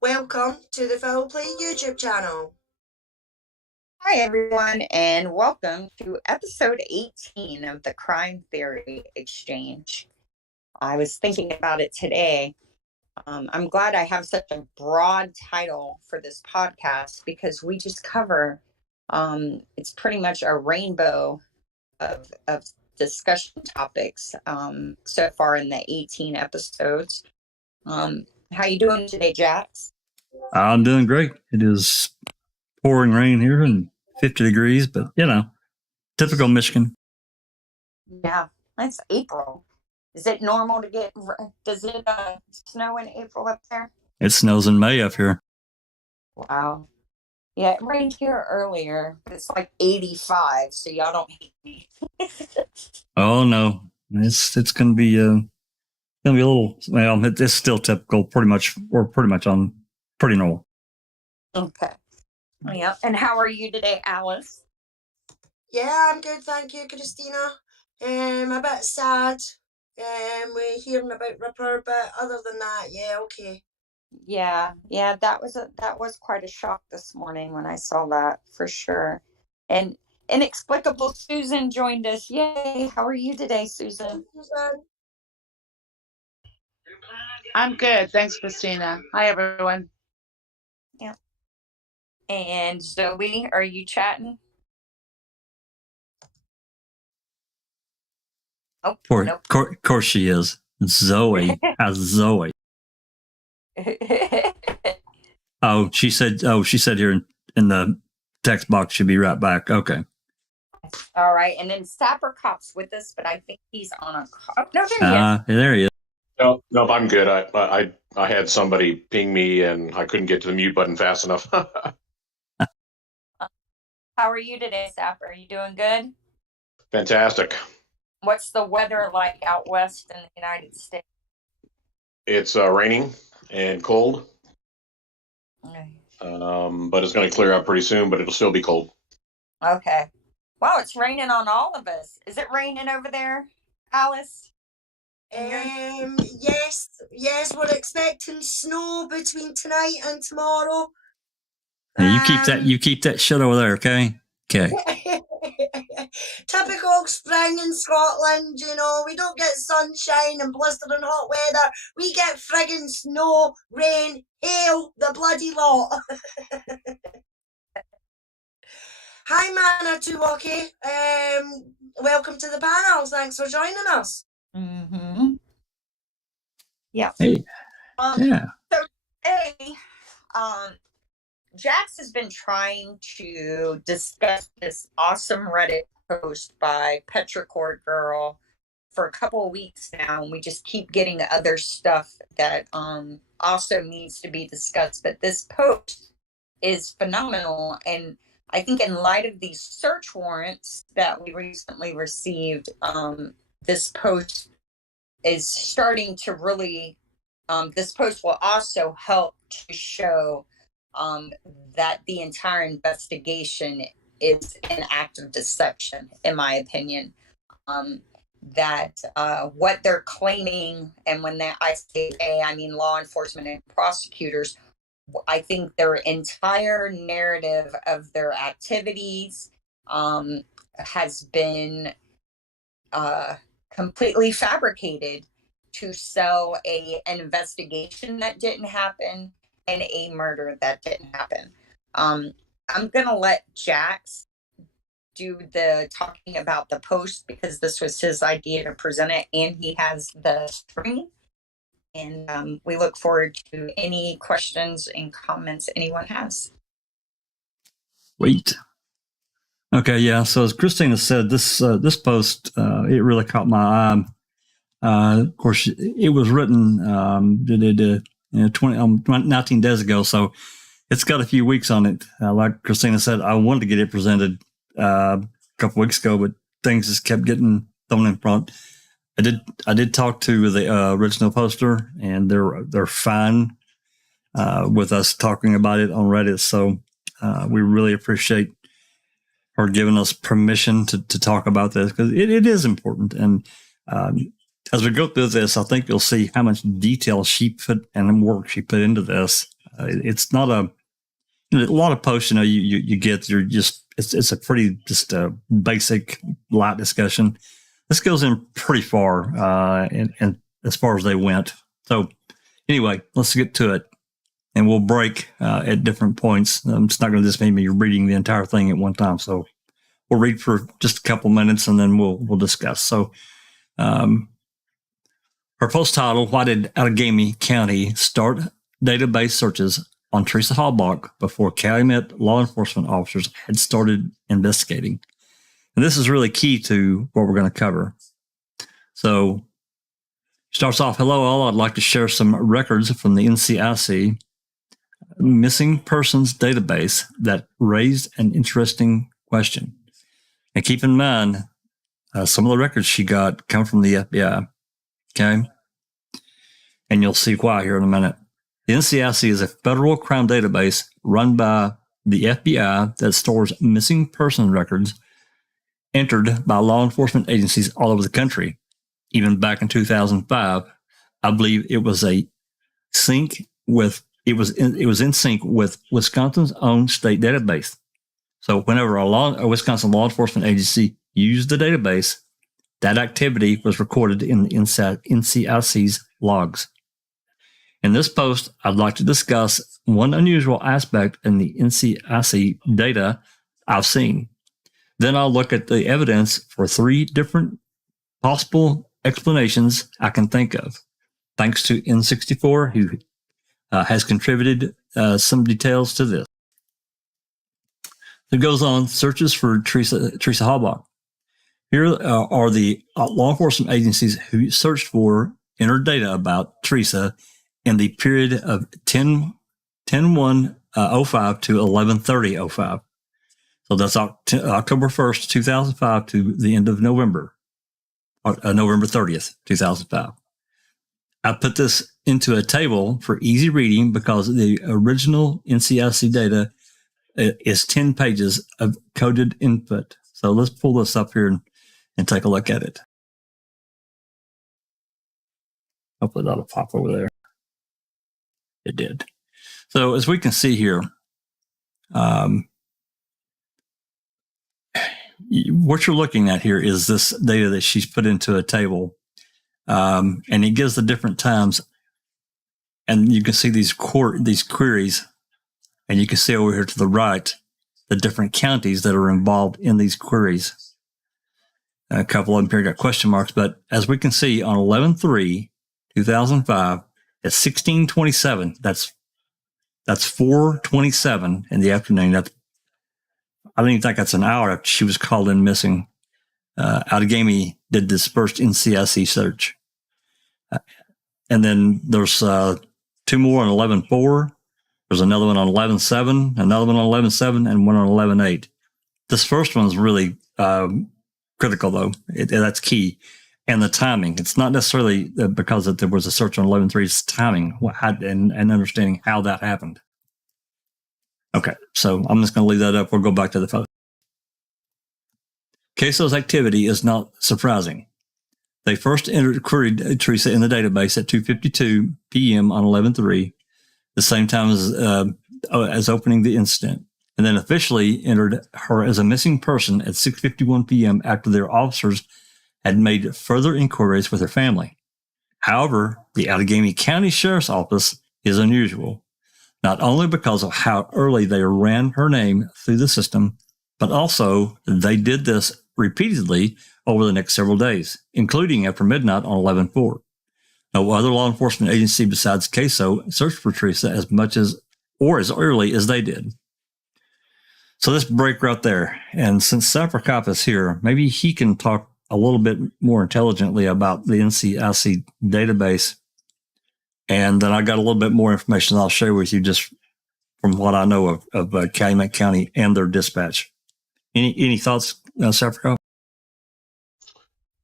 Welcome to the Foul Play YouTube channel. Hi, everyone, and welcome to episode 18 of the Crime Theory Exchange. I was thinking about it today. I'm glad I have such a broad title for this podcast because we just cover, it's pretty much a rainbow of discussion topics so far in the 18 episodes. How you doing today, Jax? I'm doing great. It is pouring rain here and 50 degrees, but typical Michigan. Yeah, it's April. Is it normal to get, does it snow in April up there? It snows in May up here. Wow. Yeah, it rained here earlier, but it's like 85, so y'all don't hate me. Oh no, it's gonna be a little. Well, it's still typical. Pretty much, we're pretty much on pretty normal. Okay. Yeah. And how are you today, Alice? Yeah, I'm good, thank you, Christina. A bit sad. We're hearing about Ripper, but other than that, yeah, okay. Yeah, that was quite a shock this morning when I saw that, for sure. And Inexplicable Susan joined us. Yay! How are you today, Susan? I'm good, thanks, Christina. Hi, everyone. Yeah. And Zoe, are you chatting? Oh, nope. Of course she is. Zoe. How's Zoe? Oh, she said here in the text box she'll be right back. Okay. All right. And then Sapper Cop's with us, but I think he's on a call. No, there he is. There he is. No, I'm good. I had somebody ping me and I couldn't get to the mute button fast enough. How are you today, Sapper? Are you doing good? Fantastic. What's the weather like out west in the United States? It's raining and cold. Okay. But it's going to clear up pretty soon, but it'll still be cold. Okay. Wow, it's raining on all of us. Is it raining over there, Alice? Yes, we're expecting snow between tonight and tomorrow. You keep that shit over there, okay? Okay. Typical spring in Scotland, we don't get sunshine and blistering hot weather. We get friggin' snow, rain, hail, the bloody lot. Hi, Manatuwaki. Welcome to the panel. Thanks for joining us. Mm-hmm. Yeah. Hey. Yeah. So today, Jax has been trying to discuss this awesome Reddit post by PetrichorGirl for a couple of weeks now, and we just keep getting other stuff that also needs to be discussed. But this post is phenomenal, and I think in light of these search warrants that we recently received, this post is starting to really, this post will also help to show that the entire investigation is an act of deception, in my opinion. That what they're claiming, and when I say they, I mean law enforcement and prosecutors, I think their entire narrative of their activities has been completely fabricated to sell an investigation that didn't happen and a murder that didn't happen. I'm gonna let Jax do the talking about the post because this was his idea to present it, and he has the screen. And we look forward to any questions and comments anyone has. Wait. Okay, yeah. So as Christina said, this post it really caught my eye. Of course, it was written 19 days ago, so it's got a few weeks on it. Like Christina said, I wanted to get it presented a couple weeks ago, but things just kept getting thrown in front. I did talk to the original poster, and they're fine with us talking about it on Reddit. So we really appreciate her giving us permission to talk about this because it is important. And as we go through this, I think you'll see how much detail she put and work she put into this. It's not a lot of posts. You get. You're just. It's a pretty just a basic light discussion. This goes in pretty far, and as far as they went. So anyway, let's get to it, and we'll break at different points. It's not going to just mean me reading the entire thing at one time. So we'll read for just a couple minutes, and then we'll discuss. So, her post title: Why did Outagamie County start database searches on Teresa Halbach before Calumet law enforcement officers had started investigating? And this is really key to what we're going to cover. So, starts off, hello all, I'd like to share some records from the NCIC missing persons database that raised an interesting question. And keep in mind, some of the records she got come from the FBI. Okay? And you'll see why here in a minute. The NCIC is a federal crime database run by the FBI that stores missing person records entered by law enforcement agencies all over the country. Even back in 2005, I believe it was in sync with Wisconsin's own state database. So whenever a Wisconsin law enforcement agency used the database, that activity was recorded in the NCIC's logs. In this post, I'd like to discuss one unusual aspect in the NCIC data I've seen. Then I'll look at the evidence for 3 different possible explanations I can think of. Thanks to N64, who has contributed some details to this. It goes on, searches for Teresa Halbach. Here are the law enforcement agencies who searched for entered data about Teresa in the period of 10/1/05 to 11/30/05. So that's October 1st, 2005 to the end of November 30th, 2005. I put this into a table for easy reading because the original NCIC data is 10 pages of coded input. So let's pull this up here and take a look at it. Hopefully that'll pop over there. It did. So as we can see here, what you're looking at here is this data that she's put into a table, and it gives the different times, and you can see these queries, and you can see over here to the right the different counties that are involved in these queries. A couple of them here got question marks, but as we can see on 11/3/2005 at 16:27, that's 4:27 in the afternoon. I don't even think that's an hour after she was called in missing. Outagamie did this first NCIC search. And then there's 2 more on 11/4. There's another one on 11/7, another one on 11/7, and one on 11/8. This first one's really critical, though. That's key. And the timing. It's not necessarily because there was a search on 11/3. It's timing and understanding how that happened. Okay, so I'm just going to leave that up. We'll go back to the photo. Queso's activity is not surprising. They first queried Teresa in the database at 2:52 p.m. on 11/3, the same time as opening the incident, and then officially entered her as a missing person at 6:51 p.m. after their officers had made further inquiries with her family. However, the Outagamie County Sheriff's Office is unusual, not only because of how early they ran her name through the system, but also they did this repeatedly over the next several days, including after midnight on 11/4. No other law enforcement agency besides Queso searched for Teresa as much as or as early as they did. So let's break right there. And since Saprikop is here, maybe he can talk a little bit more intelligently about the NCIC database. And then I got a little bit more information I'll share with you just from what I know of Calumet County and their dispatch. Any thoughts, Saprikop?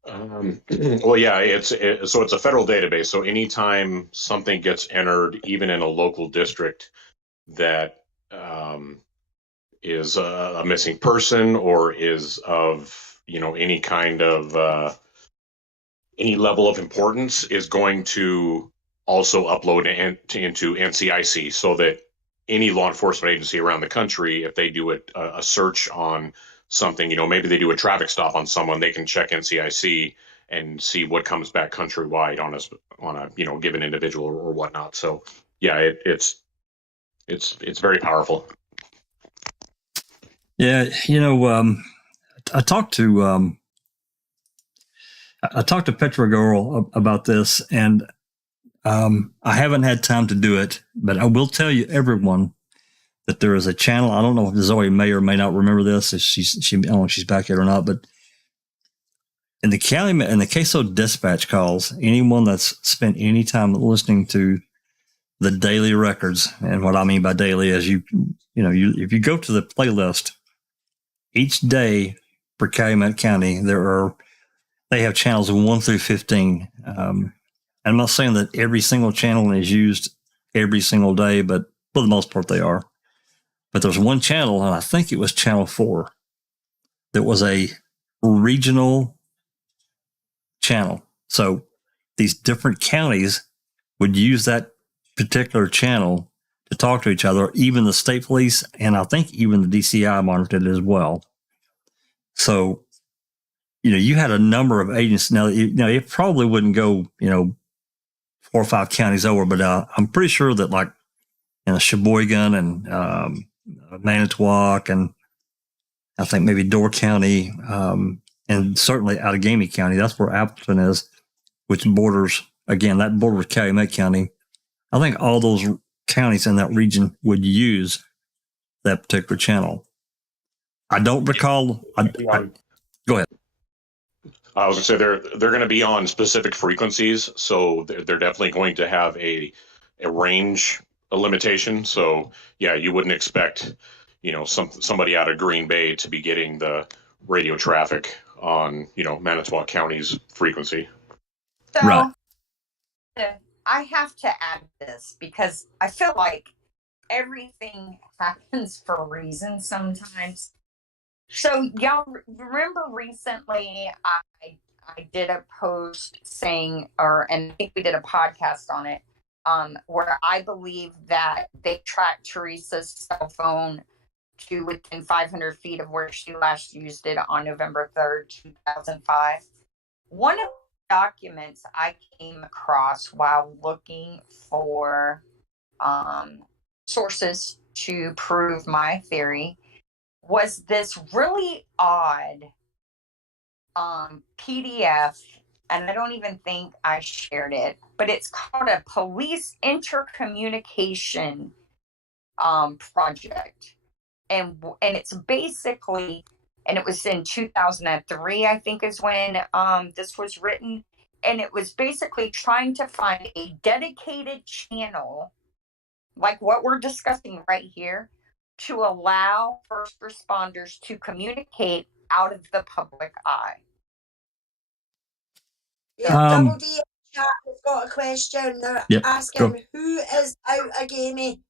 Well, yeah, it's a federal database. So anytime something gets entered, even in a local district that is a missing person or is of any kind of any level of importance, is going to also upload into NCIC so that any law enforcement agency around the country, if they do a search on something, maybe they do a traffic stop on someone, they can check NCIC and see what comes back countrywide on a given individual or whatnot. So yeah, it's very powerful. Yeah, I talked to PetrichorGirl about this, and I haven't had time to do it, but I will tell you, everyone, that there is a channel. I don't know if Zoe may or may not remember this, if I don't know if she's back yet or not, but in the case of dispatch calls, anyone that's spent any time listening to the daily records, and what I mean by daily is if you go to the playlist each day for Calumet County, they have channels 1 through 15. I'm not saying that every single channel is used every single day, but for the most part they are. But there's one channel, and I think it was channel 4, that was a regional channel. So these different counties would use that particular channel to talk to each other, even the state police, and I think even the DCI monitored it as well. So, you had a number of agents. Now, it probably wouldn't go, 4 or 5 counties over, but I'm pretty sure that like Sheboygan and Manitowoc, and I think maybe Door County, and certainly Outagamie County, that's where Appleton is, which borders Calumet County. I think all those counties in that region would use that particular channel. I don't recall. Go ahead. I was going to say they're going to be on specific frequencies, so they're definitely going to have a range limitation. So yeah, you wouldn't expect somebody out of Green Bay to be getting the radio traffic on Manitowoc County's frequency. So, right. I have to add this because I feel like everything happens for a reason sometimes. So y'all remember recently I did a post saying, and I think we did a podcast on it, where I believe that they tracked Teresa's cell phone to within 500 feet of where she last used it on November 3rd, 2005. One of the documents I came across while looking for sources to prove my theory was this really odd PDF, and I don't even think I shared it, but it's called a police intercommunication project. And it's basically, and it was in 2003, I think is when this was written. And it was basically trying to find a dedicated channel, like what we're discussing right here, to allow first responders to communicate out of the public eye. Yeah, Double D chat has got a question. They're asking, who is Outagamie?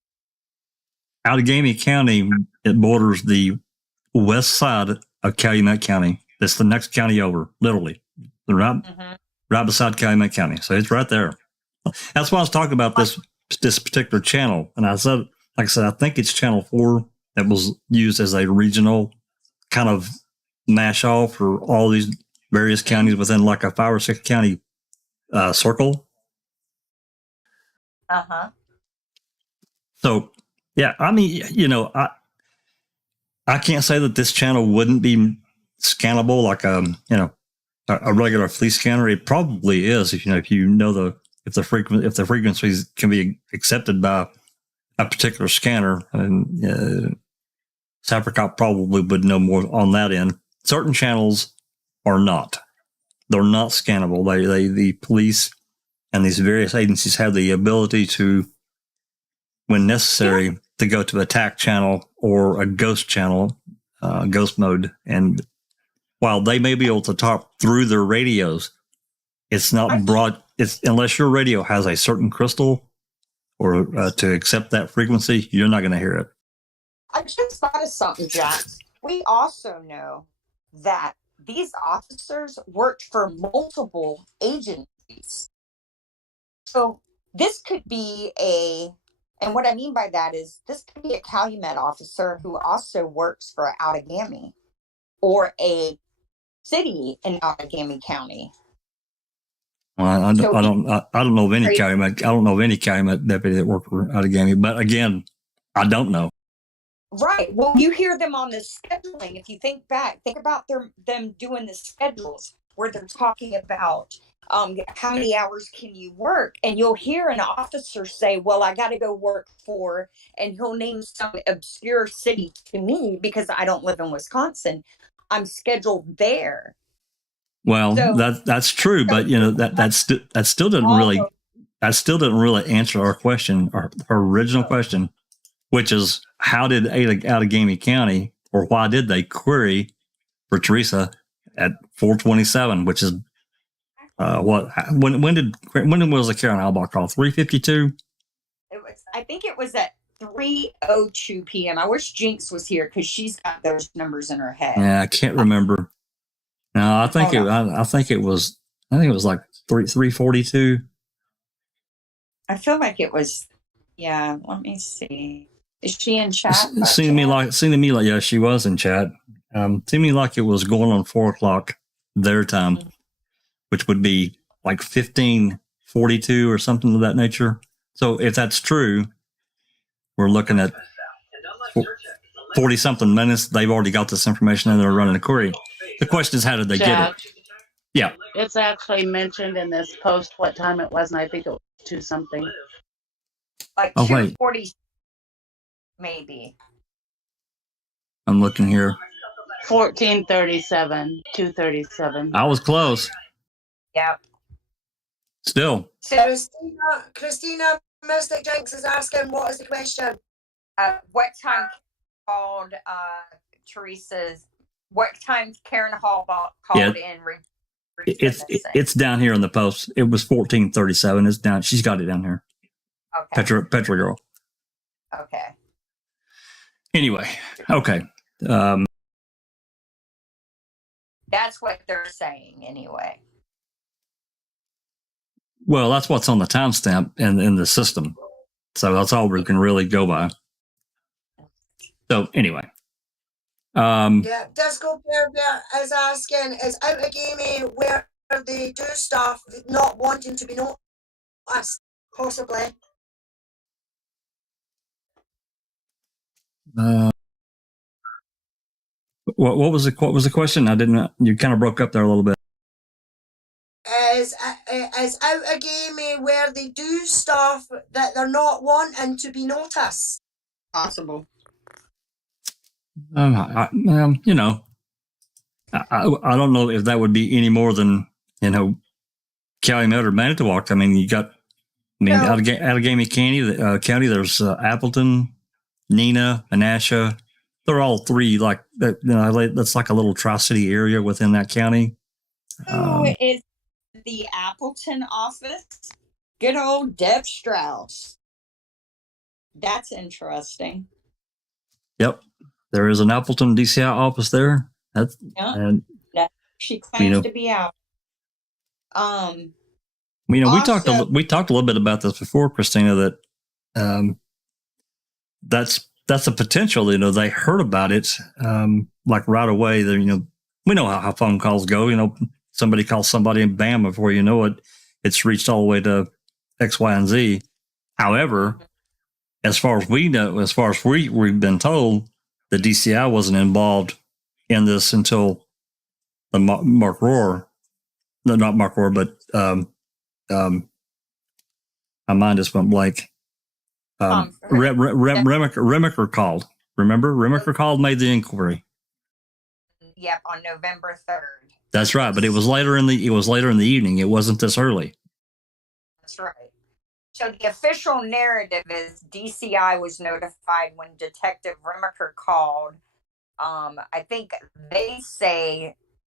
Outagamie County, it borders the west side of Calumet County. That's the next county over, literally. Right beside Calumet County. So it's right there. That's why I was talking about this particular channel. And I said, like I said, I think it's channel 4 that was used as a regional kind of mash off for all these various counties within like a 5 or 6 county circle. So, yeah, I mean, I can't say that this channel wouldn't be scannable like a regular police scanner. It probably is if if the frequencies can be accepted by a particular scanner, and Sapricop probably would know more on that end. Certain channels are not. They're not scannable. The police and these various agencies have the ability to, when necessary, to go to attack channel or a ghost channel, ghost mode. And while they may be able to talk through their radios, it's not broad. It's unless your radio has a certain crystal or to accept that frequency, you're not going to hear it. I just thought of something, Jack. We also know that these officers worked for multiple agencies. So this could be and what I mean by that is this could be a Calumet officer who also works for Outagamie or a city in Outagamie County. Well, I don't know of any Calumet. I don't know of any Calumet deputy that worked for Outagamie. But again, I don't know. Right. Well, you hear them on the scheduling. If you think back, think about them doing the schedules where they're talking about how many hours can you work, and you'll hear an officer say, "Well, I got to go work for," and he'll name some obscure city to me because I don't live in Wisconsin. I'm scheduled there. Well, So, that's true, but you know that still doesn't really answer our question, our original question, which is how did Outagamie County, or why did they query for Teresa at 427, which is when was the Karen Halbach call? 352. I think it was at 3:02 p.m. I wish Jinx was here because she's got those numbers in her head. Yeah, I can't remember. No, I think it was like 342. I feel like it was. Yeah, let me see. Is she in chat? Seemed to me like yeah, she was in chat. Seemed to me like it was going on 4:00 their time, which would be like 15:42 or something of that nature. So if that's true, we're looking at 40 something minutes. They've already got this information and they're running a query. The question is, how did they get it? Yeah. It's actually mentioned in this post what time it was, and I think it was 2 something. Like 2:40, maybe. I'm looking here. 14:37, 2:37. I was close. Yep. Still. So Christina Mystic Jinx is asking, what is the question? What time called Teresa's? What time Karen Halbach called in? It's down here in the post. It was 14:37. It's down. She's got it down here. Okay. PetrichorGirl. Okay. Anyway, okay. That's what they're saying anyway. Well, that's what's on the timestamp in the system. So that's all we can really go by. So anyway. Yeah, Disco Bear is asking, is Outagamie where they do stuff not wanting to be noticed, possibly? What was the question? I didn't. You kind of broke up there a little bit. Is Outagamie where they do stuff that they're not wanting to be noticed? Possible. You know, I don't know if that would be any more than, you know, Calumet or Manitowoc. I mean, Outagamie County, there's Appleton, Neenah, Menasha. They're all three like that. You know, that's like a little Tri-City area within that county. Who is the Appleton office? Good old Deb Strauss. That's interesting. Yep. There is an Appleton DCI office there. She claims to be out. We talked a little bit about this before, Christina, that that's a potential. You know, they heard about it like right away. You know, we know how phone calls go. You know, somebody calls somebody and bam, before you know it, it's reached all the way to X, Y, and Z. However, as far as we know, as far as we've been told, the DCI wasn't involved in this until the Mark Rohr. No, not Mark Rohr, but my mind just went blank. Remaker called. Remember, Remaker called, made the inquiry. Yep, on November 3rd. That's right, but it was later in the evening. It wasn't this early. That's right. So the official narrative is DCI was notified when Detective Remaker called. I think they say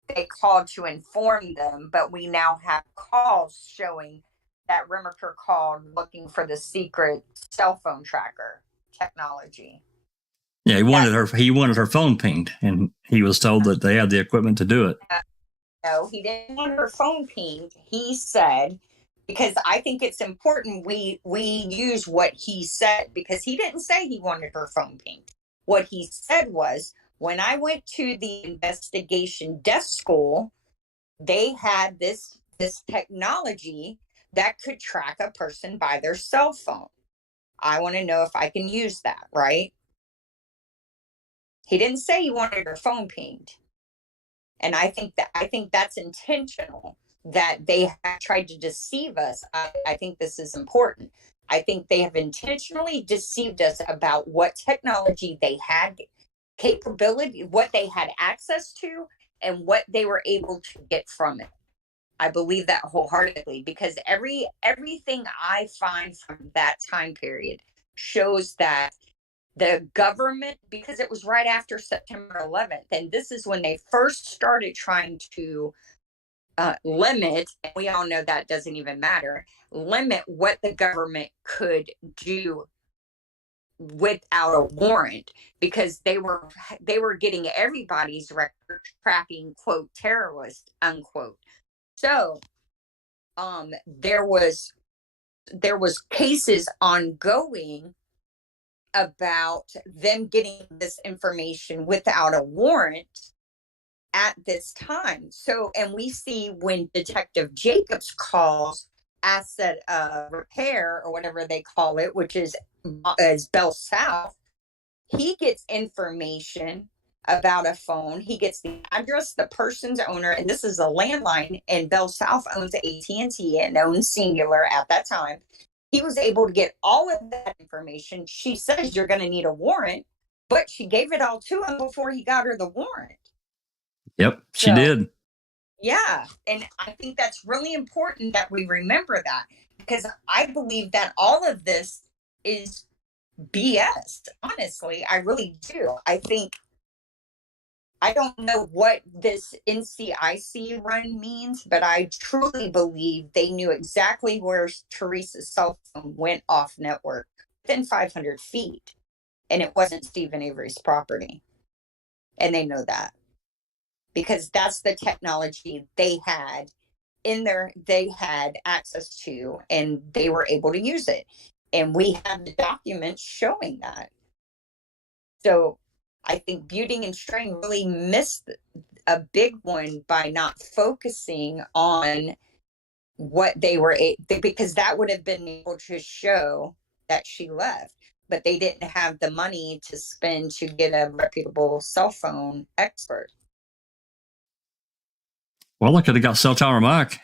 they called to inform them, but we now have calls showing that Remaker called looking for the secret cell phone tracker technology. Yeah, he wanted her phone pinged, and he was told that they had the equipment to do it. No, he didn't want her phone pinged. He said because I think it's important we use what he said, because he didn't say he wanted her phone pinged. What he said was, when I went to the investigation desk school, they had this technology that could track a person by their cell phone. I want to know if I can use that, right? He didn't say he wanted her phone pinged. And I think that's intentional, that they have tried to deceive us. I think this is important. I think they have intentionally deceived us about what technology they had capability, what they had access to, and what they were able to get from it. I believe that wholeheartedly, because everything I find from that time period shows that the government, because it was right after September 11th, and this is when they first started trying to limit, and we all know that doesn't even matter, limit what the government could do without a warrant, because they were getting everybody's record, tracking, quote, terrorist, unquote. So there was cases ongoing about them getting this information without a warrant at this time. So, and we see when Detective Jacobs calls asset repair, or whatever they call it, which is Bell South, he gets information about a phone. He gets the address, the person's owner, and this is a landline, and Bell South owns AT&T and owns Singular at that time. He was able to get all of that information. She says you're going to need a warrant, but she gave it all to him before he got her the warrant. Yep, she did. Yeah, and I think that's really important that we remember that, because I believe that all of this is BS. Honestly, I really do. I don't know what this NCIC run means, but I truly believe they knew exactly where Teresa's cell phone went off network within 500 feet. And it wasn't Stephen Avery's property. And they know that, because that's the technology they had they had access to, and they were able to use it. And we have the documents showing that. So I think Buting and Strain really missed a big one by not focusing on what they were, because that would have been able to show that she left, but they didn't have the money to spend to get a reputable cell phone expert. Well, I could have got Cell Tower Mike.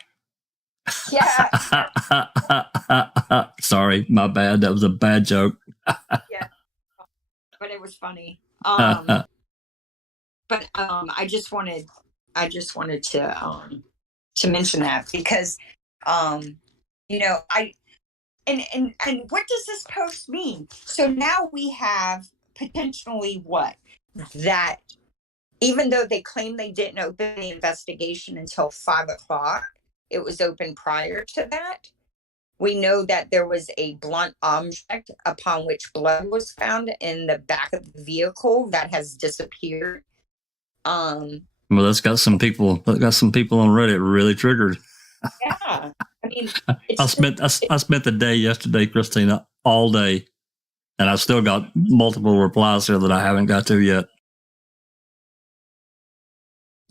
Yeah. Sorry, my bad. That was a bad joke. Yeah, but it was funny. But I just wanted to mention that, because you know, and what does this post mean? So now we have potentially what, that even though they claim they didn't open the investigation until 5 o'clock, it was open prior to that. We know that there was a blunt object upon which blood was found in the back of the vehicle that has disappeared. Well, that's got some people on Reddit really triggered. Yeah, I mean, I spent the day yesterday, Christina, all day, and I've still got multiple replies here that I haven't got to yet.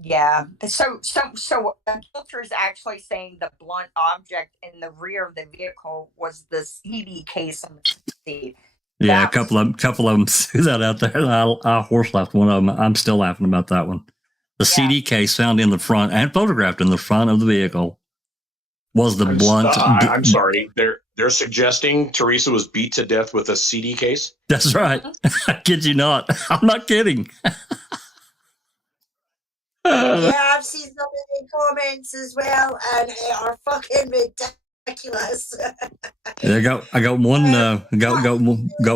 Yeah. So a filter is actually saying the blunt object in the rear of the vehicle was the CD case on the seat. Yeah, a couple of them threw that out there. I horse laughed one of them. I'm still laughing about that one. The CD case found in the front and photographed in the front of the vehicle was the blunt. I'm sorry. They're suggesting Teresa was beat to death with a CD case. That's right. I kid you not. I'm not kidding. Yeah, I've seen some of the comments as well, and they are fucking ridiculous. I got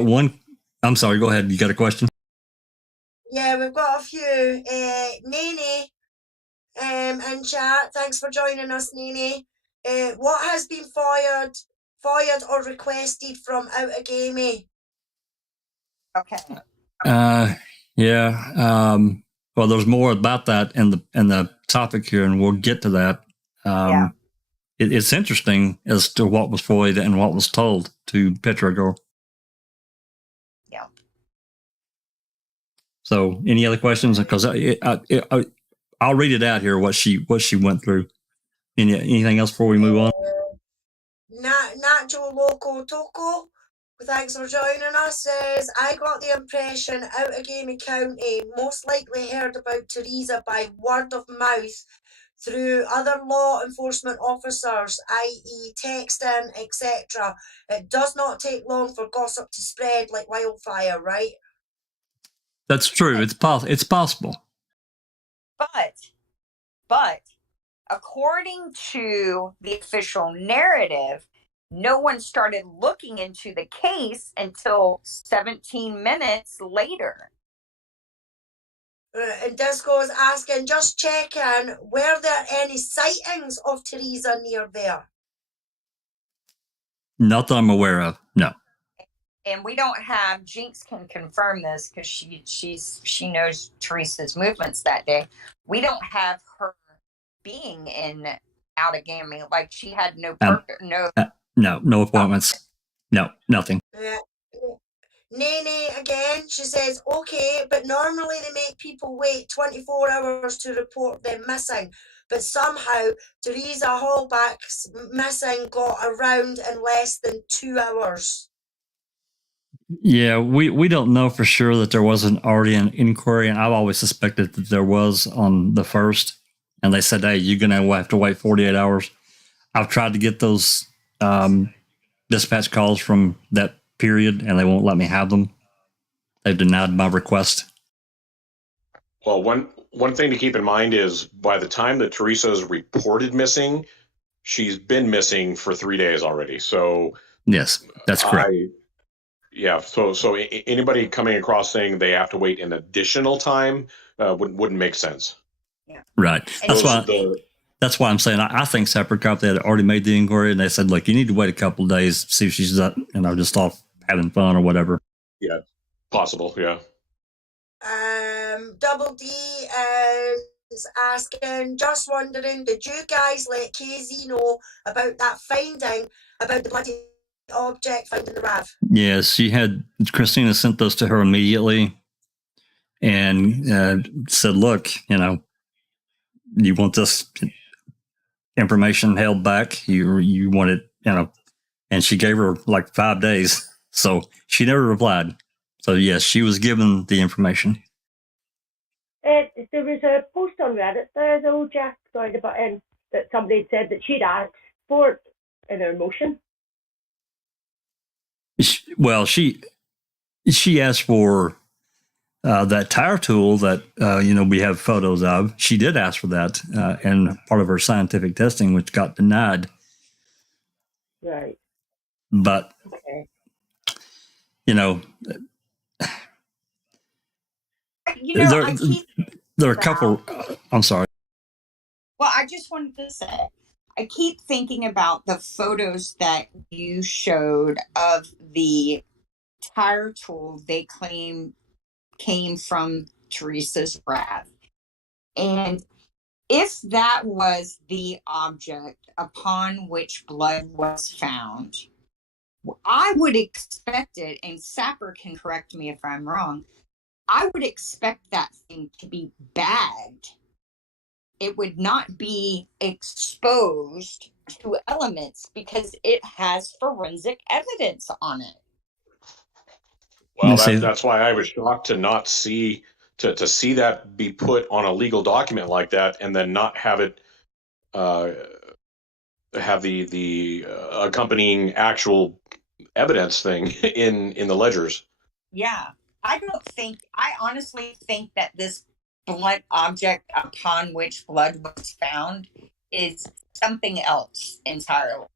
one. I'm sorry. Go ahead. You got a question? Yeah, we've got a few. Nene, in chat. Thanks for joining us, Nene. What has been fired or requested from Outagamie? Okay. Yeah. Well, there's more about that in the topic here, and we'll get to that. it's interesting as to what was FOIA'd and what was told to PetrichorGirl. Yeah. So, any other questions? Because I'll read it out here what she went through. Anything else before we move on? Nacho Loco Toco, thanks for joining us, says, I got the impression Outagamie County most likely heard about Teresa by word of mouth through other law enforcement officers, i.e. texting, etc. It does not take long for gossip to spread like wildfire, right? That's true. It's possible. But according to the official narrative, no one started looking into the case until 17 minutes later. And Disco is asking, just checking, were there any sightings of Teresa near there? Not that I'm aware of. No. And we don't have, Jinx can confirm this because she knows Teresa's movements that day. We don't have her being in Outagamie. Like, she had no purpose, no appointments. No, nothing. Nene again, she says, okay, but normally they make people wait 24 hours to report them missing. But somehow Teresa Hallback's missing got around in less than 2 hours. Yeah, we don't know for sure that there wasn't already an inquiry, and I've always suspected that there was on the 1st. And they said, hey, you're going to have to wait 48 hours. I've tried to get those dispatch calls from that period, and they won't let me have them. They've denied my request. Well, one thing to keep in mind is by the time that Teresa is reported missing, she's been missing for 3 days already. So yes, that's correct. So anybody coming across saying they have to wait an additional time wouldn't make sense. Yeah. Right. That's why I'm saying I think Separate Cop, they had already made the inquiry, and they said, look, you need to wait a couple of days, see if she's not, just off having fun or whatever. Yeah, possible. Yeah. Double D is asking, just wondering, did you guys let KZ know about that finding about the bloody object found in the RAV? Yes, Christina sent those to her immediately and said, look, you want this information held back, you want it, and she gave her like 5 days, so she never replied. So yes, she was given the information. There was a post on Reddit there though, Jack, sorry to butt in, that somebody had said that she'd asked for it in her motion. Well, she asked for that tire tool that we have photos of. She did ask for that, and part of her scientific testing, which got denied. Right. But okay. There are a couple. I'm sorry. Well, I just wanted to say, I keep thinking about the photos that you showed of the tire tool they claim came from Teresa's RAV. And if that was the object upon which blood was found, I would expect it, and Sapper can correct me if I'm wrong, I would expect that thing to be bagged. It would not be exposed to elements because it has forensic evidence on it. Well, that's why I was shocked to not see to see that be put on a legal document like that, and then not have it have the accompanying actual evidence thing in the ledgers. Yeah, I honestly think that this blunt object upon which blood was found is something else entirely.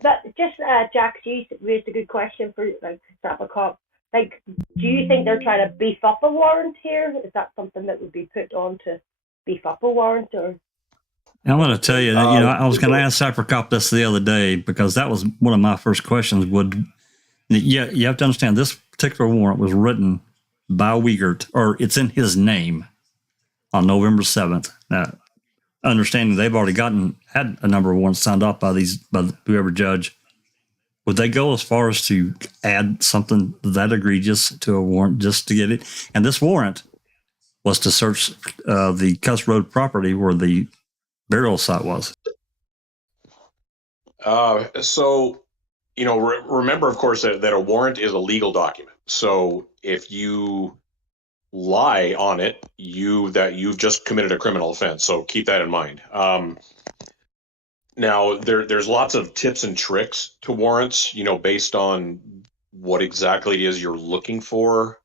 But just Jack, you raised a good question for Sapper Cop. Like, do you think they're trying to beef up a warrant here? Is that something that would be put on to beef up a warrant, or? I'm going to tell you, I was going to ask Sapper Cop this the other day because that was one of my first questions. You have to understand this particular warrant was written by Wiegert, or it's in his name, on November 7th. Now, understanding they've already had a number of warrants signed off by whoever judge, would they go as far as to add something that egregious to a warrant just to get it? And this warrant was to search the Cuss Road property where the burial site was. So, remember, of course, that a warrant is a legal document. So if you lie on it, you've just committed a criminal offense. So keep that in mind. Now, there's lots of tips and tricks to warrants, based on what exactly it is you're looking for,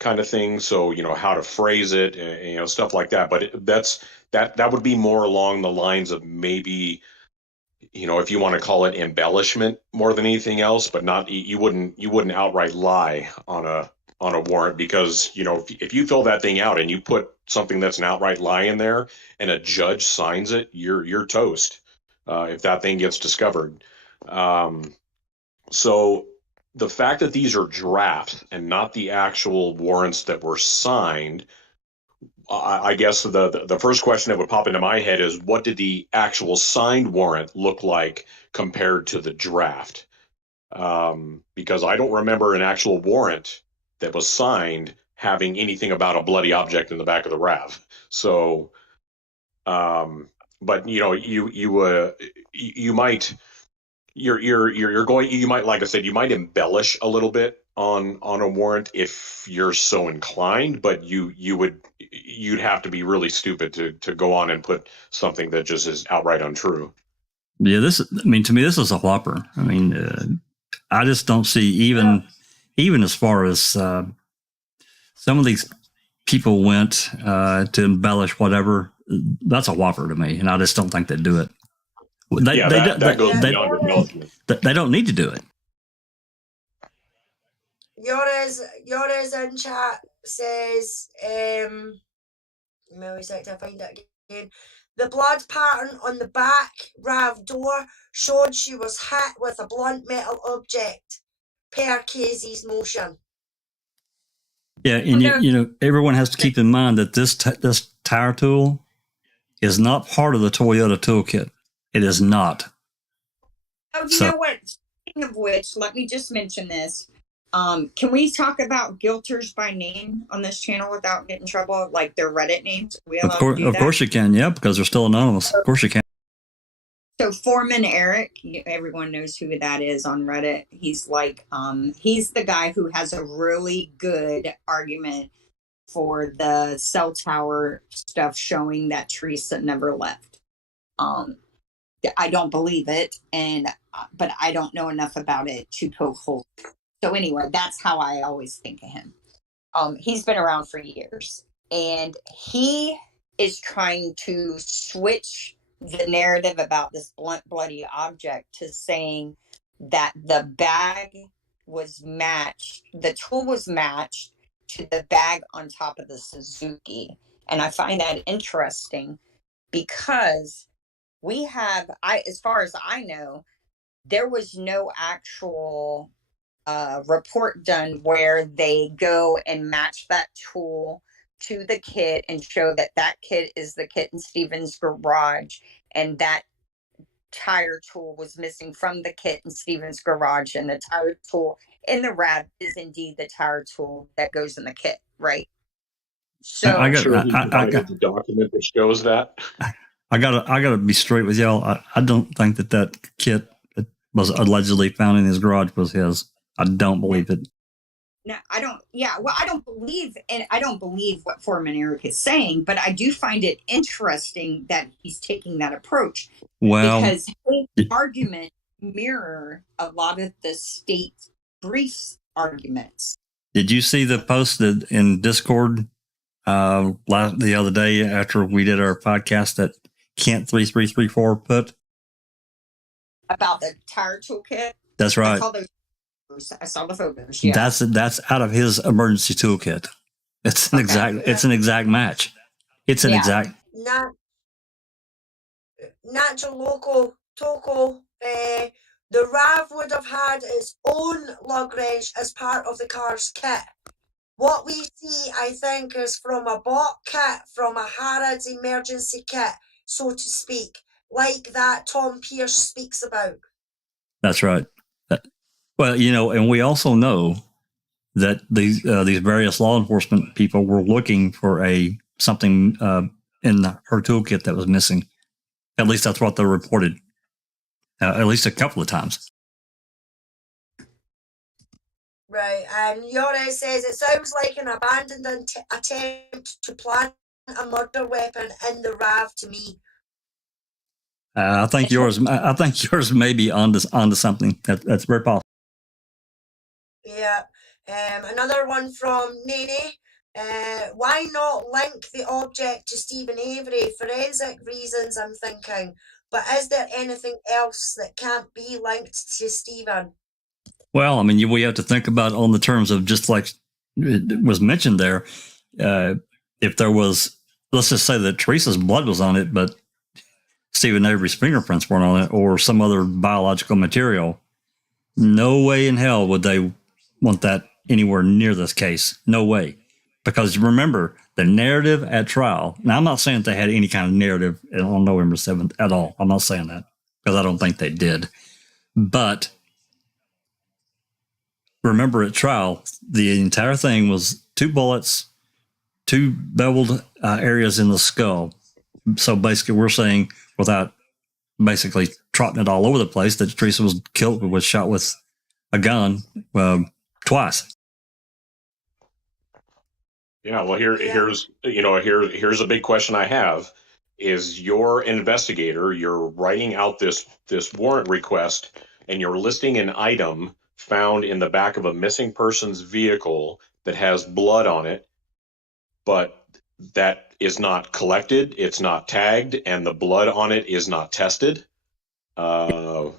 kind of thing. So, how to phrase it, stuff like that. But that would be more along the lines of maybe, if you want to call it embellishment more than anything else, but not, you wouldn't outright lie on a warrant, because, if you fill that thing out and you put something that's an outright lie in there and a judge signs it, you're toast. If that thing gets discovered. So the fact that these are drafts and not the actual warrants that were signed, I guess the first question that would pop into my head is, what did the actual signed warrant look like compared to the draft? Because I don't remember an actual warrant that was signed having anything about a bloody object in the back of the RAV. So, but you might, like I said, you might embellish a little bit on a warrant if you're so inclined, but you'd have to be really stupid to go on and put something that just is outright untrue. Yeah, to me, this is a whopper. I just don't see even as far as some of these people went to embellish whatever. That's a whopper to me, and I just don't think they'd do it. They don't need to do it. Yora's in chat says, maybe I to find it again. The blood pattern on the back RAV door showed she was hit with a blunt metal object, per Casey's motion. Yeah, and everyone has to keep in mind that this tire tool is not part of the Toyota toolkit. It is not. Oh, you know what? Speaking of which, let me just mention this. Can we talk about guilters by name on this channel without getting in trouble, like their Reddit names? Are we allowed to do that? Of course you can, yeah, because they're still anonymous. Of course you can. So Foreman Eric, everyone knows who that is on Reddit. He's like, he's the guy who has a really good argument for the cell tower stuff showing that Teresa never left. I don't believe it, but I don't know enough about it to poke holes. So anyway, that's how I always think of him. He's been around for years, and he is trying to switch the narrative about this blunt, bloody object to saying that the bag was matched, the tool was matched to the bag on top of the Suzuki. And I find that interesting because as far as I know, there was no actual report done where they go and match that tool to the kit and show that kit is the kit in Stephen's garage, and that tire tool was missing from the kit in Stephen's garage, and the tire tool in the RAV is indeed the tire tool that goes in the kit, right? So I got the document that shows that. I gotta be straight with y'all. I don't think that kit that was allegedly found in his garage was his. I don't believe it. No, I don't. Yeah, well, I don't believe what Foreman Eric is saying, but I do find it interesting that he's taking that approach. Well, because his argument mirror a lot of the state briefs arguments. Did you see the post in Discord the other day after we did our podcast that Kent 3334 put about the tire toolkit? That's right. I saw the photos. Yeah. That's out of his emergency toolkit. It's an it's an exact match. It's an exact. Natural local Toco. The RAV would have had its own lug wrench as part of the car's kit. What we see, I think, is from a bought kit from a Harrods emergency kit. so to speak, like that Tom Pierce speaks about. That's right. Well, and we also know that these various law enforcement people were looking for something in her toolkit that was missing. At least that's what they reported. At least a couple of times. Right, and Yora says it sounds like an abandoned attempt to plant a murder weapon in the RAV to me. I think yours may be onto something. That's very possible. Yeah. Another one from Nene. Why not link the object to Stephen Avery? Forensic reasons, I'm thinking. But is there anything else that can't be linked to Stephen? Well, I mean, we have to think about on the terms of just like it was mentioned there. If there was, let's just say that Teresa's blood was on it, but Stephen Avery's fingerprints weren't on it, or some other biological material, no way in hell would they want that anywhere near this case. No way. Because remember, the narrative at trial, now I'm not saying that they had any kind of narrative on November 7th at all. I'm not saying that because I don't think they did. But remember at trial, the entire thing was 2 bullets, 2 beveled areas in the skull. So basically we're saying, without basically trotting it all over the place, that Teresa was shot with a gun twice. Yeah, well, here's a big question I have. Is you're an investigator, you're writing out this warrant request, and you're listing an item found in the back of a missing person's vehicle that has blood on it, but that is not collected, it's not tagged, and the blood on it is not tested. I'm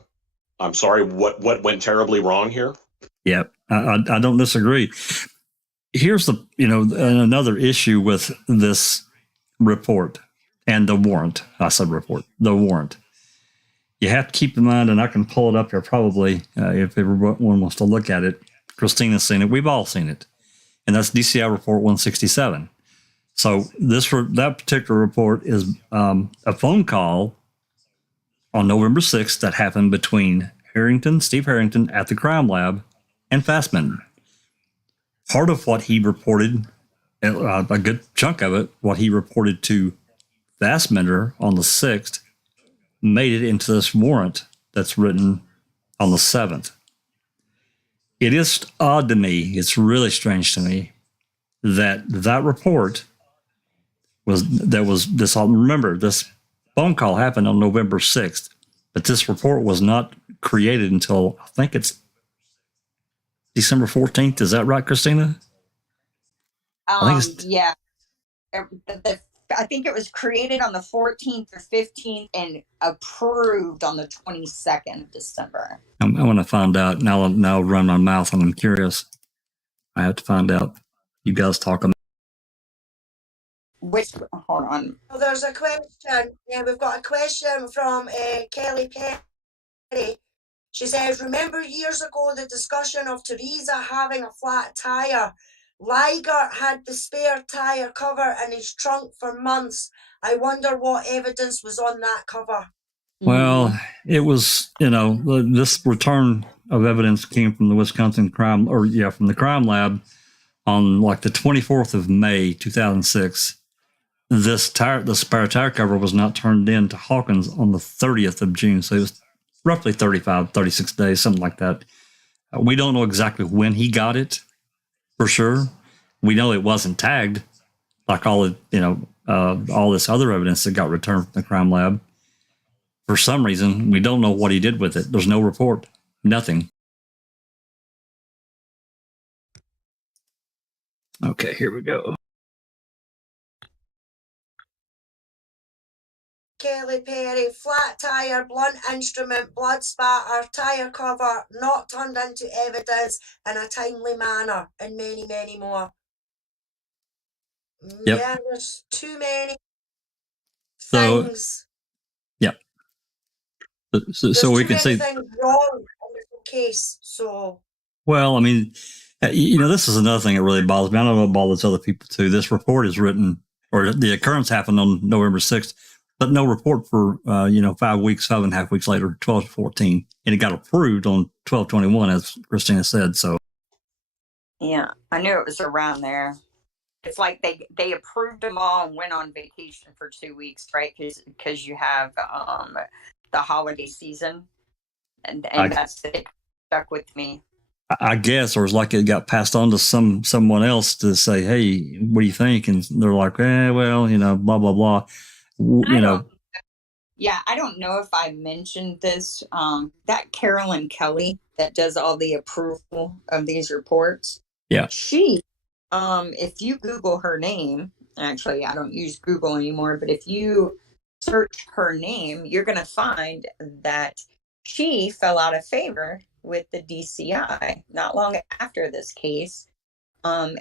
sorry, what went terribly wrong here? Yeah, I don't disagree. Here's another issue with this report and the warrant. I said report, the warrant. You have to keep in mind, and I can pull it up here probably if everyone wants to look at it. Christina's seen it. We've all seen it. And that's DCI report 167. So that particular report is a phone call on November 6th that happened between Steve Harrington at the crime lab and Fassbender. Part of what he reported, a good chunk of it, what he reported to Fassbender on the 6th, made it into this warrant that's written on the 7th. It is odd to me, it's really strange to me, that report remember, this phone call happened on November 6th, but this report was not created until, I think it's December 14th. Is that right, Christina? Yeah. I think it was created on the 14th or 15th and approved on the 22nd of December. I want to find out. Now I'll run my mouth and I'm curious. I have to find out. You guys talk about hold on. Well, there's a question. Yeah, we've got a question from Kelly Perry. She says, remember years ago the discussion of Teresa having a flat tire? Liger had the spare tire cover in his trunk for months. I wonder what evidence was on that cover. Well, it was, this return of evidence came from the Wisconsin from the crime lab on like the 24th of May, 2006. The spare tire cover was not turned in to Hawkins on the 30th of June. So it was roughly 36 days, something like that. We don't know exactly when he got it for sure. We know it wasn't tagged like all this other evidence that got returned from the crime lab. For some reason, we don't know what he did with it. There's no report, nothing. Okay, here we go. Kelly Perry, flat tire, blunt instrument, blood spatter, tire cover, not turned into evidence in a timely manner, and many, many more. Yep. Yeah, there's too many So, things. yep. So we can see things wrong in the case. So. Well, I mean, this is another thing that really bothers me. I don't know what bothers other people too. This report is written, or the occurrence happened on November 6th. but no report for 5 weeks, 5.5 weeks later, 12 to 14, and it got approved on 12/21, as Christina said. So Yeah, I knew it was around there. It's like they approved them all and went on vacation for 2 weeks, right? Because you have the holiday season, and that's it stuck with me. I guess, or it's like it got passed on to someone else to say, "Hey, what do you think?" And they're like, well, blah blah blah. Yeah, I don't know if I mentioned this. That Carolyn Kelly that does all the approval of these reports. Yeah. She, if you Google her name, actually, I don't use Google anymore, but if you search her name, you're going to find that she fell out of favor with the DCI not long after this case, and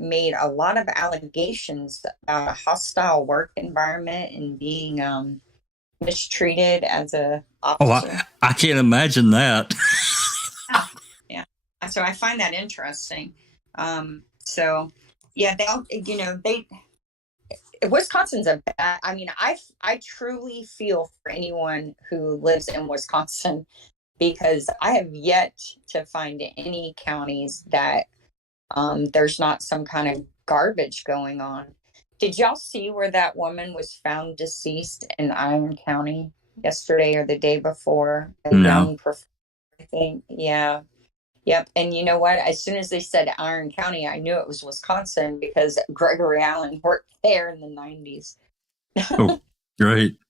made a lot of allegations about a hostile work environment and being mistreated as a officer. Oh, I can't imagine that. Yeah. So I find that interesting. So yeah, Wisconsin's a bad, I mean, I truly feel for anyone who lives in Wisconsin, because I have yet to find any counties that there's not some kind of garbage going on. Did y'all see where that woman was found deceased in Iron County yesterday or the day before? No. I think. Yeah. Yep. And you know what? As soon as they said Iron County, I knew it was Wisconsin because Gregory Allen worked there in the 90s. Oh, great.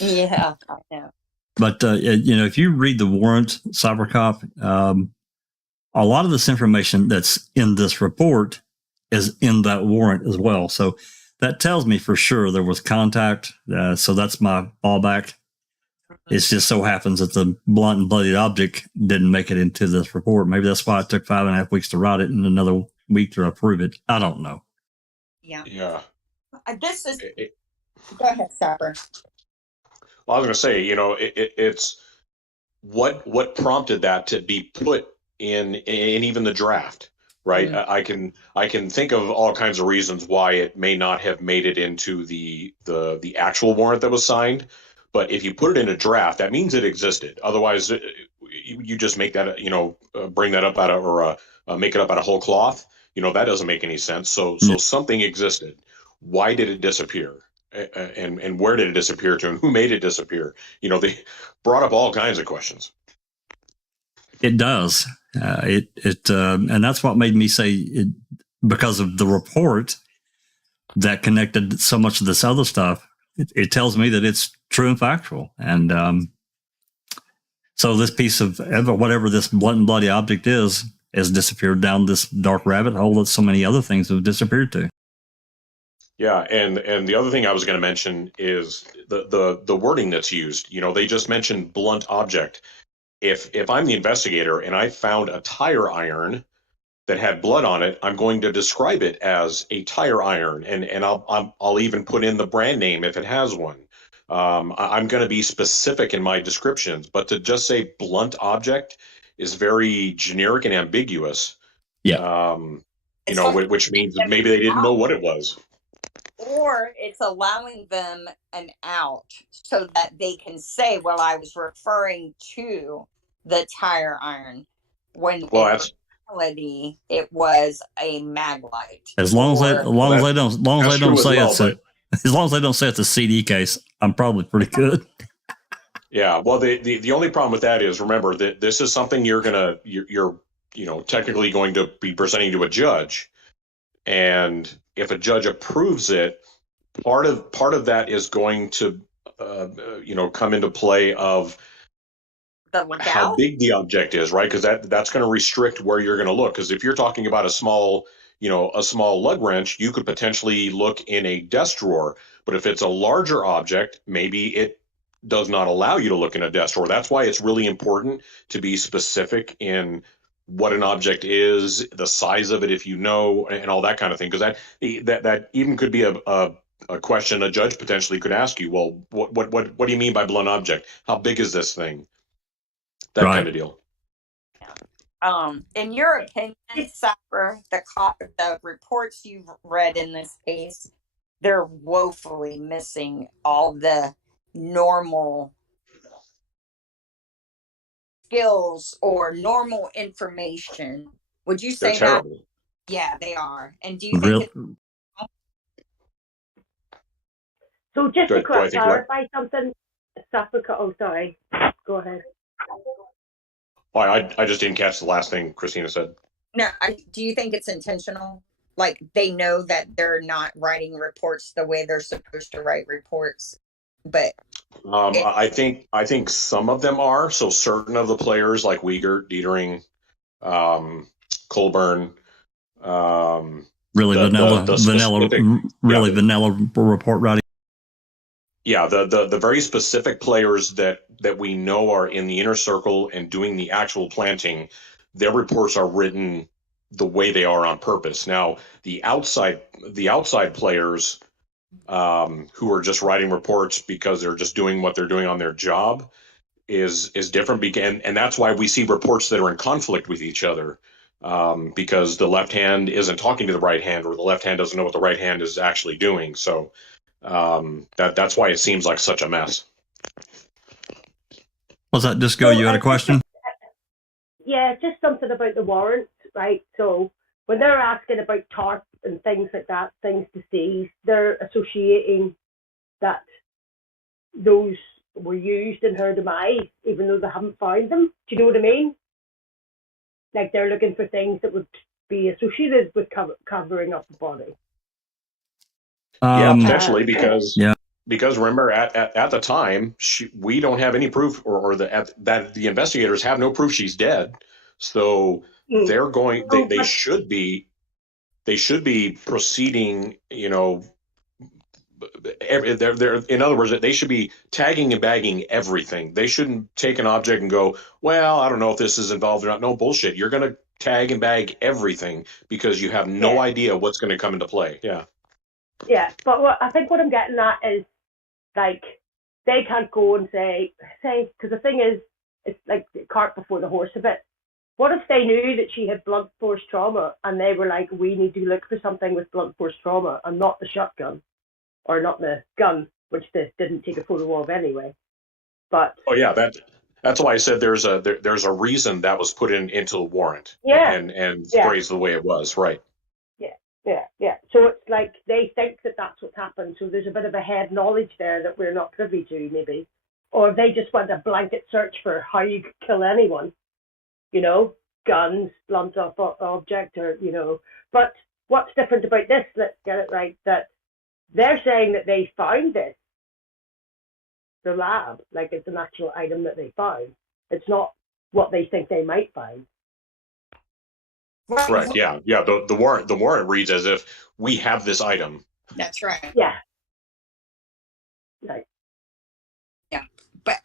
Yeah, I know. But, if you read the Warrant, CyberCop, a lot of this information that's in this report is in that warrant as well. So that tells me for sure there was contact. So that's my fallback. It just so happens that the blunt and bloodied object didn't make it into this report. Maybe that's why it took 5.5 weeks to write it and another week to approve it. I don't know. Yeah. Yeah. This is. Go ahead, Sapper. Well, I was going to say, it's what prompted that to be put in even the draft, right? Mm. I can think of all kinds of reasons why it may not have made it into the actual warrant that was signed. But if you put it in a draft, that means it existed. Otherwise, you just make that, bring that up out of, or make it up out of whole cloth. That doesn't make any sense. So something existed. Why did it disappear? And where did it disappear to, and who made it disappear? They brought up all kinds of questions. It does. And that's what made me say it, because of the report that connected so much of this other stuff. It tells me that it's true and factual. And so this piece of whatever this blunt and bloody object is has disappeared down this dark rabbit hole that so many other things have disappeared to. Yeah, and the other thing I was going to mention is the wording that's used. They just mentioned blunt object. If I'm the investigator and I found a tire iron that had blood on it, I'm going to describe it as a tire iron, and I'll even put in the brand name if it has one. I'm going to be specific in my descriptions, but to just say blunt object is very generic and ambiguous. Yeah. Which means that maybe they didn't know what it was. Or it's allowing them an out so that they can say, well, I was referring to the tire iron, when in reality it was a mag light. As long as they don't say it's a CD case, I'm probably pretty good. Yeah. Well, the only problem with that is, remember that this is something you're technically going to be presenting to a judge. And if a judge approves it, part of that is going to, come into play of how big the object is, right? Because that's going to restrict where you're going to look. Because if you're talking about a small lug wrench, you could potentially look in a desk drawer. But if it's a larger object, maybe it does not allow you to look in a desk drawer. That's why it's really important to be specific in what an object is, the size of it, if and all that kind of thing. Because that even could be a question a judge potentially could ask you. Well, what do you mean by blunt object? How big is this thing? That kind of deal. In your opinion, Sapper, the reports you've read in this case, they're woefully missing all the normal skills or normal information. Would you They're say that? terrible. Yeah, they are. And do you think it's So just to Do I think what? clarify something, Suffolk, oh, sorry, go ahead. Oh, I just didn't catch the last thing Christina said. no? Do you think it's intentional? Like they know that they're not writing reports the way they're supposed to write reports, but I think some of them are. So certain of the players like Wiegert, Dietering, Colburn, Really vanilla report writing. Yeah, the very specific players that we know are in the inner circle and doing the actual planting, their reports are written the way they are on purpose. Now, the outside players who are just writing reports because they're just doing what they're doing on their job is different. And that's why we see reports that are in conflict with each other, because the left hand isn't talking to the right hand, or the left hand doesn't know what the right hand is actually doing. So that's why it seems like such a mess. Was that Disco? You had a question? Yeah, just something about the warrants, right? So when they're asking about TARP and things like that, things to seize, they're associating that those were used in her demise, even though they haven't found them. Do you know what I mean? Like they're looking for things that would be associated with covering up the body. Yeah, potentially, because remember at the time we don't have any proof, or that the investigators have no proof she's dead. So they're going. They should be proceeding. You know, they're in other words, they should be tagging and bagging everything. They shouldn't take an object and go, well, I don't know if this is involved or not. No, bullshit. You're going to tag and bag everything because you have no idea what's going to come into play. Yeah. Yeah, but I think what I'm getting at is, like, they can't go and say, because the thing is, it's like the cart before the horse a bit. What if they knew that she had blunt force trauma and they were like, we need to look for something with blunt force trauma and not the shotgun, or not the gun, which they didn't take a photo of anyway. But that's why I said there's a reason that was put into the warrant. And phrased the way it was, right? Yeah. So it's like they think that that's what's happened. So there's a bit of a head knowledge there that we're not privy to, maybe. Or they just want a blanket search for how you could kill anyone. You know, guns, blunt object, or, you know. But what's different about this, let's get it right, that they're saying that they found this, the lab, like it's an actual item that they found. It's not what they think they might find. Correct. Yeah. The warrant reads as if we have this item. That's right. Yeah. Right. Yeah, but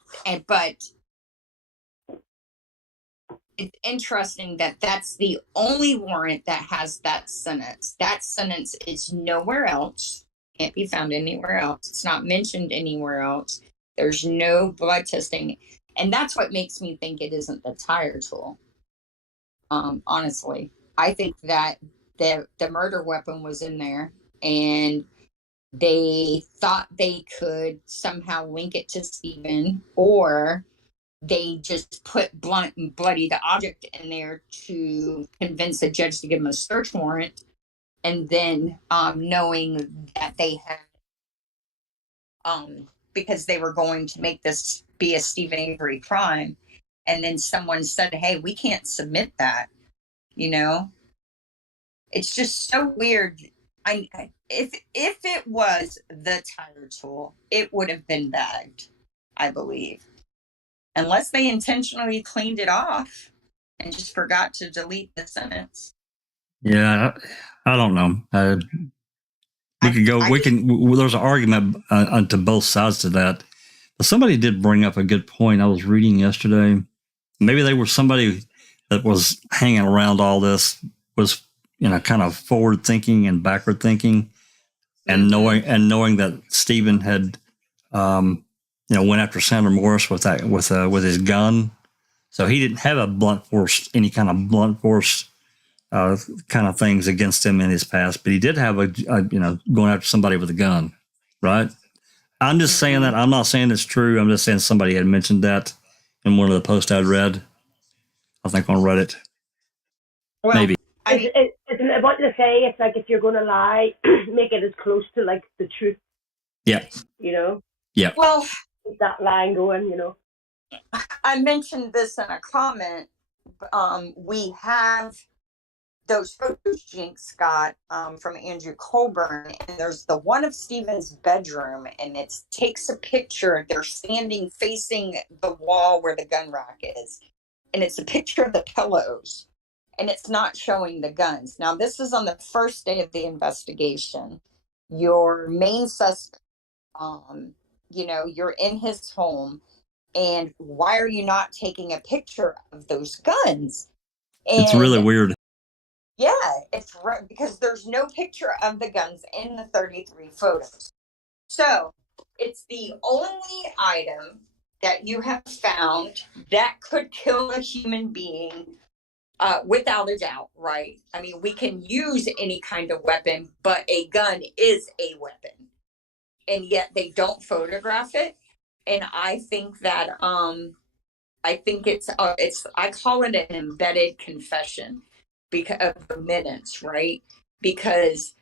it's interesting that that's the only warrant that has that sentence. That sentence is nowhere else. Can't be found anywhere else. It's not mentioned anywhere else. There's no blood testing, and that's what makes me think it isn't the tire tool. Honestly, I think that the murder weapon was in there, and they thought they could somehow link it to Stephen, or they just put blunt and bloody the object in there to convince the judge to give them a search warrant, and then knowing that they had because they were going to make this be a Stephen Avery crime, and then someone said, hey, we can't submit that. You know, it's just so weird. If it was the tire tool, it would have been bagged, I believe, unless they intentionally cleaned it off and just forgot to delete the sentence. Yeah, I don't know. There's an argument to both sides to that. But somebody did bring up a good point. I was reading yesterday. Maybe they were somebody that was hanging around all this, was, you know, kind of forward thinking and backward thinking, and knowing that Stephen had, went after Sandra Morris with his gun. So he didn't have any kind of blunt force kind of things against him in his past, but he did have a going after somebody with a gun, right? I'm just saying that. I'm not saying it's true. I'm just saying somebody had mentioned that in one of the posts I'd read. I think on Reddit. Well, maybe. I want to say it's like if you're going to lie, make it as close to like the truth. Yeah. You know. Yeah. Well, keep that line going. You know. I mentioned this in a comment. We have those photos Jinx got from Andrew Colburn, and there's the one of Stephen's bedroom, and it takes a picture. They're standing facing the wall where the gun rack is, and it's a picture of the pillows, and it's not showing the guns. Now, this is on the first day of the investigation. Your main suspect, you're in his home, and why are you not taking a picture of those guns? And it's really weird. Yeah, it's right because there's no picture of the guns in the 33 photos. So it's the only item that you have found that could kill a human being without a doubt, right? I mean, we can use any kind of weapon, but a gun is a weapon. And yet they don't photograph it. And I think that I call it an embedded confession because of the minutes, right? Because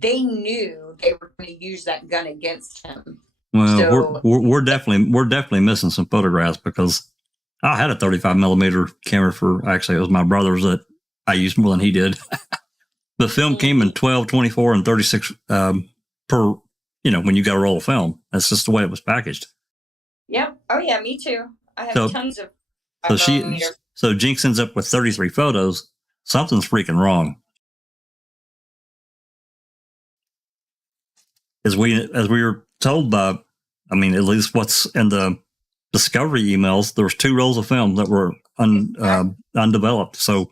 they knew they were going to use that gun against him. Well, so, we're definitely missing some photographs because I had a 35 millimeter camera actually it was my brother's that I used more than he did. The film came in 12, 24, and 36 per. When you got a roll of film, that's just the way it was packaged. Yeah. Oh yeah, me too. I have tons of. So Jinx ends up with 33 photos. Something's freaking wrong. As we were told by, at least what's in the discovery emails, there was 2 rolls of film that were undeveloped. So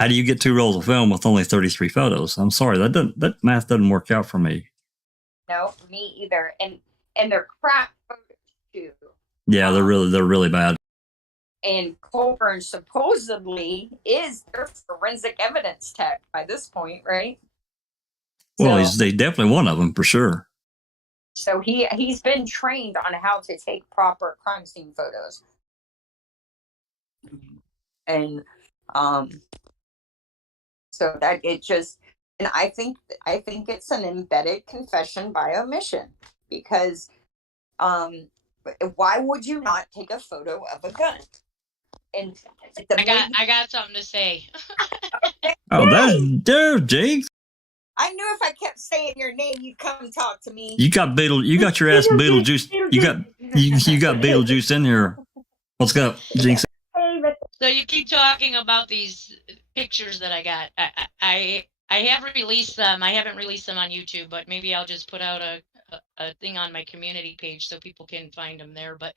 how do you get 2 rolls of film with only 33 photos? I'm sorry, that math doesn't work out for me. No, me either. And they're crap photos too. Yeah, they're really bad. And Colburn supposedly is their forensic evidence tech by this point, right? Well, he's definitely one of them for sure. So he's been trained on how to take proper crime scene photos. And so that it just, and I think it's an embedded confession by omission, because why would you not take a photo of a gun? And I got something to say. Oh, there's Jinx. I knew if I kept saying your name, you'd come and talk to me. You got your ass Beetlejuice. You got Beetlejuice in here. Let's go, Jinx. So you keep talking about these pictures that I got. I have released them. I haven't released them on YouTube, but maybe I'll just put out a thing on my community page so people can find them there. But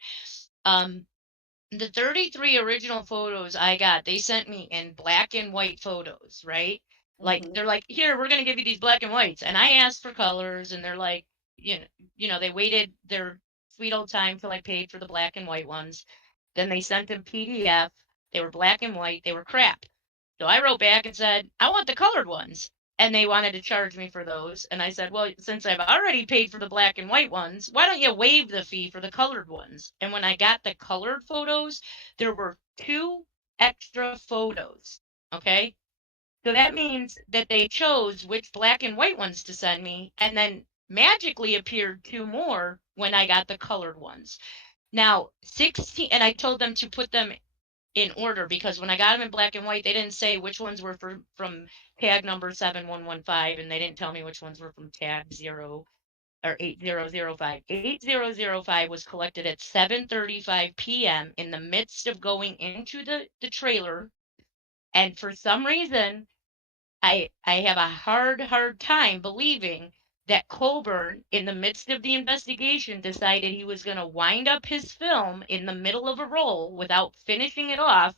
the 33 original photos I got, they sent me in black and white photos, right? Like, they're like, here, we're going to give you these black and whites. And I asked for colors, and they're like, they waited their sweet old time till I paid for the black and white ones. Then they sent them PDF. They were black and white. They were crap. So I wrote back and said, I want the colored ones. And they wanted to charge me for those. And I said, well, since I've already paid for the black and white ones, why don't you waive the fee for the colored ones? And when I got the colored photos, there were 2 extra photos. Okay? So that means that they chose which black and white ones to send me, and then magically appeared 2 more when I got the colored ones. Now, 16, and I told them to put them in order, because when I got them in black and white, they didn't say which ones were from tag number 7115, and they didn't tell me which ones were from tag 0 or 8005. 8005 was collected at 7:35 p.m. in the midst of going into the trailer, and for some reason, I have a hard time believing that Colburn, in the midst of the investigation, decided he was going to wind up his film in the middle of a roll without finishing it off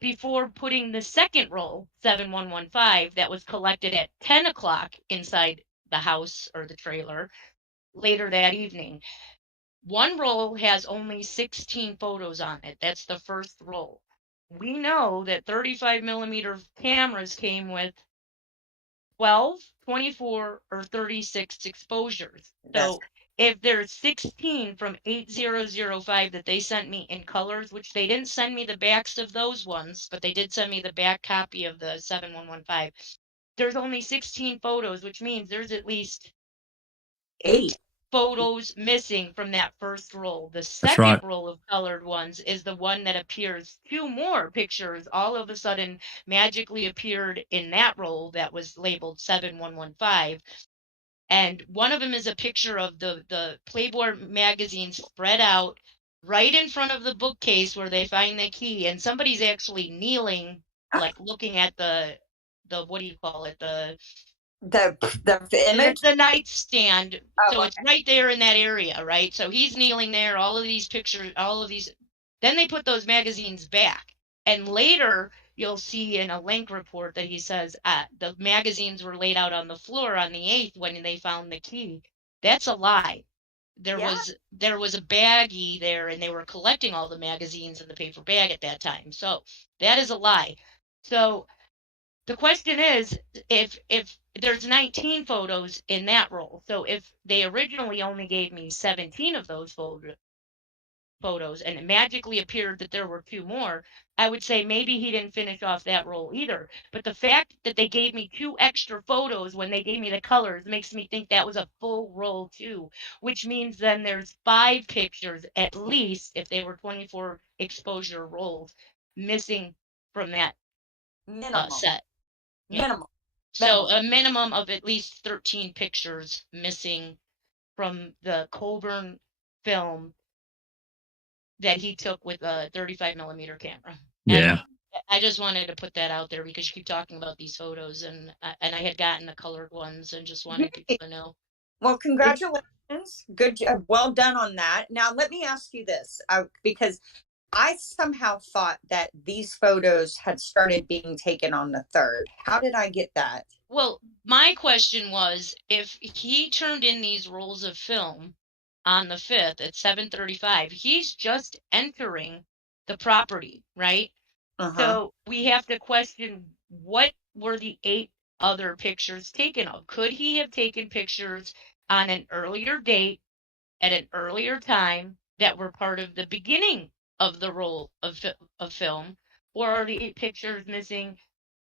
before putting the second roll, 7115, that was collected at 10 o'clock inside the house or the trailer later that evening. One roll has only 16 photos on it. That's the first roll. we know that 35 millimeter cameras came with 12, 24, or 36 exposures. So if there's 16 from 8005 that they sent me in colors, which they didn't send me the backs of those ones, but they did send me the back copy of the 7115. There's only 16 photos, which means there's at least 8 photos missing from that first roll. The second right. roll of colored ones is the one that appears 2 more pictures all of a sudden magically appeared in that roll that was labeled 7115. And one of them is a picture of the Playboy magazine spread out right in front of the bookcase where they find the key, and somebody's actually kneeling, like looking at the what do you call it, the image, the nightstand. Oh, so it's right there in that area, right? So he's kneeling there, all of these pictures, all of these. Then they put those magazines back. And later you'll see in a link report that he says the magazines were laid out on the floor on the 8th when they found the key. That's a lie. There was a baggie there, and they were collecting all the magazines in the paper bag at that time. So that is a lie. So the question is, if there's 19 photos in that roll, so if they originally only gave me 17 of those photos and it magically appeared that there were 2 more, I would say maybe he didn't finish off that roll either. But the fact that they gave me 2 extra photos when they gave me the colors makes me think that was a full roll too, which means then there's 5 pictures at least, if they were 24 exposure rolls, missing from that set. Minimum. So a minimum of at least 13 pictures missing from the Colburn film that he took with a 35 millimeter camera. Yeah. And I just wanted to put that out there because you keep talking about these photos, and I had gotten the colored ones and just wanted people to know. Well, congratulations. Good job. Well done on that. Now, let me ask you this, because I somehow thought that these photos had started being taken on the 3rd. How did I get that? Well, my question was, if he turned in these rolls of film on the 5th at 7:35, he's just entering the property, right? So we have to question, what were the 8 other pictures taken of? Could he have taken pictures on an earlier date at an earlier time that were part of the beginning of the roll of film, or are the 8 pictures missing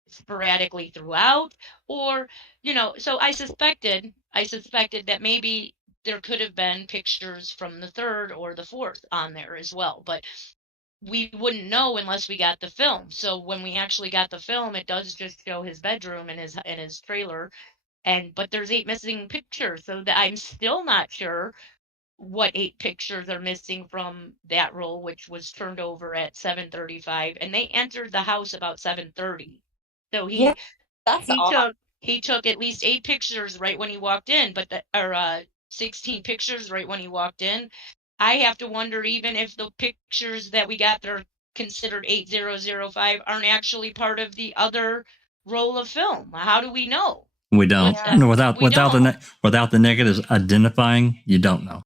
sporadically throughout? Or, so I suspected that maybe there could have been pictures from the 3rd or the 4th on there as well, but we wouldn't know unless we got the film. So when we actually got the film, it does just show his bedroom and his trailer, but there's 8 missing pictures, so that I'm still not sure what 8 pictures are missing from that roll, which was turned over at 7:35, and they entered the house about 7:30. So he took at least 8 pictures right when he walked in, or 16 pictures right when he walked in. I have to wonder even if the pictures that we got that are considered 8005 aren't actually part of the other roll of film. How do we know? We don't. No, without the negatives identifying, you don't know.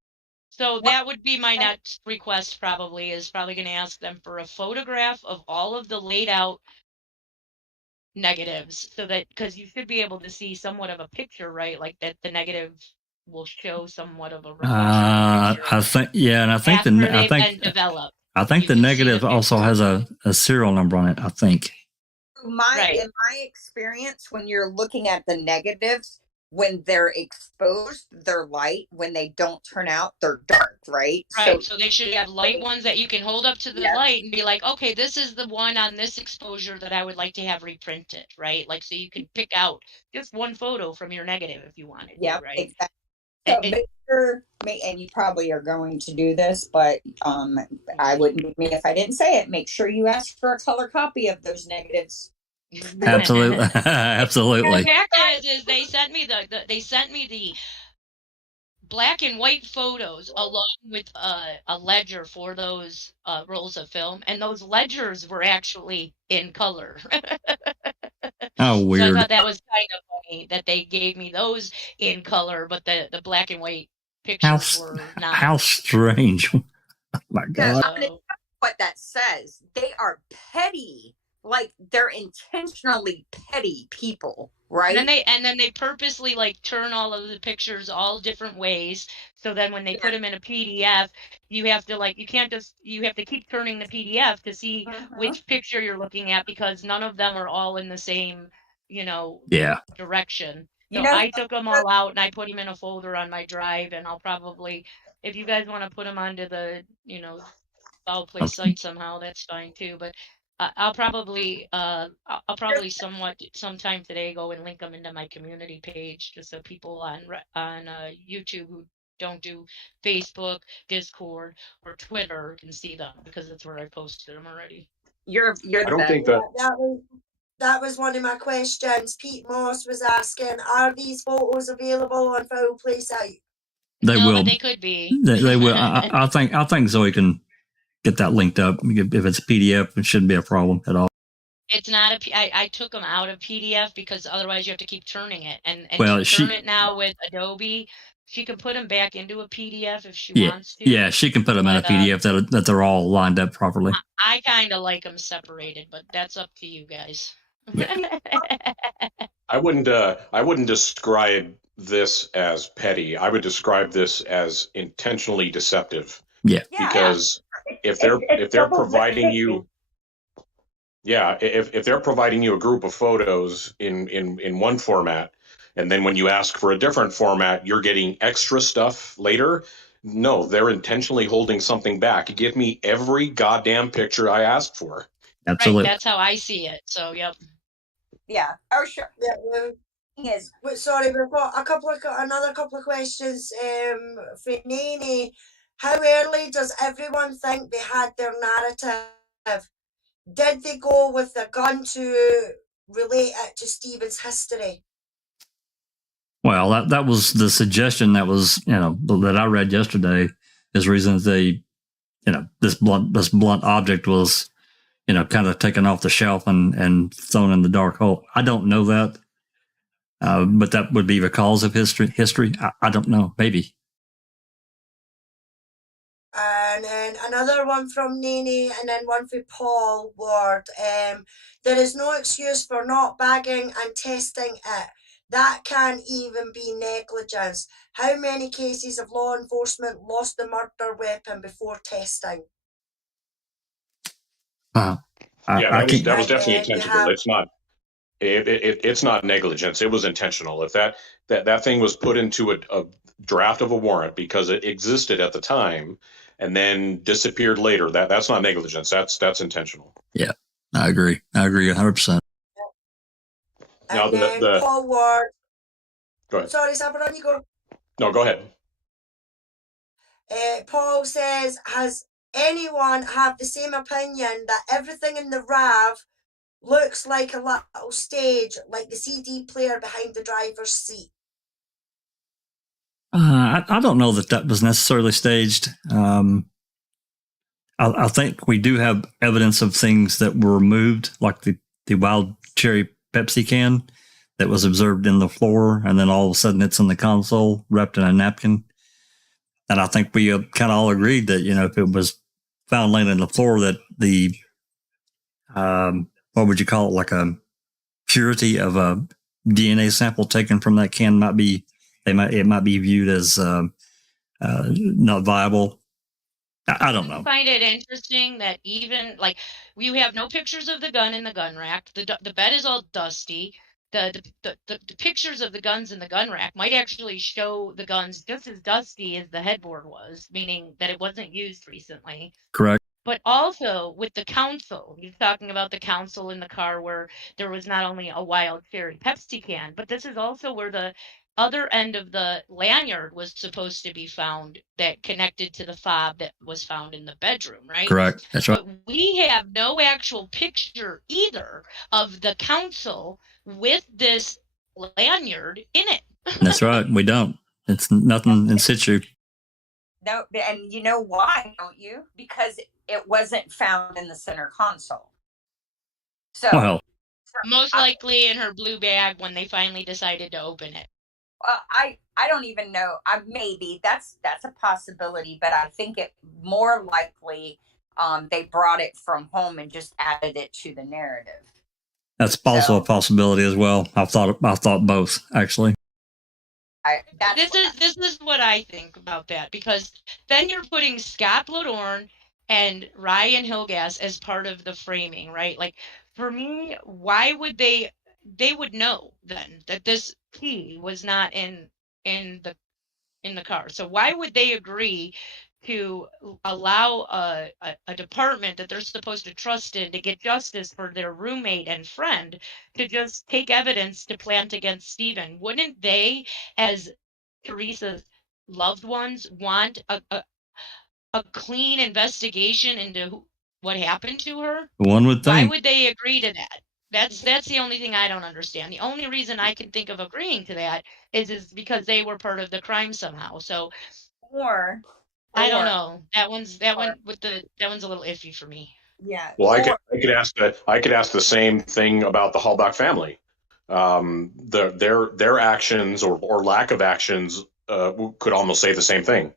So that would be my next request, probably going to ask them for a photograph of all of the laid out negatives, so that, because you should be able to see somewhat of a picture, right? Like that the negative will show somewhat of a I think, yeah, and I think I think the negative also has a serial number on it, I think. In my experience, when you're looking at the negatives, when they're exposed, they're light. When they don't turn out, they're dark, right? Right. So they should have light ones that you can hold up to the light and be like, okay, this is the one on this exposure that I would like to have reprinted, right? Like, so you can pick out just one photo from your negative if you wanted. Yeah, right? Exactly. So make sure, and you probably are going to do this, but I wouldn't be me if I didn't say it. Make sure you ask for a color copy of those negatives. Absolutely. Absolutely. The fact is they sent me the black and white photos along with a ledger for those rolls of film, and those ledgers were actually in color. Oh, weird. So I thought that was kind of funny that they gave me those in color, but the black and white pictures were not. How strange. Oh my God. So, what that says. They are petty, like they're intentionally petty people, right? And then they purposely like turn all of the pictures all different ways. So then when they put them in a PDF, you have to like, you have to keep turning the PDF to see which picture you're looking at, because none of them are all in the same, direction. So I took them all out and I put them in a folder on my drive, and I'll probably, if you guys want to put them onto the, foul play site somehow, that's fine too. But I'll probably sometime today go and link them into my community page, just so people on YouTube who don't do Facebook, Discord, or Twitter can see them, because that's where I posted them already. You're I don't think that that was one of my questions. Pete Moss was asking, are these photos available on foul play site? They will. But they could be. They will. I think Zoe can get that linked up. If it's a PDF, it shouldn't be a problem at all. It's not I took them out of PDF because otherwise you have to keep turning it. And well, turn it now with Adobe. She can put them back into a PDF if she wants to. Yeah, she can put them in a PDF that they're all lined up properly. I kind of like them separated, but that's up to you guys. Yeah. I wouldn't describe this as petty. I would describe this as intentionally deceptive. Yeah. Because if they're providing you, if they're providing you a group of photos in one format, and then when you ask for a different format, you're getting extra stuff later. No, they're intentionally holding something back. Give me every goddamn picture I asked for. Absolutely. Right, that's how I see it. So, yep. Yeah. Oh, sure. Yeah. Yes. Sorry, we've got another couple of questions for Nene. How early does everyone think they had their narrative? Did they go with the gun to relate it to Stephen's history? Well, that was the suggestion that was, that I read yesterday, is reasons they, this blunt object was, kind of taken off the shelf and thrown in the dark hole. I don't know that, but that would be because of history. I don't know, maybe. And then another one from Nene, and then one for Paul Ward. There is no excuse for not bagging and testing it. That can even be negligence. How many cases of law enforcement lost the murder weapon before testing? That was definitely intentional. It's not. It's not negligence. It was intentional. If that thing was put into a draft of a warrant because it existed at the time and then disappeared later, that's not negligence. That's intentional. Yeah, I agree 100%. Now Paul Ward. Go ahead. Sorry, Sabaron, you go. No, go ahead. Paul says, has anyone have the same opinion that everything in the RAV looks like a little stage, like the CD player behind the driver's seat? I don't know that was necessarily staged. I think we do have evidence of things that were moved, like the wild cherry Pepsi can that was observed in the floor, and then all of a sudden it's in the console wrapped in a napkin. And I think we kind of all agreed that, if it was found laying on the floor, that the, what would you call it, like a purity of a DNA sample taken from that can might be viewed as not viable. I don't know. I find it interesting that even like you have no pictures of the gun in the gun rack. The bed is all dusty. The pictures of the guns in the gun rack might actually show the guns just as dusty as the headboard was, meaning that it wasn't used recently. Correct. But also with the console, you're talking about the console in the car where there was not only a wild cherry Pepsi can, but this is also where the other end of the lanyard was supposed to be found that connected to the fob that was found in the bedroom, right? Correct. That's right. But we have no actual picture either of the console with this lanyard in it. That's right. We don't. It's nothing in situ. No, and you know why, don't you? Because it wasn't found in the center console. So most likely in her blue bag when they finally decided to open it. I don't even know. Maybe that's a possibility, but I think it more likely they brought it from home and just added it to the narrative. That's also a possibility as well. I've thought both, actually. This is what I think about that, because then you're putting Scott Bladorn and Ryan Hilgas as part of the framing, right? Like, for me, why would they would know then that this key was not in the car. So why would they agree to allow a department that they're supposed to trust in to get justice for their roommate and friend to just take evidence to plant against Stephen? Wouldn't they, as Teresa's loved ones, want a clean investigation into what happened to her? One would think. Why would they agree to that? That's the only thing I don't understand. The only reason I can think of agreeing to that is because they were part of the crime somehow. So, or I don't know. That one's a little iffy for me. Yeah. Well, I could ask the same thing about the Hallback family. Their actions or lack of actions could almost say the same thing.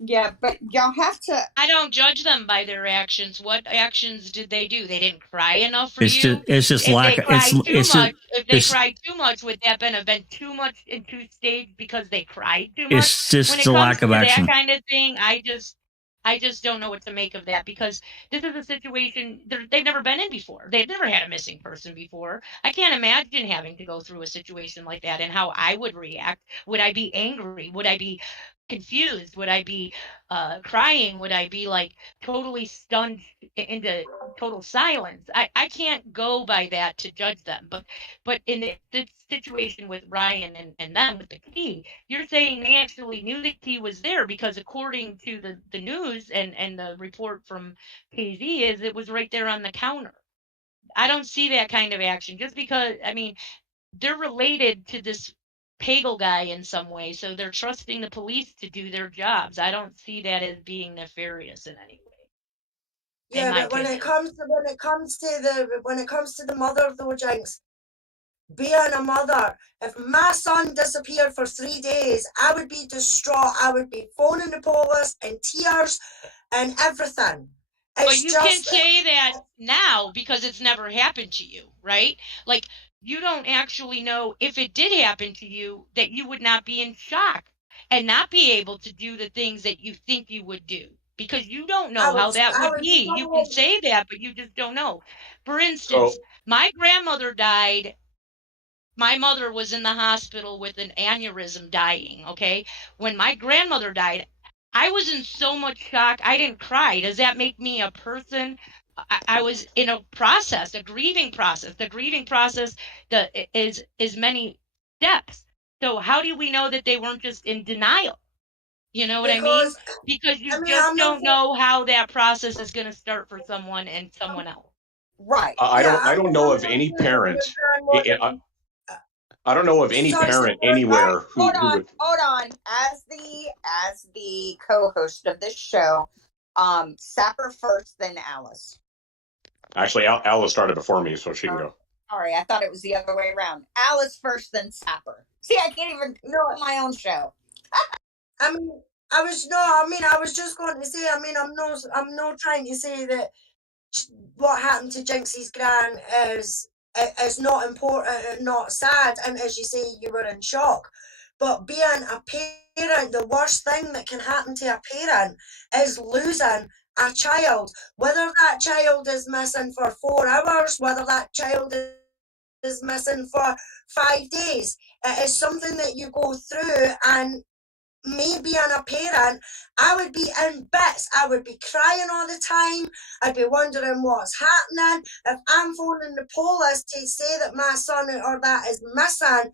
Yeah, but y'all have to. I don't judge them by their actions. What actions did they do? They didn't cry enough for It's you. It's just if lack. They cried too much, if they it's, cried too much, would that have been too much in two stage because they cried too much? It's just when it the comes lack of to action. That kind of thing, I just don't know what to make of that, because this is a situation they've never been in before. They've never had a missing person before. I can't imagine having to go through a situation like that and how I would react. Would I be angry? Would I be confused? Would I be crying? Would I be like totally stunned into total silence? I can't go by that to judge them. But in this situation with Ryan and them with the key, you're saying they actually knew the key was there, because according to the news and the report from KZ is it was right there on the counter. I don't see that kind of action, just because, I mean, they're related to this Pagel guy in some way, so they're trusting the police to do their jobs. I don't see that as being nefarious in any way. Yeah, but when it comes to the mother though, Jinx, being a mother, if my son disappeared for 3 days, I would be distraught. I would be phoning the police in tears and everything. But you can say that now because it's never happened to you, right? Like, you don't actually know if it did happen to you that you would not be in shock and not be able to do the things that you think you would do, because you don't know how that would be. You can say that, but you just don't know. For instance, my grandmother died. My mother was in the hospital with an aneurysm dying, okay? When my grandmother died, I was in so much shock, I didn't cry. Does that make me a person? I was in a process, a grieving process. The grieving process is many steps. So how do we know that they weren't just in denial? You know what I mean? Because you just don't know how that process is going to start for someone and someone else. Right. I don't know of any parent. I don't know of any parent anywhere who would. Hold on. As the co-host of this show, Sapper first, then Alice. Actually, Alice started before me, so she can go. Sorry, I thought it was the other way around. Alice first, then Sapper. See, I can't even know my own show. I was just going to say, I'm not trying to say that what happened to Jinxie's gran is not important, not sad, and as you say, you were in shock. But being a parent, the worst thing that can happen to a parent is losing a child. Whether that child is missing for 4 hours, whether that child is missing for 5 days, it is something that you go through. And me being a parent, I would be in bits. I would be crying all the time. I'd be wondering what's happening. If I'm phoning the police to say that my son or that is missing,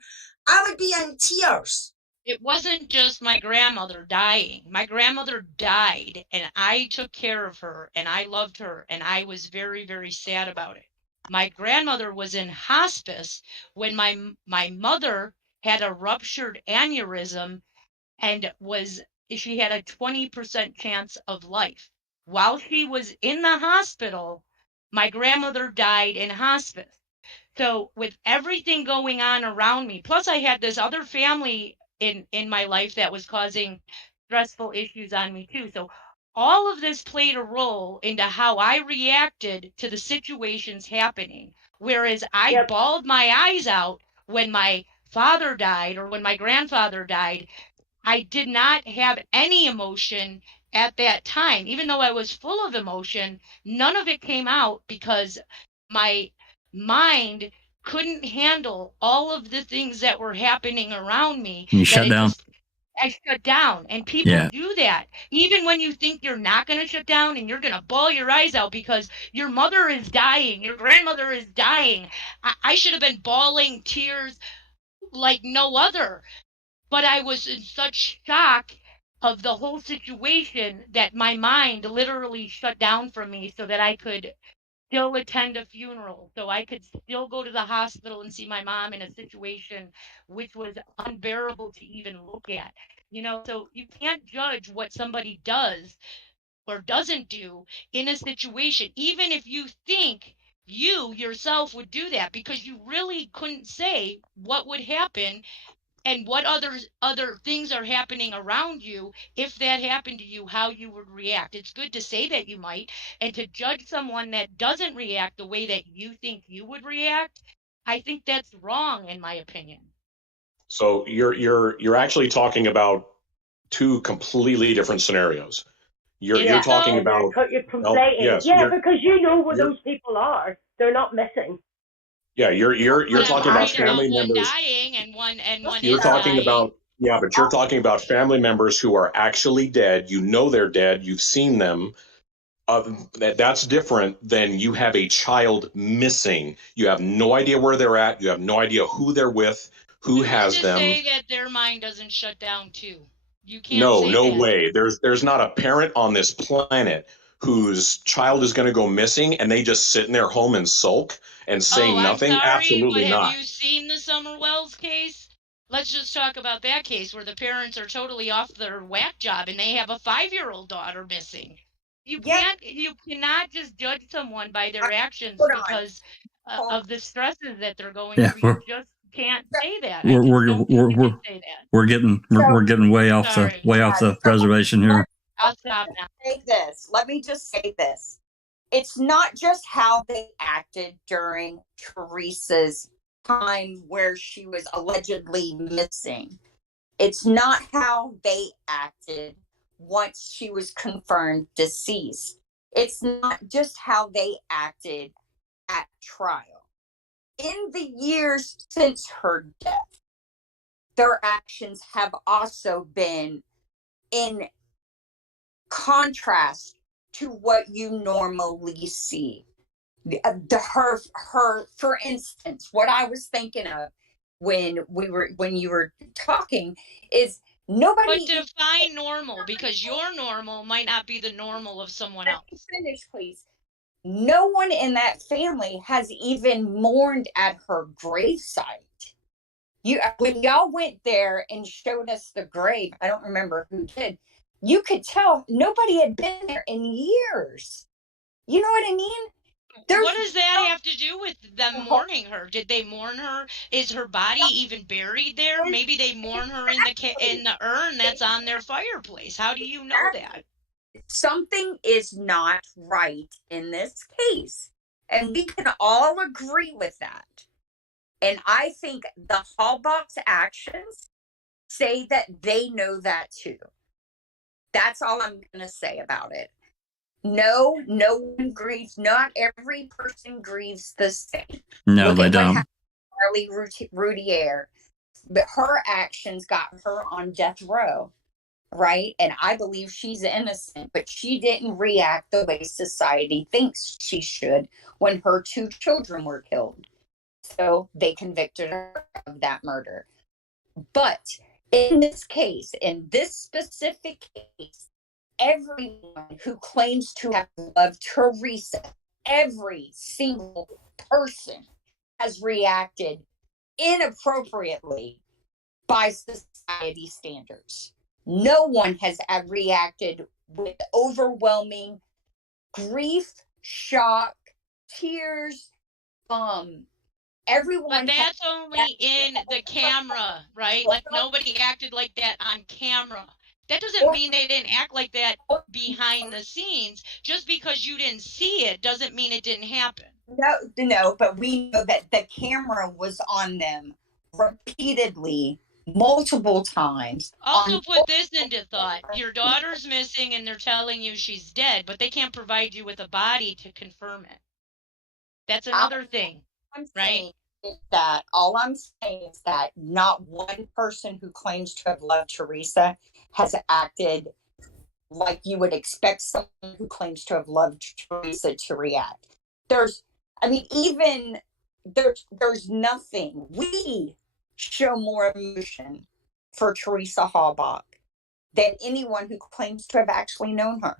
I would be in tears. It wasn't just my grandmother dying. My grandmother died, and I took care of her, and I loved her, and I was very, very sad about it. My grandmother was in hospice when my mother had a ruptured aneurysm and she had a 20% chance of life. While she was in the hospital, my grandmother died in hospice. So with everything going on around me, plus I had this other family in my life that was causing stressful issues on me too. So all of this played a role into how I reacted to the situations happening. Whereas I bawled my eyes out when my father died or when my grandfather died, I did not have any emotion at that time. Even though I was full of emotion, none of it came out because my mind couldn't handle all of the things that were happening around me. You shut down. I shut down, and people do that. Even when you think you're not going to shut down and you're going to bawl your eyes out because your mother is dying, your grandmother is dying. I should have been bawling tears like no other, but I was in such shock of the whole situation that my mind literally shut down from me so that I could still attend a funeral, so I could still go to the hospital and see my mom in a situation which was unbearable to even look at. You know, so you can't judge what somebody does or doesn't do in a situation, even if you think you yourself would do that, because you really couldn't say what would happen and what other things are happening around you. If that happened to you, how you would react. It's good to say that you might, and to judge someone that doesn't react the way that you think you would react, I think that's wrong, in my opinion. So you're actually talking about two completely different scenarios. You're talking about you're conflating. yes, because you know what those people are. They're not missing. Yeah, you're talking about family members dying and one you're talking dying. about but you're talking about family members who are actually dead. You know they're dead. You've seen them. That's different than you have a child missing. You have no idea where they're at. You have no idea who they're with, who has them. Say that their mind doesn't shut down too. You can't. No way. There's not a parent on this planet whose child is going to go missing and they just sit in their home and sulk and say nothing. I'm sorry, absolutely but not. Have you seen the Summer Wells case? Let's just talk about that case where the parents are totally off their whack job and they have a 5-year-old daughter missing. You cannot just judge someone by their actions because of the stresses that they're going through. You just can't say that. We're getting way off the reservation here. I'll stop now. Let me just say this. It's not just how they acted during Teresa's time where she was allegedly missing. It's not how they acted once she was confirmed deceased. It's not just how they acted at trial. In the years since her death, their actions have also been in contrast to what you normally see. Her, for instance, what I was thinking of when you were talking is nobody. But define normal, because your normal might not be the normal of someone else. Finish, please. No one in that family has even mourned at her gravesite. When y'all went there and showed us the grave, I don't remember who did. You could tell nobody had been there in years. You know what I mean? What does that have to do with them mourning her? Did they mourn her? Is her body even buried there? Maybe they mourn her in the urn that's on their fireplace. How do you know that? Something is not right in this case, and we can all agree with that. And I think the Hallbox actions say that they know that too. That's all I'm going to say about it. No one grieves. Not every person grieves the same. No, they don't. Charlie Routier, but her actions got her on death row, right? And I believe she's innocent, but she didn't react the way society thinks she should when her 2 children were killed. So they convicted her of that murder. But in this case, in this specific case, everyone who claims to have loved Teresa, every single person has reacted inappropriately by society standards. No one has reacted with overwhelming grief, shock, tears. Everyone. But that's only in the camera, right? Like nobody acted like that on camera. That doesn't mean they didn't act like that behind the scenes. Just because you didn't see it doesn't mean it didn't happen. No, but we know that the camera was on them repeatedly, multiple times. Also put this into thought. Your daughter's missing and they're telling you she's dead, but they can't provide you with a body to confirm it. That's another thing, right? All I'm saying is that not one person who claims to have loved Teresa has acted like you would expect someone who claims to have loved Teresa to react. There's nothing. We show more emotion for Teresa Halbach than anyone who claims to have actually known her.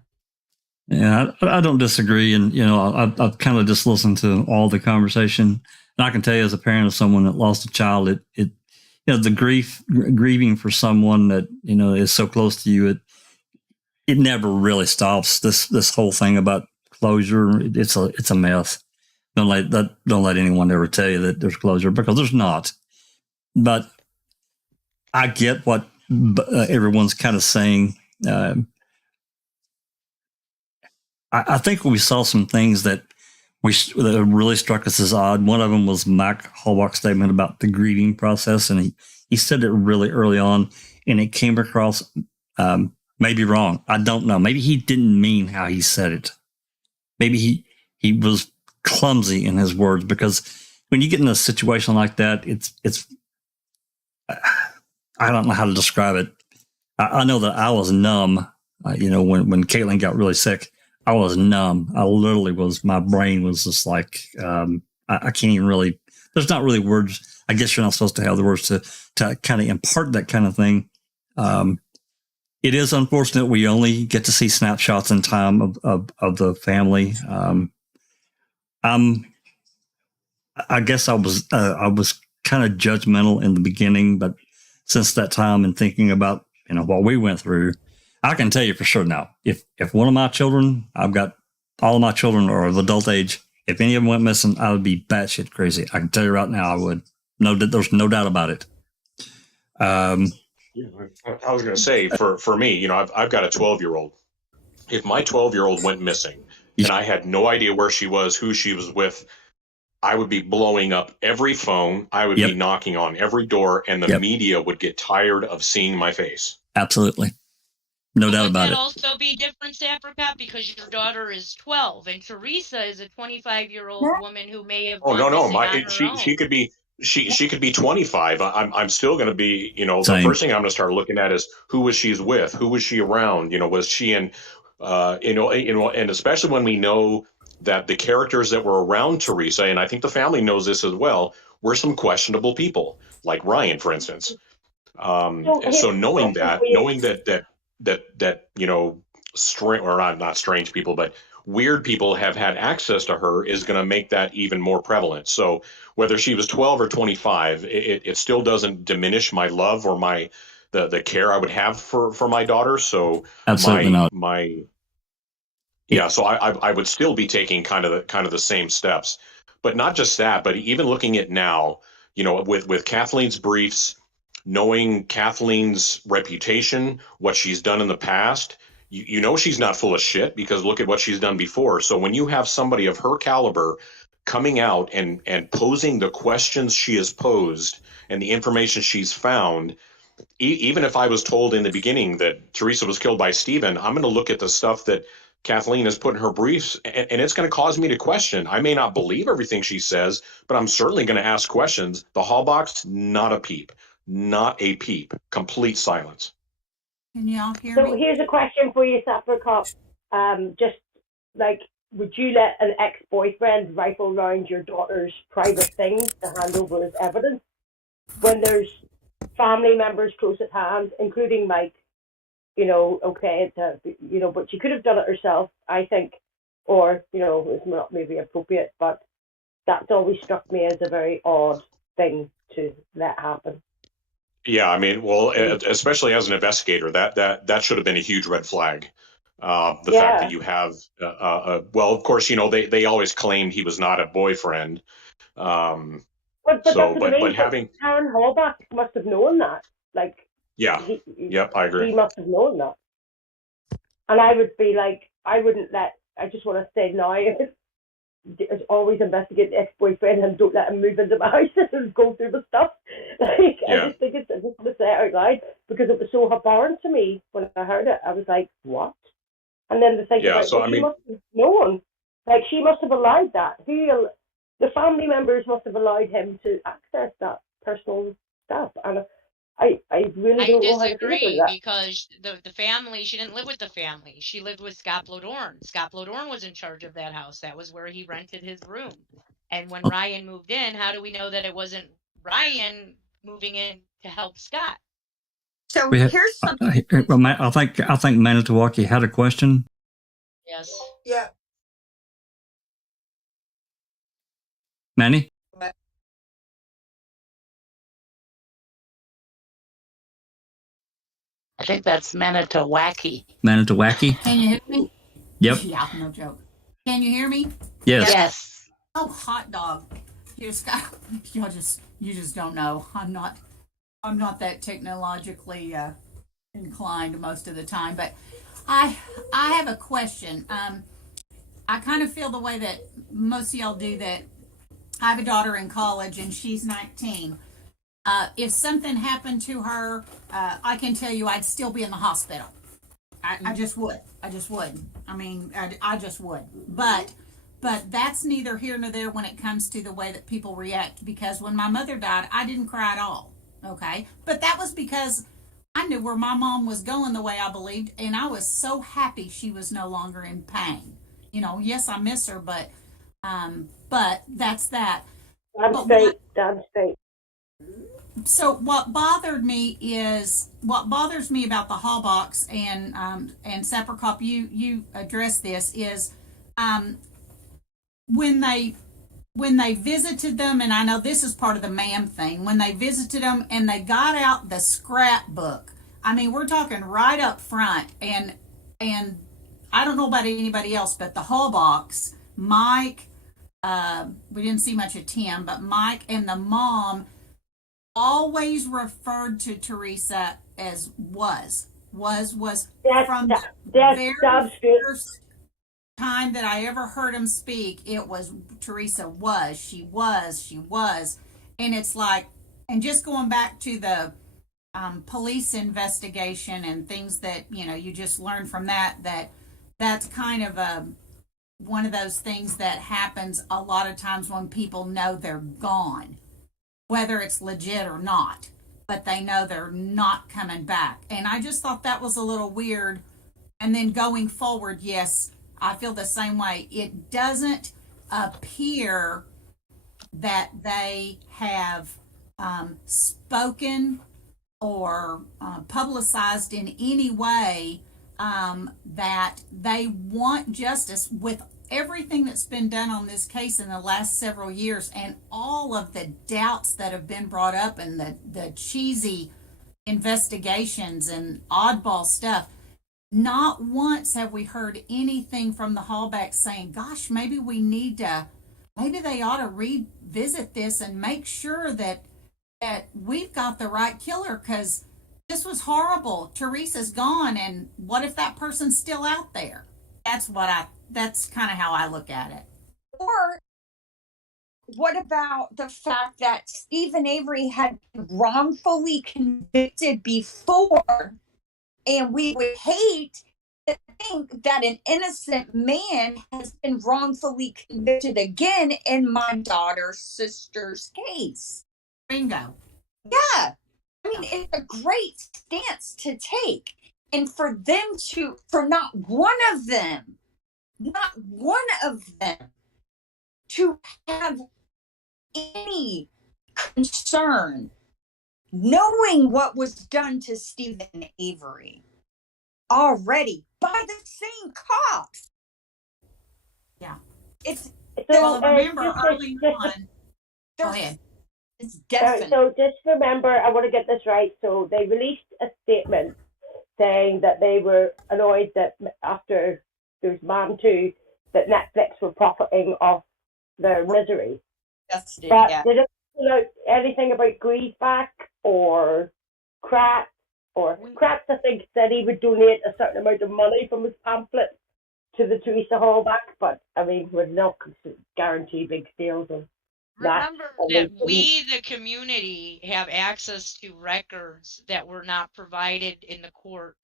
Yeah, I don't disagree. And, I've kind of just listened to all the conversation. And I can tell you, as a parent of someone that lost a child, the grieving for someone that, is so close to you, it never really stops. This whole thing about closure, it's a mess. Don't let anyone ever tell you that there's closure, because there's not. But I get what everyone's kind of saying. I think we saw some things that really struck us as odd. One of them was Mike Halbach's statement about the grieving process, and he said it really early on, and it came across maybe wrong. I don't know. Maybe he didn't mean how he said it. Maybe he was clumsy in his words, because when you get in a situation like that, it's I don't know how to describe it. I know that I was numb. When Caitlin got really sick, I was numb. I literally my brain was just like, I can't even really, there's not really words. I guess you're not supposed to have the words to kind of impart that kind of thing. It is unfortunate we only get to see snapshots in time of the family. I guess I was kind of judgmental in the beginning, but since that time and thinking about, what we went through, I can tell you for sure now, if one of my children, I've got all of my children are of adult age, if any of them went missing, I would be batshit crazy. I can tell you right now, I would. There's no doubt about it. I was going to say, for me, I've got a 12-year-old. If my 12-year-old went missing and I had no idea where she was, who she was with, I would be blowing up every phone. I would be knocking on every door, and the media would get tired of seeing my face. Absolutely. No doubt about it. Would that also be different, Apricot, because your daughter is 12 and Teresa is a 25-year-old woman who may have gone missing on her own. She could be 25. I'm still going to be, the first thing I'm going to start looking at is who was she with, who was she around, was she in, and especially when we know that the characters that were around Teresa, and I think the family knows this as well, were some questionable people, like Ryan, for instance. So knowing that not strange people, but weird people have had access to her is going to make that even more prevalent. So whether she was 12 or 25, it still doesn't diminish my love or the care I would have for my daughter. So absolutely not. So I would still be taking kind of the same steps, but not just that, but even looking at now, with Kathleen's briefs, knowing Kathleen's reputation, what she's done in the past, she's not full of shit, because look at what she's done before. So when you have somebody of her caliber coming out and posing the questions she has posed and the information she's found, even if I was told in the beginning that Teresa was killed by Stephen, I'm going to look at the stuff that Kathleen has put in her briefs, and it's going to cause me to question. I may not believe everything she says, but I'm certainly going to ask questions. The Halbachs, not a peep. Not a peep. Complete silence. Can y'all hear me? So me? here's a question for you, Apricot. Just like, would you let an ex-boyfriend rifle around your daughter's private things to hand over as evidence when there's family members close at hand, including Mike? But she could have done it herself, I think, or, it's not maybe appropriate, but that's always struck me as a very odd thing to let happen. Yeah, I mean, well, especially as an investigator, that should have been a huge red flag. The fact that you have, of course, they always claimed he was not a boyfriend. But having Karen Halbach must have known that, like. Yeah. Yep, I agree. He must have known that. And I would be like, I just want to say now, always investigate the ex-boyfriend and don't let him move into my house and go through the stuff. Like, yeah. I just think I just want to say it out loud because it was so abhorrent to me when I heard it. I was like, what? And then to think about, so, she must have known. Like, she must have allowed that. The family members must have allowed him to access that personal stuff. And I really don't know how to feel about that. Because the family, she didn't live with the family. She lived with Scott Blodorn. Scott Blodorn was in charge of that house. That was where he rented his room. And when Ryan moved in, how do we know that it wasn't Ryan moving in to help Scott? So here's something. I think Manitowoc had a question. Yes. Yeah. Manny? I think that's Manitowoc. Manitowoc? Can you hear me? Yep. Yeah, no joke. Can you hear me? Yes. Yes. Oh, hot dog. You just don't know. I'm not that technologically inclined most of the time, but I have a question. I kind of feel the way that most of y'all do, that I have a daughter in college and she's 19. If something happened to her, I can tell you I'd still be in the hospital. I just would. I mean, I just would. But that's neither here nor there when it comes to the way that people react. Because when my mother died, I didn't cry at all. Okay? But that was because I knew where my mom was going the way I believed. And I was so happy she was no longer in pain. You know, yes, I miss her, but that's that. Damn straight. So what bothers me about the hall box, and Sappercop, you addressed this, is when they visited them, and I know this is part of the ma'am thing, when they visited them and they got out the scrapbook. I mean, we're talking right up front, and I don't know about anybody else, but the hall box, Mike, we didn't see much of Tim, but Mike and the mom always referred to Teresa as was from the very first time that I ever heard him speak. It was Teresa was, she was. And it's like, and just going back to the police investigation and things that, you know, you just learn from that's kind of one of those things that happens a lot of times when people know they're gone, whether it's legit or not, but they know they're not coming back. And I just thought that was a little weird. And then going forward, yes, I feel the same way. It doesn't appear that they have spoken or publicized in any way that they want justice, with everything that's been done on this case in the last several years and all of the doubts that have been brought up and the cheesy investigations and oddball stuff. Not once have we heard anything from the Hallbacks saying, gosh, maybe they ought to revisit this and make sure that we've got the right killer, because this was horrible. Teresa's gone, and what if that person's still out there? That's kind of how I look at it. Or what about the fact that Stephen Avery had been wrongfully convicted before, and we would hate to think that an innocent man has been wrongfully convicted again in my daughter's sister's case. Bingo. Yeah. I mean, it's a great stance to take. And for not one of them to have any concern knowing what was done to Stephen Avery already by the same cops. Yeah. Remember early on. Go ahead. It's definite. So just remember, I want to get this right. So they released a statement saying that they were annoyed that after there's Man 2, that Netflix were profiting off their misery. Yes, but they didn't know anything about Greaseback or Crack Or Kratz, I think, said he would donate a certain amount of money from his pamphlet to the Teresa Hallback, but I mean, we're not guarantee big sales of that. Remember that we, the community, have access to records that were not provided in the court,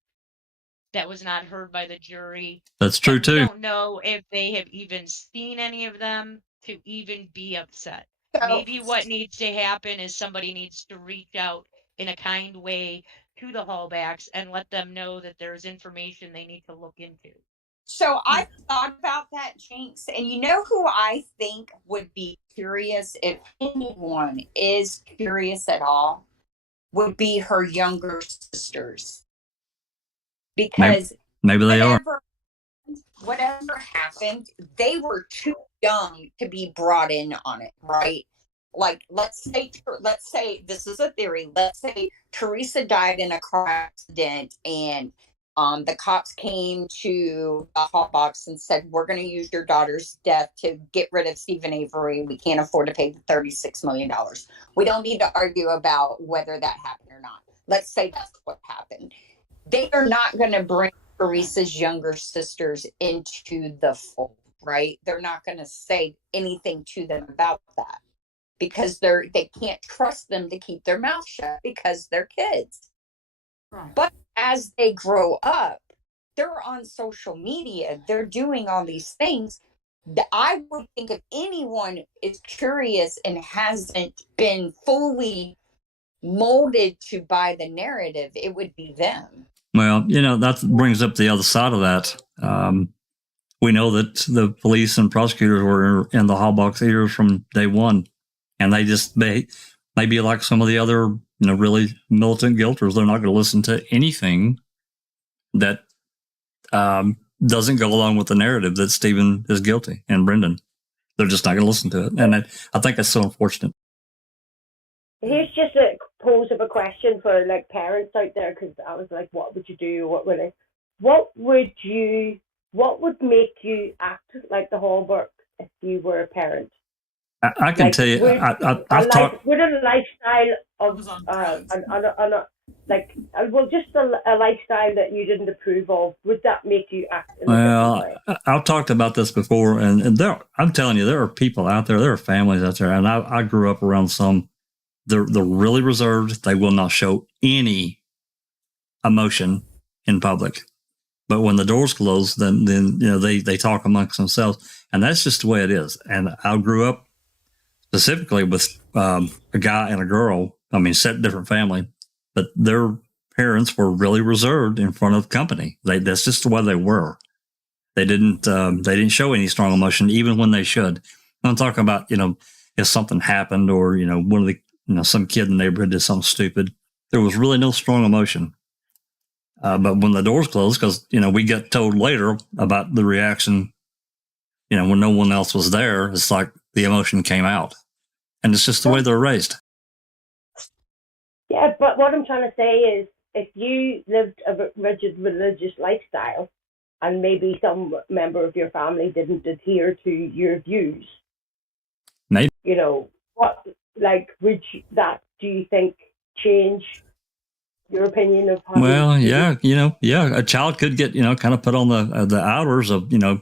that was not heard by the jury. That's true We too. don't know if they have even seen any of them to even be upset. So- Maybe what needs to happen is somebody needs to reach out in a kind way to the Hallbacks and let them know that there's information they need to look into. So I thought about that, Jinx, and you know who I think would be curious, if anyone is curious at all, would be her younger sisters. Because Maybe they are. whatever happened, they were too young to be brought in on it, right? Like, let's say this is a theory. Let's say Teresa died in a car accident, and the cops came to the hot box and said, "We're going to use your daughter's death to get rid of Stephen Avery. We can't afford to pay the $36 million. We don't need to argue about whether that happened or not. Let's say that's what happened. They are not going to bring Teresa's younger sisters into the fold, right? They're not going to say anything to them about that, because they can't trust them to keep their mouth shut because they're kids. Right. But as they grow up, they're on social media, they're doing all these things. I would think if anyone is curious and hasn't been fully molded to buy the narrative, it would be them. Well, that brings up the other side of that. We know that the police and prosecutors were in the Hallbox ears from day one, and they may be like some of the other, really militant guilters. They're not going to listen to anything that doesn't go along with the narrative that Stephen is guilty and Brendan. They're just not going to listen to it, and I think that's so unfortunate. Here's just a pose of a question for like parents out there, because I was like, what would you do? What would make you act like the Hallbrook if you were a parent? I can tell you, I've talked. Would a lifestyle of just a lifestyle that you didn't approve of, would that make you act in a different way? I've talked about this before, and I'm telling you, there are people out there, there are families out there, and I grew up around some. They're really reserved. They will not show any emotion in public. But when the doors close, then they talk amongst themselves, and that's just the way it is. And I grew up specifically with a guy and a girl. I mean, set different family, but their parents were really reserved in front of company. That's just the way they were. They didn't show any strong emotion, even when they should. I'm talking about if something happened, or one of the some kid in the neighborhood did something stupid. There was really no strong emotion. But when the doors closed, because, we get told later about the reaction, when no one else was there, it's like the emotion came out. And it's just the way they're raised. Yeah, but what I'm trying to say is, if you lived a rigid religious lifestyle and maybe some member of your family didn't adhere to your views, maybe. Do you think change your opinion of how? Well, yeah, a child could get, kind of put on the outers of, I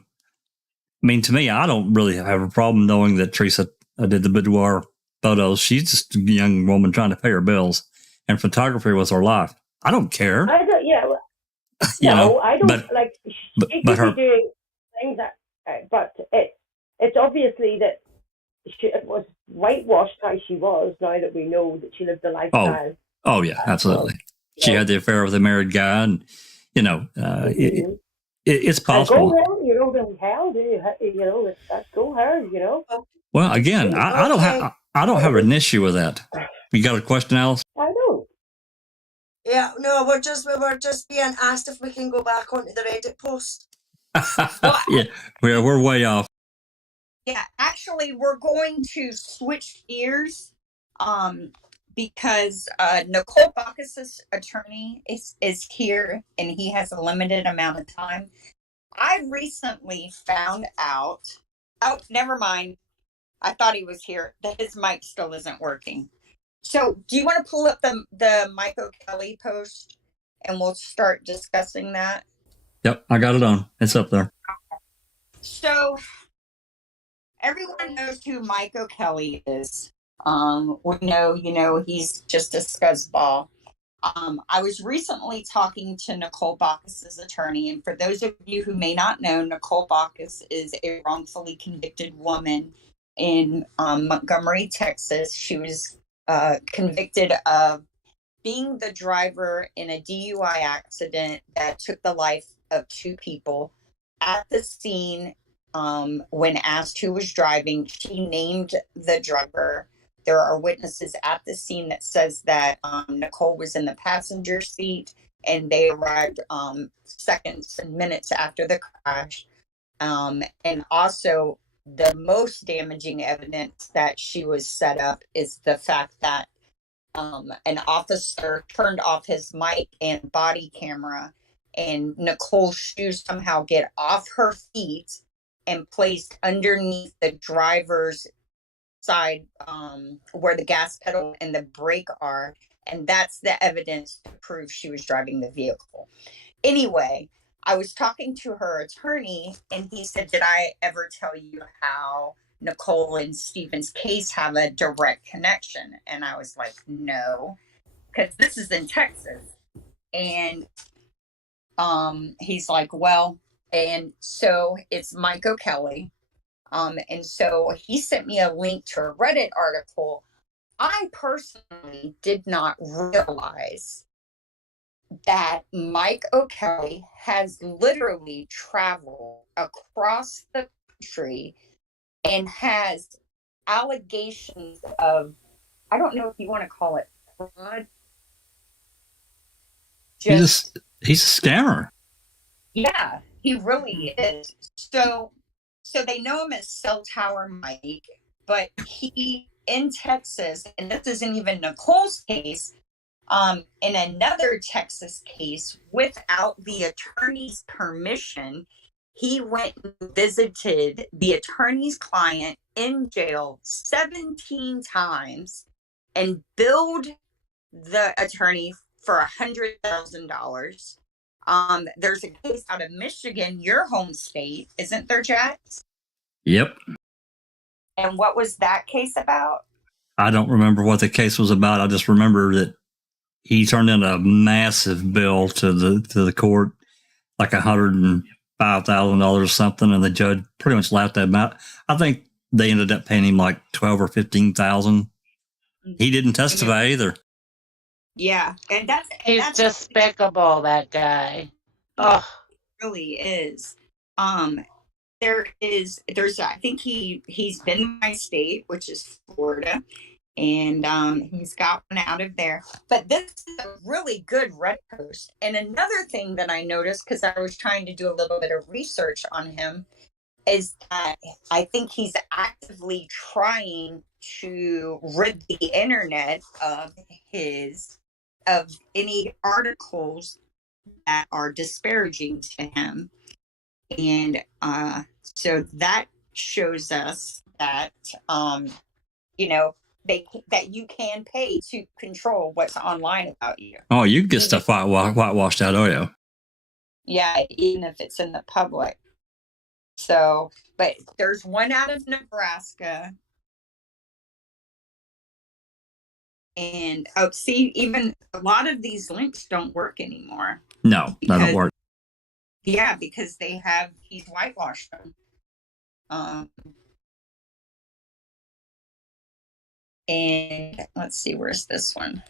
mean, to me, I don't really have a problem knowing that Teresa did the boudoir photos. She's just a young woman trying to pay her bills, and photography was her life. I don't care. I don't. Yeah. I don't. She could be doing things but it's obviously that it was whitewashed how she was. Now that we know that she lived a lifestyle. Oh yeah, absolutely. She had the affair with a married guy, and it's possible. Go her, go her, Well, again, I don't have an issue with that. You got a question, Alice? I don't. Yeah, no, we were just being asked if we can go back onto the Reddit post. Yeah, we're way off. Yeah, actually, we're going to switch gears because Nicole Bacchus's attorney is here, and he has a limited amount of time. I recently found out. Oh, never mind. I thought he was here. That his mic still isn't working. So, do you want to pull up the Mike O'Kelly post? and we'll start discussing that. Yep, I got it on. It's up there. So everyone knows who Mike O'Kelly is. We know, he's just a scuzzball. I was recently talking to Nicole Bacchus's attorney, and for those of you who may not know, Nicole Bacchus is a wrongfully convicted woman in Montgomery, Texas. She was convicted of being the driver in a DUI accident that took the life of 2 people. At the scene, when asked who was driving, she named the driver. There are witnesses at the scene that says that Nicole was in the passenger seat, and they arrived seconds and minutes after the crash. And also, the most damaging evidence that she was set up is the fact that an officer turned off his mic and body camera, and Nicole's shoes somehow get off her feet and placed underneath the driver's side, where the gas pedal and the brake are. And that's the evidence to prove she was driving the vehicle. Anyway, I was talking to her attorney, and he said, did I ever tell you how Nicole and Stephen's case have a direct connection? And I was like, no, because this is in Texas. And he's like, well, and so it's Mike O'Kelly. And so he sent me a link to a Reddit article. I personally did not realize that Mike O'Kelly has literally traveled across the country and has allegations of, I don't know if you want to call it fraud. He's a scammer. Yeah, he really is. So they know him as Cell Tower Mike, but he, in Texas, and this isn't even Nicole's case, in another Texas case, without the attorney's permission, he went and visited the attorney's client in jail 17 times and billed the attorney for $100,000. There's a case out of Michigan, your home state, isn't there, Jack? Yep. And what was that case about? I don't remember what the case was about. I just remember that he turned in a massive bill to the court, like $105,000 or something, and the judge pretty much laughed at him out. I think they ended up paying him like $12,000 or $15,000. He didn't testify either. Yeah, and that's despicable. That guy. Oh, really is. There's I think he's been in my state, which is Florida, and he's got one out of there. But this is a really good Reddit post. And another thing that I noticed, because I was trying to do a little bit of research on him, is that I think he's actively trying to rid the internet of any articles that are disparaging to him. And so that shows us that, that you can pay to control what's online about you. Oh, you can get stuff whitewashed out, oh yeah. Yeah, even if it's in the public. So, but there's one out of Nebraska. And even a lot of these links don't work anymore. No, that don't work. Yeah, because he's whitewashed them. And let's see, where's this one?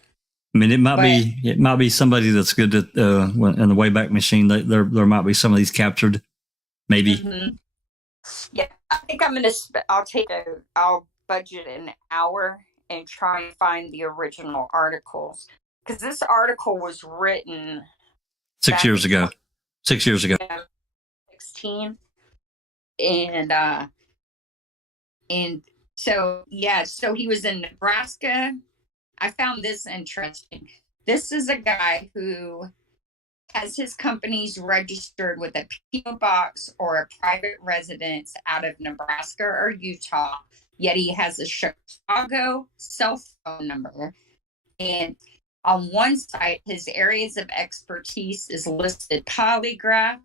I mean, it might be somebody that's good at in the Wayback Machine. There might be some of these captured, maybe. Mm-hmm. Yeah, I think I'll budget an hour and try and find the original articles, because this article was written 6 years ago. 6 years ago. 16. And so he was in Nebraska. I found this interesting. This is a guy who has his companies registered with a PO box or a private residence out of Nebraska or Utah, yet he has a Chicago cell phone number. And on one site, his areas of expertise is listed polygraph,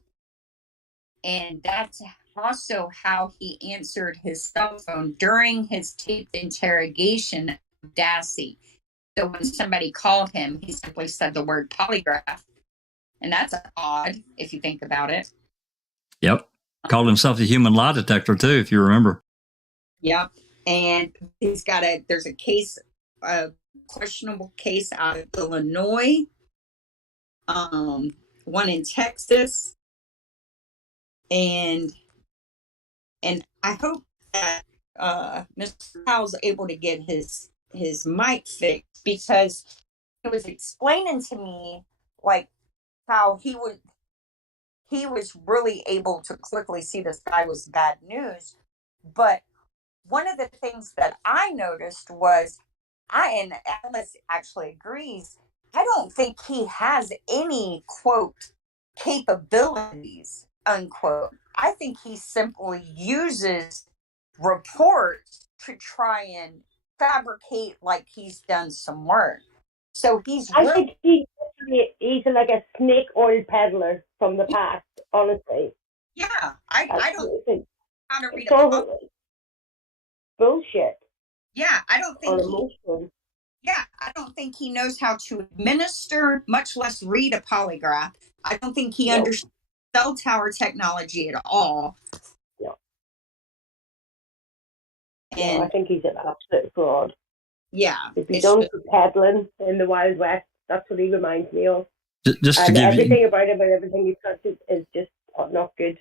and that's also how he answered his cell phone during his taped interrogation of Dassey. So when somebody called him, he simply said the word polygraph. And that's odd if you think about it. Yep. Called himself a human lie detector too, if you remember. Yep. And there's a case, a questionable case out of Illinois, one in Texas. And I hope that Mr. Powell's able to get his mic fixed, because he was explaining to me like how he was really able to quickly see this guy was bad news. But one of the things that I noticed was, and Alice actually agrees, I don't think he has any, quote, capabilities, unquote. I think he simply uses reports to try and fabricate like he's done some work. So I think he's like a snake oil peddler from the past, honestly. Yeah, I don't think how to read bullshit. Yeah, I don't think he knows how to administer, much less read a polygraph. I don't think he understands cell tower technology at all. Yeah. And I think he's an absolute fraud. Yeah. If he's done for peddling in the Wild West, that's what he reminds me of. Just to give everything about him and everything he's touches is just not good.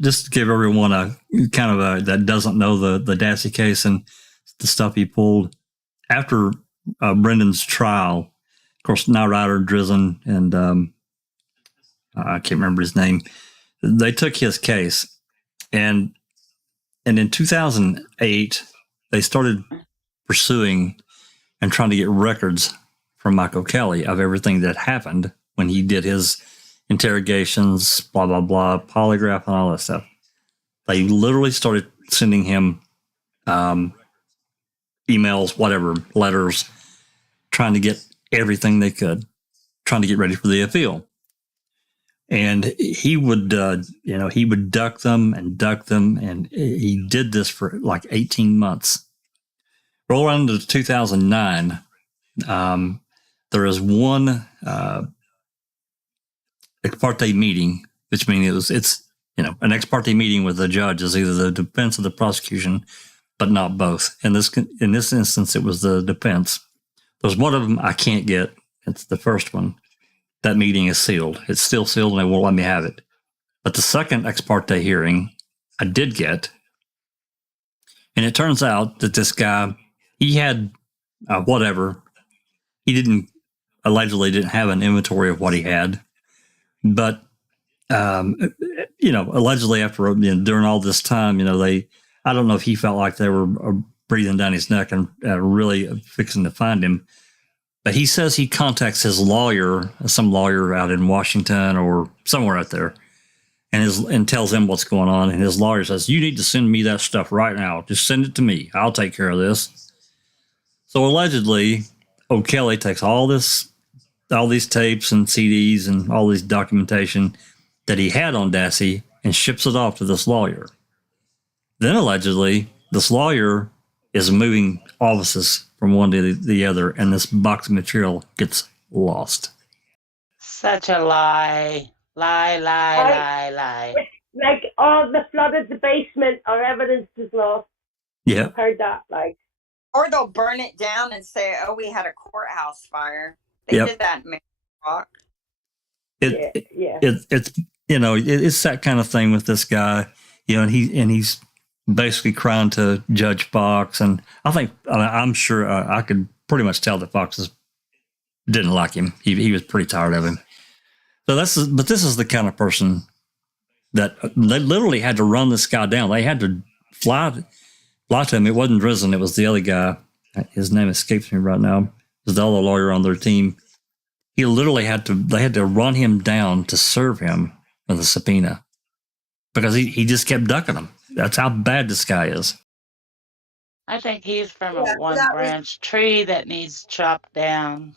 Just to give everyone a kind of that doesn't know the Dassey case and the stuff he pulled after Brendan's trial. Of course, Knight Rider, Drizzen, and I can't remember his name. They took his case, and in 2008 they started pursuing and trying to get records from Michael Kelly of everything that happened when he did his interrogations, blah, blah, blah, polygraph and all that stuff. They literally started sending him emails, whatever, letters, trying to get everything they could, trying to get ready for the appeal. And he would, he would duck them, and he did this for like 18 months. Roll on to 2009. There is one ex parte meeting, which means it's an ex parte meeting with the judge is either the defense or the prosecution, but not both. In this instance, it was the defense. There's one of them I can't get. It's the first one. That meeting is sealed. It's still sealed, and they won't let me have it. But the second ex parte hearing, I did get, and it turns out that this guy, he had whatever. He allegedly didn't have an inventory of what he had, but allegedly after during all this time, I don't know if he felt like they were breathing down his neck and really fixing to find him. But he says he contacts his lawyer, some lawyer out in Washington or somewhere out there, and tells him what's going on. And his lawyer says, "You need to send me that stuff right now. Just send it to me. I'll take care of this." So allegedly, O'Kelly takes all these tapes and CDs and all this documentation that he had on Dassey and ships it off to this lawyer. Then allegedly, this lawyer is moving offices from one to the other, and this box of material gets lost. Such a lie. Lie. Like, they flooded the basement, our evidence is lost. Yeah. I've heard that, like. Or they'll burn it down and say, "Oh, we had a courthouse fire." They did that in Rock. It's that kind of thing with this guy, and he's basically crying to Judge Fox, and I'm sure I could pretty much tell that Fox didn't like him. He was pretty tired of him. So this is the kind of person that they literally had to run this guy down. They had to fly to him. It wasn't Drizzen, it was the other guy. His name escapes me right now. It was the other lawyer on their team. He literally they had to run him down to serve him with a subpoena because he just kept ducking them. That's how bad this guy is. I think he's from Yeah, a one that was branch tree that needs chopped down.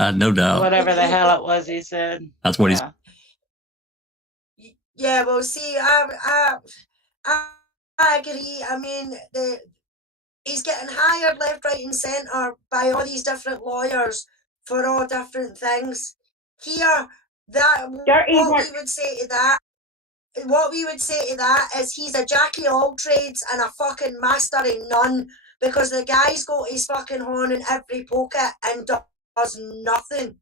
No doubt. Whatever the hell it was he said. That's what he's. Yeah. yeah. Well, see, I agree. I mean, he's getting hired left, right, and centre by all these different lawyers for all different things. Here, that Dirty what work. we would say to that. What we would say to that is he's a jack of all trades and a fucking master in none, because the guy's got his fucking horn in every pocket and does nothing.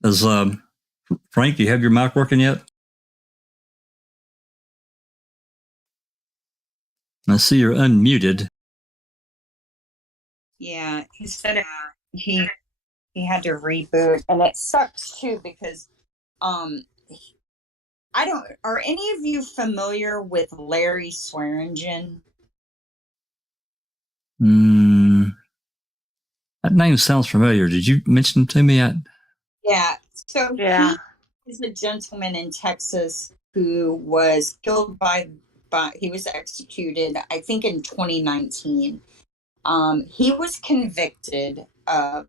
Does Frank, do you have your mic working yet? I see you're unmuted. Yeah, he said he had to reboot, and it sucks too because I don't. Are any of you familiar with Larry Swearingen? That name sounds familiar. Did you mention to me? Yeah. So Yeah. he is a gentleman in Texas who was killed by he was executed, I think, in 2019. He was convicted of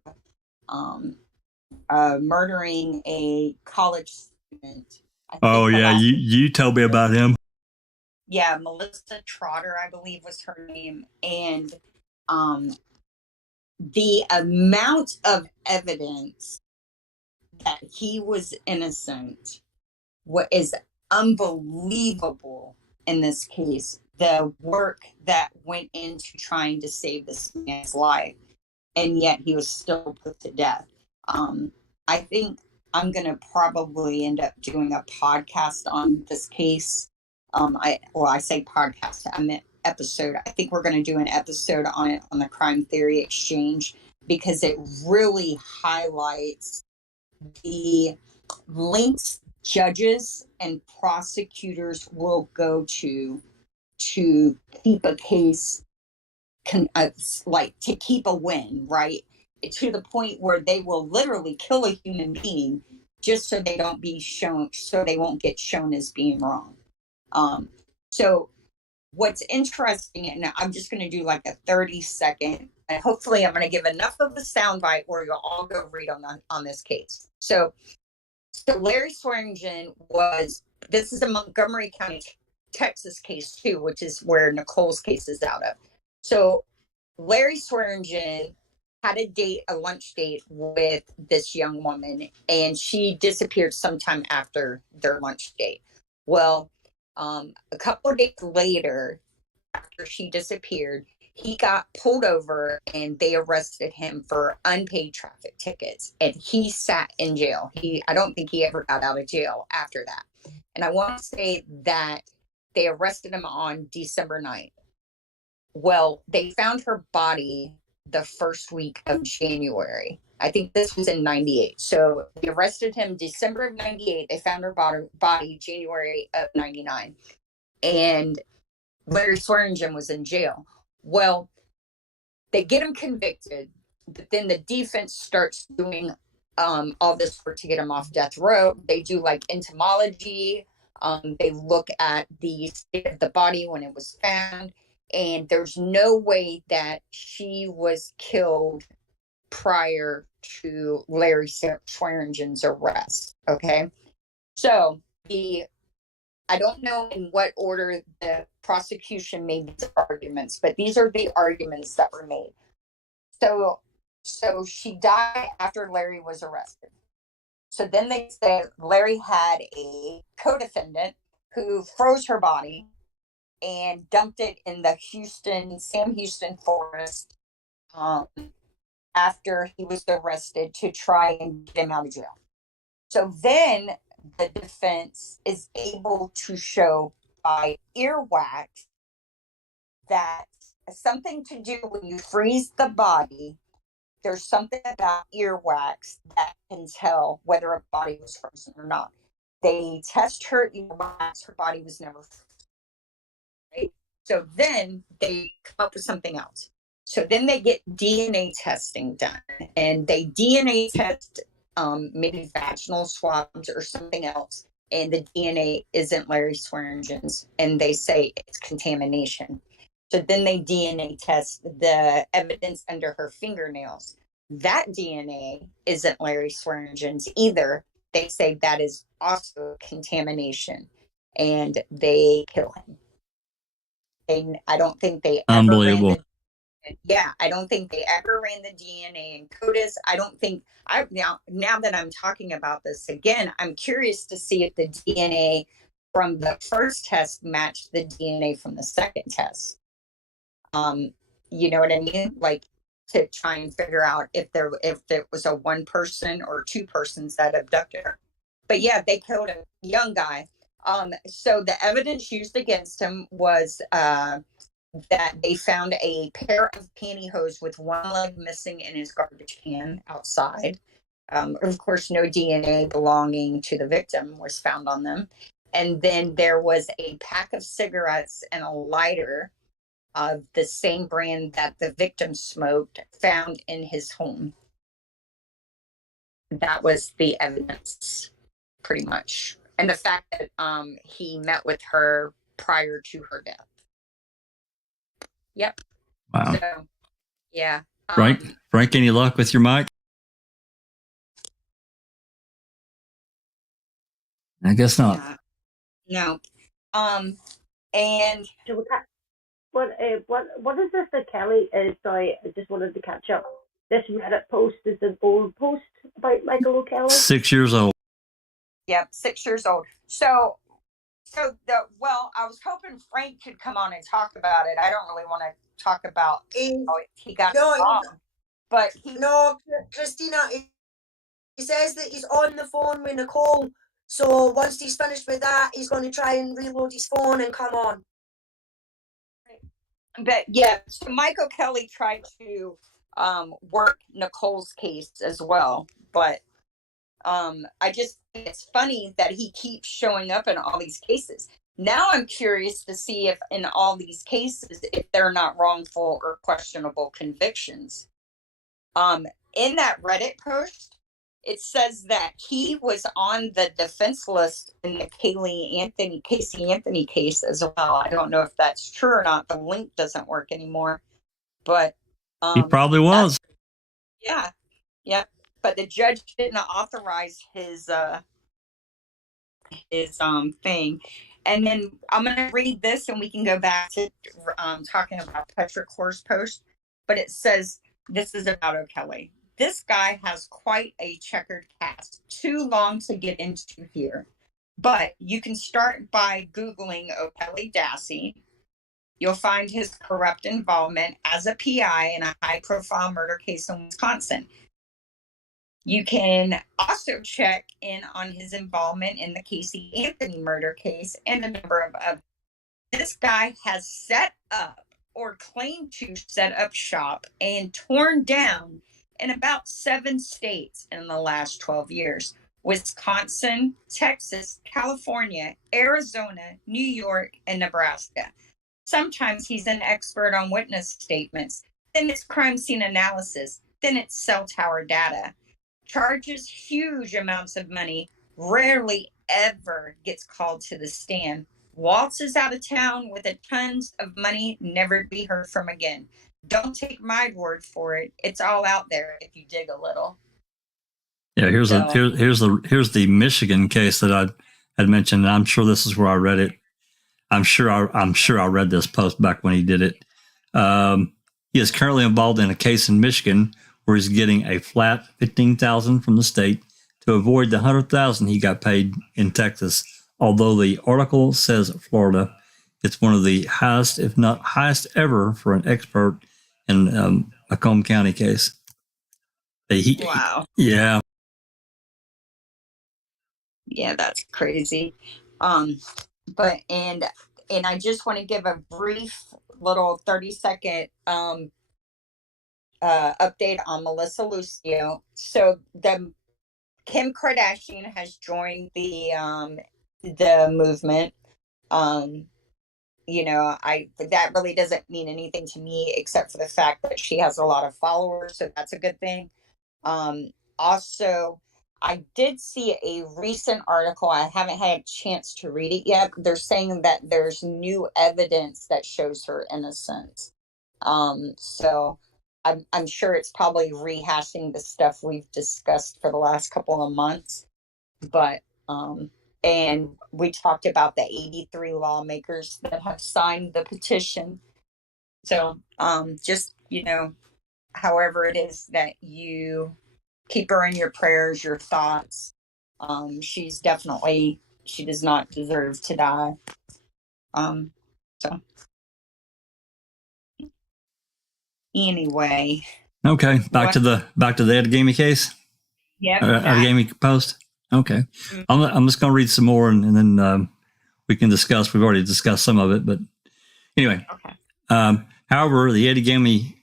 murdering a college student. Oh yeah, you told me about him. Yeah, Melissa Trotter, I believe, was her name, and the amount of evidence that he was innocent is unbelievable in this case. The work that went into trying to save this man's life, and yet he was still put to death. I think I'm going to probably end up doing a podcast on this case. I say podcast, I meant episode. I think we're going to do an episode on it on the Crime Theory Exchange, because it really highlights the lengths judges and prosecutors will go to keep a case, like to keep a win, right? To the point where they will literally kill a human being just so they don't be shown, so they won't get shown as being wrong. So what's interesting, and I'm just going to do like a 30-second, and hopefully I'm going to give enough of the soundbite where you'll all go read on this case. So Larry Swearingen this is a Montgomery County, Texas case too, which is where Nicole's case is out of. So Larry Swearingen had a lunch date with this young woman, and she disappeared sometime after their lunch date. Well, a couple of days later, after she disappeared, he got pulled over and they arrested him for unpaid traffic tickets, and he sat in jail. I don't think he ever got out of jail after that. And I want to say that they arrested him on December 9th. Well, they found her body the first week of January. I think this was in 98. So they arrested him December of 98. They found her body January of 99. And Larry Swearingen was in jail. Well, they get him convicted, but then the defense starts doing all this work to get him off death row. They do like entomology. They look at the state of the body when it was found, and there's no way that she was killed prior to Larry Swearingen's arrest. Okay, so I don't know in what order the prosecution made these arguments, but these are the arguments that were made. So she died after Larry was arrested. So then they say Larry had a co-defendant who froze her body and dumped it in the Sam Houston forest after he was arrested to try and get him out of jail. So then the defense is able to show by earwax that something to do when you freeze the body, there's something about earwax that can tell whether a body was frozen or not. They test her earwax, her body was never frozen. Right? So then they come up with something else. So then they get DNA testing done, and they DNA test maybe vaginal swabs or something else, and the DNA isn't Larry Swearingen's, and they say it's contamination. So then they DNA test the evidence under her fingernails. That DNA isn't Larry Swearingen's either. They say that is also contamination, and they kill him. I don't think they ever Unbelievable. I don't think they ever ran the DNA in CODIS. I don't think now that I'm talking about this again, I'm curious to see if the DNA from the first test matched the DNA from the second test. You know what I mean? Like, to try and figure out if it was a one person or two persons that abducted her. But yeah, they killed a young guy. So the evidence used against him was that they found a pair of pantyhose with one leg missing in his garbage can outside. Of course, no DNA belonging to the victim was found on them. And then there was a pack of cigarettes and a lighter of the same brand that the victim smoked found in his home. That was the evidence, pretty much. And the fact that he met with her prior to her death. Yep. Wow. So, yeah. Frank, any luck with your mic? I guess not. No. And So what is this that Kelly is? Sorry, I just wanted to catch up. This Reddit post is an old post about Michael O'Kelly. 6 years old. Yep, 6 years old. So I was hoping Frank could come on and talk about it. I don't really want to talk about how he got involved, but Christina, he says that he's on the phone with Nicole. So once he's finished with that, he's going to try and reload his phone and come on. But yeah, so Michael Kelly tried to work Nicole's case as well, but I just think it's funny that he keeps showing up in all these cases. Now I'm curious to see if in all these cases, if they're not wrongful or questionable convictions. In that Reddit post, it says that he was on the defense list in the Casey Anthony case as well. I don't know if that's true or not. The link doesn't work anymore, but he probably was. Yeah. But the judge didn't authorize his thing. And then I'm going to read this, and we can go back to talking about PetrichorGirl's post. But it says, this is about O'Kelly. This guy has quite a checkered past, too long to get into here. But you can start by Googling O'Kelly Dassey. You'll find his corrupt involvement as a PI in a high-profile murder case in Wisconsin. You can also check in on his involvement in the Casey Anthony murder case and a number of others. This guy has set up or claimed to set up shop and torn down in about 7 states in the last 12 years. Wisconsin, Texas, California, Arizona, New York, and Nebraska. Sometimes he's an expert on witness statements. Then it's crime scene analysis. Then it's cell tower data. Charges huge amounts of money. Rarely ever gets called to the stand. Waltzes out of town with a tons of money, never to be heard from again. Don't take my word for it. It's all out there if you dig a little. Yeah, here's the Michigan case that I had mentioned. And I'm sure this is where I read it. I'm sure I read this post back when he did it. He is currently involved in a case in Michigan where he's getting a flat $15,000 from the state to avoid the $100,000 he got paid in Texas. Although the article says Florida, it's one of the highest, if not highest ever, for an expert in a Macomb County case. Wow. Yeah. Yeah, that's crazy. But I just want to give a brief little 30-second update on Melissa Lucio. So Kim Kardashian has joined the movement. That really doesn't mean anything to me except for the fact that she has a lot of followers, so that's a good thing. Also, I did see a recent article. I haven't had a chance to read it yet. They're saying that there's new evidence that shows her innocence. So I'm sure it's probably rehashing the stuff we've discussed for the last couple of months. But and we talked about the 83 lawmakers that have signed the petition. So just, you know, however it is that you keep her in your prayers, your thoughts. She does not deserve to die. So anyway. Okay, back to the Outagamie case. Yeah. Outagamie post. Okay, I'm just going to read some more and then we can discuss. We've already discussed some of it, but anyway. Okay. However, the Outagamie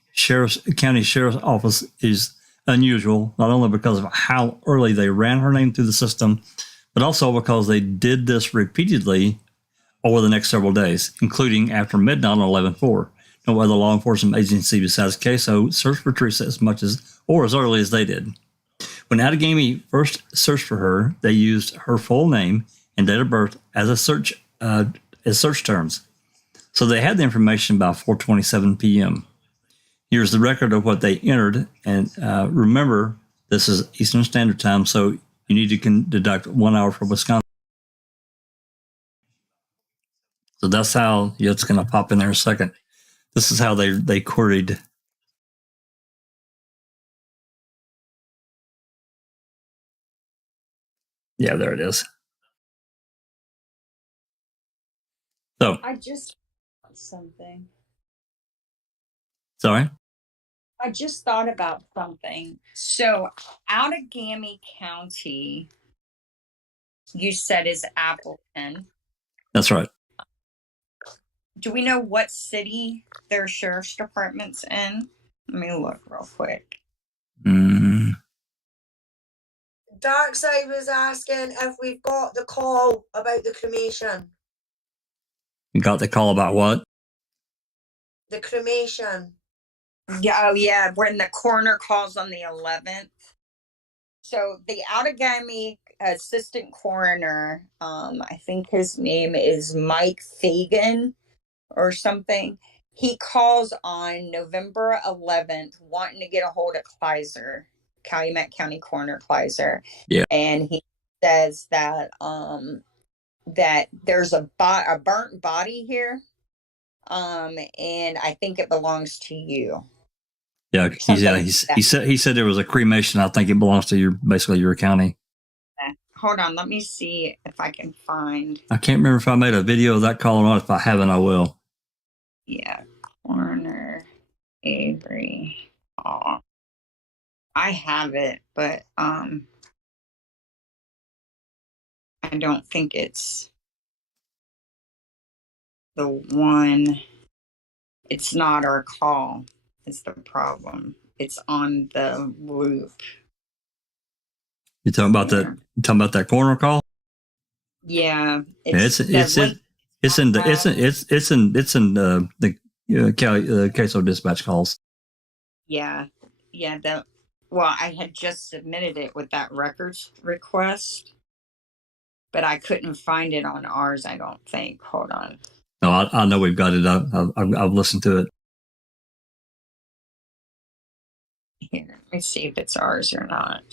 County Sheriff's Office is unusual, not only because of how early they ran her name through the system, but also because they did this repeatedly over the next several days, including after midnight on 11/4. No other law enforcement agency besides KSO searched for Teresa as much as or as early as they did. When Outagamie first searched for her, they used her full name and date of birth as search terms. So they had the information by 4:27 p.m. Here's the record of what they entered. And remember, this is Eastern Standard Time, so you need to deduct 1 hour for Wisconsin. So that's how it's going to pop in there in a second. This is how they queried. Yeah, there it is. So I just something. Sorry? I just thought about something. So Outagamie County, you said, is Appleton. That's right. Do we know what city their sheriff's department's in? Let me look real quick. Darkside was asking if we've got the call about the cremation. You got the call about what? The cremation. Yeah, oh yeah, when the coroner calls on the 11th. So the Outagamie assistant coroner, I think his name is Mike Fagan or something. He calls on November 11th wanting to get a hold of Kleiser, Calumet County Coroner Kleiser. Yeah. And he says that that there's a burnt body here. And I think it belongs to you. Yeah, he said there was a cremation. I think it belongs to your county. Hold on, let me see if I can find. I can't remember if I made a video of that call or not. If I haven't, I will. Yeah, Coroner Avery. Oh, I have it, but I don't think it's the one. It's not our call. It's the problem. It's on the loop. You talking about that? You talking about that coroner call? Yeah, it's in the queso dispatch calls. Yeah. Well, I had just submitted it with that records request, but I couldn't find it on ours. I don't think. Hold on. No, I know we've got it. I've listened to it. Here, let me see if it's ours or not.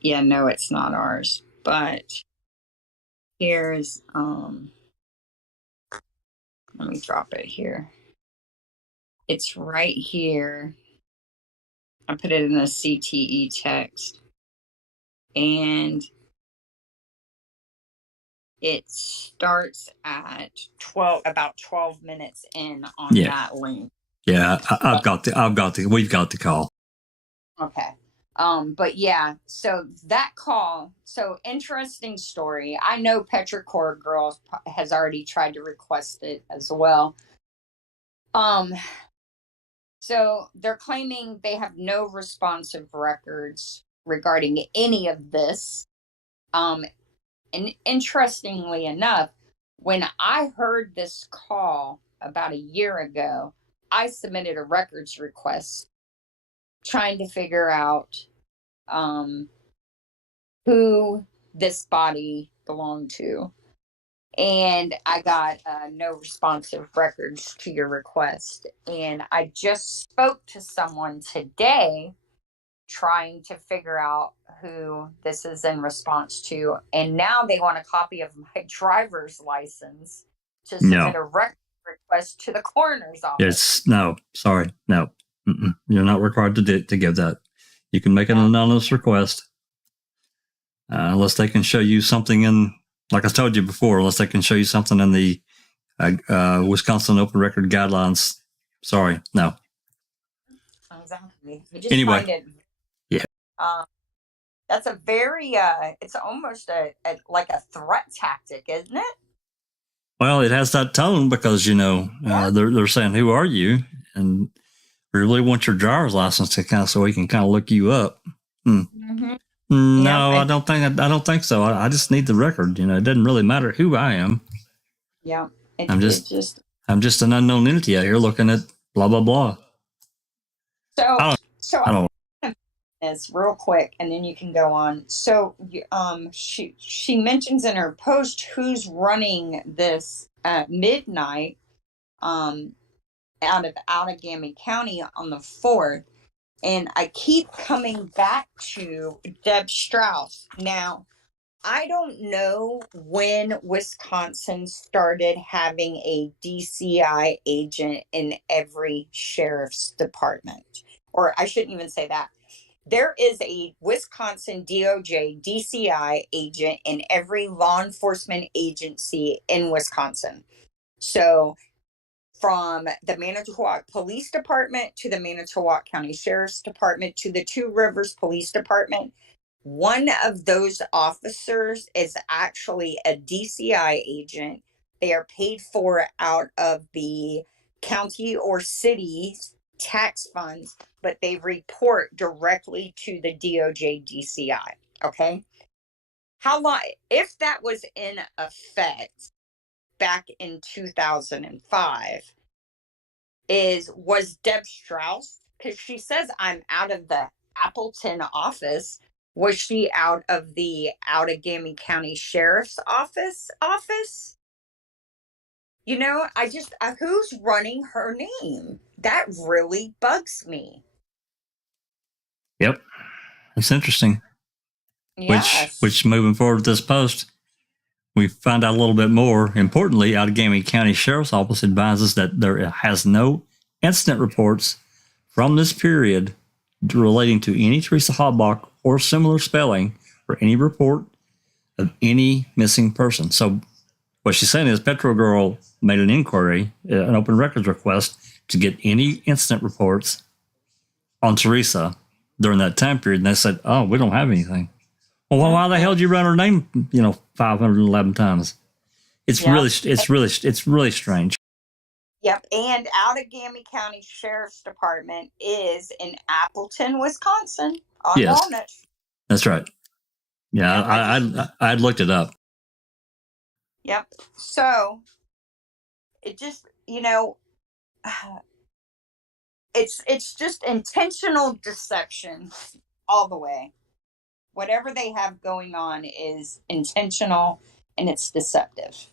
Yeah, no, it's not ours. But here's let me drop it here. It's right here. I put it in a CTE text. And it starts at about 12 minutes in on that link. Yeah, we've got the call. Okay. But yeah, so that call, so interesting story. I know PetrichorGirl has already tried to request it as well. So they're claiming they have no responsive records regarding any of this. And interestingly enough, when I heard this call about a year ago, I submitted a records request trying to figure out who this body belonged to. And I got no responsive records to your request. And I just spoke to someone today trying to figure out who this is in response to. And now they want a copy of my driver's license to submit a record request to the coroner's office. No. Mm-mm. You're not required to give that. You can make an anonymous request unless they can show you something in, like I told you before, unless they can show you something in the Wisconsin Open Record Guidelines. Sorry, no. Exactly. I just find it, that's a very, it's almost like a threat tactic, isn't it? Well, it has that tone because, they're saying, who are you? And we really want your driver's license to so we can kind of look you up. Mm-hmm. No, I don't think so. I just need the record. It doesn't really matter who I am. Yeah. I'm just an unknown entity out here looking at blah, blah, blah. I don't this real quick and then you can go on. So she mentions in her post who's running this midnight out of Outagamie County on the 4th, and I keep coming back to Deb Strauss. Now, I don't know when Wisconsin started having a DCI agent in every sheriff's department, or I shouldn't even say that. There is a Wisconsin DOJ DCI agent in every law enforcement agency in Wisconsin. So from the Manitowoc Police Department to the Manitowoc County Sheriff's Department to the Two Rivers Police Department, one of those officers is actually a DCI agent. They are paid for out of the county or city tax funds, but they report directly to the DOJ DCI. Okay. How long, if that was in effect back in 2005, was Deb Strauss, because she says I'm out of the Appleton office. Was she out of the Outagamie County Sheriff's Office? I just, who's running her name? That really bugs me. Yep. That's interesting. Yes. Which moving forward with this post, we find out a little bit more. Importantly, Outagamie County Sheriff's Office advises that there has no incident reports from this period relating to any Teresa Halbach or similar spelling or any report of any missing person. So what she's saying is PetrichorGirl made an inquiry, an open records request to get any incident reports on Teresa during that time period. And they said, oh, we don't have anything. Well, why the hell did you run her name, 511 times? It's really strange. Yep. And Outagamie County Sheriff's Department is in Appleton, Wisconsin on Walnut. That's right. Yeah, I'd looked it up. Yep. So it just, it's just intentional deception all the way. Whatever they have going on is intentional and it's deceptive.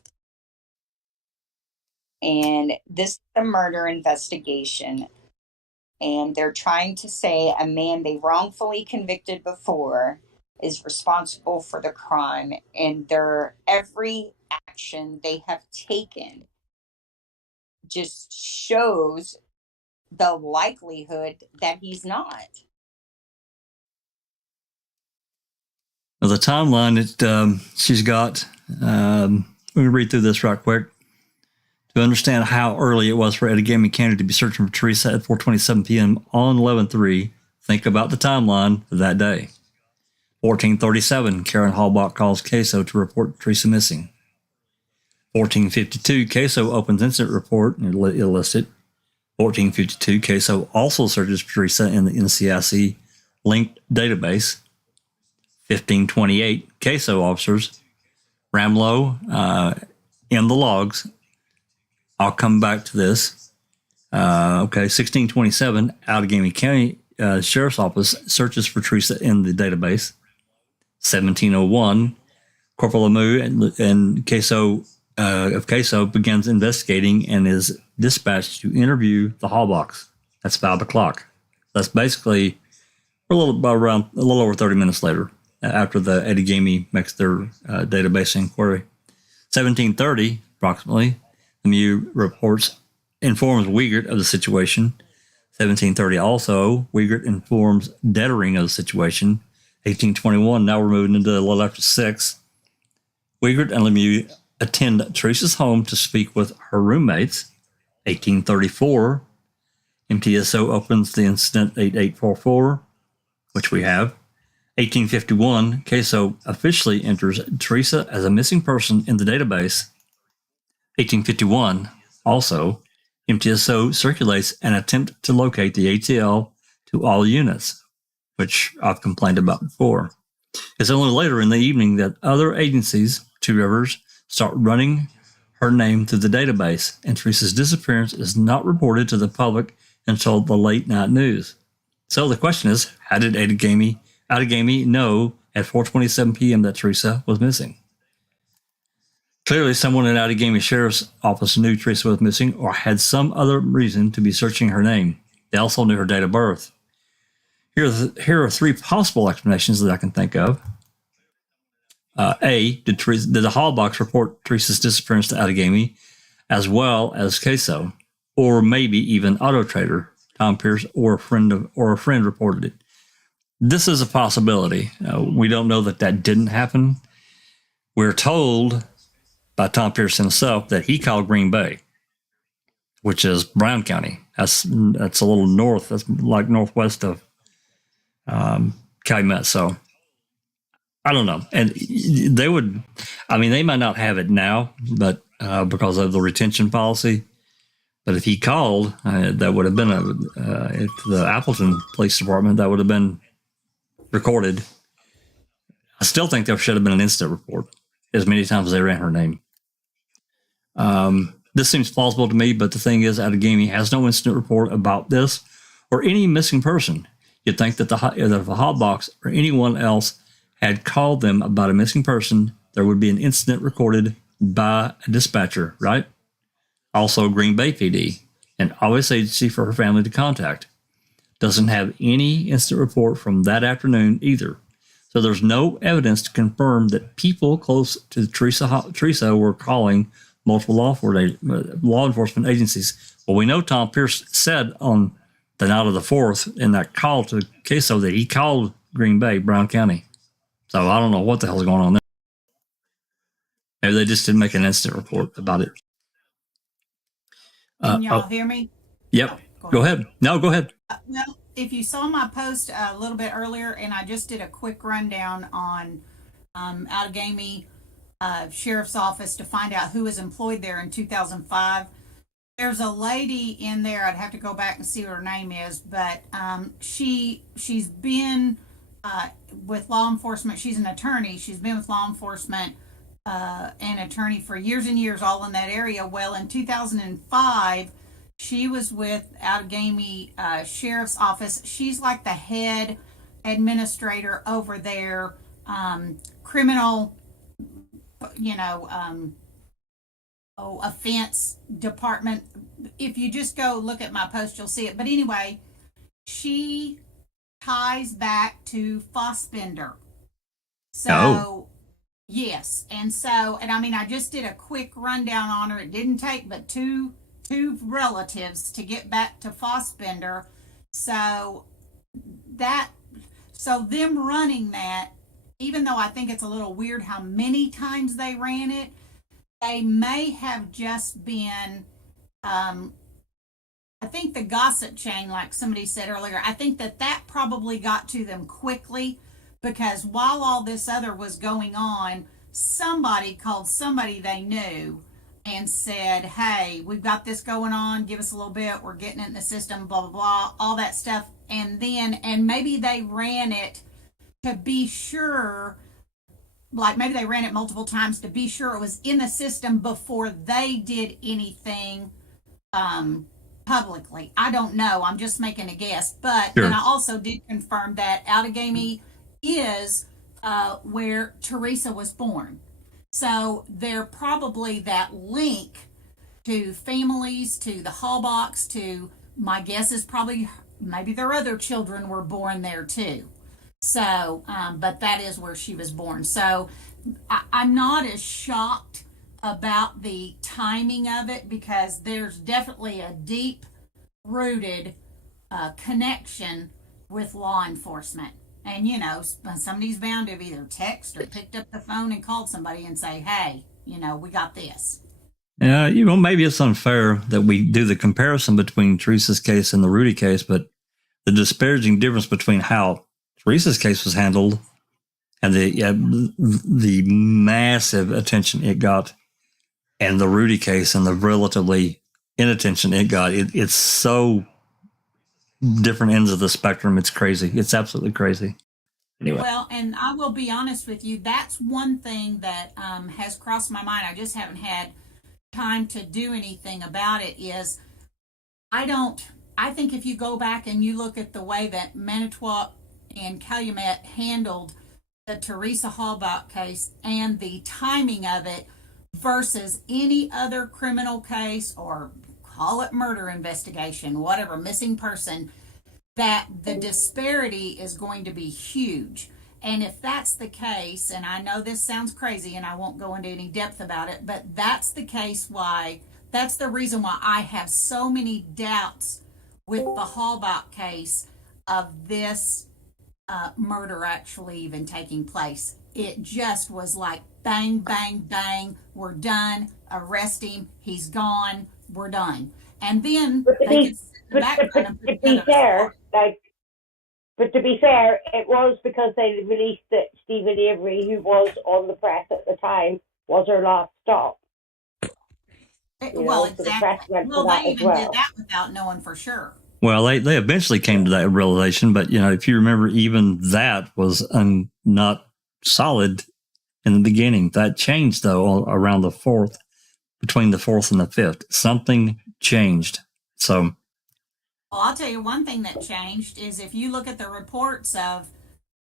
And this is a murder investigation. And they're trying to say a man they wrongfully convicted before is responsible for the crime. And every action they have taken just shows the likelihood that he's not. The timeline she's got, let me read through this right quick. To understand how early it was for Outagamie County to be searching for Teresa at 4:27 p.m. on 11/3, think about the timeline of that day. 14:37, Karen Halbach calls Queso to report Teresa missing. 14:52, Queso opens incident report and illicit. 14:52, Queso also searches for Teresa in the NCIC linked database. 15:28, Queso officers, Ramlow in the logs. I'll come back to this. 16:27, Outagamie County Sheriff's Office searches for Teresa in the database. 1701, Corporal Lemieux and Queso of Queso begins investigating and is dispatched to interview the hall box. That's 5 o'clock. That's basically a little over 30 minutes later, after the Outagamie makes their database inquiry. 1730, approximately, Lemieux informs Wiegert of the situation. 1730 also, Wiegert informs Dettering of the situation. 1821, now we're moving into a little after 6. Wiegert and Lemieux attend Teresa's home to speak with her roommates. 1834, MTSO opens the incident 8844, which we have. 1851, Queso officially enters Teresa as a missing person in the database. 1851, also, MTSO circulates an attempt to locate the ATL to all units, which I've complained about before. It's only later in the evening that other agencies, Two Rivers, start running her name through the database, and Teresa's disappearance is not reported to the public until the late night news. So the question is, how did Outagamie know at 4:27 p.m. that Teresa was missing? Clearly, someone in Outagamie Sheriff's Office knew Teresa was missing or had some other reason to be searching her name. They also knew her date of birth. Here are 3 possible explanations that I can think of. A, did the hall box report Teresa's disappearance to Outagamie, as well as Queso, or maybe even Auto Trader, Tom Pierce, or a friend reported it? This is a possibility. We don't know that didn't happen. We're told by Tom Pierce himself that he called Green Bay, which is Brown County. That's a little north. That's like northwest of Calumet. So I don't know. And they might not have it now, but because of the retention policy. But if he called, that would have been if the Appleton Police Department, that would have been recorded. I still think there should have been an incident report as many times as they ran her name. This seems plausible to me, but the thing is, Outagamie has no incident report about this or any missing person. You'd think that if the hot box or anyone else had called them about a missing person, there would be an incident recorded by a dispatcher, right? Also, Green Bay PD, an obvious agency for her family to contact. Doesn't have any incident report from that afternoon either. So there's no evidence to confirm that people close to Teresa were calling multiple law enforcement agencies. Well, we know Tom Pierce said on the night of the 4th in that call to Queso that he called Green Bay, Brown County. So I don't know what the hell's going on there. Maybe they just didn't make an incident report about it. Can y'all hear me? Yep. Go ahead. No, go ahead. Well, if you saw my post a little bit earlier, and I just did a quick rundown on Outagamie Sheriff's Office to find out who was employed there in 2005. There's a lady in there. I'd have to go back and see what her name is, but she's been with law enforcement. She's an attorney. She's been with law enforcement and attorney for years and years, all in that area. Well, in 2005, she was with Outagamie Sheriff's Office. She's like the head administrator over their criminal, offense department. If you just go look at my post, you'll see it. But anyway, she ties back to Fossbender. So, yes. And I just did a quick rundown on her. It didn't take but two relatives to get back to Fossbender. So them running that, even though I think it's a little weird how many times they ran it, they may have just been, I think the gossip chain, like somebody said earlier, I think that probably got to them quickly, because while all this other was going on, somebody called somebody they knew and said, hey, we've got this going on, give us a little bit, we're getting it in the system, blah, blah, blah, all that stuff. And maybe they ran it to be sure, like maybe they ran it multiple times to be sure it was in the system before they did anything publicly. I don't know. I'm just making a guess. But sure. And I also did confirm that Outagamie is where Teresa was born. So they're probably that link to families, to the Hall box, to my guess is probably maybe their other children were born there too. So, but that is where she was born. So I'm not as shocked about the timing of it because there's definitely a deep rooted connection with law enforcement. And you know, somebody's bound to have either text or picked up the phone and called somebody and say, hey, you know, we got this. Yeah, you know, maybe it's unfair that we do the comparison between Teresa's case and the Rudy case, but the disparaging difference between how Teresa's case was handled and the massive attention it got, and the Rudy case and the relatively inattention it got, it's so different ends of the spectrum. It's crazy. It's absolutely crazy. Anyway. Well, and I will be honest with you, that's one thing that has crossed my mind. I just haven't had time to do anything about it. Is I think if you go back and you look at the way that Manitowoc and Calumet handled the Teresa Halbach case and the timing of it versus any other criminal case, or call it murder investigation, whatever, missing person, that the disparity is going to be huge. And if that's the case, and I know this sounds crazy and I won't go into any depth about it, but that's the case that's the reason why I have so many doubts with the Halbach case of this murder actually even taking place. It just was like bang, bang, bang, we're done, arrest him, he's gone, we're done. And then But to be fair, it was because they released that Stephen Avery, who was on the press at the time, was her last stop. Well, exactly. Well, they even did that without knowing for sure. Well, they eventually came to that realization, but you know, if you remember, even that was not solid in the beginning. That changed though around between the fourth and the fifth. Something changed. So, well, I'll tell you one thing that changed is if you look at the reports of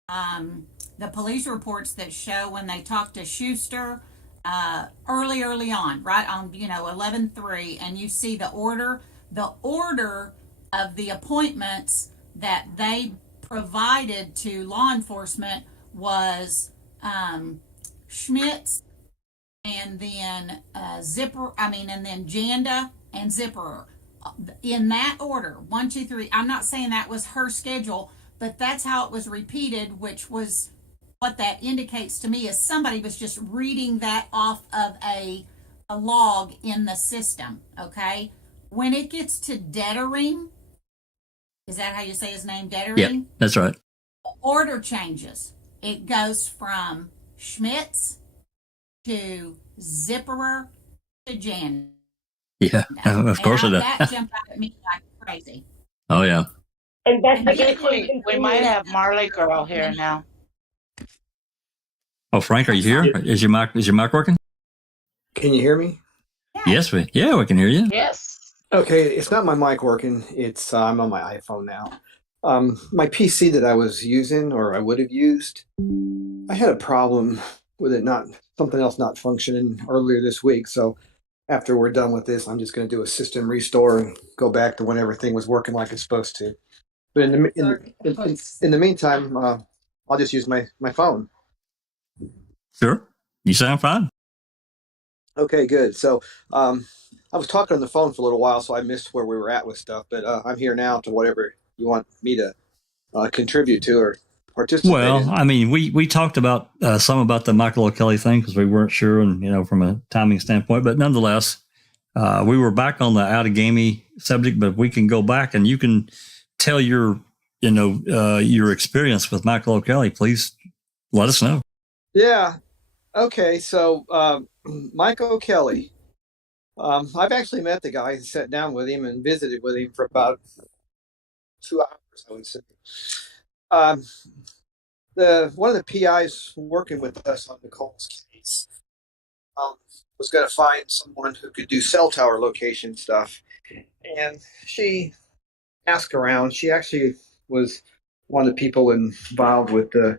the police reports that show when they talked to Schuster early on, right on 11/3, and you see the order of the appointments that they provided to law enforcement was Schmitz, and then and then Janda and Zipperer, in that order, 1, 2, 3. I'm not saying that was her schedule, but that's how it was repeated, which was what that indicates to me is somebody was just reading that off of a log in the system. Okay, when it gets to Dettering, is that how you say his name, Dettering? Yeah, that's right. Order changes. It goes from Schmitz to Zipperer to Jan. Yeah, of course it does. That jumped out at me like crazy. Oh yeah. I think we might have Marley Girl here now. Oh, Frank, are you here? Is your mic working? Can you hear me? Yes, we can hear you. Yes. Okay, it's not my mic working. It's I'm on my iPhone now. My PC that I was using, or I would have used, I had a problem with it something else not functioning earlier this week. So after we're done with this, I'm just going to do a system restore and go back to when everything was working like it's supposed to. But in the meantime, I'll just use my phone. Sure, you sound fine. Okay, good. So I was talking on the phone for a little while, so I missed where we were at with stuff. But I'm here now to whatever you want me to contribute to or participate in. I mean, we talked about some about the Michael O'Kelly thing because we weren't sure, and from a timing standpoint. But nonetheless, we were back on the Outagamie subject. But we can go back and you can tell your experience with Michael O'Kelly. Please let us know. Yeah. Okay. So Mike O'Kelly, I've actually met the guy and sat down with him and visited with him for about 2 hours, I would say. One of the PIs working with us on Nicole's case was going to find someone who could do cell tower location stuff. And she asked around. She actually was one of the people involved with the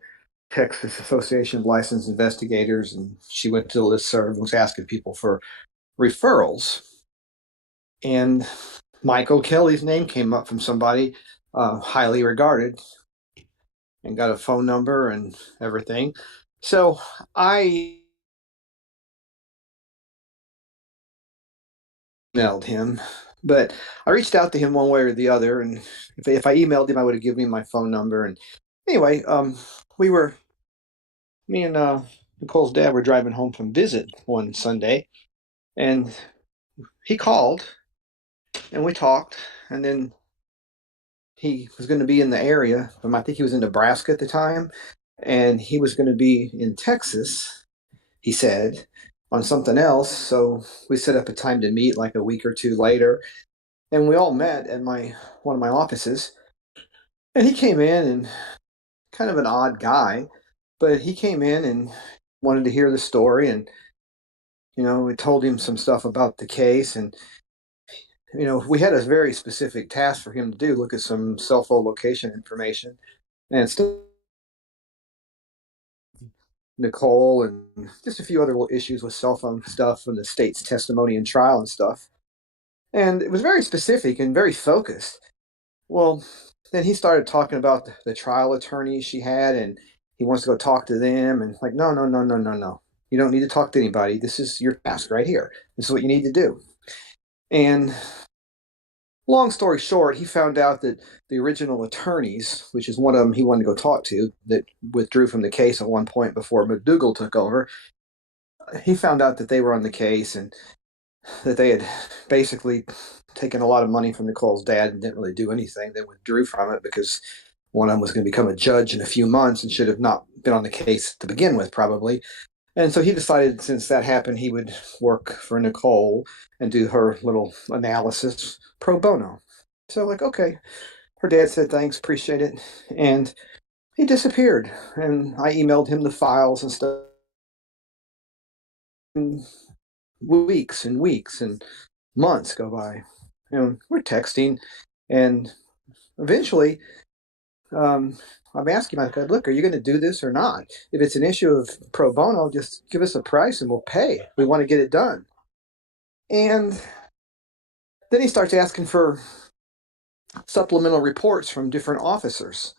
Texas Association of Licensed Investigators, and she went to the listserv and was asking people for referrals. And Mike O'Kelly's name came up from somebody highly regarded, and got a phone number and everything. So I emailed him, but I reached out to him one way or the other, and if I emailed him, I would have given him my phone number. And anyway, me and Nicole's dad were driving home from visit one Sunday, and he called, and we talked, and then he was going to be in the area. I think he was in Nebraska at the time, and he was going to be in Texas, he said, on something else. So we set up a time to meet like a week or two later, and we all met at one of my offices. And he came in, and kind of an odd guy, but he came in and wanted to hear the story. And we told him some stuff about the case, and we had a very specific task for him to do: look at some cell phone location information, and still Nicole, and just a few other little issues with cell phone stuff and the state's testimony and trial and stuff. And it was very specific and very focused. Well, then he started talking about the trial attorneys she had, and he wants to go talk to them. And like, no. You don't need to talk to anybody. This is your task right here. This is what you need to do. And long story short, he found out that the original attorneys, which is one of them he wanted to go talk to, that withdrew from the case at one point before McDougal took over, he found out that they were on the case, and that they had basically taken a lot of money from Nicole's dad and didn't really do anything. They withdrew from it because one of them was going to become a judge in a few months and should have not been on the case to begin with, probably. And so he decided, since that happened, he would work for Nicole and do her little analysis pro bono. So like, okay. Her dad said, thanks, appreciate it. And he disappeared. And I emailed him the files and stuff. And weeks and weeks and months go by. We're texting. And eventually, I'm asking him, I said, look, are you going to do this or not? If it's an issue of pro bono, just give us a price and we'll pay. We want to get it done. And then he starts asking for supplemental reports from different officers.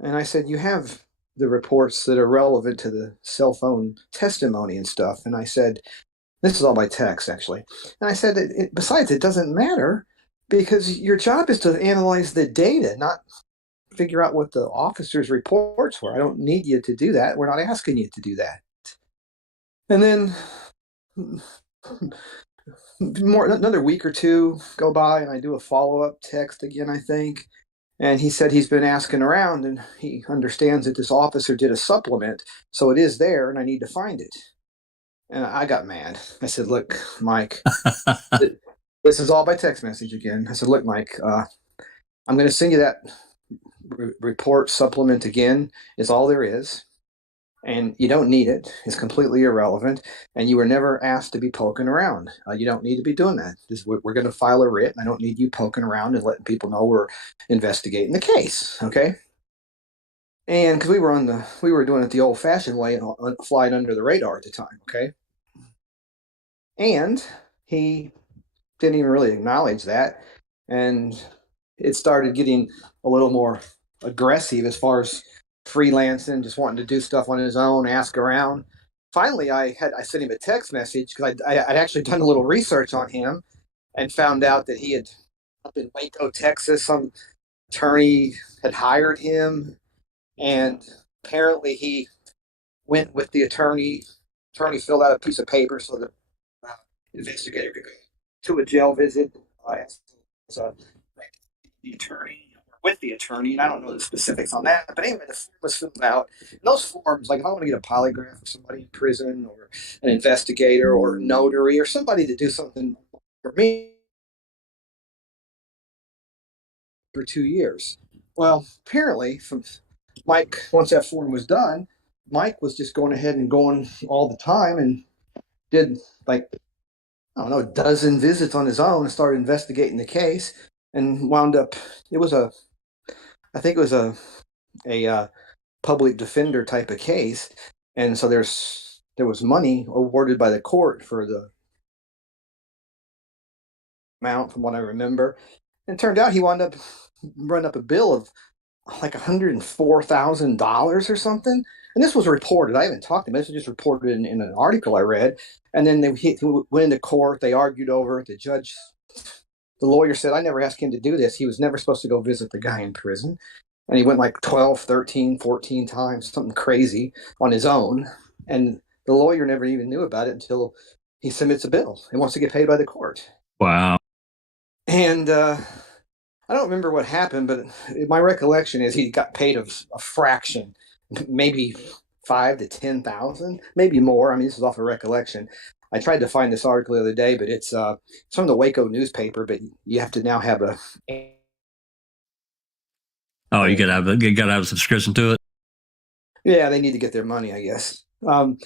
And I said, you have the reports that are relevant to the cell phone testimony and stuff. And I said, this is all by text, actually. And I said, besides, it doesn't matter, because your job is to analyze the data, not figure out what the officers' reports were. I don't need you to do that. We're not asking you to do that. And then another week or two go by, and I do a follow-up text again, I think. And he said he's been asking around, and he understands that this officer did a supplement, so it is there, and I need to find it. And I got mad. I said, look, Mike, this is all by text message again. I said, look, Mike, I'm going to send you that report supplement again. It's all there is. And you don't need it. It's completely irrelevant. And you were never asked to be poking around. You don't need to be doing that. We're going to file a writ, and I don't need you poking around and letting people know we're investigating the case. Okay. And because we were doing it the old-fashioned way, flying under the radar at the time. Okay. And he didn't even really acknowledge that. And it started getting a little more aggressive as far as freelancing, just wanting to do stuff on his own, ask around. Finally, I sent him a text message, because I'd actually done a little research on him and found out that he had up in Waco, Texas. Some attorney had hired him, and apparently he went with the attorney. Attorney filled out a piece of paper so the investigator could go to a jail visit. The attorney, with the attorney, and I don't know the specifics on that, but anyway, the form was filled out. And those forms, like if I want to get a polygraph of somebody in prison, or an investigator, or a notary, or somebody to do something for me for 2 years. Well, apparently, from Mike, once that form was done, Mike was just going ahead and going all the time, and did like, I don't know, a dozen visits on his own, and started investigating the case, and wound up, I think it was a public defender type of case. And so there was money awarded by the court for the amount, from what I remember. And it turned out he wound up running up a bill of like $104,000 or something. And this was reported. I haven't talked to him. This was just reported in an article I read. And then they went into court. They argued over it. The lawyer said, I never asked him to do this. He was never supposed to go visit the guy in prison. And he went like 12, 13, 14 times, something crazy on his own. And the lawyer never even knew about it until he submits a bill. He wants to get paid by the court. Wow. And I don't remember what happened, but my recollection is he got paid a fraction, maybe 5,000 to 10,000, maybe more. I mean, this is off of recollection. I tried to find this article the other day, but it's from the Waco newspaper. But you have to now have a. Oh, you gotta have a subscription to it. Yeah, they need to get their money, I guess. So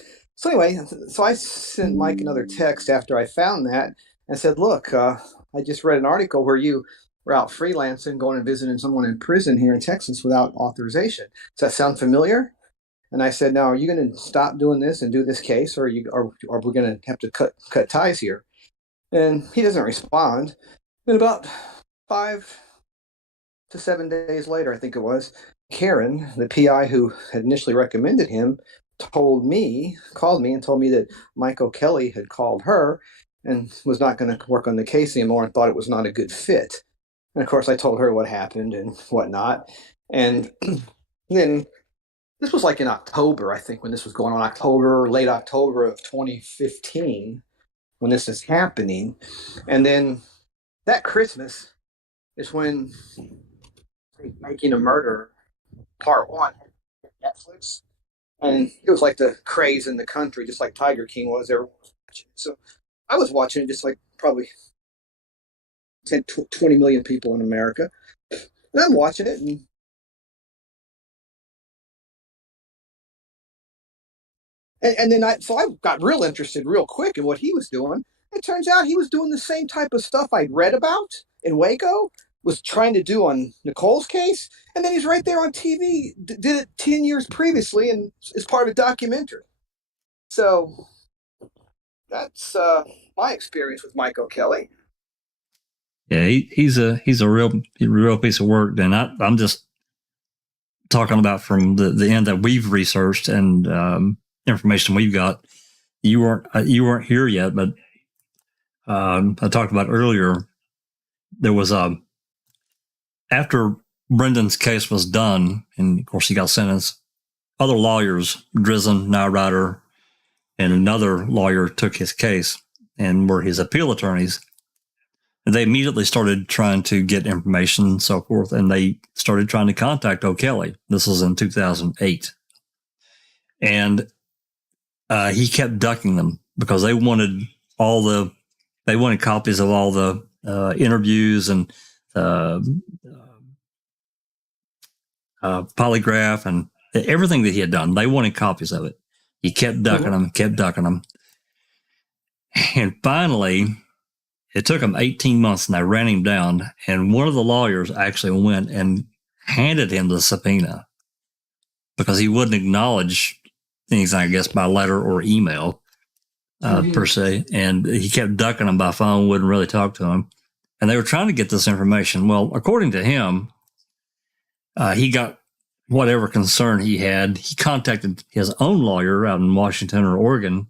anyway, so I sent Mike another text after I found that and said, "Look, I just read an article where you were out freelancing, going and visiting someone in prison here in Texas without authorization. Does that sound familiar?" And I said, "Now, are you going to stop doing this and do this case, or are we going to have to cut ties here?" And he doesn't respond. And about 5 to 7 days later, I think it was, Karen, the PI who had initially recommended him, called me and told me that Mike O'Kelly had called her and was not going to work on the case anymore and thought it was not a good fit. And of course, I told her what happened and whatnot. And then this was like in October, I think, when this was going on, late October of 2015, when this is happening. And then that Christmas is when Making a Murder Part 1 hit Netflix. And it was like the craze in the country, just like Tiger King was. So I was watching it, just like probably 10, 20 million people in America. And I'm watching it, and then I got real interested real quick in what he was doing. It turns out he was doing the same type of stuff I'd read about in Waco, was trying to do on Nicole's case, and then he's right there on TV, did it 10 years previously, and is part of a documentary. So that's my experience with Mike O'Kelly. Yeah, he's a real piece of work. And I'm just talking about from the end that we've researched and information we've got. You weren't here yet, but I talked about earlier. There was after Brendan's case was done, and of course he got sentenced. Other lawyers, Drizzen, Nyrider, and another lawyer took his case and were his appeal attorneys. And they immediately started trying to get information and so forth, and they started trying to contact O'Kelly. This was in 2008. And he kept ducking them because they wanted copies of all the interviews and polygraph and everything that he had done. They wanted copies of it. He kept ducking them. And finally, it took him 18 months, and they ran him down. And one of the lawyers actually went and handed him the subpoena because he wouldn't acknowledge anything, I guess, by letter or email, per se. And he kept ducking him by phone, wouldn't really talk to him. And they were trying to get this information. Well, according to him, he got whatever concern he had. He contacted his own lawyer out in Washington or Oregon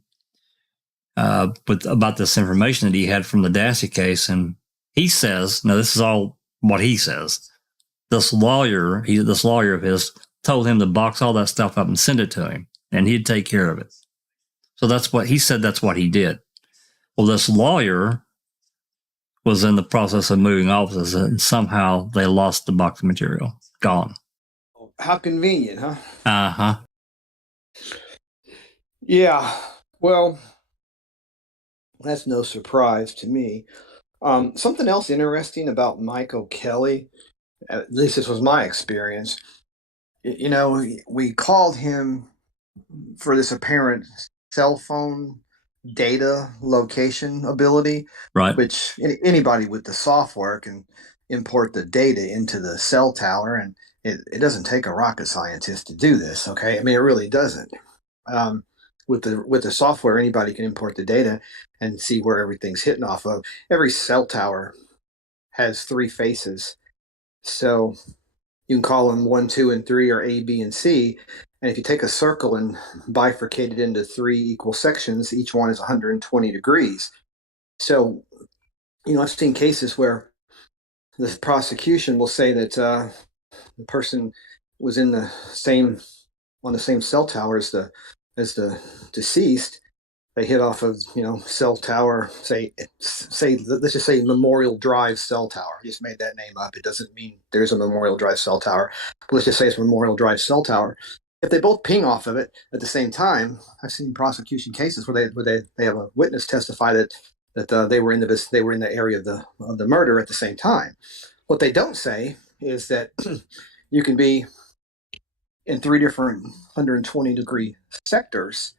about this information that he had from the Dassey case. And he says, now this is all what he says. This lawyer of his told him to box all that stuff up and send it to him, and he'd take care of it. So that's what he said. That's what he did. Well, this lawyer was in the process of moving offices, and somehow they lost the box of material. Gone. How convenient, huh? Uh-huh. Yeah. Well, that's no surprise to me. Something else interesting about Mike O'Kelly, at least this was my experience. You know, we called him for this apparent cell phone data location ability, right? Which anybody with the software can import the data into the cell tower, and it doesn't take a rocket scientist to do this. Okay, I mean, it really doesn't. With the software, anybody can import the data and see where everything's hitting off of. Every cell tower has 3 faces, so you can call them 1, 2, and 3, or A, B, and C. And if you take a circle and bifurcate it into 3 equal sections, each one is 120 degrees. So, I've seen cases where the prosecution will say that the person was on the same cell tower as the deceased. They hit off of cell tower, say let's just say Memorial Drive cell tower. I just made that name up. It doesn't mean there's a Memorial Drive cell tower, but let's just say it's Memorial Drive cell tower. If they both ping off of it at the same time, I've seen prosecution cases where they have a witness testify that they were in the area of the murder at the same time. What they don't say is that you can be in 3 different 120 degree sectors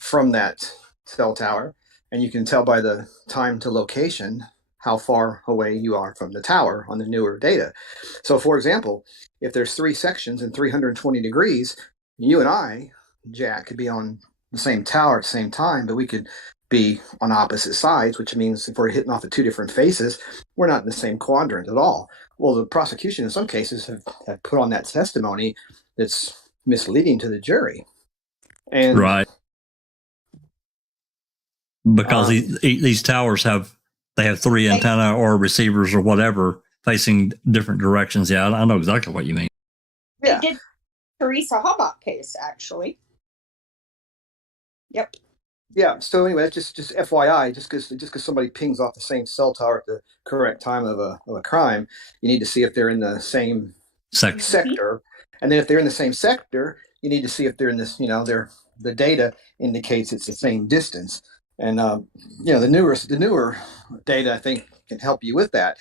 from that cell tower, and you can tell by the time to location how far away you are from the tower on the newer data. So, for example, if there's 3 sections and 320 degrees, you and I, Jack, could be on the same tower at the same time, but we could be on opposite sides, which means if we're hitting off at 2 different faces, we're not in the same quadrant at all. Well, the prosecution in some cases have put on that testimony that's misleading to the jury. And right. Because these towers have 3 antenna or receivers or whatever facing different directions. Yeah, I know exactly what you mean. Yeah. They did Teresa Hobart case, actually. Yep. Yeah. So anyway, that's just FYI. Just because somebody pings off the same cell tower at the correct time of a crime, you need to see if they're in the same sector, and then if they're in the same sector, you need to see if they're in this. The data indicates it's the same distance. And the newer data, I think, can help you with that.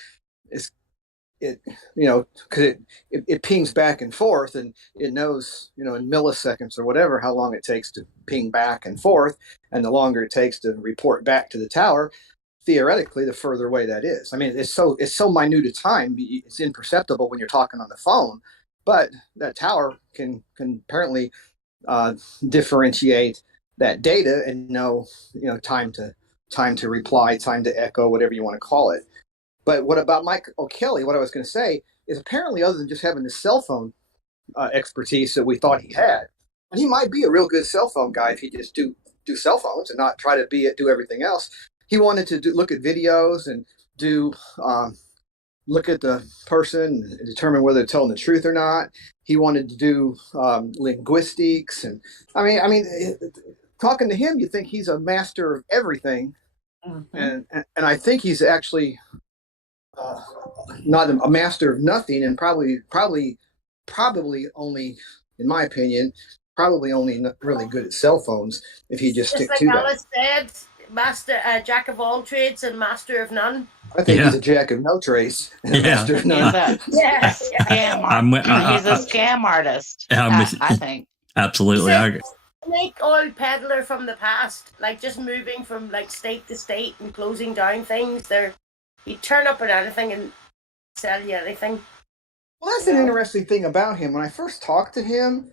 Because it pings back and forth, and it knows in milliseconds or whatever how long it takes to ping back and forth, and the longer it takes to report back to the tower, theoretically, the further away that is. I mean, it's so minute a time, it's imperceptible when you're talking on the phone, but that tower can apparently differentiate that data and know time to reply, time to echo, whatever you want to call it. But what about Mike O'Kelly? What I was going to say is apparently, other than just having the cell phone expertise that we thought he had, and he might be a real good cell phone guy if he just do cell phones and not try to do everything else. He wanted to look at videos and look at the person and determine whether they're telling the truth or not. He wanted to do linguistics, and I mean, talking to him, you think he's a master of everything, and I think he's actually not a master of nothing, and probably only, in my opinion, probably only not really good at cell phones if he just stick to that. Alice said, master, jack of all trades and master of none. I think he's a jack of no trades and a master of none. He's a scam artist. I think absolutely. Snake oil peddler from the past, like just moving from like state to state and closing down things. He'd turn up at anything and sell you anything. Well, that's an interesting thing about him. When I first talked to him,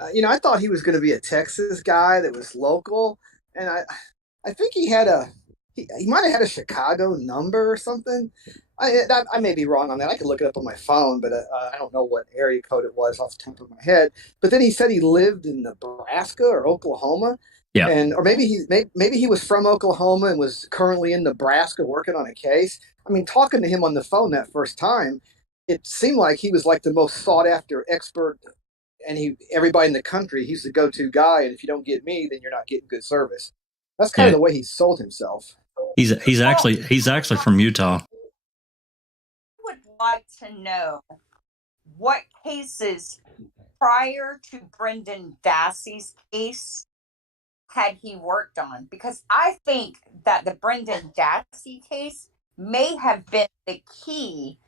I thought he was going to be a Texas guy that was local, and I think he might have had a Chicago number or something. I may be wrong on that. I could look it up on my phone, but I don't know what area code it was off the top of my head. But then he said he lived in Nebraska or Oklahoma. Yeah. Or maybe he was from Oklahoma and was currently in Nebraska working on a case. I mean, talking to him on the phone that first time, it seemed like he was like the most sought after expert, and everybody in the country, he's the go-to guy. And if you don't get me, then you're not getting good service. That's kind of the way he sold himself. He's actually from Utah. I would like to know what cases prior to Brendan Dassey's case had he worked on, because I think that the Brendan Dassey case may have been the key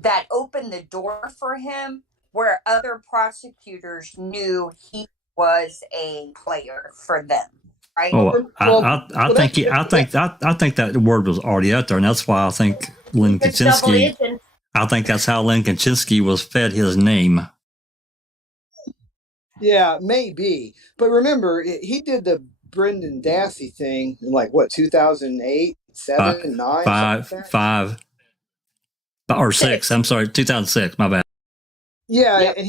that opened the door for him, where other prosecutors knew he was a player for them. Right? I think that word was already out there, and that's why I think Lynn Kaczynski. I think that's how Lynn Kaczynski was fed his name. Yeah, maybe. But remember, he did the Brendan Dassey thing in like what, 2008, 7, 9, something like that. 5 or 6. I'm sorry, 2006. My bad. Yeah, Yep. and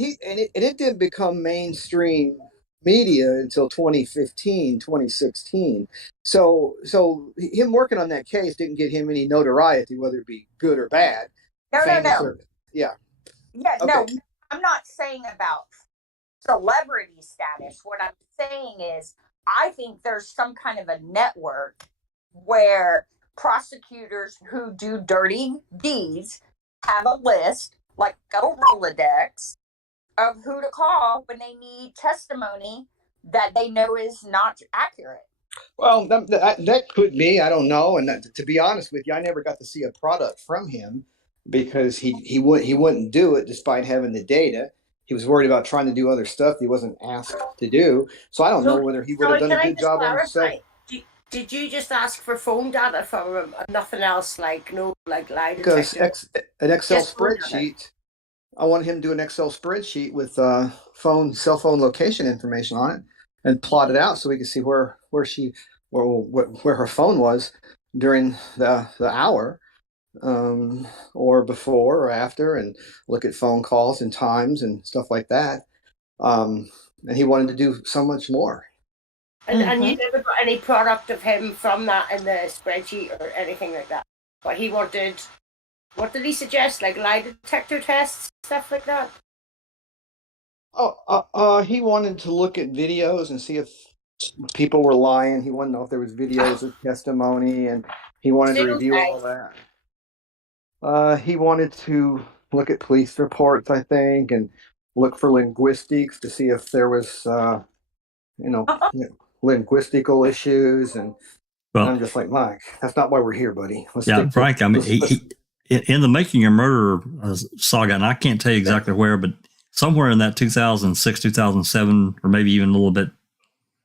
it didn't become mainstream media until 2015, 2016. So him working on that case didn't get him any notoriety, whether it be good or bad. No, no, Famous no. or yeah. Yeah, Okay. no, I'm not saying about celebrity status. What I'm saying is, I think there's some kind of a network where prosecutors who do dirty deeds have a list, like a Rolodex, of who to call when they need testimony that they know is not accurate. Well, that could be. I don't know. And to be honest with you, I never got to see a product from him because he wouldn't do it despite having the data. He was worried about trying to do other stuff he wasn't asked to do. So I don't know whether he would have done a good job on the set. Did you just ask for phone data from him and nothing else, like no like lie Because detector? an Excel Just phone data. spreadsheet, I wanted him to do an Excel spreadsheet with cell phone location information on it and plot it out so we could see where her phone was during the hour, or before or after, and look at phone calls and times and stuff like that. And he wanted to do so much more. And you never got any product of him from that in the spreadsheet or anything like that. But he wanted, what did he suggest? Like lie detector tests, stuff like that? He wanted to look at videos and see if people were lying. He wanted to know if there was videos of testimony, and he wanted to review all that. He wanted to look at police reports, I think, and look for linguistics to see if there was, linguistical issues. And I'm just like, Mike, that's not why we're here, buddy. Frank, I mean, he in the Making a Murderer saga, and I can't tell you exactly where, but somewhere in that 2006, 2007, or maybe even a little bit.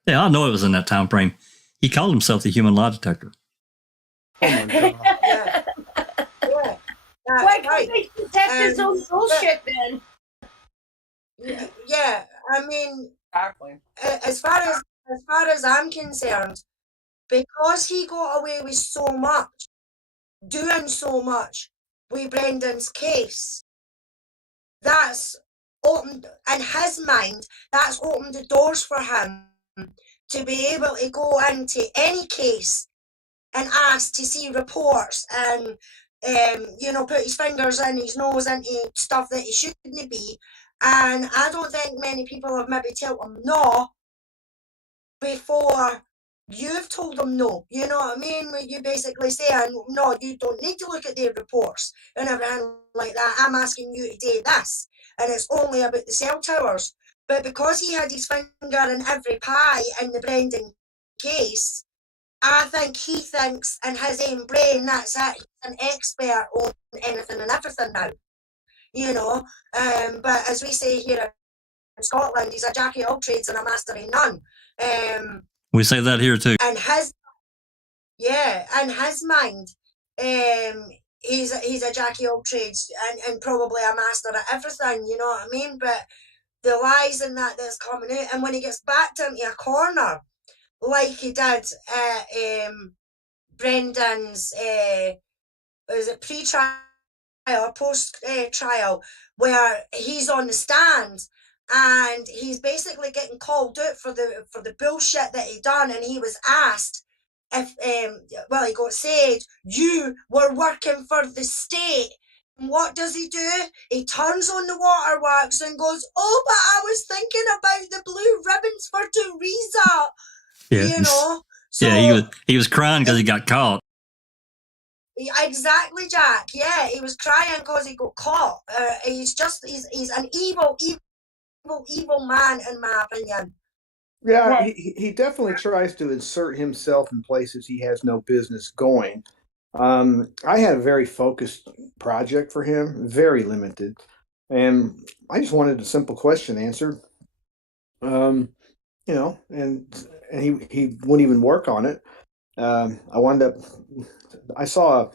Yeah, I know it was in that time frame. He called himself the human lie detector. Oh my God. Yeah. Why can't they detect his own bullshit then? Yeah, I mean, Exactly. as far as I'm concerned, because he got away with so much, doing so much with Brendan's case, that's opened, in his mind, that's opened the doors for him to be able to go into any case and ask to see reports and put his fingers in his nose into stuff that he shouldn't be. And I don't think many people have maybe told him no before you've told them no. You know what I mean? Where you basically say, no, you don't need to look at their reports and everything like that. I'm asking you to do this. And it's only about the cell towers. But because he had his finger in every pie in the Brendan case, I think he thinks in his own brain that's it. He's an expert on anything and everything now. But as we say here in Scotland, he's a jack of all trades and a master of none. We say that here too. And in his mind, he's a jack of all trades and probably a master at everything, you know what I mean? But the lies and that's coming out, and when he gets backed into a corner, like he did at Brendan's, is it pre-trial or post-trial, where he's on the stand and he's basically getting called out for the bullshit that he done, and he was asked if he got said, you were working for the state. And what does he do? He turns on the waterworks and goes, oh, but I was thinking about the blue ribbons for Teresa. Yeah, So he was crying because he got caught. Exactly, Jack. Yeah, he was crying because he got caught. He's an evil man, in my opinion. Yeah, he definitely tries to insert himself in places he has no business going. I had a very focused project for him, very limited, and I just wanted a simple question answered. And he wouldn't even work on it. I saw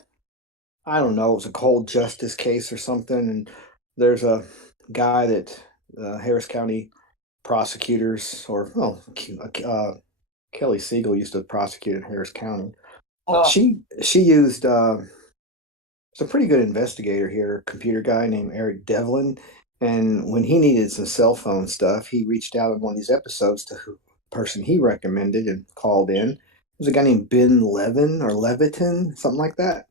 I don't know, it was a cold justice case or something, and there's a guy that Harris County prosecutors, or Kelly Siegel used to prosecute in Harris County. Oh. She used some pretty good investigator here, a computer guy named Eric Devlin. And when he needed some cell phone stuff, he reached out on one of these episodes to the person he recommended and called in. There's a guy named Ben Levin or Leviton, something like that.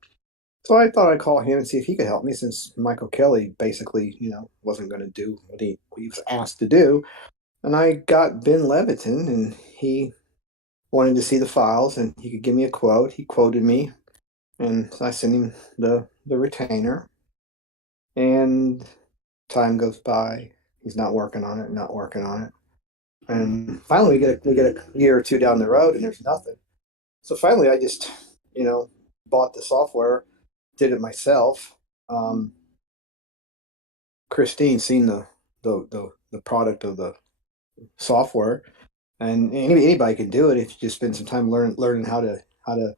So I thought I'd call him and see if he could help me, since Michael Kelly basically, wasn't going to do what he was asked to do. And I got Ben Leviton, and he wanted to see the files and he could give me a quote. He quoted me, and so I sent him the retainer. And time goes by. He's not working on it. And finally, we get a year or two down the road, and there's nothing. So finally, I just, bought the software, did it myself. Christine seen the product of the software, and anybody can do it if you just spend some time learning how to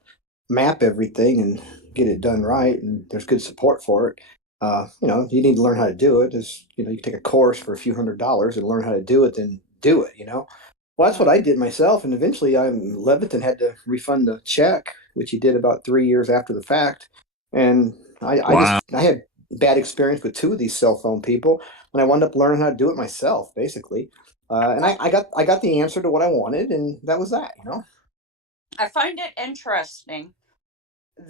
map everything and get it done right. And there's good support for it. You need to learn how to do it. You can take a course for a few $100s and learn how to do it, then do it. Well, that's what I did myself, and eventually Leviton had to refund the check, which he did about 3 years after the fact. And I had bad experience with 2 of these cell phone people, and I wound up learning how to do it myself, basically. And I got the answer to what I wanted, and that was that. I find it interesting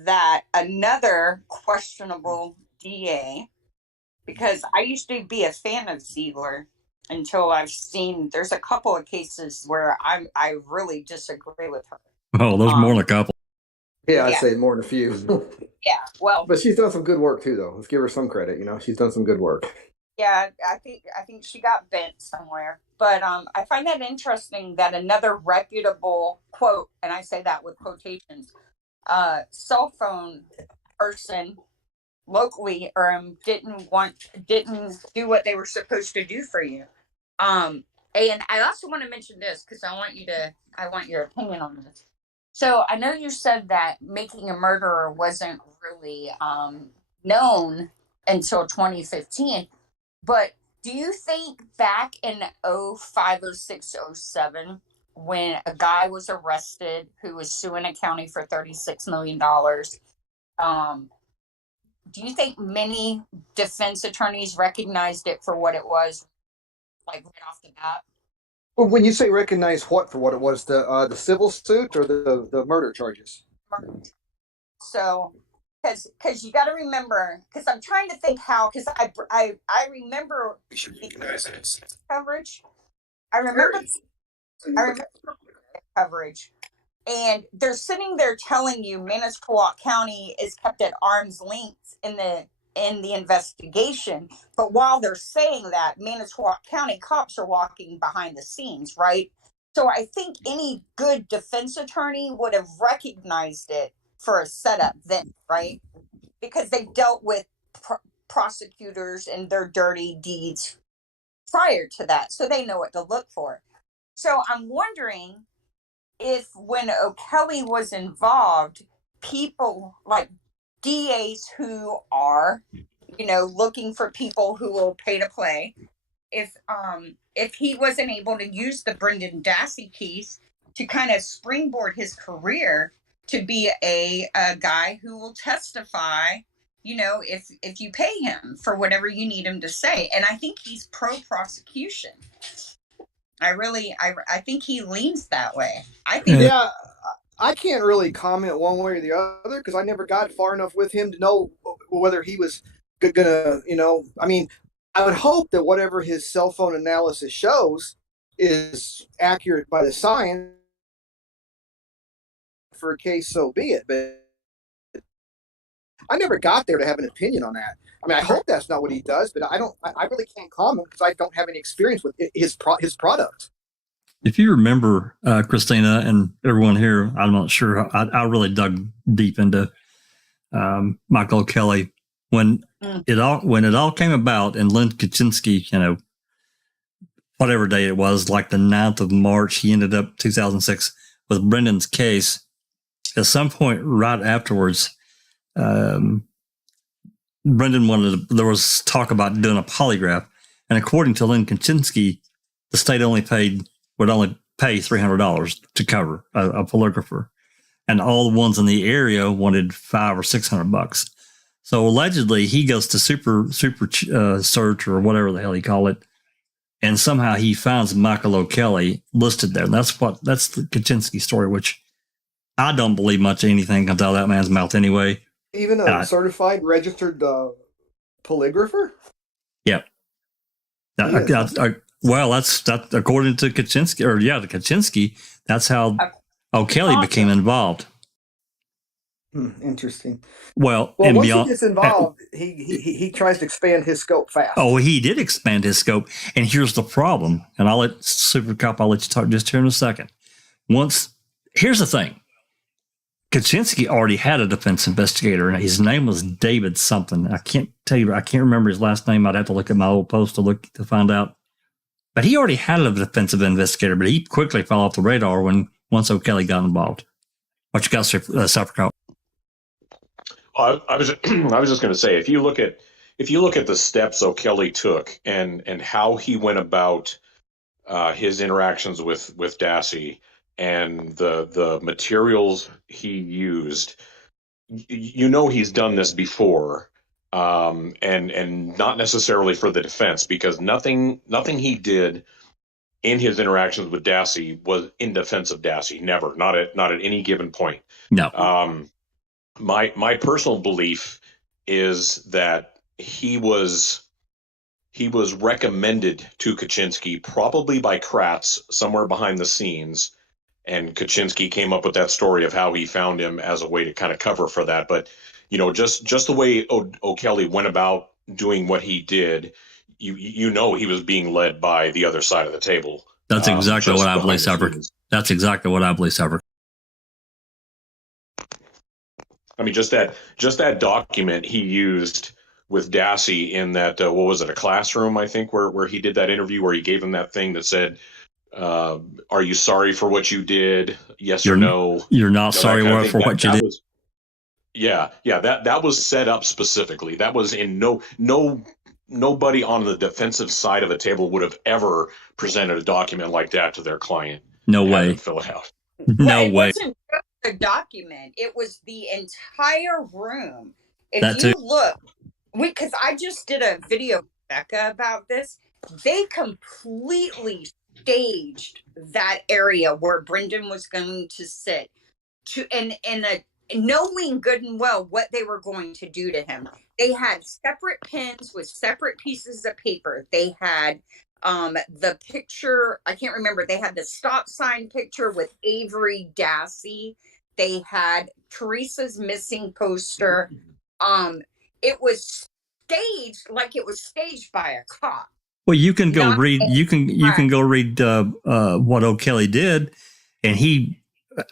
that another questionable DA, because I used to be a fan of Ziegler until I've seen there's a couple of cases where I really disagree with her. Oh, there's more than a couple. Yeah, I'd say more than a few. Yeah, well, but she's done some good work too, though. Let's give her some credit. She's done some good work. Yeah, I think she got bent somewhere. But I find that interesting that another reputable quote, and I say that with quotations, cell phone person locally didn't do what they were supposed to do for you. And I also want to mention this because I want your opinion on this. So I know you said that making a murderer wasn't really known until 2015, but do you think back in 05, 06, 07, when a guy was arrested who was suing a county for $36 million, do you think many defense attorneys recognized it for what it was, like right off the bat? Well, when you say recognize what for what it was, the civil suit or the murder charges? So, because you got to remember, because I'm trying to think how, because I remember coverage. I remember coverage, and they're sitting there telling you Manitowoc County is kept at arm's length in the investigation, but while they're saying that, Manitowoc County cops are walking behind the scenes, right? So I think any good defense attorney would have recognized it for a setup then, right? Because they dealt with prosecutors and their dirty deeds prior to that, so they know what to look for. So I'm wondering if when O'Kelly was involved, people like DAs who are, looking for people who will pay to play, if he wasn't able to use the Brendan Dassey case to kind of springboard his career to be a guy who will testify, if you pay him for whatever you need him to say. And I think he's pro-prosecution. I think he leans that way. Yeah, I can't really comment one way or the other because I never got far enough with him to know whether he was gonna, I mean, I would hope that whatever his cell phone analysis shows is accurate by the science for a case, so be it. But I never got there to have an opinion on that. I mean, I hope that's not what he does, but I really can't comment because I don't have any experience with his product. If you remember, Christina and everyone here, I'm not sure. I really dug deep into Michael Kelly when it all came about, and Lynn Kaczynski, whatever day it was, like the 9th of March, he ended up 2006 with Brendan's case. At some point right afterwards, Brendan there was talk about doing a polygraph, and according to Lynn Kaczynski, the state would only pay $300 to cover a polygrapher, and all the ones in the area wanted $500 or $600. So allegedly, he goes to super search or whatever the hell he call it, and somehow he finds Michael O'Kelly listed there. And that's the Kaczynski story, which I don't believe much of anything comes out of that man's mouth anyway. Even a certified, registered polygrapher? Yep. Well, that's according to Kaczynski, the Kaczynski. That's how O'Kelly became involved. Interesting. Well, and once he gets involved, he tries to expand his scope fast. Oh, he did expand his scope, and here's the problem. And I'll let Super Cop. I'll let you talk just here in a second. Here's the thing. Kaczynski already had a defense investigator, and his name was David something. I can't tell you. I can't remember his last name. I'd have to look at my old post to find out. But he already had a defensive investigator, but he quickly fell off the radar once O'Kelly got involved. What you got, Super Cop? I was just going to say, if you look at the steps O'Kelly took and how he went about his interactions with Dassey and the materials he used, he's done this before, and not necessarily for the defense, because nothing he did in his interactions with Dassey was in defense of Dassey. Never, not at any given point. No. My personal belief is that he was recommended to Kaczynski probably by Kratz somewhere behind the scenes, and Kaczynski came up with that story of how he found him as a way to kind of cover for that. But just the way O'Kelly went about doing what he did, he was being led by the other side of the table. That's exactly what I believe, Sever. That's exactly what I believe, Sever. I mean, just that document he used with Dassey in that, what was it, a classroom, I think, where he did that interview, where he gave him that thing that said, are you sorry for what you did? Yes or no? You're not sorry for what you did. That was set up specifically. That was in nobody on the defensive side of the table would have ever presented a document like that to their client. No way. Fill it out. No way. It wasn't just a document. It was the entire room. If you look, because I just did a video with Becca about this, they completely staged that area where Brendan was going to sit, knowing good and well what they were going to do to him. They had separate pins with separate pieces of paper. They had the picture, I can't remember, they had the stop sign picture with Avery Dassey. They had Teresa's missing poster. It was staged like it was staged by a cop. Well, you can go read. You can go read what O'Kelly did, and he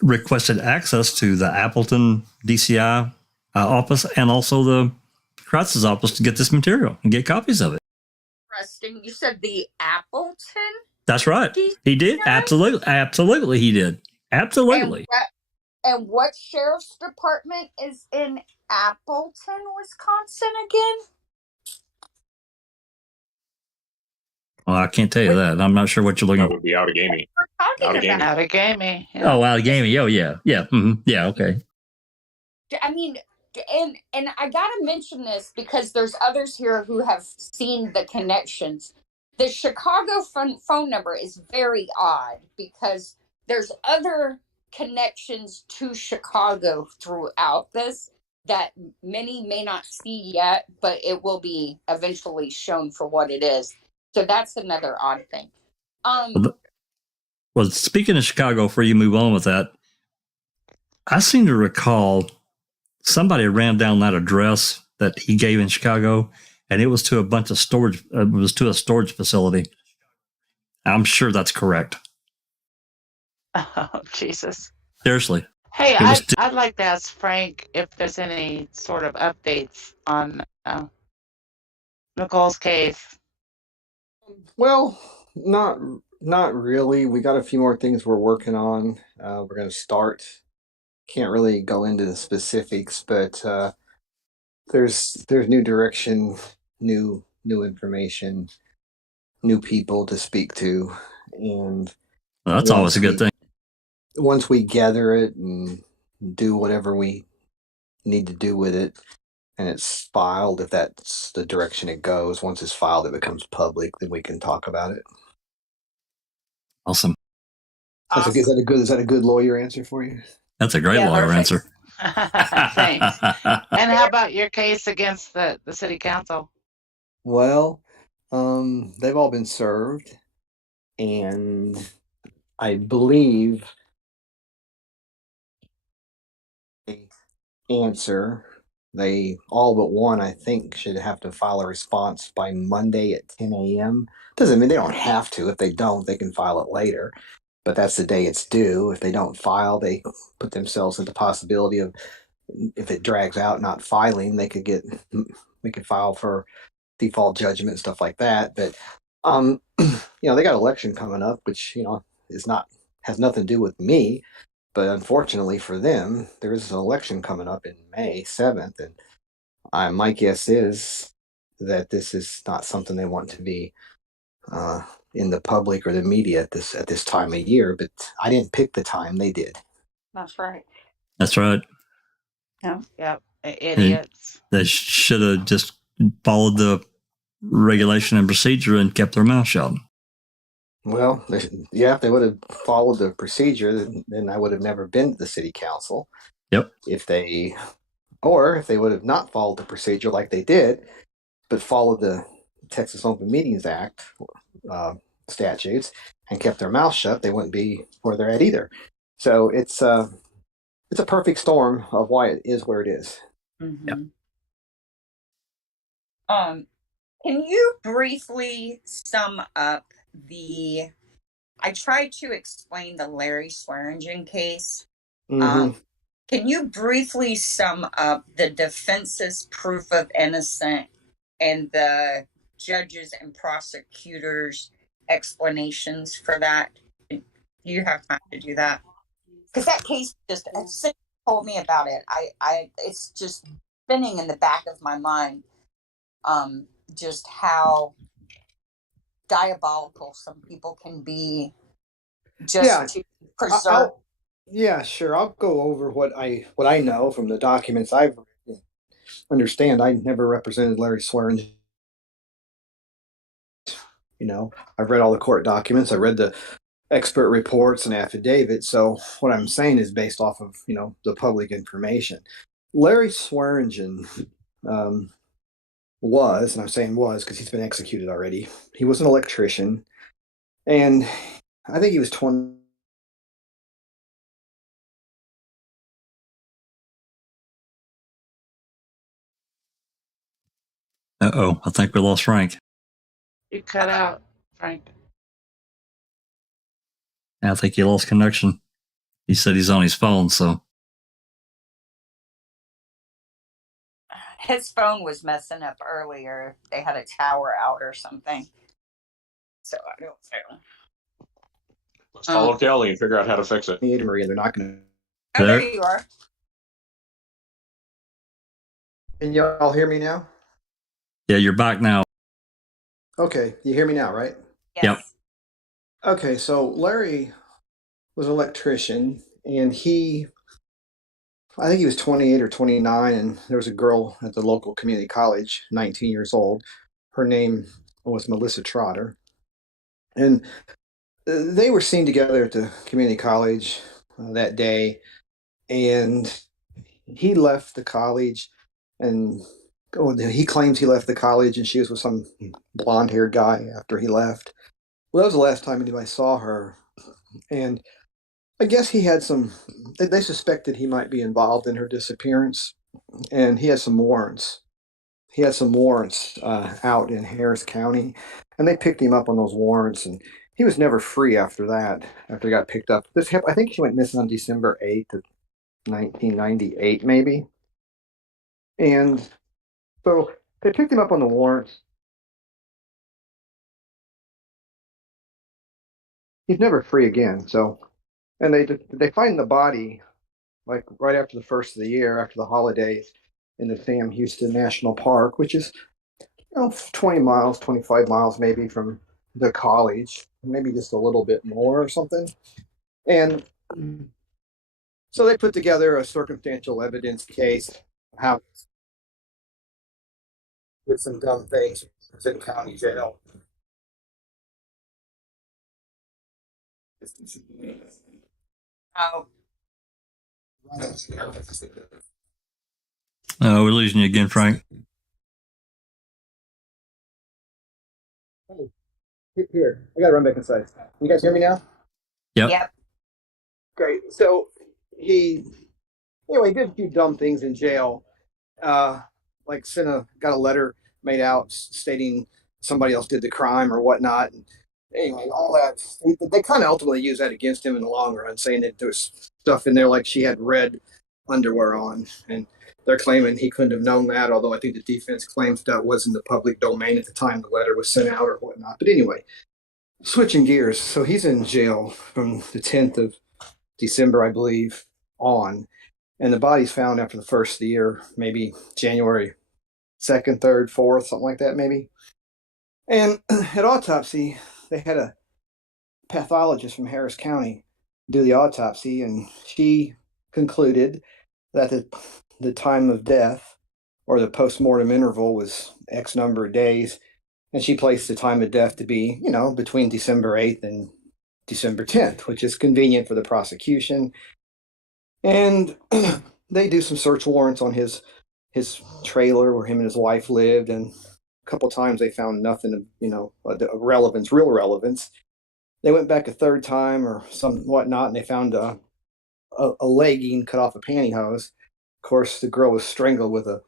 requested access to the Appleton DCI office and also the Kratz's office to get this material and get copies of it. Interesting. You said the Appleton? That's right. He did. Absolutely, he did. Absolutely. And what sheriff's department is in Appleton, Wisconsin again? Well, I can't tell you that. I'm not sure what you're looking at. That would be Outagamie. Outagamie. Yeah. Oh, Outagamie. Oh, yeah. Yeah. Mm-hmm. Yeah. Okay. I mean, and I got to mention this because there's others here who have seen the connections. The Chicago phone number is very odd because there's other connections to Chicago throughout this that many may not see yet, but it will be eventually shown for what it is. So that's another odd thing. Well, speaking of Chicago, before you move on with that, I seem to recall somebody ran down that address that he gave in Chicago, and it was to a bunch of storage. It was to a storage facility. I'm sure that's correct. Oh, Jesus. Seriously. Hey, I'd like to ask Frank if there's any sort of updates on Nicole's case. Well, not really. We got a few more things we're working on. We're going to start. Can't really go into the specifics, but there's new direction, new information. new people to speak to, and Well, that's always a good thing. Once we gather it and do whatever we need to do with it, and it's filed, if that's the direction it goes, once it's filed, it becomes public, then we can talk about it. Awesome. Awesome. Is that a good lawyer answer for you? That's a great lawyer perfect. answer. Thanks. And how about your case against the city council? Well, they've all been served, and I believe the answer, they all but one, I think, should have to file a response by Monday at 10 a.m. Doesn't mean they don't have to. If they don't, they can file it later. But that's the day it's due. If they don't file, they put themselves in the possibility of, if it drags out not filing, we could file for default judgment, stuff like that. But they got election coming up, which has nothing to do with me. But unfortunately for them, there is an election coming up in May 7th, and my guess is that this is not something they want to be in the public or the media at this time of year. But I didn't pick the time; they did. That's right. That's right. Yeah. Yep. Idiots. They should have just followed the regulation and procedure and kept their mouth shut. Well, if they would have followed the procedure, then I would have never been to the city council. Yep. If they would have not followed the procedure like they did, but followed the Texas Open Meetings Act statutes and kept their mouth shut, they wouldn't be where they're at either. So it's a perfect storm of why it is where it is. Mm-hmm. Yep. Can you briefly sum up I tried to explain the Larry Swearingen case. Mm-hmm. Can you briefly sum up the defense's proof of innocence and the judges and prosecutors' explanations for that? Do you have time to do that? Because that case just, as soon as you told me about it, it's just spinning in the back of my mind. Just how diabolical some people can be just to preserve. Sure. I'll go over what I know from the documents I've understand. I never represented Larry Swearingen. I've read all the court documents. I read the expert reports and affidavits. So what I'm saying is based off of the public information. Larry Swearingen was, and I'm saying was because he's been executed already. He was an electrician, and I think he was 20. Uh-oh, I think we lost Frank. You cut out, Frank. I think he lost connection. He said he's on his phone, so. His phone was messing up earlier. They had a tower out or something. So I don't know. Let's call Kelly and figure out how to fix it. Maria, they're not going to. Oh, there you are. Can y'all hear me now? Yeah, you're back now. Okay, you hear me now, right? Yes. Yep. Okay, so Larry was an electrician, and I think he was 28 or 29, and there was a girl at the local community college, 19 years old. Her name was Melissa Trotter. And they were seen together at the community college that day, and he left the college, and he claims he left the college and she was with some blonde-haired guy after he left. Well, that was the last time anybody saw her. And I guess they suspected he might be involved in her disappearance, and he has some warrants. He had some warrants out in Harris County, and they picked him up on those warrants, and he was never free after that, after he got picked up. I think he went missing on December 8th of 1998, maybe. And so they picked him up on the warrants. He's never free again. So, and they find the body like right after the first of the year, after the holidays, in the Sam Houston National Park, which is 20 miles, 25 miles maybe from the college, maybe just a little bit more or something. And so they put together a circumstantial evidence case, how with some dumb things in county jail. Oh, We're losing you again, Frank. Here, I gotta run back inside. You guys hear me now? Yep. yep. Great. So he did a few dumb things in jail. Like got a letter made out stating somebody else did the crime or whatnot. And anyway, all that, they kind of ultimately use that against him in the long run, saying that there was stuff in there like she had red underwear on, and they're claiming he couldn't have known that, although I think the defense claims that was in the public domain at the time the letter was sent out or whatnot. But anyway, switching gears, so he's in jail from the 10th of December, I believe, on, and the body's found after the first of the year, maybe January 2nd, 3rd, 4th, something like that, maybe. And at autopsy, they had a pathologist from Harris County do the autopsy, and she concluded that the time of death or the postmortem interval was X number of days, and she placed the time of death to be, between December 8th and December 10th, which is convenient for the prosecution. And they do some search warrants on his trailer where him and his wife lived, and a couple times they found nothing of real relevance. They went back a third time or some whatnot, and they found a legging cut off a pantyhose. Of course, the girl was strangled with a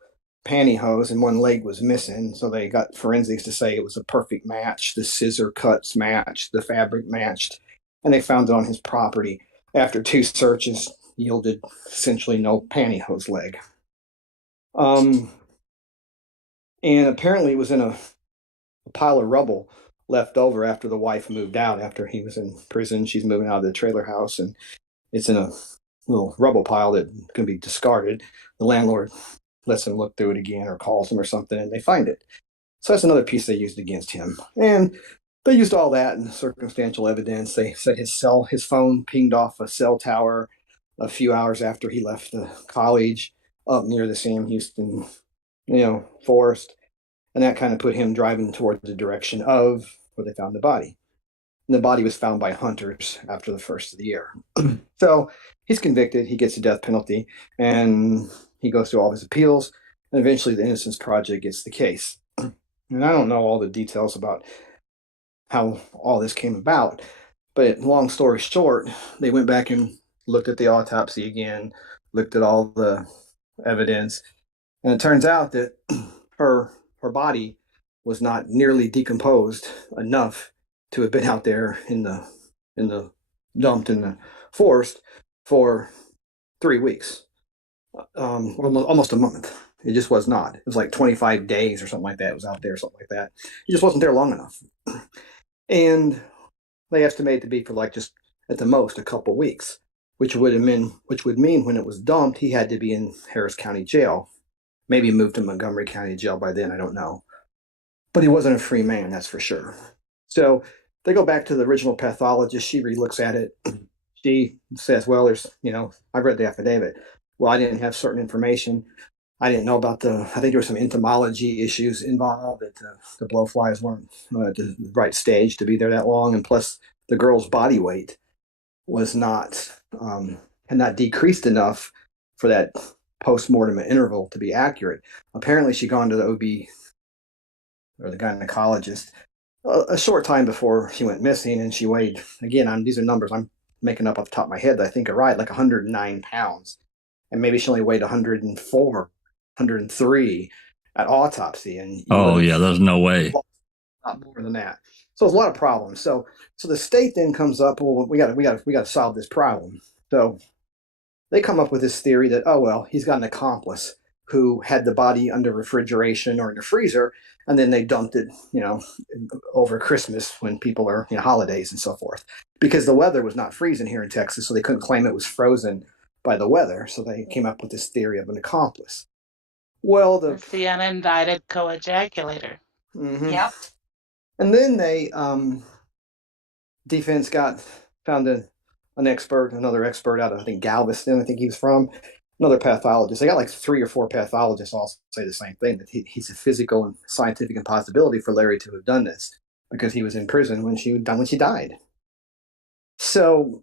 pantyhose and one leg was missing, so they got forensics to say it was a perfect match. The scissor cuts matched, the fabric matched, and they found it on his property. After 2 searches, yielded essentially no pantyhose leg. And apparently it was in a pile of rubble left over after the wife moved out. After he was in prison, she's moving out of the trailer house, and it's in a little rubble pile that can be discarded. The landlord lets him look through it again or calls him or something, and they find it. So that's another piece they used against him. And they used all that in circumstantial evidence. They said his phone pinged off a cell tower a few hours after he left the college up near the Sam Houston, forest. And that kind of put him driving toward the direction of where they found the body. And the body was found by hunters after the first of the year. So he's convicted. He gets a death penalty, and he goes through all his appeals. And eventually the Innocence Project gets the case. And I don't know all the details about how all this came about, but long story short, they went back and looked at the autopsy again, looked at all the evidence, and it turns out that her body was not nearly decomposed enough to have been out there in the dumped in the forest for 3 weeks, almost a month. It just was not. It was like 25 days or something like that. It was out there, something like that. It just wasn't there long enough. And they estimate it to be for like just at the most a couple weeks, which would mean when it was dumped, he had to be in Harris County Jail. Maybe moved to Montgomery County Jail by then, I don't know. But he wasn't a free man, that's for sure. So they go back to the original pathologist. She relooks at it. She says, well, I've read the affidavit. Well, I didn't have certain information. I didn't know about I think there were some entomology issues involved, that the blowflies weren't at the right stage to be there that long. And plus the girl's body weight was had not decreased enough for that post-mortem interval to be accurate. Apparently she'd gone to the OB or the gynecologist a short time before she went missing, and she weighed, again, these are numbers I'm making up off the top of my head that I think are right, like 109 pounds. And maybe she only weighed 104, 103 at autopsy. And there's no way. A lot more than that. So there's a lot of problems. So the state then comes up, well, we got to solve this problem. So they come up with this theory that, he's got an accomplice who had the body under refrigeration or in the freezer, and then they dumped it, over Christmas when people are, holidays and so forth, because the weather was not freezing here in Texas, so they couldn't claim it was frozen by the weather. So they came up with this theory of an accomplice. Well, it's the unindicted co-ejaculator. Mm-hmm. Yep. And then they defense found another expert out of, I think, Galveston, I think he was from, another pathologist. They got like 3 or 4 pathologists all say the same thing, that he's a physical and scientific impossibility for Larry to have done this, because he was in prison when she died. So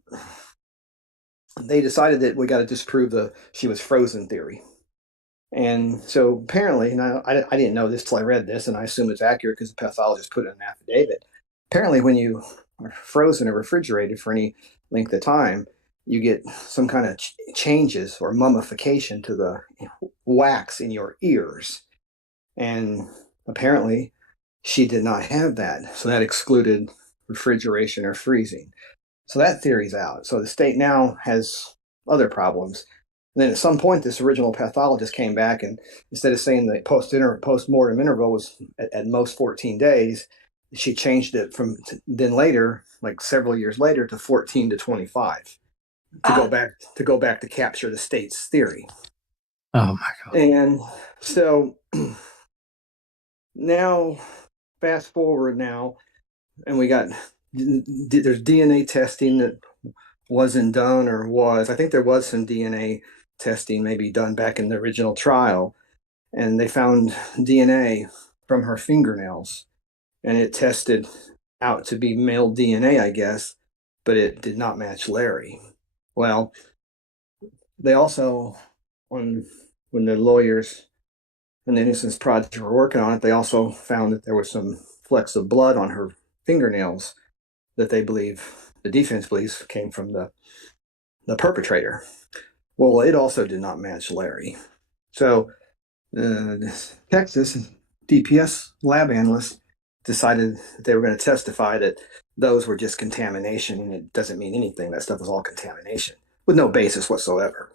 they decided that we got to disprove the she was frozen theory. And so apparently, now I didn't know this till I read this, and I assume it's accurate because the pathologist put it in an affidavit. Apparently, when you are frozen or refrigerated for any length of time, you get some kind of changes or mummification to the wax in your ears. And apparently, she did not have that. So that excluded refrigeration or freezing. So that theory's out. So the state now has other problems. And then at some point, this original pathologist came back, and instead of saying the post-mortem interval was at most 14 days, she changed it from then later, like several years later, to 14 to 25 to go back to capture the state's theory. Oh my God. And so now, fast forward now, and there's DNA testing that wasn't done, or was. I think there was some DNA testing maybe done back in the original trial, and they found DNA from her fingernails, and it tested out to be male DNA, I guess, but it did not match Larry. Well, they also, when the lawyers and the Innocence Project were working on it, they also found that there was some flecks of blood on her fingernails that the defense believes came from the perpetrator. Well, it also did not match Larry. So Texas DPS lab analysts decided that they were going to testify that those were just contamination, and it doesn't mean anything. That stuff was all contamination with no basis whatsoever.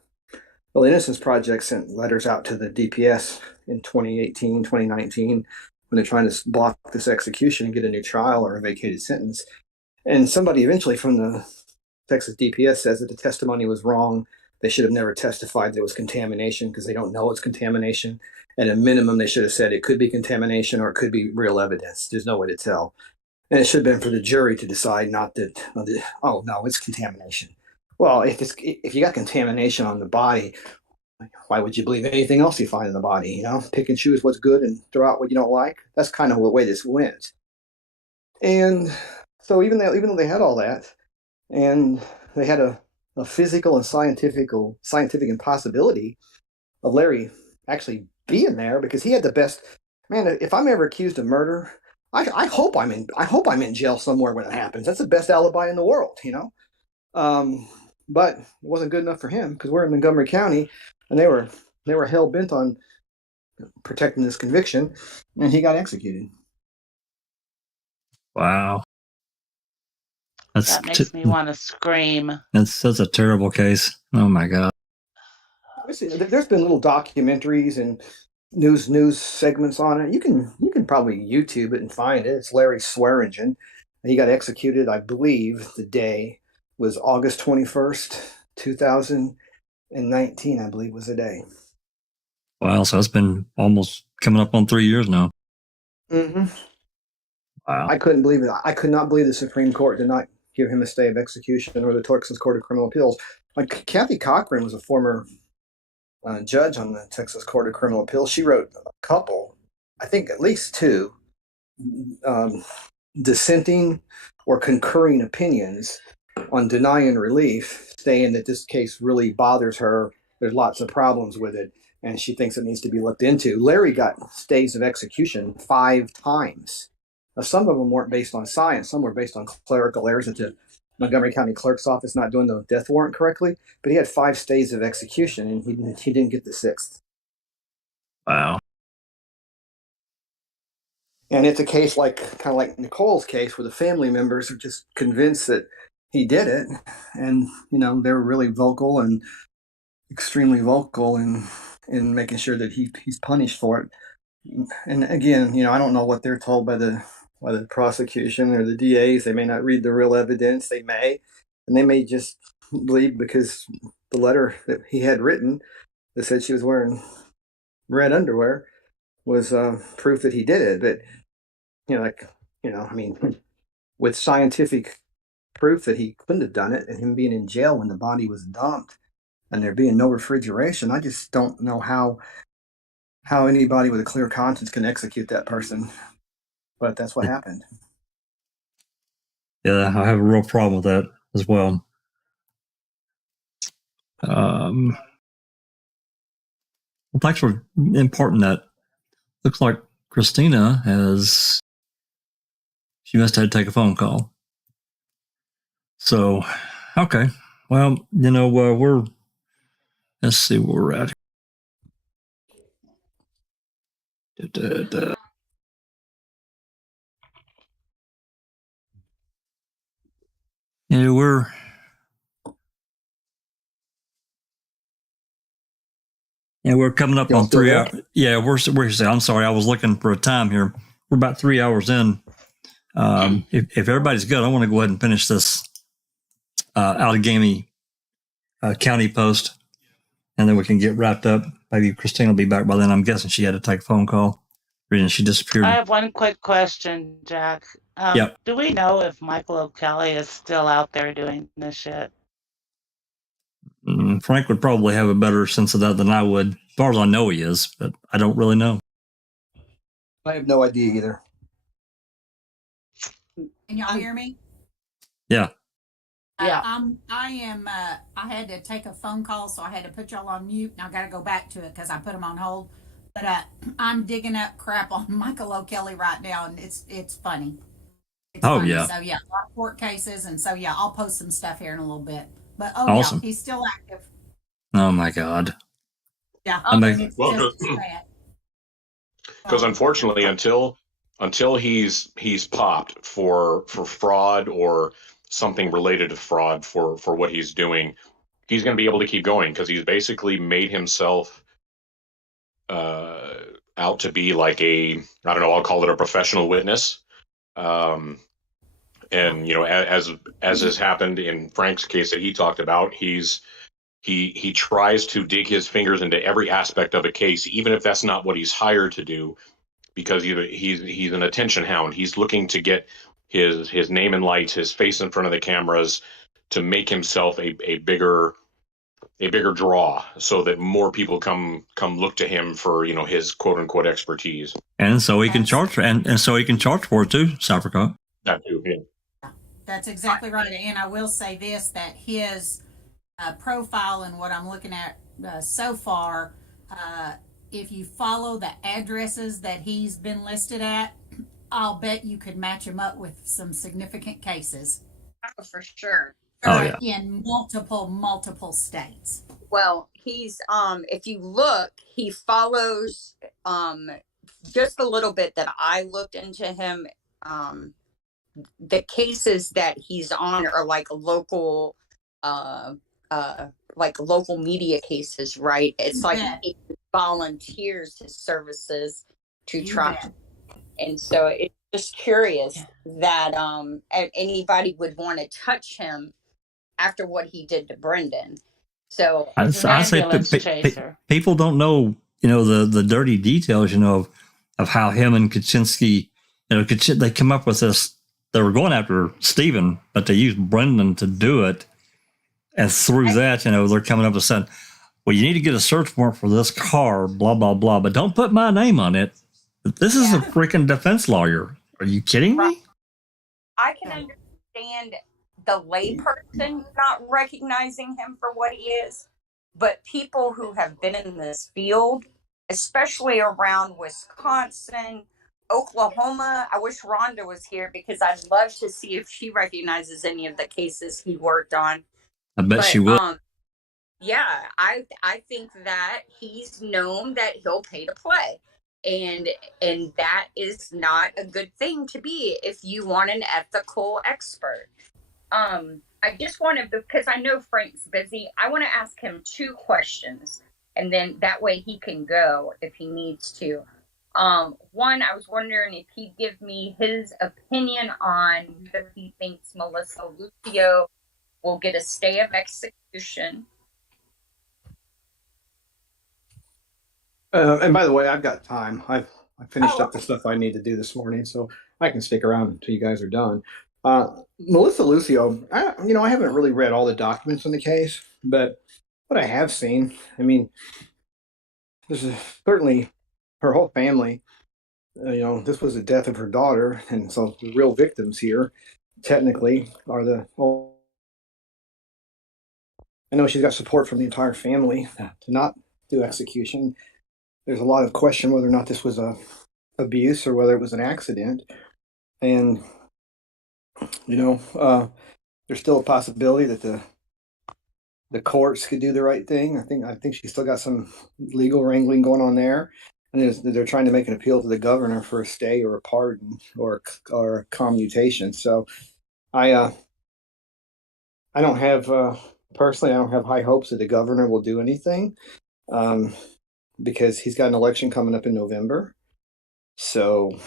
Well, the Innocence Project sent letters out to the DPS in 2018, 2019, when they're trying to block this execution and get a new trial or a vacated sentence. And somebody eventually from the Texas DPS says that the testimony was wrong. They should have never testified there was contamination because they don't know it's contamination. At a minimum, they should have said it could be contamination or it could be real evidence. There's no way to tell. And it should have been for the jury to decide, not that, oh, no, it's contamination. Well, if you got contamination on the body, why would you believe anything else you find in the body? Pick and choose what's good and throw out what you don't like. That's kind of the way this went. And so even though they had all that, and they had a physical and scientific impossibility of Larry actually being there, because he had the best. Man, if I'm ever accused of murder, I hope I'm in jail somewhere when it happens. That's the best alibi in the world, But it wasn't good enough for him, because we're in Montgomery County, and they were hell bent on protecting this conviction, and he got executed. Wow. That makes me want to scream. That's a terrible case. Oh my God. There's been little documentaries and news segments on it. You can probably YouTube it and find it. It's Larry Swearingen. He got executed, I believe, the day was August 21st, 2019, I believe was the day. Wow, so it's been almost coming up on 3 years now. Mm-hmm. Wow. I couldn't believe it. I could not believe the Supreme Court did not give him a stay of execution, or the Texas Court of Criminal Appeals. Like, Kathy Cochran was a former judge on the Texas Court of Criminal Appeals. She wrote a couple, I think at least 2, dissenting or concurring opinions on denying relief, saying that this case really bothers her. There's lots of problems with it, and she thinks it needs to be looked into. Larry got stays of execution 5 times. Now, some of them weren't based on science. Some were based on clerical errors at the Montgomery County Clerk's office not doing the death warrant correctly. But he had 5 stays of execution, and he didn't get the 6th. Wow. And it's a case kind of like Nicole's case, where the family members are just convinced that he did it, and they're really vocal and extremely vocal in making sure that he's punished for it. And again, I don't know what they're told by the prosecution or the DAs. They may not read the real evidence. They may, and they may just believe because the letter that he had written that said she was wearing red underwear was proof that he did it. But like I mean, with scientific proof that he couldn't have done it, and him being in jail when the body was dumped, and there being no refrigeration, I just don't know how anybody with a clear conscience can execute that person. But that's what happened. Yeah, I have a real problem with that as well. Well, thanks for imparting that. Looks like Christina she must have to take a phone call. So, okay. Well, let's see where we're at. Yeah, we're coming up on 3 hours. Yeah, we're I'm sorry, I was looking for a time here. We're about 3 hours in. If everybody's good, I want to go ahead and finish this Outagamie County post, and then we can get wrapped up. Maybe Christine will be back by then. I'm guessing she had to take a phone call. Reason she disappeared. I have one quick question, Jack. Yep. Do we know if Michael O'Kelly is still out there doing this shit? Frank would probably have a better sense of that than I would. As far as I know, he is, but I don't really know. I have no idea either. Can y'all hear me? Yeah. Yeah. I had to take a phone call, so I had to put y'all on mute, and I got to go back to it because I put them on hold. But I'm digging up crap on Michael O'Kelly right now, and it's funny. It's funny. Yeah. So yeah, a lot of court cases, and so yeah, I'll post some stuff here in a little bit. But awesome. Yeah, he's still active. Oh my God. Yeah. Because unfortunately, until he's popped for fraud or something related to fraud for what he's doing, he's going to be able to keep going because he's basically made himself out to be like I'll call it a professional witness. And as has happened in Frank's case that he talked about, he tries to dig his fingers into every aspect of a case, even if that's not what he's hired to do, because he's an attention hound. He's looking to get his name in lights, his face in front of the cameras, to make himself a bigger draw, so that more people come look to him for his quote unquote expertise. And so he can charge for and so he can charge for it too, Safricot. That too, yeah. That's exactly right. And I will say this, that his profile and what I'm looking at so far, if you follow the addresses that he's been listed at, I'll bet you could match him up with some significant cases. Oh, for sure. In multiple states. Well, he's if you look, he follows just a little bit that I looked into him. The cases that he's on are like local media cases, right? It's like he volunteers his services to try. And so it's just curious that anybody would want to touch him after what he did to Brendan. So I say people don't know, the dirty details, of how him and Kaczynski, they come up with this. They were going after Stephen, but they used Brendan to do it. And through that, they're coming up with saying, well, you need to get a search warrant for this car, blah, blah, blah, but don't put my name on it. This is a freaking defense lawyer. Are you kidding me? I can understand the layperson not recognizing him for what he is, but people who have been in this field, especially around Wisconsin, Oklahoma, I wish Rhonda was here because I'd love to see if she recognizes any of the cases he worked on. I bet she will. Yeah, I think that he's known that he'll pay to play. And that is not a good thing to be if you want an ethical expert. I just want to, because I know Frank's busy, I want to ask him 2 questions, and then that way he can go if he needs to. One, I was wondering if he'd give me his opinion on if he thinks Melissa Lucio will get a stay of execution. And by the way, I've got time. I finished up the stuff I need to do this morning, so I can stick around until you guys are done. Melissa Lucio, I haven't really read all the documents in the case, but what I have seen, I mean, this is certainly her whole family. This was the death of her daughter, and so the real victims here, technically, are the. Well, I know she's got support from the entire family to not do execution. There's a lot of question whether or not this was a abuse or whether it was an accident, and there's still a possibility that the courts could do the right thing. I think she's still got some legal wrangling going on there, and they're trying to make an appeal to the governor for a stay or a pardon or a commutation. So I don't have personally, I don't have high hopes that the governor will do anything, because he's got an election coming up in November. So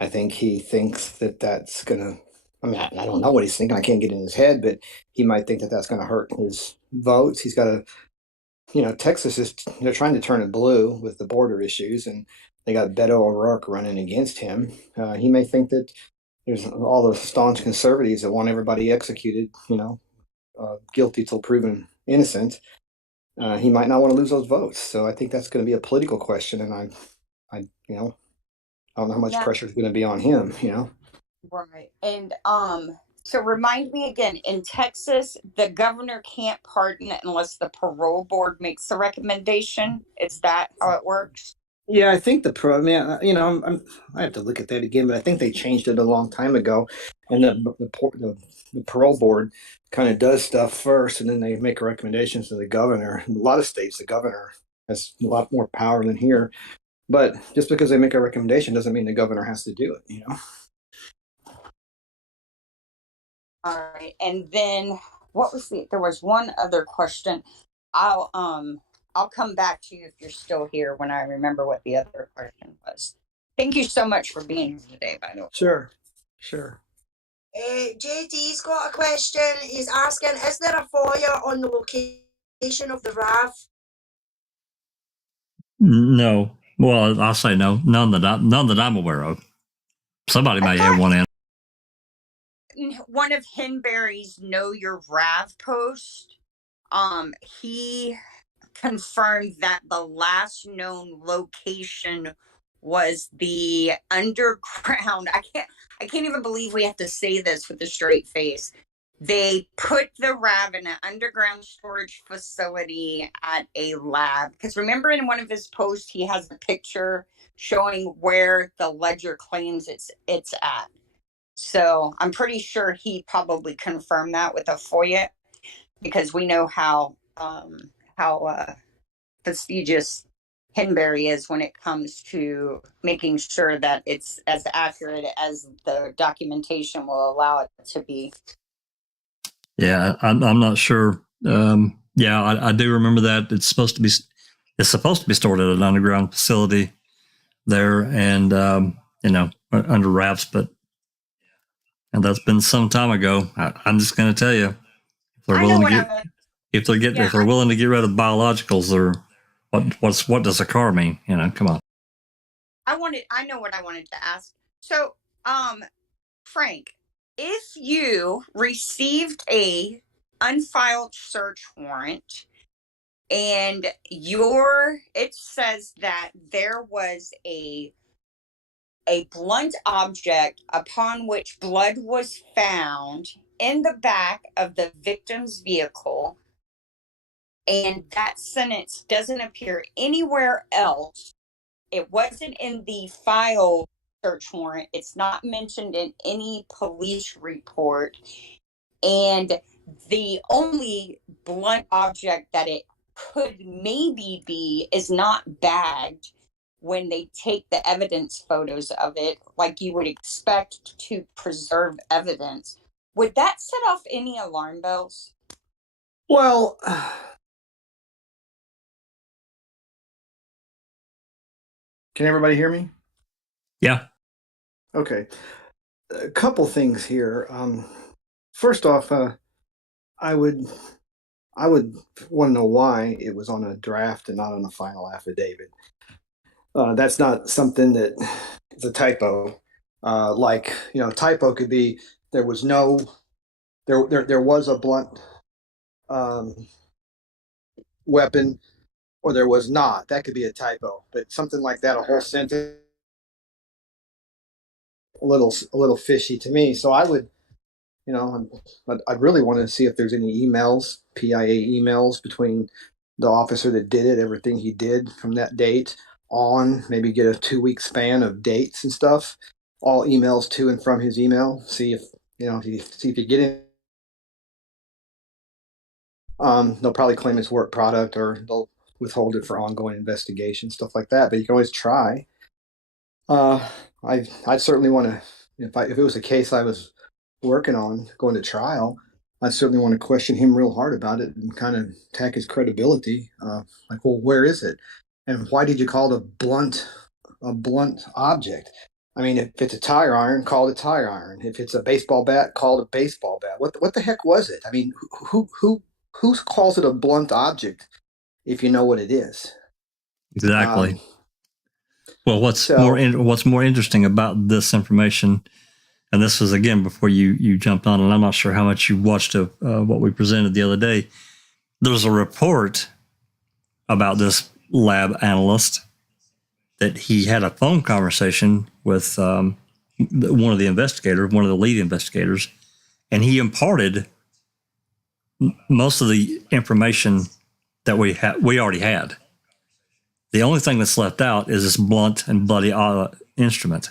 I think he thinks that that's gonna. I mean, I don't know what he's thinking. I can't get in his head, but he might think that that's going to hurt his votes. He's got Texas they're trying to turn it blue with the border issues, and they got Beto O'Rourke running against him. He may think that there's all those staunch conservatives that want everybody executed, guilty till proven innocent. He might not want to lose those votes. So I think that's going to be a political question, and I don't know how much pressure is going to be on him. Right. And so remind me again, in Texas, the governor can't pardon unless the parole board makes a recommendation. Is that how it works? Yeah, I think I have to look at that again, but I think they changed it a long time ago, and the parole board kind of does stuff first, and then they make recommendations to the governor. In a lot of states, the governor has a lot more power than here, but just because they make a recommendation doesn't mean the governor has to do it. All right. And then there was one other question. I'll come back to you if you're still here when I remember what the other question was. Thank you so much for being here today, by the way. Sure. JD's got a question. He's asking, is there a FOIA on the location of the RAV? No. Well, I'll say no. None that I'm aware of. Somebody may have one in. One of Henberry's Know Your RAV post, he confirmed that the last known location was the underground. I can't even believe we have to say this with a straight face. They put the RAV in an underground storage facility at a lab. Because remember, in one of his posts, he has a picture showing where the ledger claims it's at. So I'm pretty sure he probably confirmed that with a FOIA, because we know how prestigious Henberry is when it comes to making sure that it's as accurate as the documentation will allow it to be. Yeah, I'm not sure. I do remember that it's supposed to be stored at an underground facility there, and under wraps, and that's been some time ago. I'm just going to tell you, if they're willing to get rid of biologicals, or what does a car mean? Come on. I know what I wanted to ask. So, Frank, if you received a unfiled search warrant and it says that there was a blunt object upon which blood was found in the back of the victim's vehicle, and that sentence doesn't appear anywhere else, it wasn't in the file search warrant, it's not mentioned in any police report, and the only blunt object that it could maybe be is not bagged when they take the evidence photos of it, like you would expect to preserve evidence, would that set off any alarm bells? Well, can everybody hear me? Yeah. Okay. A couple things here. First off, I would want to know why it was on a draft and not on a final affidavit. That's not something that is a typo. Like, typo could be there was a blunt weapon, or there was not. That could be a typo. But something like that, a whole sentence, a little fishy to me. So I would, I'd really want to see if there's any emails, PIA emails between the officer that did it, everything he did from that date on, maybe get a 2-week span of dates and stuff, all emails to and from his email. See if you get it. They'll probably claim it's work product, or they'll withhold it for ongoing investigation, stuff like that. But you can always try. I'd certainly want to, if it was a case I was working on going to trial, I certainly want to question him real hard about it and kind of attack his credibility. Like, well, where is it? And why did you call it a blunt object? I mean, if it's a tire iron, call it a tire iron. If it's a baseball bat, call it a baseball bat. What the heck was it? I mean, who calls it a blunt object if you know what it is? Exactly. Well, what's more interesting about this information, and this was again before you jumped on, and I'm not sure how much you watched of what we presented the other day. There's a report about this lab analyst that he had a phone conversation with one of the lead investigators, and he imparted most of the information that we already had. The only thing that's left out is this blunt and bloody instrument.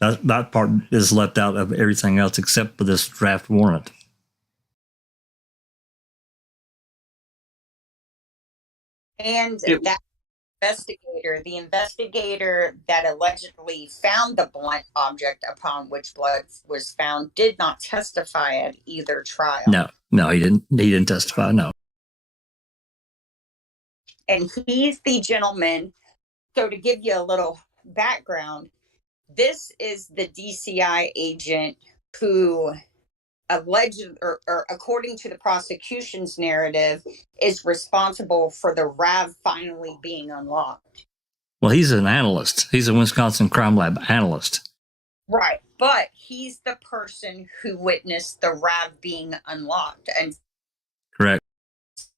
That part is left out of everything else except for this draft warrant. And that the investigator that allegedly found the blunt object upon which blood was found did not testify at either trial. No, he didn't. He didn't testify. No. And he's the gentleman. So to give you a little background, this is the DCI agent who alleged, or according to the prosecution's narrative, is responsible for the RAV finally being unlocked. Well, he's an analyst. He's a Wisconsin Crime Lab analyst. Right. But he's the person who witnessed the RAV being unlocked. And correct.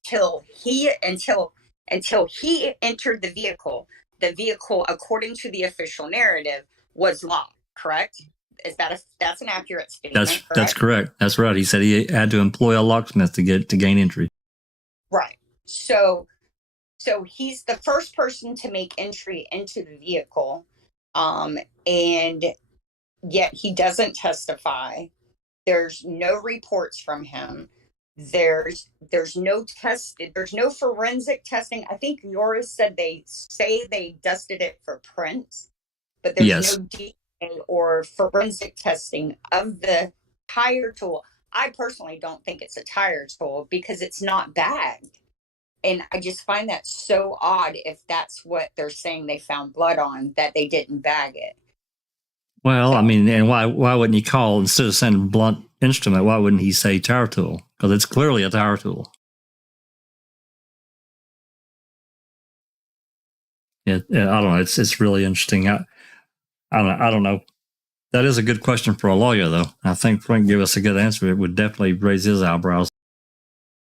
Until he entered the vehicle, according to the official narrative, was locked, correct? That's an accurate statement? That's correct. That's right. He said he had to employ a locksmith to gain entry. Right. So he's the first person to make entry into the vehicle, and yet he doesn't testify. There's no reports from him. There's no forensic testing. I think yours said they dusted it for prints, but there's no DNA or forensic testing of the tire tool. I personally don't think it's a tire tool because it's not bagged. And I just find that so odd if that's what they're saying they found blood on, that they didn't bag it. Well, I mean, and why wouldn't he call, instead of saying blunt instrument, why wouldn't he say tire tool? Because it's clearly a tire tool. Yeah, I don't know. It's really interesting. I don't know. That is a good question for a lawyer, though. I think Frank gave us a good answer. It would definitely raise his eyebrows.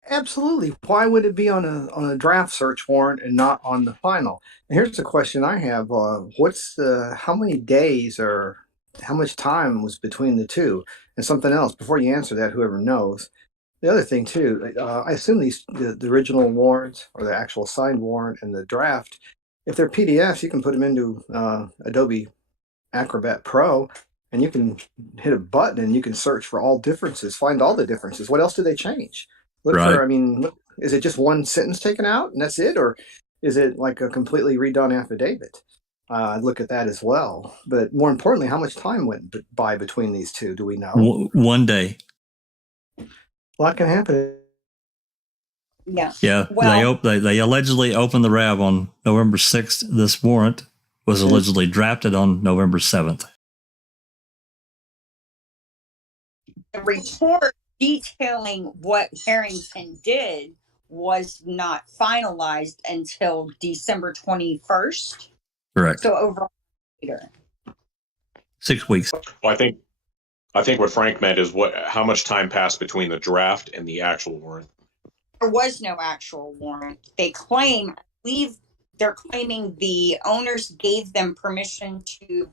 Absolutely. Why would it be on a draft search warrant and not on the final? And here's the question I have: how many days or how much time was between the two? And something else before you answer that, whoever knows. The other thing too, I assume the original warrant or the actual signed warrant and the draft, if they're PDFs, you can put them into Adobe Acrobat Pro, and you can hit a button and you can search for all differences, find all the differences. What else do they change? Is it just one sentence taken out and that's it? Or is it like a completely redone affidavit? I'd look at that as well. But more importantly, how much time went by between these two? Do we know? 1 day. A lot can happen. Yeah. Yeah. Well, they allegedly opened the RAV on November 6th. This warrant was allegedly drafted on November 7th. The report detailing what Harrington did was not finalized until December 21st. Correct. So over later. 6 weeks. Well, I think what Frank meant is how much time passed between the draft and the actual warrant. There was no actual warrant. They're claiming the owners gave them permission to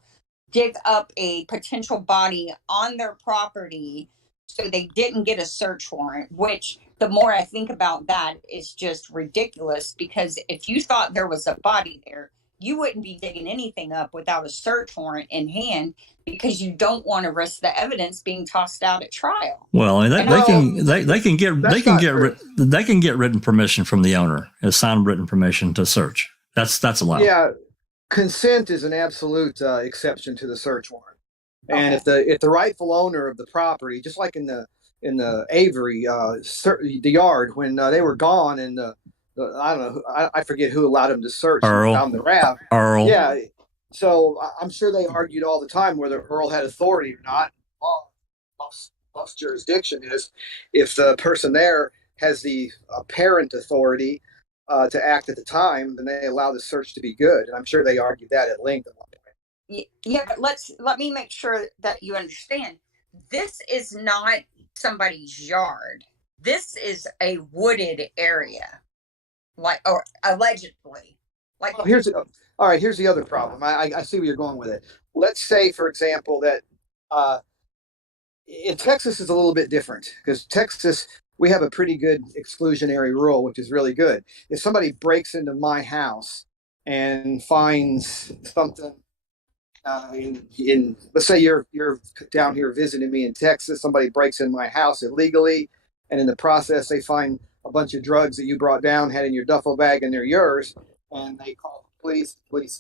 dig up a potential body on their property, so they didn't get a search warrant, which the more I think about that is just ridiculous, because if you thought there was a body there, you wouldn't be digging anything up without a search warrant in hand, because you don't want to risk the evidence being tossed out at trial. Well, they can get written permission from the owner, a signed written permission to search. That's allowed. Yeah, consent is an absolute exception to the search warrant. And if the rightful owner of the property, just like in the Avery the yard, when they were gone, and I don't know, I forget who allowed them to search Earl. down the raft. Earl. Yeah, so I'm sure they argued all the time whether Earl had authority or not. Most jurisdiction is if the person there has the apparent authority to act at the time, then they allow the search to be good. And I'm sure they argued that at length at one point. Yeah, but let me make sure that you understand. This is not somebody's yard. This is a wooded area, or allegedly. Well, here's the other problem. I see where you're going with it. Let's say, for example, that in Texas is a little bit different, because Texas, we have a pretty good exclusionary rule, which is really good. If somebody breaks into my house and finds something let's say you're down here visiting me in Texas, somebody breaks in my house illegally, and in the process they find a bunch of drugs that you brought down, had in your duffel bag, and they're yours, and they call the police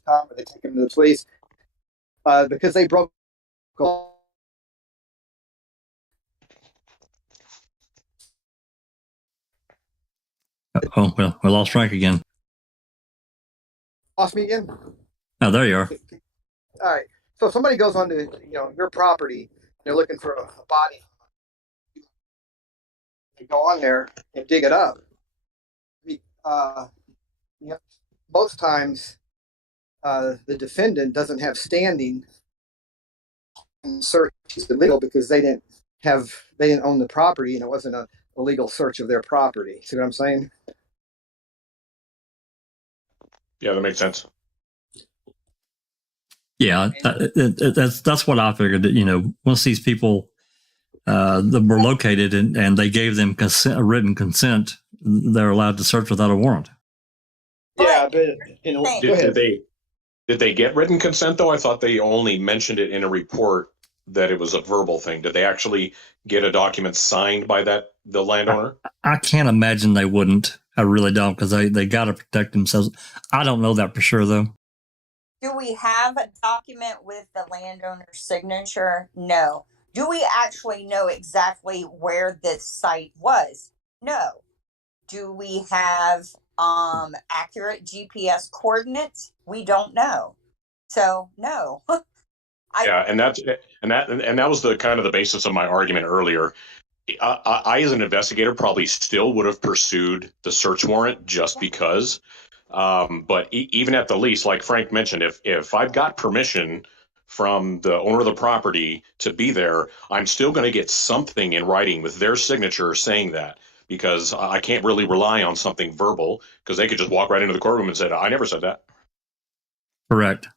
come, or they take them to the police because they broke. Oh, well, we lost Frank again. Lost me again? Oh, there you are. All right. So if somebody goes onto your property, they're looking for a body. They go on there and dig it up. Most times the defendant doesn't have standing, and search is illegal because they didn't own the property, and it wasn't a legal search of their property. See what I'm saying? Yeah, that makes sense. Yeah, that's what I figured. That once these people that were located and they gave them a written consent, they're allowed to search without a warrant. Yeah, but go ahead. Did they get written consent though? I thought they only mentioned it in a report that it was a verbal thing. Did they actually get a document signed by the landowner? I can't imagine they wouldn't. I really don't, because they got to protect themselves. I don't know that for sure though. Do we have a document with the landowner's signature? No. Do we actually know exactly where this site was? No. Do we have accurate GPS coordinates? We don't know. So no. Yeah, and that was the kind of the basis of my argument earlier. I as an investigator probably still would have pursued the search warrant just because. But even at the least, like Frank mentioned, if I've got permission from the owner of the property to be there, I'm still going to get something in writing with their signature saying that, because I can't really rely on something verbal, because they could just walk right into the courtroom and say, I never said that. Correct.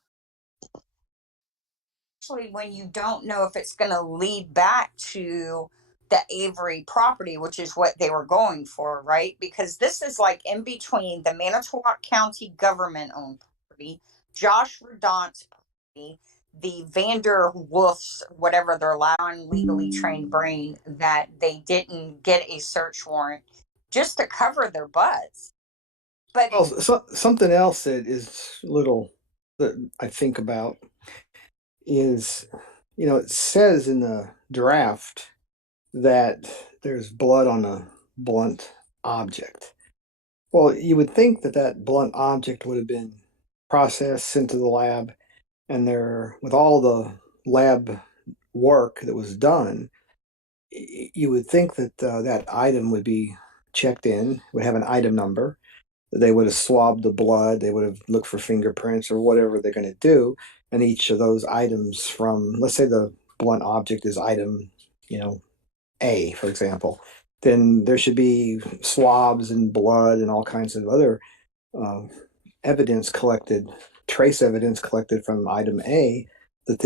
Actually, when you don't know if it's going to lead back to the Avery property, which is what they were going for, right? Because this is like in between the Manitowoc County government-owned property, Josh Redon's property, the Vander Wolf's, whatever they're allowing legally trained brain, that they didn't get a search warrant just to cover their butts. But something else that is little that I think about is, it says in the draft that there's blood on a blunt object. Well, you would think that blunt object would have been processed, sent to the lab, and with all the lab work that was done, you would think that that item would be checked in, would have an item number. They would have swabbed the blood. They would have looked for fingerprints or whatever they're going to do. And each of those items from, let's say the blunt object is item, A, for example, then there should be swabs and blood and all kinds of other evidence collected, trace evidence collected from item A that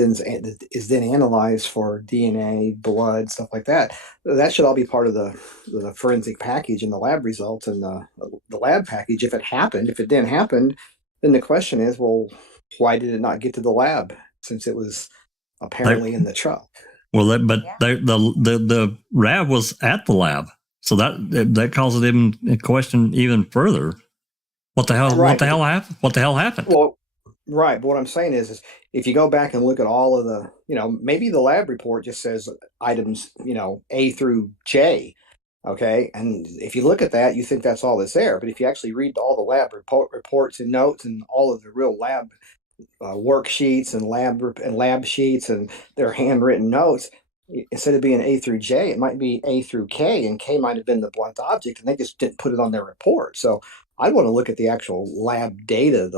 is then analyzed for DNA, blood, stuff like that. That should all be part of the forensic package and the lab results and the lab package. If it then happened, then the question is, well, why did it not get to the lab since it was apparently in the truck? Well, the RAV was at the lab, so that causes them a question even further. What the hell? Right. What the hell happened? What the hell happened? Well, right. But what I'm saying is if you go back and look at all of the, maybe the lab report just says items, A through J. Okay. And if you look at that, you think that's all that's there. But if you actually read all the lab reports and notes and all of the real lab worksheets and lab sheets and their handwritten notes, instead of being A through J, it might be A through K, and K might have been the blunt object, and they just didn't put it on their report. So I want to look at the actual lab data,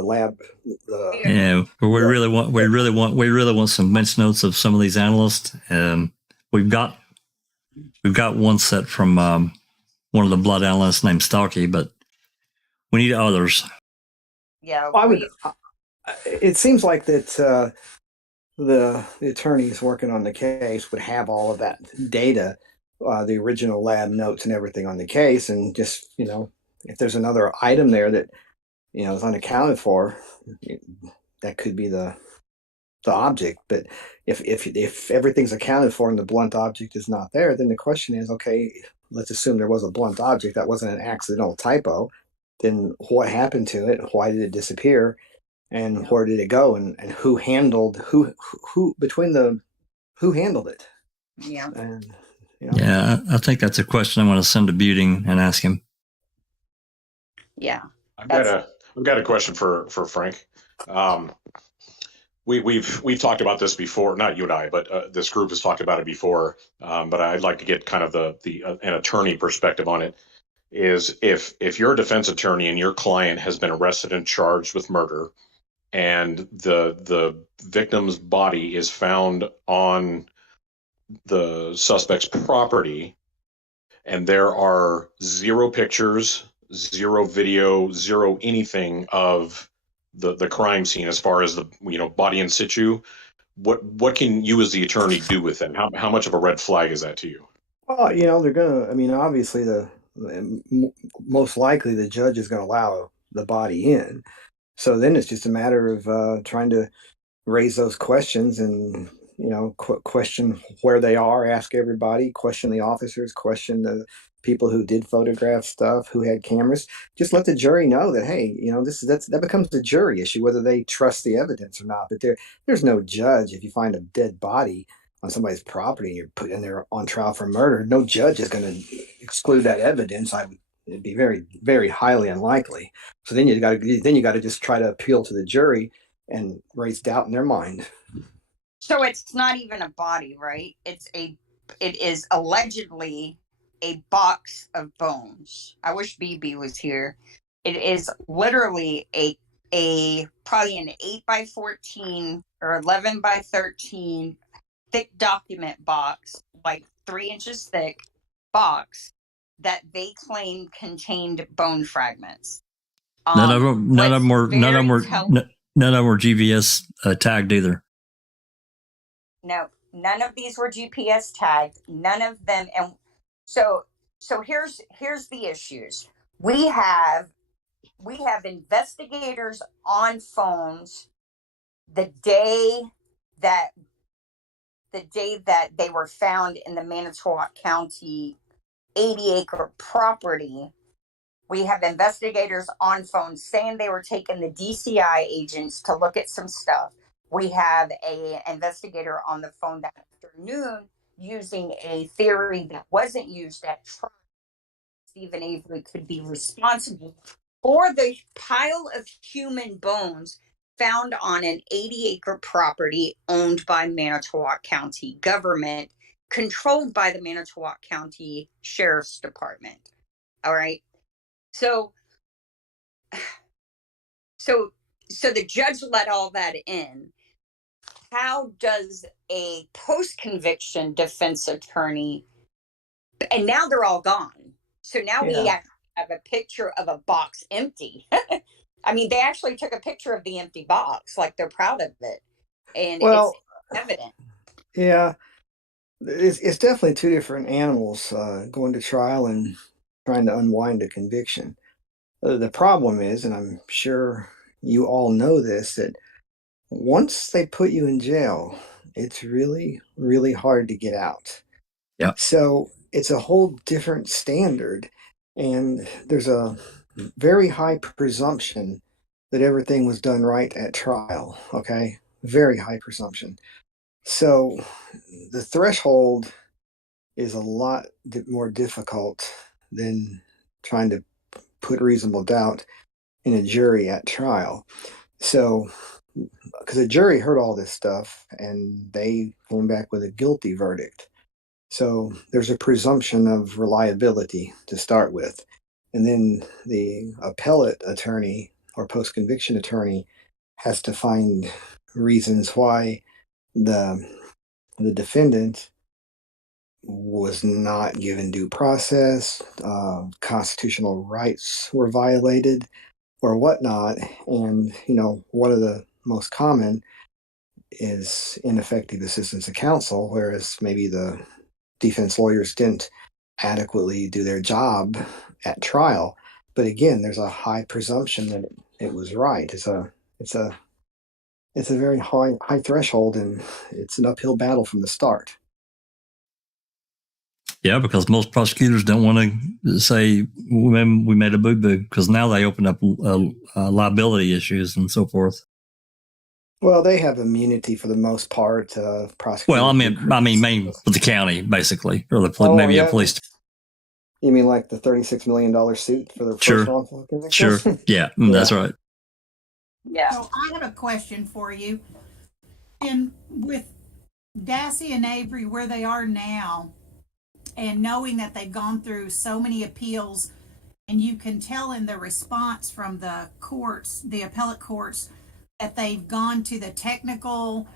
yeah, we really want some bench notes of some of these analysts. We've got one set from one of the blood analysts named Starkey, but we need others. Yeah, it seems like that the attorneys working on the case would have all of that data, the original lab notes and everything on the case, and just if there's another item there that is unaccounted for, that could be the object. But if everything's accounted for and the blunt object is not there, then the question is, okay, let's assume there was a blunt object that wasn't an accidental typo. Then what happened to it? Why did it disappear? And where did it go? And who handled who handled it? Yeah. And yeah, I think that's a question I want to send to Buting and ask him. Yeah. I've got a question for Frank. We've talked about this before, not you and I, but this group has talked about it before. But I'd like to get kind of an attorney perspective on it. Is if you're a defense attorney and your client has been arrested and charged with murder, and the victim's body is found on the suspect's property, and there are zero pictures, zero video, zero anything of the crime scene as far as the body in situ, what can you as the attorney do with that? How much of a red flag is that to you? Well, they're gonna. Obviously, most likely the judge is going to allow the body in. So then it's just a matter of trying to raise those questions and question where they are, ask everybody, question the officers, question the people who did photograph stuff, who had cameras. Just let the jury know that, hey, that becomes the jury issue whether they trust the evidence or not. But there's no judge if you find a dead body on somebody's property and you're put in there on trial for murder. No judge is going to exclude that evidence. It'd be very, very highly unlikely. So then you got to just try to appeal to the jury and raise doubt in their mind. So it's not even a body, right? It is allegedly a box of bones. I wish BB was here. It is literally a probably an 8x14 or 11x13 thick document box, like 3 inches thick box that they claim contained bone fragments. None of them were GVS tagged either. No, none of these were GPS tagged. None of them. And so here's the issues. We have investigators on phones the day that they were found in the Manitowoc County 80-acre property. We have investigators on phone saying they were taking the DCI agents to look at some stuff. We have an investigator on the phone that afternoon using a theory that wasn't used at trial. Stephen Avery could be responsible for the pile of human bones found on an 80-acre property owned by Manitowoc County government, controlled by the Manitowoc County Sheriff's Department. All right. So So the judge let all that in. How does a post-conviction defense attorney, and now they're all gone. So now we Yeah. have a picture of a box empty. I mean, they actually took a picture of the empty box, like they're proud of it. And Well, it's evident. yeah, it's definitely two different animals, going to trial and trying to unwind a conviction. The problem is, and I'm sure you all know this, that once they put you in jail, it's really, really hard to get out. Yeah. So it's a whole different standard, and there's a very high presumption that everything was done right at trial. Okay, very high presumption. So the threshold is a lot more difficult than trying to put reasonable doubt in a jury at trial. So, because the jury heard all this stuff and they came back with a guilty verdict. So there's a presumption of reliability to start with. And then the appellate attorney or post-conviction attorney has to find reasons why the defendant was not given due process, constitutional rights were violated, or whatnot. And, one of the most common is ineffective assistance of counsel, whereas maybe the defense lawyers didn't adequately do their job at trial. But again, there's a high presumption that it was right. It's a very high threshold, and it's an uphill battle from the start. Yeah, because most prosecutors don't want to say we made a boo-boo, because now they open up liability issues and so forth. Well, they have immunity for the most part. Prosecutors. Well, I mean, for the county, basically, or maybe a police. You mean like the $36 million suit for the first wrongful conviction? Sure. Yeah, that's right. Yeah. So I have a question for you. And with Dassey and Avery where they are now, and knowing that they've gone through so many appeals, and you can tell in the response from the courts, the appellate courts, that they've gone to the technical,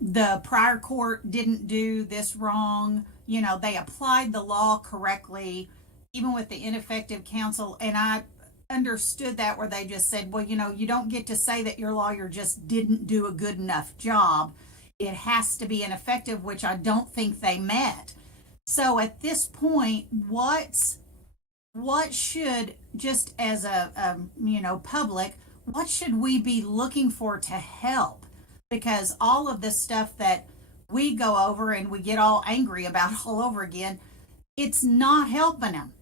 the prior court didn't do this wrong, they applied the law correctly, even with the ineffective counsel. And I understood that, where they just said, well, you don't get to say that your lawyer just didn't do a good enough job. It has to be ineffective, which I don't think they met. So at this point, what should, just as a public, what should we be looking for to help? Because all of this stuff that we go over and we get all angry about all over again, it's not helping them.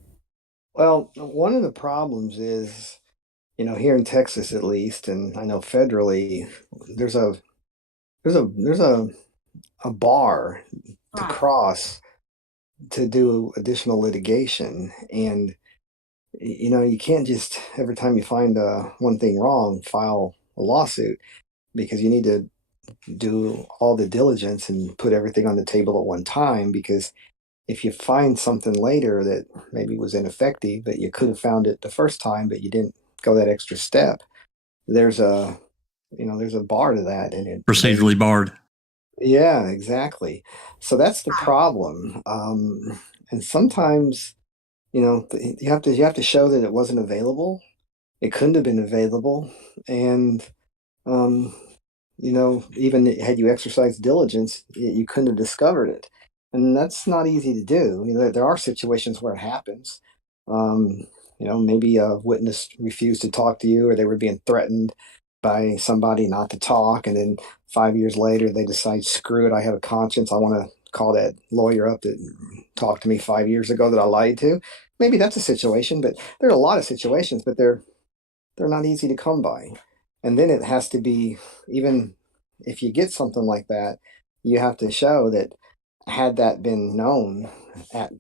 Well, one of the problems is, here in Texas at least, and I know federally, there's a bar to cross to do additional litigation. And you can't just, every time you find one thing wrong, file a lawsuit, because you need to do all the diligence and put everything on the table at one time. Because if you find something later that maybe was ineffective, but you could have found it the first time, but you didn't go that extra step, there's a bar to that, and it procedurally barred. Yeah, exactly. So that's the problem. And sometimes, you have to show that it wasn't available. It couldn't have been available. And, even had you exercised diligence, you couldn't have discovered it. And that's not easy to do. There are situations where it happens. Maybe a witness refused to talk to you, or they were being threatened by somebody not to talk, and then 5 years later they decide, screw it, I have a conscience, I want to call that lawyer up that talked to me 5 years ago that I lied to. Maybe that's a situation, but there are a lot of situations, but they're not easy to come by. And then it has to be, even if you get something like that, you have to show that had that been known at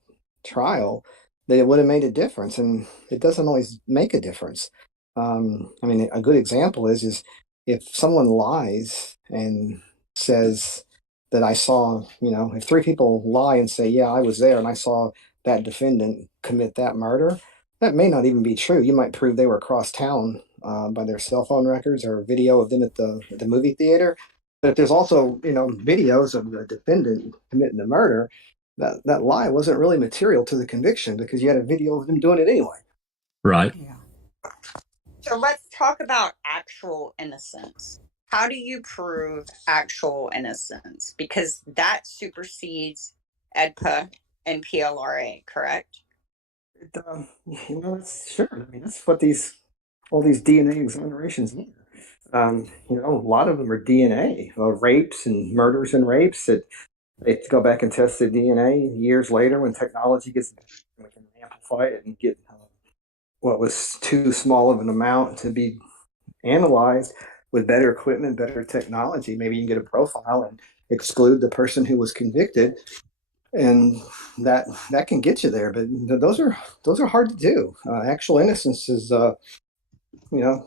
trial, that it would have made a difference. And it doesn't always make a difference. A good example is if someone lies and says that I saw, if three people lie and say, yeah, I was there and I saw that defendant commit that murder, that may not even be true. You might prove they were across town by their cell phone records or video of them at the movie theater. But if there's also, videos of the defendant committing the murder, that lie wasn't really material to the conviction because you had a video of them doing it anyway. Right. Yeah. So let's talk about actual innocence. How do you prove actual innocence? Because that supersedes EDPA and PLRA, correct? That's sure. I mean, that's what all these DNA exonerations mean. A lot of them are DNA, rapes and murders and rapes that they go back and test the DNA years later when technology gets better, we can amplify it and get what was too small of an amount to be analyzed with better equipment, better technology. Maybe you can get a profile and exclude the person who was convicted, and that can get you there. But those are hard to do. Actual innocence is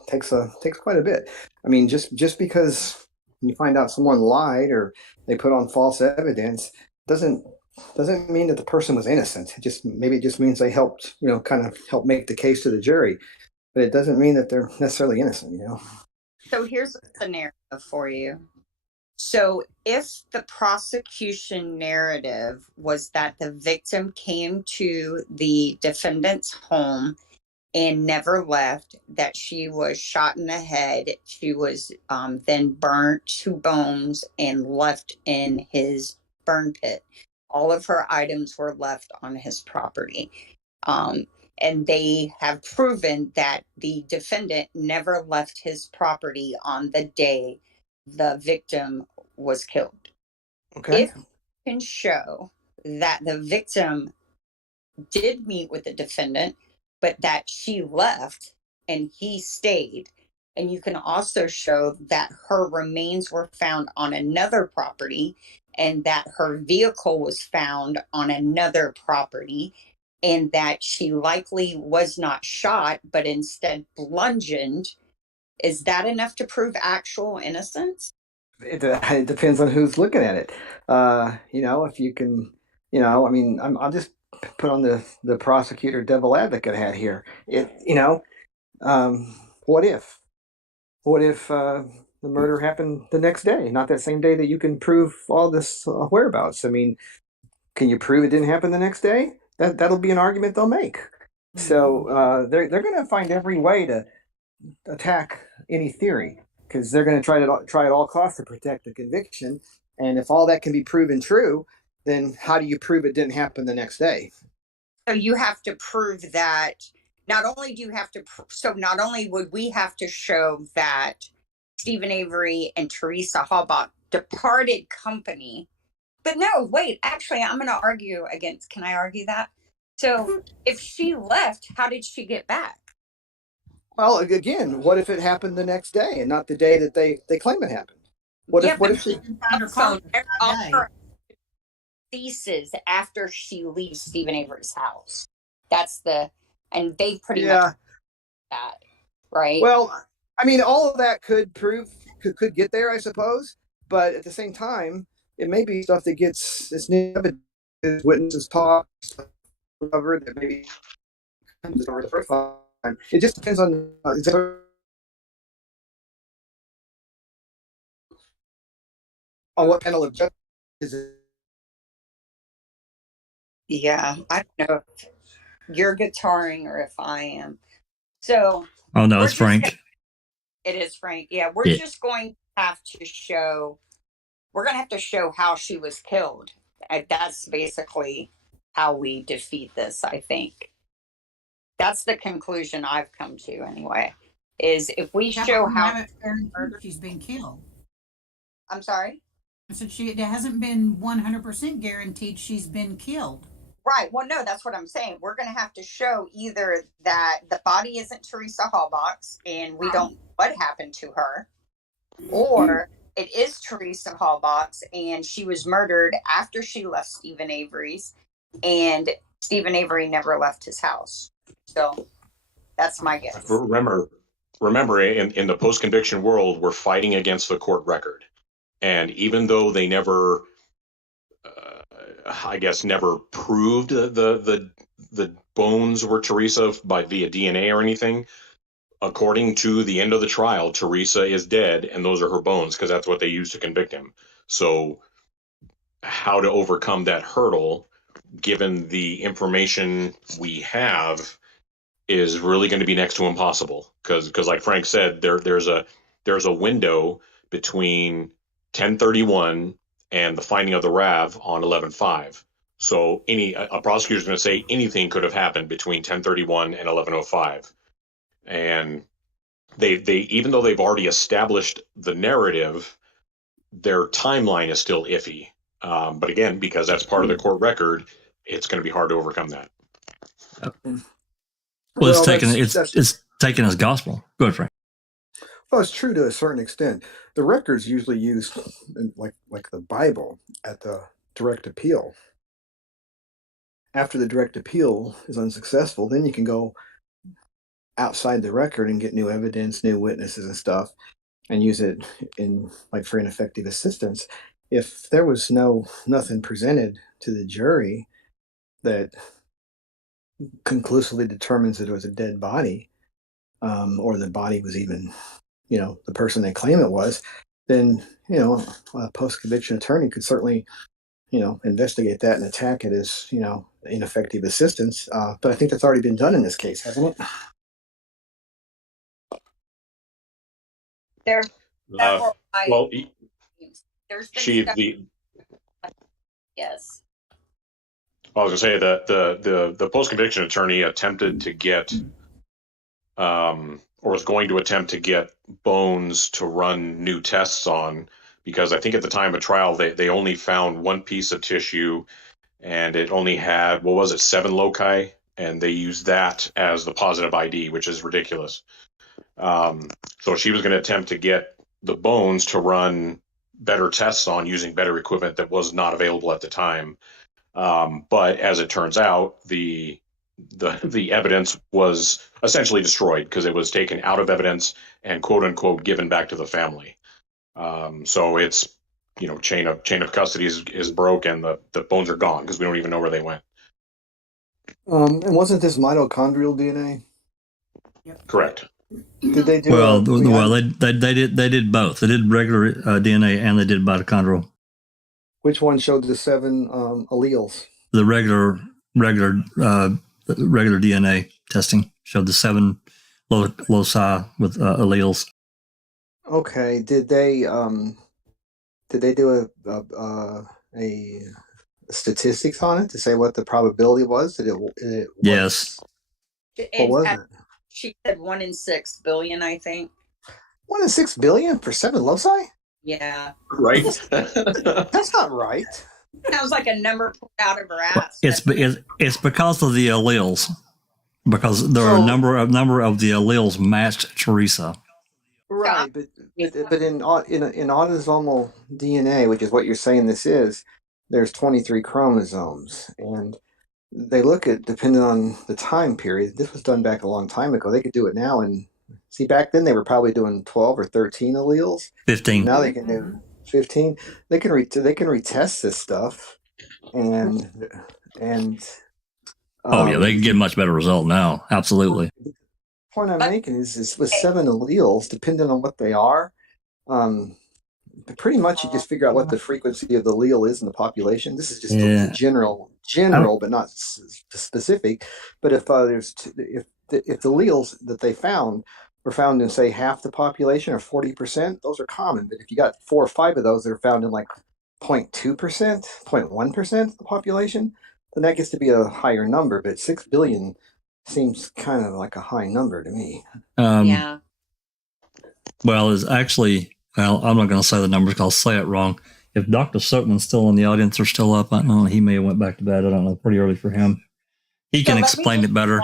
takes quite a bit. I mean, just because you find out someone lied or they put on false evidence doesn't mean that the person was innocent. Maybe it just means they helped, kind of help make the case to the jury, but it doesn't mean that they're necessarily innocent, So here's a scenario for you. So if the prosecution narrative was that the victim came to the defendant's home and never left, that she was shot in the head, she was then burnt to bones and left in his burn pit. All of her items were left on his property. And they have proven that the defendant never left his property on the day the victim was killed. Okay. If you can show that the victim did meet with the defendant, but that she left and he stayed, and you can also show that her remains were found on another property and that her vehicle was found on another property, and that she likely was not shot, but instead bludgeoned, is that enough to prove actual innocence? It depends on who's looking at it. If you can, I'll just put on the prosecutor devil advocate hat here. What if the murder happened the next day, not that same day that you can prove all this whereabouts? I mean, can you prove it didn't happen the next day? That'll be an argument they'll make. So they're going to find every way to attack any theory because they're going to try at all costs to protect the conviction. And if all that can be proven true, then how do you prove it didn't happen the next day? So you have to prove that. Not only do you have to, not only would we have to show that Stephen Avery and Teresa Halbach departed company, but no, wait, actually, I'm going to argue against, can I argue that? So if she left, how did she get back? Well, again, what if it happened the next day and not the day that they claim it happened? What if she offer ceases after she leaves Stephen Avery's house? And they pretty much that, right? Well, I mean, all of that could get there, I suppose, but at the same time, it may be stuff that gets this new evidence, witnesses talk, covered that maybe comes over the first time. It just depends on what panel of judges is it. Yeah, I don't know if you're guitaring or if I am. So. Oh no, it's Frank. It is Frank. Yeah, we're just going to have to show. We're going to have to show how she was killed. That's basically how we defeat this, I think. That's the conclusion I've come to anyway, is if we show how she's been killed. I'm sorry? I said it hasn't been 100% guaranteed she's been killed. Right. Well, no, that's what I'm saying. We're going to have to show either that the body isn't Teresa Halbach's and we don't know what happened to her, or it is Teresa Halbach's and she was murdered after she left Stephen Avery's, and Stephen Avery never left his house. So that's my guess. Remember, in the post-conviction world, we're fighting against the court record. And even though they never, never proved the bones were Teresa via DNA or anything, according to the end of the trial, Teresa is dead, and those are her bones because that's what they used to convict him. So how to overcome that hurdle, given the information we have, is really going to be next to impossible. Because like Frank said, there's a window between 1031 and the finding of the RAV on 11/5. So a prosecutor is going to say anything could have happened between 1031 and 1105. And they even though they've already established the narrative, their timeline is still iffy. But again, because that's part of the court record, it's going to be hard to overcome that. Well, it's taken as gospel. Go ahead, Frank. Well, it's true to a certain extent. The record's usually used like the Bible at the direct appeal. After the direct appeal is unsuccessful, then you can go outside the record and get new evidence, new witnesses and stuff, and use it in like for ineffective assistance. If there was nothing presented to the jury that conclusively determines that it was a dead body, or the body was even, the person they claim it was, then, a post-conviction attorney could certainly, investigate that and attack it as, ineffective assistance. But I think that's already been done in this case, hasn't it? There's yes. I was going to say that the post-conviction attorney attempted to get, or was going to attempt to get bones to run new tests on, because I think at the time of trial, they only found one piece of tissue and it only had, 7 loci, and they used that as the positive ID, which is ridiculous. So she was going to attempt to get the bones to run better tests on using better equipment that was not available at the time. But as it turns out, the evidence was essentially destroyed because it was taken out of evidence and quote unquote given back to the family. So it's, chain of custody is broke and the bones are gone because we don't even know where they went. And wasn't this mitochondrial DNA? Correct. Did they do? They did both. They did regular DNA and they did mitochondrial. Which one showed the 7 alleles? The regular DNA testing showed the 7 loci with alleles. Okay. Did they do a statistics on it to say what the probability was that it was? Yes. What was it? She said 1 in 6 billion, I think. 1 in 6 billion for 7 loci? Yeah. Right. That's not right. Sounds like a number pulled out of her ass. It's because of the alleles, because there are a number of the alleles matched Teresa. Right, but in autosomal DNA, which is what you're saying this is, there's 23 chromosomes, and they look at, depending on the time period, this was done back a long time ago. They could do it now, and see, back then they were probably doing 12 or 13 alleles. 15. Now they can do 15. They can retest this stuff, and they can get a much better result now. Absolutely. The point I'm making is with 7 alleles, depending on what they are, pretty much you just figure out what the frequency of the allele is in the population. This is just the general, but not specific. But if if the alleles that they found were found in, say, half the population or 40%, those are common. But if you got 4 or 5 of those that are found in like 0.2%, 0.1% of the population, then that gets to be a higher number. But 6 billion seems kind of like a high number to me. Yeah. Well, it's actually, I'm not going to say the numbers because I'll say it wrong. If Dr. Soapman's still in the audience or still up, I don't know. He may have went back to bed. I don't know. Pretty early for him. He can explain it better.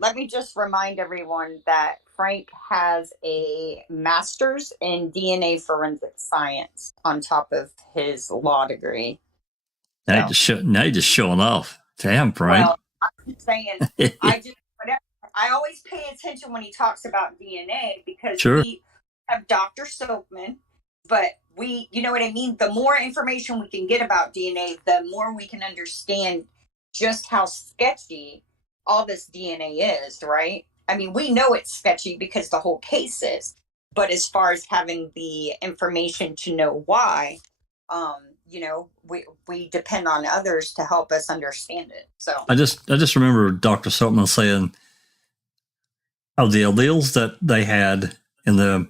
Let me just remind everyone that Frank has a master's in DNA forensic science on top of his law degree. Now you're just showing off. Damn, Frank. Well, I'm just saying, I always pay attention when he talks about DNA because we have Dr. Soapman, but you know what I mean? The more information we can get about DNA, the more we can understand just how sketchy all this DNA is, right? I mean, we know it's sketchy because the whole case is, but as far as having the information to know why, you know, we depend on others to help us understand it. So I just remember Dr. Sotman saying of the alleles that they had in the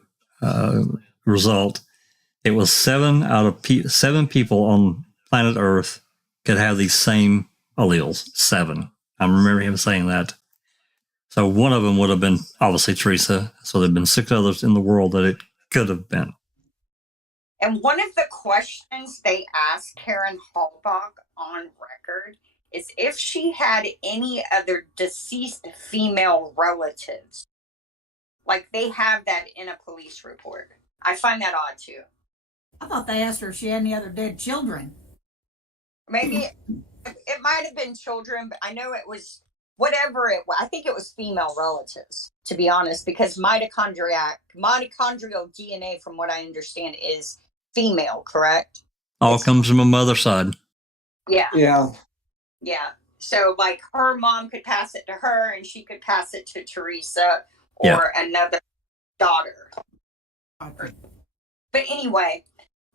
result, it was 7 out of 7 people on planet Earth could have these same alleles. 7. I remember him saying that. So one of them would have been obviously Teresa. So there'd been 6 others in the world that it could have been. and one of the questions they asked Karen Halbach on record is if she had any other deceased female relatives. Like they have that in a police report. I find that odd too. I thought they asked her if she had any other dead children. Maybe it might have been children, but I know it was whatever it was. I think it was female relatives, to be honest, because mitochondrial DNA, from what I understand, is female, correct? All comes from a mother's side. Yeah. Yeah. So like her mom could pass it to her and she could pass it to Teresa or another daughter. But anyway,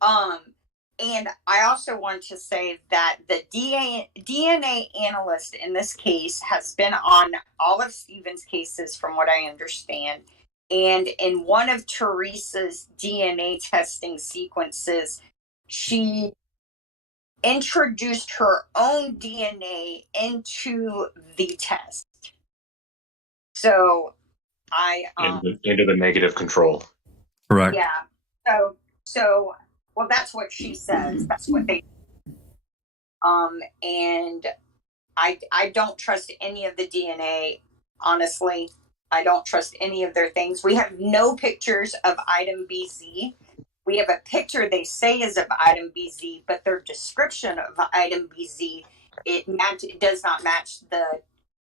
and I also want to say that the DNA analyst in this case has been on all of Stephen's cases, from what I understand. And in one of Teresa's DNA testing sequences, she introduced her own DNA into the test. So I into the negative control. Correct. Yeah. So well, that's what she says. That's what they. And I don't trust any of the DNA. Honestly, I don't trust any of their things. We have no pictures of item BZ. We have a picture they say is of item BZ, but their description of item BZ, it does not match the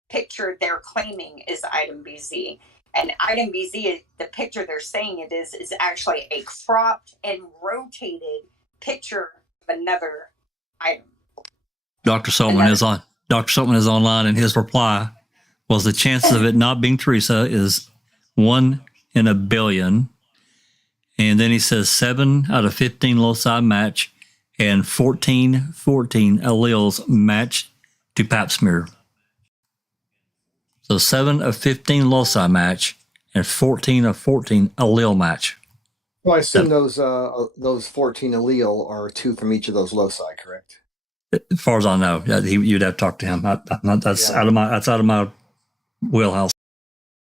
picture they're claiming is item BZ. And item BZ, the picture they're saying it is actually a cropped and rotated picture of another item. Dr. Sotman is on. Dr. Sotman is online, and his reply was the chances of it not being Teresa is 1 in a billion. And then he says 7 out of 15 loci match, and 14 alleles match to pap smear. So 7 of 15 loci match, and 14 of 14 allele match. Well, I assume those 14 allele are 2 from each of those loci, correct? As far as I know, you'd have to talk to him. That's out of my wheelhouse.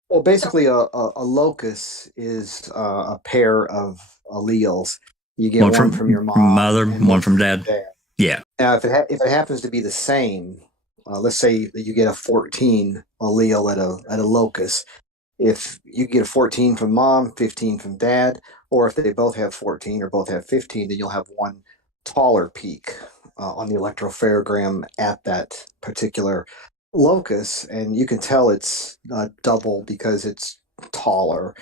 Well, basically, a locus is a pair of alleles. You get one from your mom, mother, one from dad. Yeah. Now, if it happens to be the same, let's say that you get a 14 allele at a locus. If you get a 14 from mom, 15 from dad, or if they both have 14 or both have 15, then you'll have one taller peak on the electropherogram at that particular locus, and you can tell it's double because it's taller,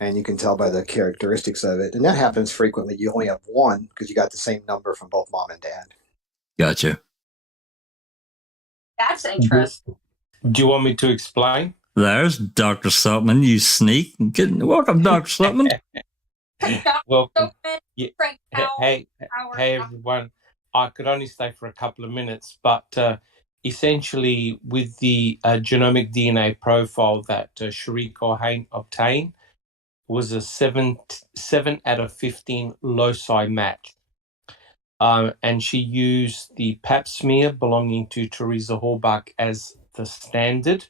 and you can tell by the characteristics of it. And that happens frequently. You only have one because you got the same number from both mom and dad. Gotcha. That's interesting. Do you want me to explain? There's Dr. Sotman, you sneak. Welcome, Dr. Sotman. Welcome. Yeah. Hey, everyone. I could only stay for a couple of minutes, but essentially with the genomic DNA profile that Cherie Cohen obtained was a 7 out of 15 loci match. And she used the pap smear belonging to Teresa Halbach as the standard.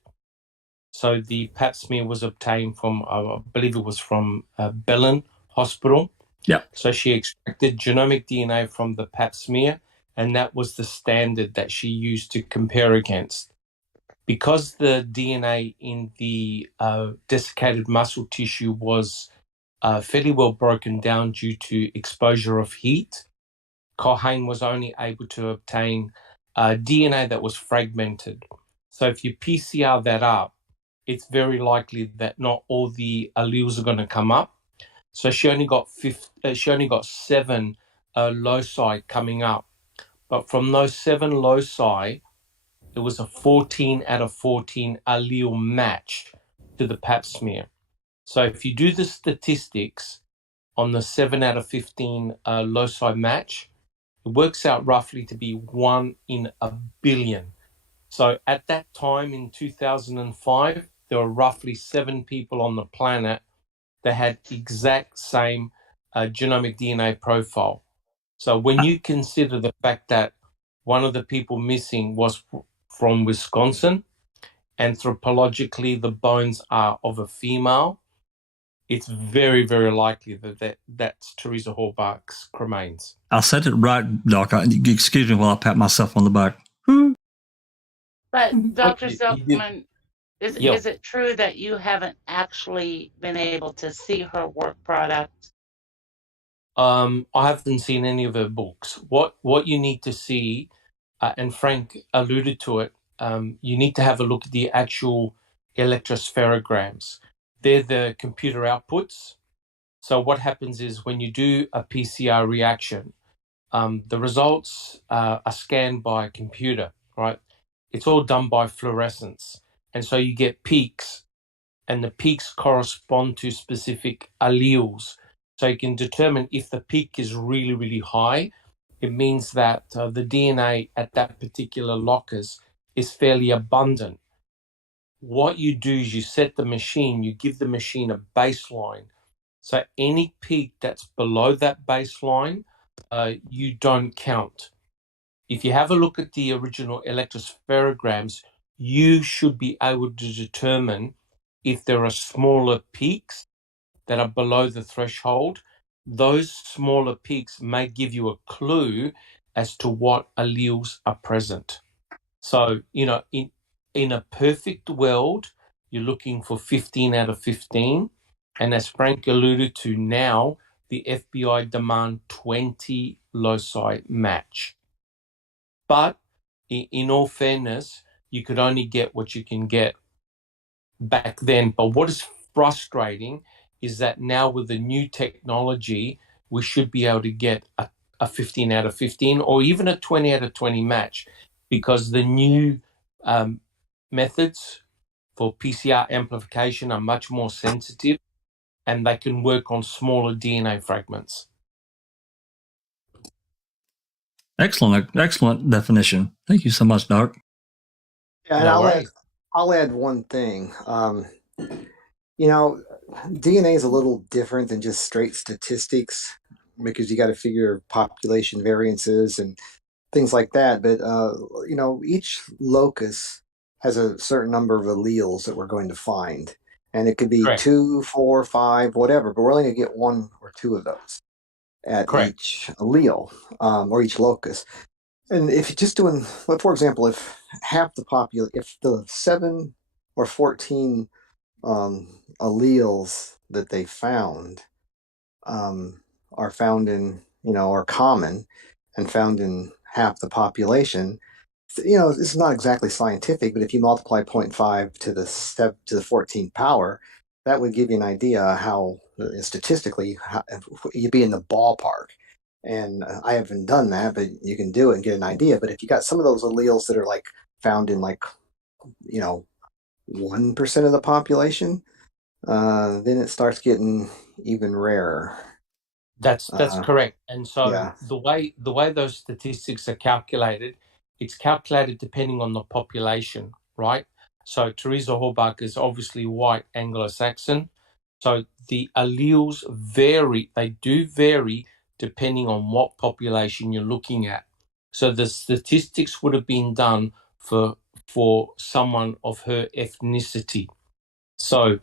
So the pap smear was obtained from, I believe it was from Bellin Hospital. Yeah. So she extracted genomic DNA from the pap smear, and that was the standard that she used to compare against. Because the DNA in the desiccated muscle tissue was fairly well broken down due to exposure of heat, Cohen was only able to obtain DNA that was fragmented. So if you PCR that up, it's very likely that not all the alleles are going to come up. So she only got 7 loci coming up. But from those 7 loci, it was a 14 out of 14 allele match. to the pap smear. So if you do the statistics on the 7 out of 15 loci match, it works out roughly to be 1 in a billion. So at that time in 2005, there were roughly 7 people on the planet that had exact same genomic DNA profile. So when you consider the fact that one of the people missing was from Wisconsin, anthropologically the bones are of a female, it's very, very likely that's Teresa Horbach's cremains. I said it right, Doc. Excuse me while I pat myself on the back. But Dr. You did. Silkman, Yeah. is it true that you haven't actually been able to see her work product? I haven't seen any of her books. What you need to see, and Frank alluded to it, you need to have a look at the actual electrospherograms. They're the computer outputs. So what happens is when you do a PCR reaction, the results are scanned by a computer, right? It's all done by fluorescence. And so you get peaks, and the peaks correspond to specific alleles. So you can determine if the peak is really, really high, it means that the DNA at that particular locus is fairly abundant. What you do is you set the machine, you give the machine a baseline. So any peak that's below that baseline, you don't count. If you have a look at the original electrospherograms, you should be able to determine if there are smaller peaks that are below the threshold. Those smaller peaks may give you a clue as to what alleles are present. So, in a perfect world, you're looking for 15 out of 15. And as Frank alluded to now, the FBI demand 20 loci match. But in all fairness, you could only get what you can get back then. But what is frustrating is that now with the new technology, we should be able to get a 15 out of 15 or even a 20 out of 20 match, because the new methods for PCR amplification are much more sensitive and they can work on smaller DNA fragments. Excellent definition. Thank you so much, Doc. Yeah, and No I'll add one thing. DNA is a little different than just straight statistics, because you got to figure population variances and things like that. But each locus has a certain number of alleles that we're going to find, and it could be Correct. 2, 4, 5, whatever. But we're only going to get 1 or 2 of those at Correct. each allele or each locus. And if you're just doing, for example, if half the if the 7 or 14 alleles that they found are found in, are common and found in half the population, this is not exactly scientific, but if you multiply 0.5 to the 14th power, that would give you an idea how statistically you'd be in the ballpark. And I haven't done that, but you can do it and get an idea. But if you got some of those alleles that are like found in 1% of the population, then it starts getting even rarer. That's correct. And so yeah. the way those statistics are calculated, it's calculated depending on the population, right? So Teresa Horbach is obviously white Anglo-Saxon. So the alleles vary. They do vary depending on what population you're looking at. So the statistics would have been done for someone of her ethnicity. So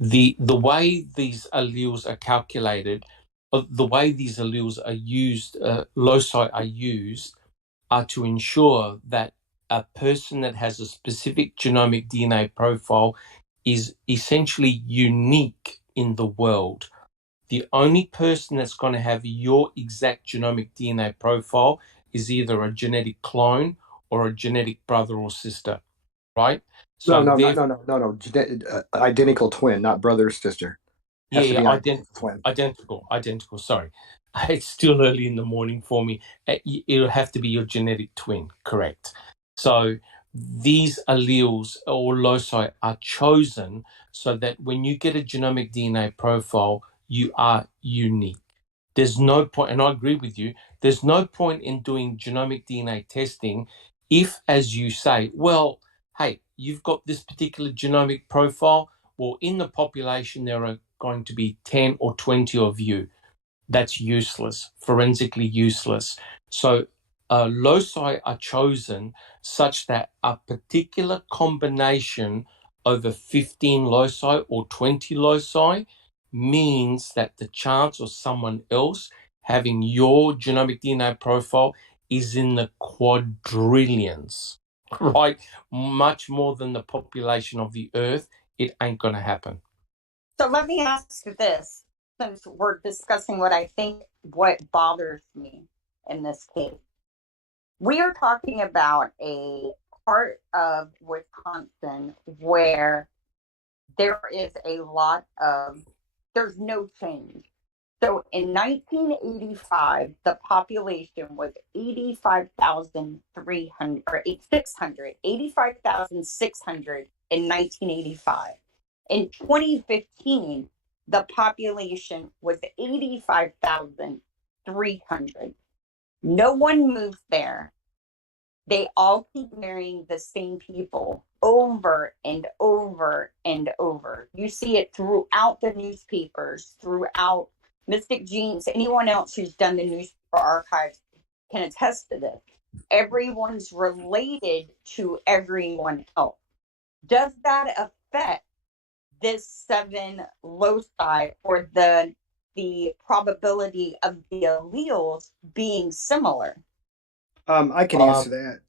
the way these alleles are calculated, the way these alleles are used, loci are used, are to ensure that a person that has a specific genomic DNA profile is essentially unique in the world. The only person that's going to have your exact genomic DNA profile is either a genetic clone or a genetic brother or sister, right? So no. Identical twin, not brother or sister. Identical. Sorry, it's still early in the morning for me. It'll have to be your genetic twin, correct? So these alleles or loci are chosen so that when you get a genomic DNA profile, you are unique. There's no point, and I agree with you, there's no point in doing genomic DNA testing if, as you say, well, hey, you've got this particular genomic profile. Well, in the population, there are going to be 10 or 20 of you. That's useless, forensically useless. So loci are chosen such that a particular combination over 15 loci or 20 loci means that the chance of someone else having your genomic DNA profile is in the quadrillions, right? Much more than the population of the Earth. It ain't going to happen. So let me ask you this, since we're discussing what bothers me in this case. We are talking about a part of Wisconsin where there is there's no change. So in 1985, the population was 85,300 or 85,600 in 1985. In 2015, the population was 85,300. No one moves there. They all keep marrying the same people over and over and over. You see it throughout the newspapers, throughout Mystic Genes. Anyone else who's done the newspaper archives can attest to this. Everyone's related to everyone else. Does that affect this 7 loci or the probability of the alleles being similar? I can answer that.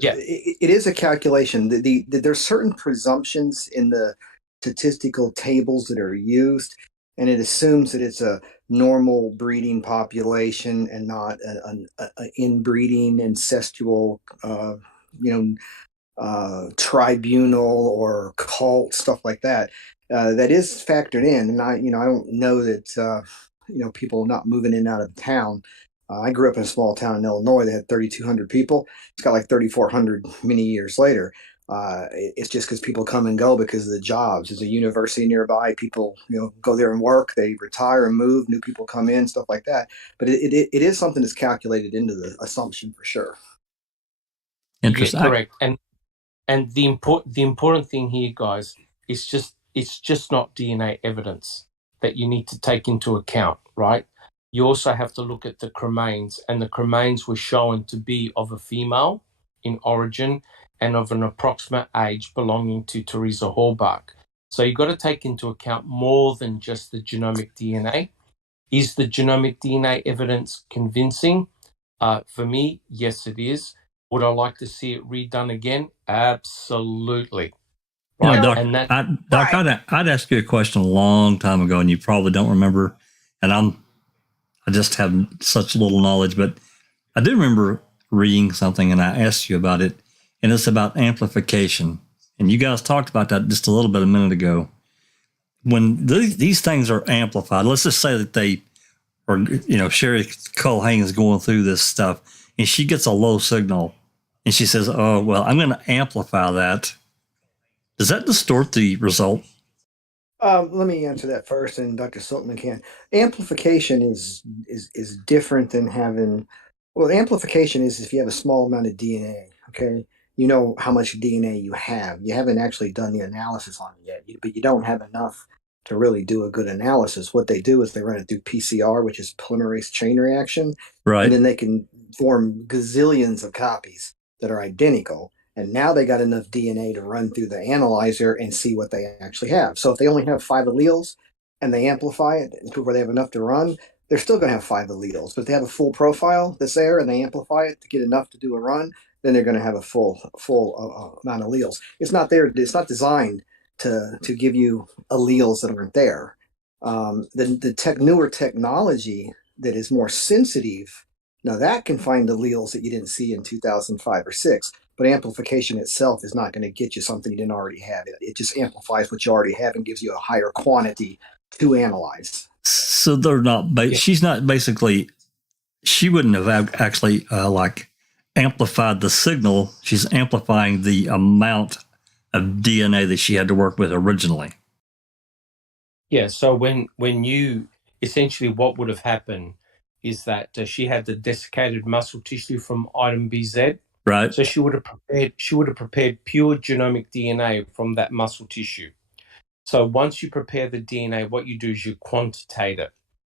Yeah. It is a calculation. There's certain presumptions in the statistical tables that are used, and it assumes that it's a normal breeding population and not an inbreeding, incestual, tribunal or cult, stuff like that. That is factored in, and I don't know that people not moving in and out of town. I grew up in a small town in Illinois that had 3,200 people. It's got like 3,400 many years later. It's just because people come and go because of the jobs. There's a university nearby. People, go there and work. They retire and move. New people come in, stuff like that. But it is something that's calculated into the assumption for sure. Interesting. Yeah, correct. And the important thing here, guys, is it's just not DNA evidence that you need to take into account, right? You also have to look at the cremains, and the cremains were shown to be of a female in origin and of an approximate age belonging to Teresa Halbach. So you've got to take into account more than just the genomic DNA. Is the genomic DNA evidence convincing? For me, yes, it is. Would I like to see it redone again? Absolutely. Right? Doc, and that, I'd asked you a question a long time ago, and you probably don't remember. And I just have such little knowledge, but I do remember reading something, and I asked you about it, and it's about amplification. And you guys talked about that just a little bit a minute ago. When these things are amplified, let's just say that Sherry Culhane is going through this stuff, and she gets a low signal, and she says, "Oh, well, I'm going to amplify that." Does that distort the result? Let me answer that first, and Dr. Siltman can. Amplification is different than having. Well, amplification is if you have a small amount of DNA. Okay, you know how much DNA you have. You haven't actually done the analysis on it yet, but you don't have enough to really do a good analysis. What they do is they run it through PCR, which is polymerase chain reaction, right? And then they can form gazillions of copies that are identical. And now they got enough DNA to run through the analyzer and see what they actually have. So if they only have 5 alleles and they amplify it where they have enough to run, they're still going to have 5 alleles. But if they have a full profile that's there and they amplify it to get enough to do a run, then they're going to have a full amount of alleles. It's not there. It's not designed to give you alleles that aren't there. The newer technology that is more sensitive, now that can find alleles that you didn't see in 2005 or 6. But amplification itself is not going to get you something you didn't already have. It just amplifies what you already have and gives you a higher quantity to analyze. So they're not. She's not basically. She wouldn't have actually amplified the signal, she's amplifying the amount of DNA that she had to work with originally. Yeah, so when you essentially what would have happened is that she had the desiccated muscle tissue from item BZ. Right. So she would have prepared pure genomic DNA from that muscle tissue. So once you prepare the DNA, what you do is you quantitate it.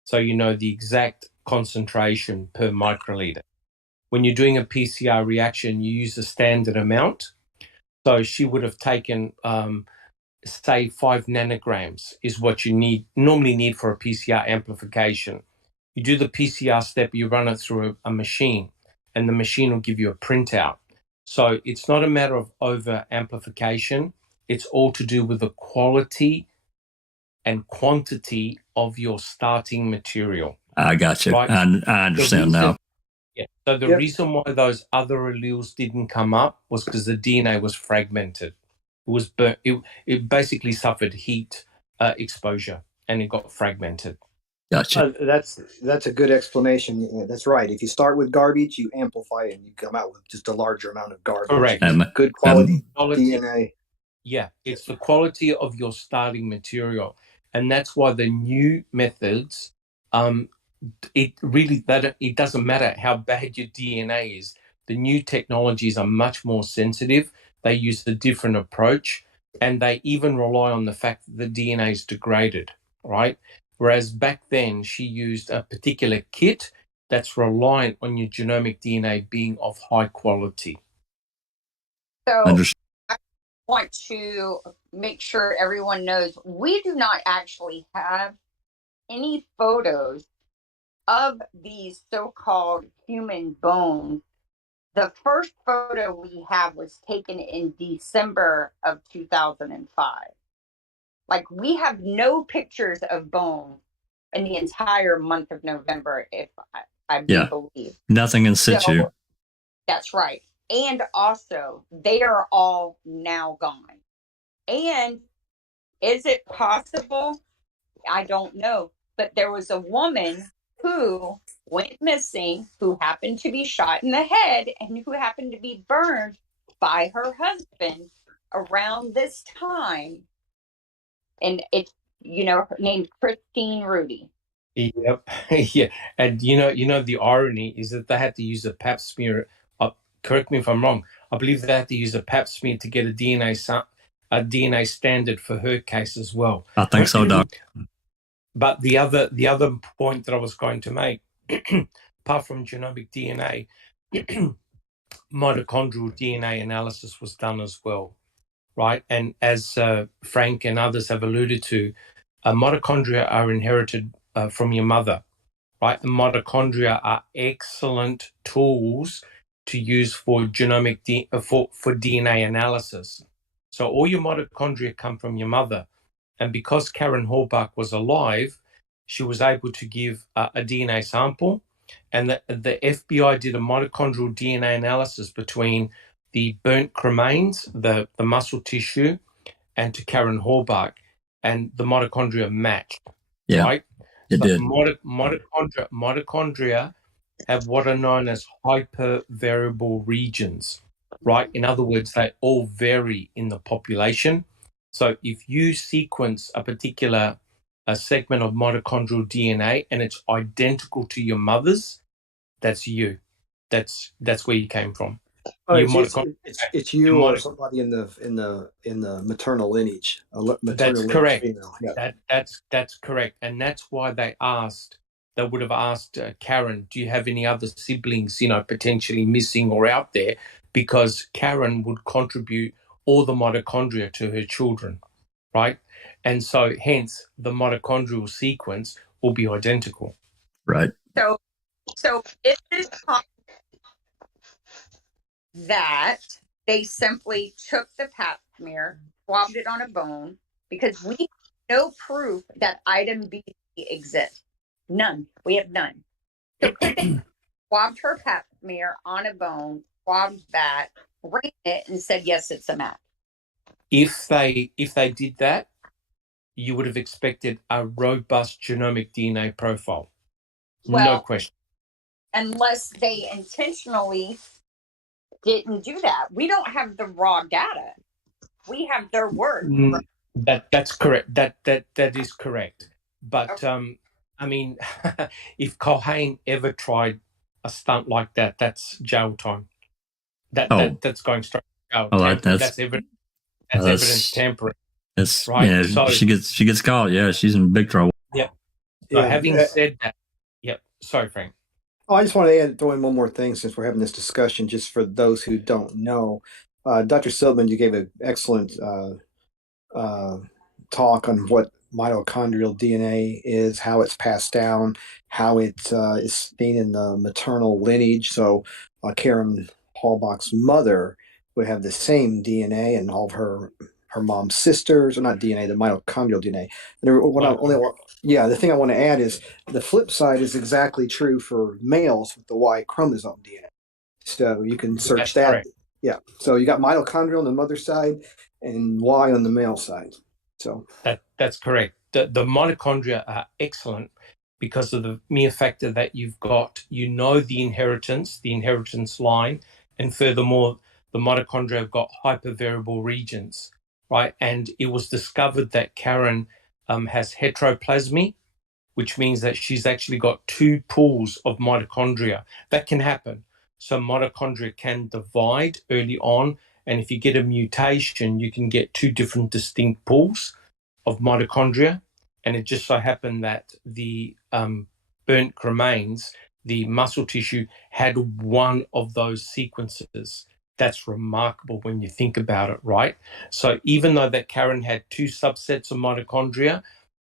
So you know the exact concentration per microliter. When you're doing a PCR reaction, you use a standard amount. So she would have taken say 5 nanograms is what you normally need for a PCR amplification. You do the PCR step, you run it through a machine, and the machine will give you a printout. So it's not a matter of over amplification. It's all to do with the quality and quantity of your starting material. I got you. Right? I understand now. Yeah. So the reason why those other alleles didn't come up was because the DNA was fragmented. It was burnt. It basically suffered heat exposure, and it got fragmented. Gotcha. That's a good explanation. Yeah, that's right. If you start with garbage, you amplify it, and you come out with just a larger amount of garbage. Correct. Good quality DNA. Yeah, it's the quality of your starting material, and that's why the new methods, it doesn't matter how bad your DNA is. The new technologies are much more sensitive. They use a different approach, and they even rely on the fact that the DNA is degraded, right? Whereas back then, she used a particular kit that's reliant on your genomic DNA being of high quality. So I want to make sure everyone knows we do not actually have any photos of these so-called human bones. The first photo we have was taken in December of 2005. Like, we have no pictures of bones in the entire month of November, if I believe. Nothing in situ. So, that's right. And also, they are all now gone. And is it possible? I don't know. But there was a woman who went missing, who happened to be shot in the head, and who happened to be burned by her husband around this time. And it's, her named Christine Rudy. Yep. Yeah. And you know the irony is that they had to use a pap smear. Correct me if I'm wrong. I believe they had to use a pap smear to get a DNA standard for her case as well. I think so, Doc. But the other point that I was going to make, apart from genomic DNA, mitochondrial DNA analysis was done as well, right? And as Frank and others have alluded to, mitochondria are inherited from your mother, right? And mitochondria are excellent tools to use for genomic for DNA analysis. So all your mitochondria come from your mother. And because Karen Horbach was alive, she was able to give a DNA sample. And the FBI did a mitochondrial DNA analysis between the burnt cremains, the muscle tissue, and to Karen Horbach. And the mitochondria matched, right? It did. Mitochondria have what are known as hypervariable regions, right? In other words, they all vary in the population. So if you sequence a particular segment of mitochondrial DNA and it's identical to your mother's, that's you. That's where you came from. It's you or somebody in the maternal lineage. That's correct. Yeah. That's correct, and that's why they would have asked Karen, do you have any other siblings, potentially missing or out there? Because Karen would contribute all the mitochondria to her children, right? And so hence the mitochondrial sequence will be identical. Right. So it is that they simply took the pap smear, swabbed it on a bone, because we have no proof that item B exists. None. We have none. So they swabbed her pap smear on a bone, swabbed that, ran it, and said, yes, it's a match. If they did that, you would have expected a robust genomic DNA profile. Well, no question. Unless they intentionally didn't do that. We don't have the raw data. We have their word. That's correct. That is correct. But I mean, if Culhane ever tried a stunt like that, that's jail time. That's going straight to jail. Oh, that's evidence tampering. That's right. Yeah, So she gets caught. Yeah, she's in big trouble. Yeah. So having said that, sorry, Frank. Oh, I just want to throw in one more thing since we're having this discussion, just for those who don't know. Dr. Silverman, you gave an excellent talk on what mitochondrial DNA is, how it's passed down, how it is seen in the maternal lineage. So Karen Hallbach's mother would have the same DNA, and all of her mom's sisters, or not DNA, the mitochondrial DNA. And the thing I want to add is the flip side is exactly true for males with the Y chromosome DNA. So you can search that. Correct. Yeah. So you got mitochondrial on the mother side and Y on the male side. So that's correct. The mitochondria are excellent because of the mere factor that you've got, the inheritance line, and furthermore, the mitochondria have got hypervariable regions, right? And it was discovered that Karen has heteroplasmy, which means that she's actually got two pools of mitochondria. That can happen. So mitochondria can divide early on, and if you get a mutation, you can get two different distinct pools of mitochondria. And it just so happened that the burnt remains, the muscle tissue, had one of those sequences. That's remarkable when you think about it, right? So even though that Karen had two subsets of mitochondria,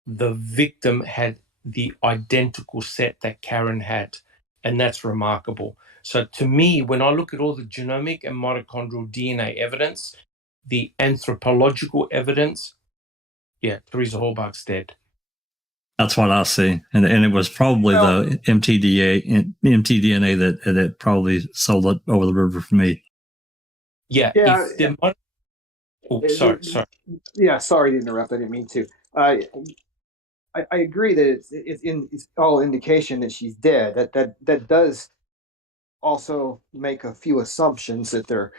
the victim had the identical set that Karen had, and that's remarkable. So to me, when I look at all the genomic and mitochondrial DNA evidence, the anthropological evidence, Teresa Hallbach's dead. That's what I see, and it was probably the mtDNA that probably sold it over the river for me. Sorry. Yeah, sorry to interrupt. I didn't mean to. I agree that it's all indication that she's dead. That does also make a few assumptions that there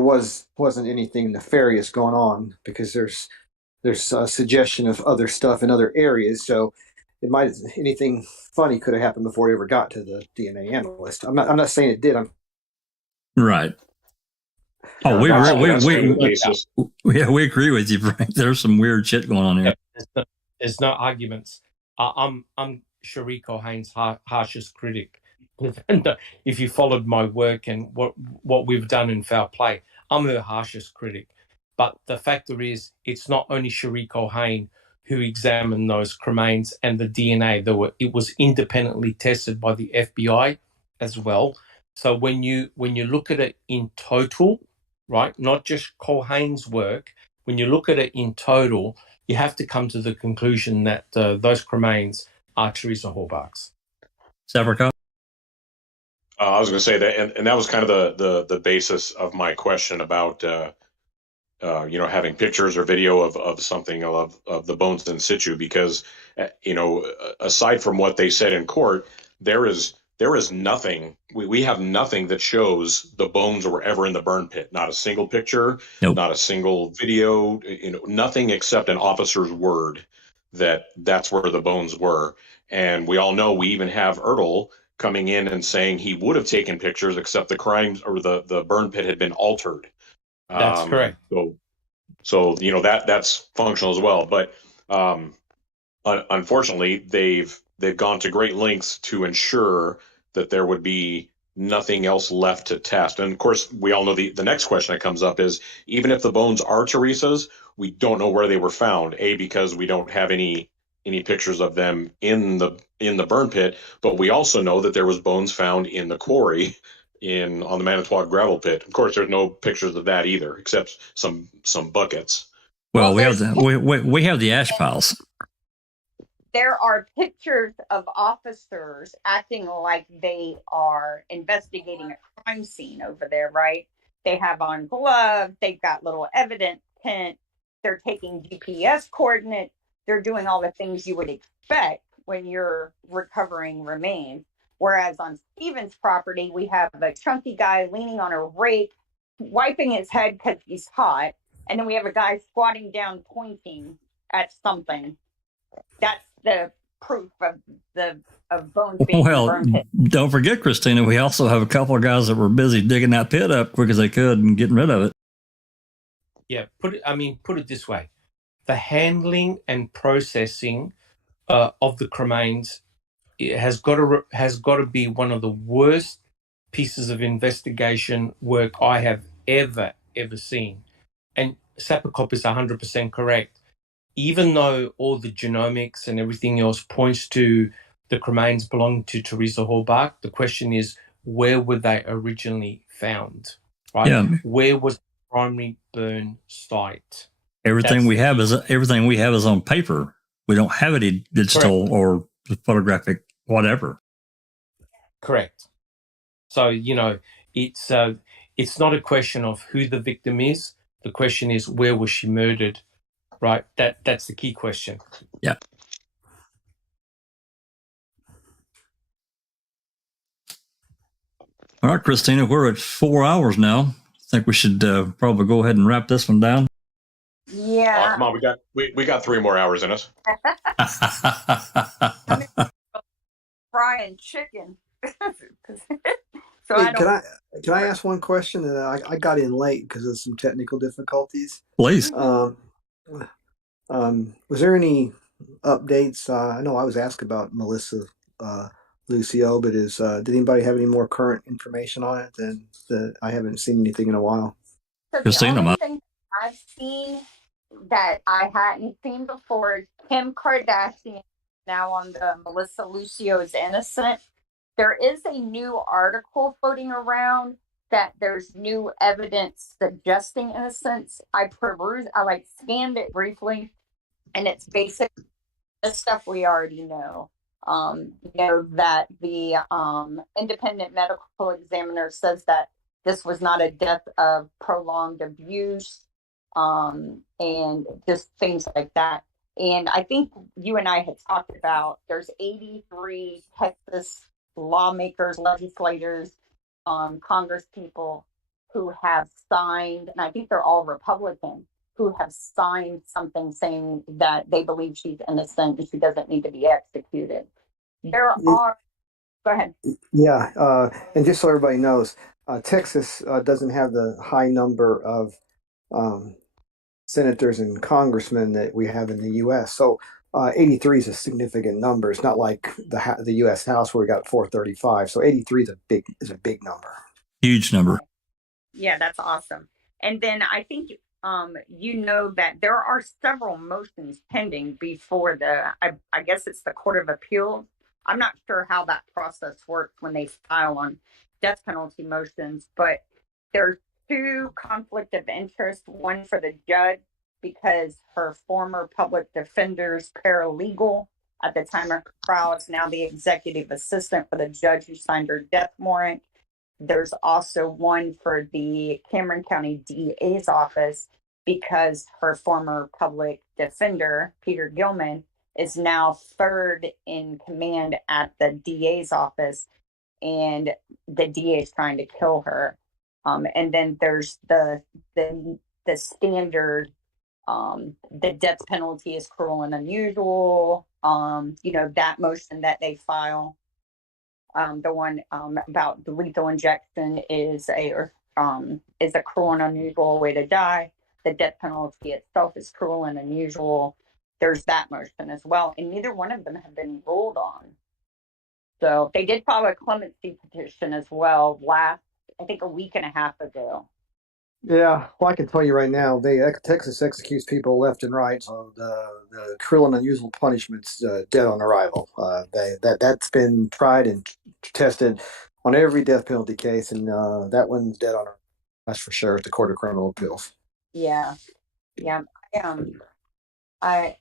wasn't anything nefarious going on, because there's a suggestion of other stuff in other areas. So anything funny could have happened before it ever got to the DNA analyst. I'm not saying it did. Right. Oh, we agree with you, Frank. There's some weird shit going on here. There's no arguments. I'm Cherie Culhane's harshest critic. If you followed my work and what we've done in Foul Play, I'm her harshest critic. But the factor is, it's not only Cherie Culhane who examined those cremains and the DNA. It was independently tested by the FBI as well. So when you look at it in total, right, not just Culhane's work, when you look at it in total, you have to come to the conclusion that those cremains are Teresa Hallbach's. Severico? I was going to say that, and that was kind of the basis of my question about having pictures or video of something of the bones in situ, because aside from what they said in court, there is nothing. We have nothing that shows the bones were ever in the burn pit. Not a single picture, nope. Not a single video. Nothing except an officer's word that that's where the bones were. And we all know, we even have Ertl coming in and saying he would have taken pictures, except the crimes or the burn pit had been altered. That's correct. So that's functional as well. But unfortunately, they've gone to great lengths to ensure that there would be nothing else left to test. And of course, we all know the next question that comes up is, even if the bones are Teresa's, we don't know where they were found. Because we don't have any pictures of them in the burn pit, but we also know that there was bones found in the quarry on the Manitowoc gravel pit. Of course, there's no pictures of that either, except some buckets. Well, we have the ash piles. There are pictures of officers acting like they are investigating a crime scene over there, right? They have on gloves, they've got little evidence tent, they're taking GPS coordinates, they're doing all the things you would expect when you're recovering remains. Whereas on Stephen's property, we have a chunky guy leaning on a rake, wiping his head because he's hot. And then we have a guy squatting down, pointing at something. That's the proof of bones being burned. Don't forget, Christina, we also have a couple of guys that were busy digging that pit up quick as they could and getting rid of it. Yeah, put it this way: the handling and processing of the cremains has got to be one of the worst pieces of investigation work I have ever seen. And Sapakop is 100% correct. Even though all the genomics and everything else points to the cremains belonging to Teresa Horbach, the question is, where were they originally found? Right? Yeah. Where was the primary burn site? Everything we have is on paper. We don't have any digital or photographic whatever. Correct. So, it's not a question of who the victim is. The question is, where was she murdered? Right? That's the key question. Yeah. All right, Christina, we're at 4 hours now. I think we should probably go ahead and wrap this one down. Yeah. Come on, we got 3 more hours in us. Frying chicken. So Hey, can I ask one question? That I got in late because of some technical difficulties. Please. Was there any updates? I know I was asked about Melissa Lucio, but did anybody have any more current information on it? That I haven't seen anything in a while. So the only thing I've seen that I hadn't seen before is Kim Kardashian now on the Melissa Lucio is innocent. There is a new article floating around that there's new evidence suggesting innocence. I scanned it briefly, and it's basically the stuff we already know. That the independent medical examiner says that this was not a death of prolonged abuse, and just things like that. And I think you and I had talked about there's 83 Texas lawmakers, legislators, Congress people who have signed, and I think they're all Republican, who have signed something saying that they believe she's innocent and she doesn't need to be executed. There are, go ahead. Yeah, and just so everybody knows, Texas doesn't have the high number of senators and congressmen that we have in the U.S. So 83 is a significant number. It's not like the U.S. House where we got 435. So 83 is a big number. Huge number. Yeah, that's awesome. And then I think that there are several motions pending before I guess it's the Court of Appeals. I'm not sure how that process works when they file on death penalty motions, but there's 2 conflict of interest, one for the judge because her former public defender's paralegal at the time of her trial is now the executive assistant for the judge who signed her death warrant. There's also one for the Cameron County DA's office because her former public defender, Peter Gilman, is now 3rd in command at the DA's office, and the DA is trying to kill her. And then there's the standard, the death penalty is cruel and unusual. That motion that they file. The one about the lethal injection is a cruel and unusual way to die. The death penalty itself is cruel and unusual. There's that motion as well, and neither one of them have been ruled on. So they did file a clemency petition as well I think a week and a half ago. Yeah, well, I can tell you right now, Texas executes people left and right. So the cruel and unusual punishment's dead on arrival. That's been tried and tested on every death penalty case, and that one's dead on arrival. That's for sure. At the Court of Criminal Appeals. Yeah. I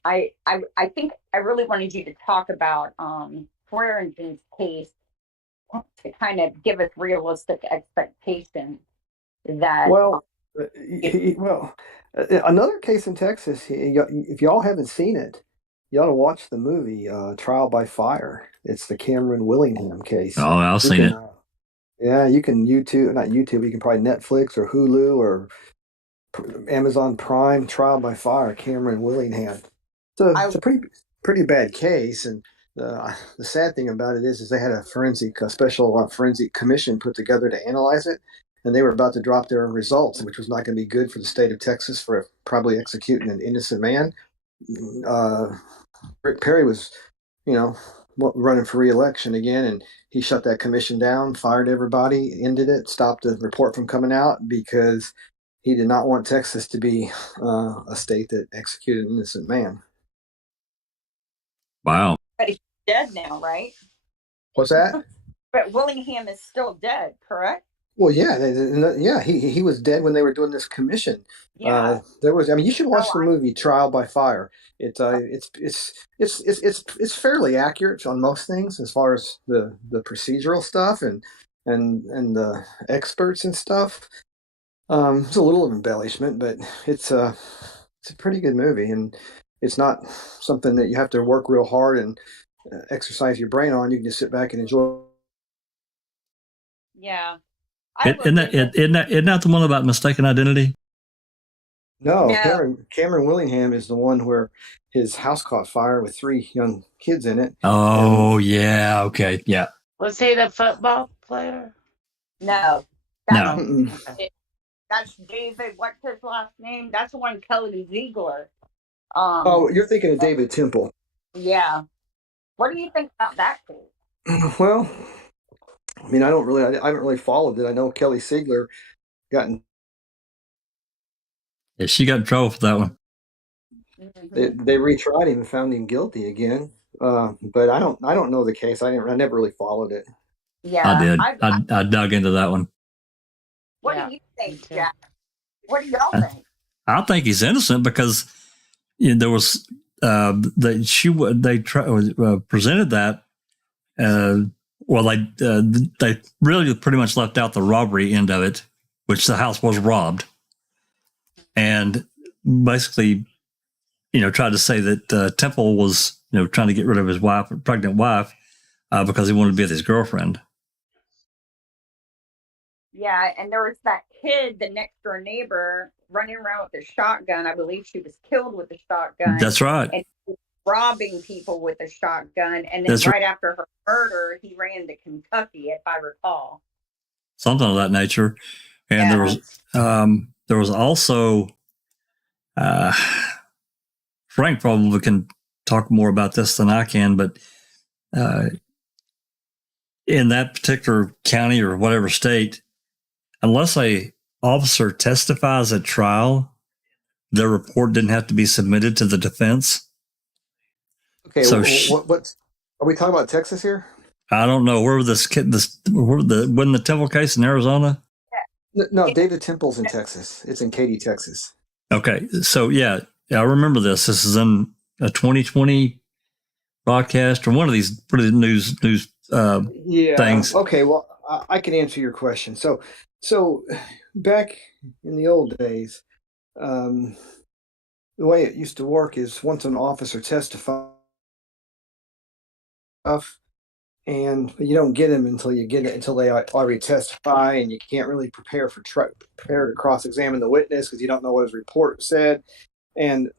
think I really wanted you to talk about Swearingen's case to kind of give us realistic expectations that. Another case in Texas. If y'all haven't seen it, you ought to watch the movie Trial by Fire. It's the Cameron Willingham case. Oh, I've seen it. Yeah, you can not YouTube. You can probably Netflix or Hulu or Amazon Prime. Trial by Fire, Cameron Willingham. It's a pretty bad case, and the sad thing about it is they had a special forensic commission put together to analyze it, and they were about to drop their results, which was not going to be good for the state of Texas for probably executing an innocent man. Rick Perry was, running for re-election again, and he shut that commission down, fired everybody, ended it, stopped the report from coming out because he did not want Texas to be a state that executed an innocent man. Wow. But he's dead now, right? What's that? But Willingham is still dead, correct? Well, yeah, he was dead when they were doing this commission. Yeah. You should watch the movie Trial by Fire. It's fairly accurate on most things as far as the procedural stuff and the experts and stuff. It's a little embellishment, but it's a pretty good movie, and it's not something that you have to work real hard and exercise your brain on. You can just sit back and enjoy. Yeah. Isn't that the one about mistaken identity? No. Cameron Willingham is the one where his house caught fire with 3 young kids in it. Oh, yeah. Okay. Yeah. Was he the football player? No. No. That's David. What's his last name? That's the one, Kelly Ziegler. You're thinking of David Temple. Yeah. What do you think about that case? Well, I haven't really followed it. I know Kelly Ziegler Yeah, she got in trouble for that one. They retried him and found him guilty again. But I don't know the case. I never really followed it. Yeah, I did. I dug into that one. What do you think, Jack? What do y'all think? I think he's innocent because there was they presented that. They really pretty much left out the robbery end of it, which the house was robbed, and basically, tried to say that Temple was, trying to get rid of his pregnant wife, because he wanted to be with his girlfriend. Yeah, and there was that kid, the next door neighbor, running around with a shotgun. I believe she was killed with a shotgun. That's right. And robbing people with a shotgun, and then after her murder, he ran to Kentucky, if I recall. Something of that nature. And there was also Frank probably can talk more about this than I can, but in that particular county or whatever state, unless a officer testifies at trial, their report didn't have to be submitted to the defense. Okay, so what are we talking about? Texas here? I don't know where wasn't the Temple case in Arizona? No, David Temple's in Texas. It's in Katy, Texas. Okay, so yeah, I remember this. This is in a 2020 broadcast or one of these pretty news things. Okay, well, I can answer your question. So back in the old days, the way it used to work is once an officer testifies, and you don't get them until they already testify, and you can't really prepare to cross-examine the witness because you don't know what his report said. And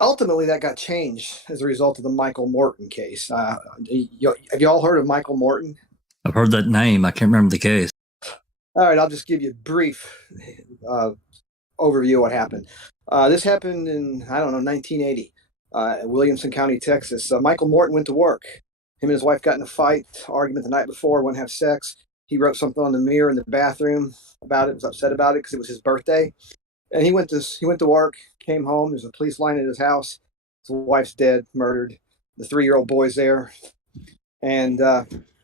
ultimately, that got changed as a result of the Michael Morton case. Have you all heard of Michael Morton? I've heard that name. I can't remember the case. All right, I'll just give you a brief overview of what happened. This happened in, 1980, Williamson County, Texas. Michael Morton went to work. Him and his wife got in a fight, argument the night before, wouldn't have sex. He wrote something on the mirror in the bathroom about it, was upset about it because it was his birthday. And he went to work, came home. There's a police line at his house. His wife's dead, murdered. The 3-year-old boy's there. And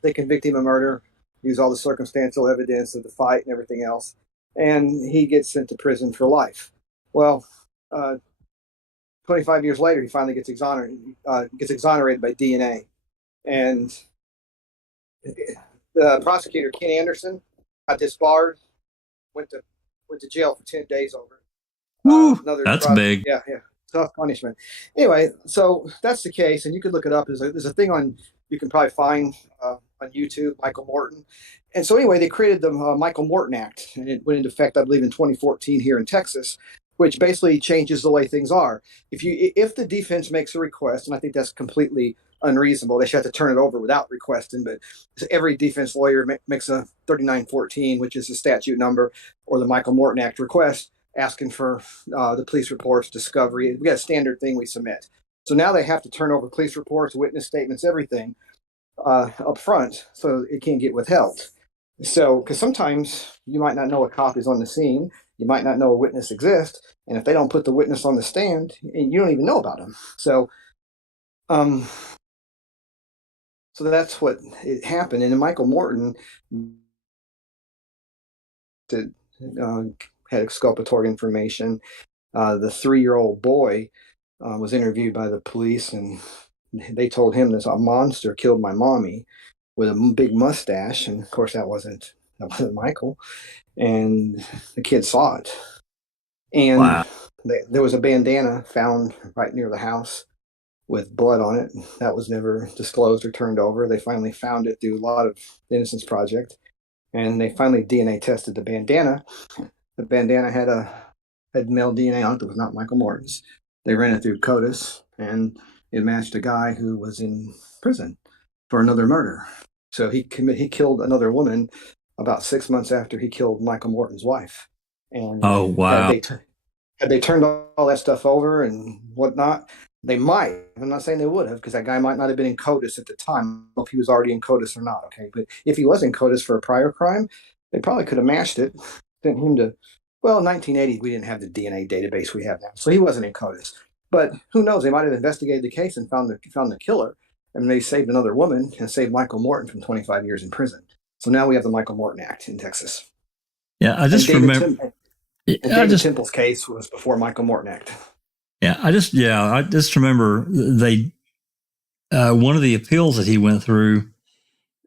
they convict him of murder, use all the circumstantial evidence of the fight and everything else. And he gets sent to prison for life. Well, 25 years later, he finally gets exonerated by DNA. And the prosecutor, Ken Anderson, got disbarred, went to jail for 10 days over it. That's big. Yeah. tough punishment. Anyway, so that's the case, and you could look it up. There's a thing on, you can probably find on YouTube, Michael Morton. And so anyway, they created the Michael Morton Act, and it went into effect, I believe, in 2014 here in Texas, which basically changes the way things are. If the defense makes a request, and I think that's completely unreasonable, they should have to turn it over without requesting, but every defense lawyer makes a 3914, which is the statute number, or the Michael Morton Act request, asking for the police reports, discovery. We got a standard thing we submit. So now they have to turn over police reports, witness statements, everything up front, so it can't get withheld. So, because sometimes you might not know a cop is on the scene, you might not know a witness exists, and if they don't put the witness on the stand, you don't even know about them. So, so that's what it happened. And then Michael Morton had exculpatory information. The 3-year-old boy was interviewed by the police, and they told him this a monster killed my mommy with a big mustache, and of course that wasn't Michael. And the kid saw it, and Wow. there was a bandana found right near the house with blood on it. That was never disclosed or turned over. They finally found it through a lot of the Innocence Project, and they finally DNA tested the bandana. The bandana had male DNA on it that was not Michael Morton's. They ran it through CODIS, and it matched a guy who was in prison for another murder. So he killed another woman about 6 months after he killed Michael Morton's wife. And Oh, wow. had they turned all that stuff over and whatnot, they might. I'm not saying they would have, because that guy might not have been in CODIS at the time. I don't know if he was already in CODIS or not. Okay, but if he was in CODIS for a prior crime, they probably could have matched it, sent him to. Well, in 1980, we didn't have the DNA database we have now, so he wasn't in CODIS. But who knows? They might have investigated the case and found the killer, and they saved another woman and saved Michael Morton from 25 years in prison. So now we have the Michael Morton Act in Texas. Yeah, I just remember. David Temple's case was before Michael Morton Act. Yeah, I just remember they one of the appeals that he went through.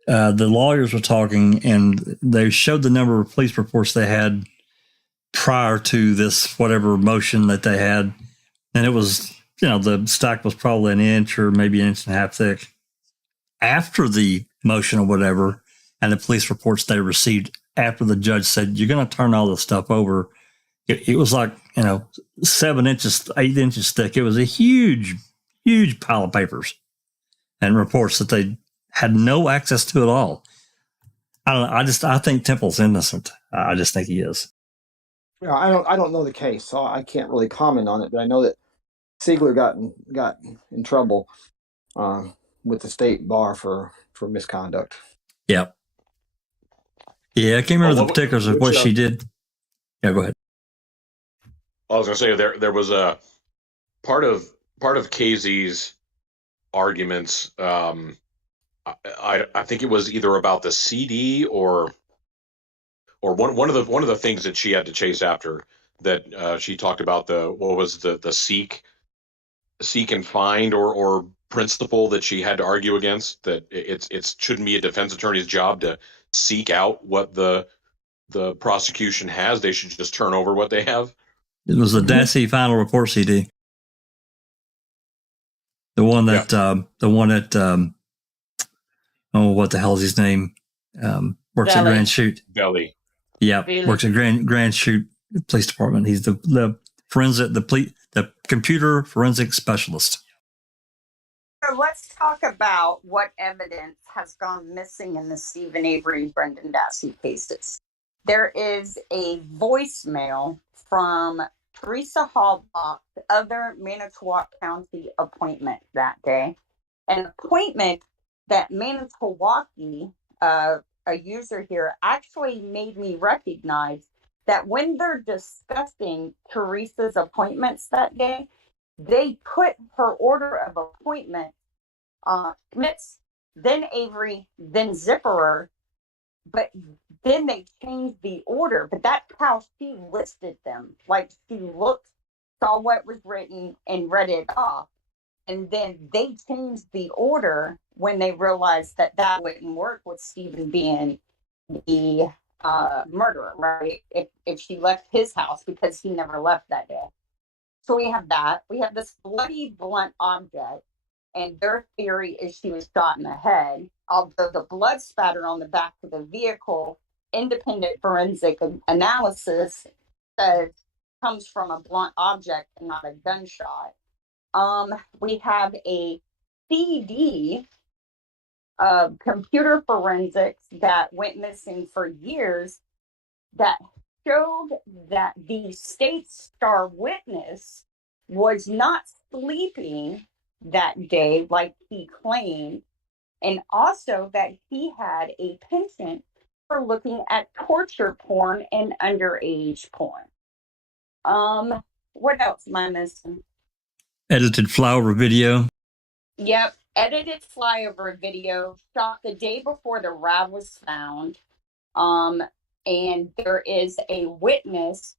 The lawyers were talking, and they showed the number of police reports they had prior to this whatever motion that they had, and it was, the stack was probably an inch or maybe an inch and a half thick. After the motion or whatever, and the police reports they received after the judge said you're going to turn all this stuff over, it was like 7 inches, 8 inches thick. It was a huge pile of papers and reports that they had no access to at all. I don't know. I think Temple's innocent. I just think he is. Yeah, I don't know the case, so I can't really comment on it. But I know that Siegler got in trouble with the state bar for misconduct. Yeah. Yeah, I can't remember the particulars of what she did. Yeah, go ahead. I was going to say there was a part of KZ's arguments. I think it was either about the CD or one of the things that she had to chase after, that she talked about the seek and find or principle that she had to argue against, that it shouldn't be a defense attorney's job to seek out what the prosecution has. They should just turn over what they have. It was the Dassey final report CD. The one that what the hell is his name? Works at Grand Chute. Belly. Yeah, works at Grand Chute Police Department. He's the forensic, the computer forensic specialist. So let's talk about what evidence has gone missing in the Stephen Avery, Brendan Dassey cases. There is a voicemail from Teresa Hallbach, the other Manitowoc County appointment that day, an appointment that Manitowoc, a user here, actually made me recognize that when they're discussing Teresa's appointments that day, they put her order of appointment, Schmitz, then Avery, then Zipperer, but then they changed the order. But that's how she listed them. Like, she looked, saw what was written, and read it off. And then they changed the order when they realized that wouldn't work with Stephen being the murderer, right? If she left his house, because he never left that day. So we have that. We have this bloody blunt object, and their theory is she was shot in the head. Although the blood spatter on the back of the vehicle, independent forensic analysis says comes from a blunt object and not a gunshot. We have a CD of computer forensics that went missing for years that showed that the state star witness was not sleeping that day like he claimed, and also that he had a penchant for looking at torture porn and underage porn. What else am I missing? Edited flyover video. Yep, edited flyover video shot the day before the RAV was found. And there is a witness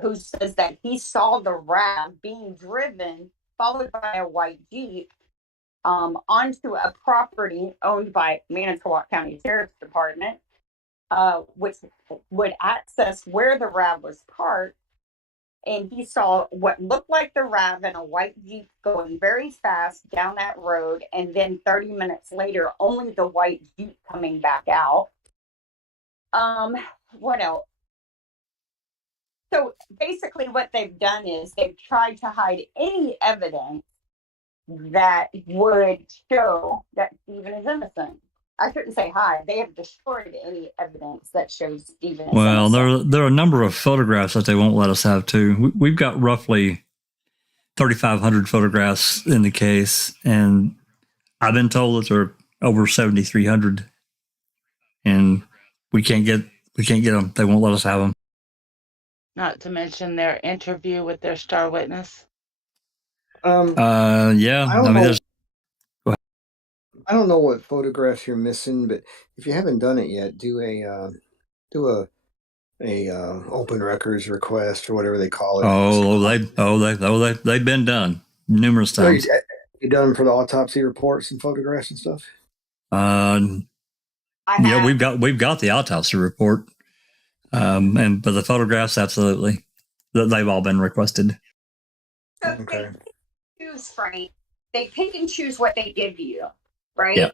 who says that he saw the RAV being driven, followed by a white Jeep, onto a property owned by Manitowoc County Sheriff's Department, which would access where the RAV was parked. And he saw what looked like the RAV and a white Jeep going very fast down that road. And then 30 minutes later, only the white Jeep coming back out. What else? So basically what they've done is they've tried to hide any evidence that would show that Stephen is innocent. I shouldn't say hide. They have destroyed any evidence that shows Stephen is innocent. There are a number of photographs that they won't let us have too. We've got roughly 3,500 photographs in the case, and I've been told that there are over 7,300, and we can't get them. They won't let us have them. Not to mention their interview with their star witness. Yeah. I don't know what photographs you're missing, but if you haven't done it yet, do a open records request or whatever they call it. They've been done numerous times. You done them for the autopsy reports and photographs and stuff? Yeah, we've got the autopsy report, but the photographs, absolutely, they've all been requested. So Okay. they choose, Frank. They pick and choose what they give you, right? Yeah.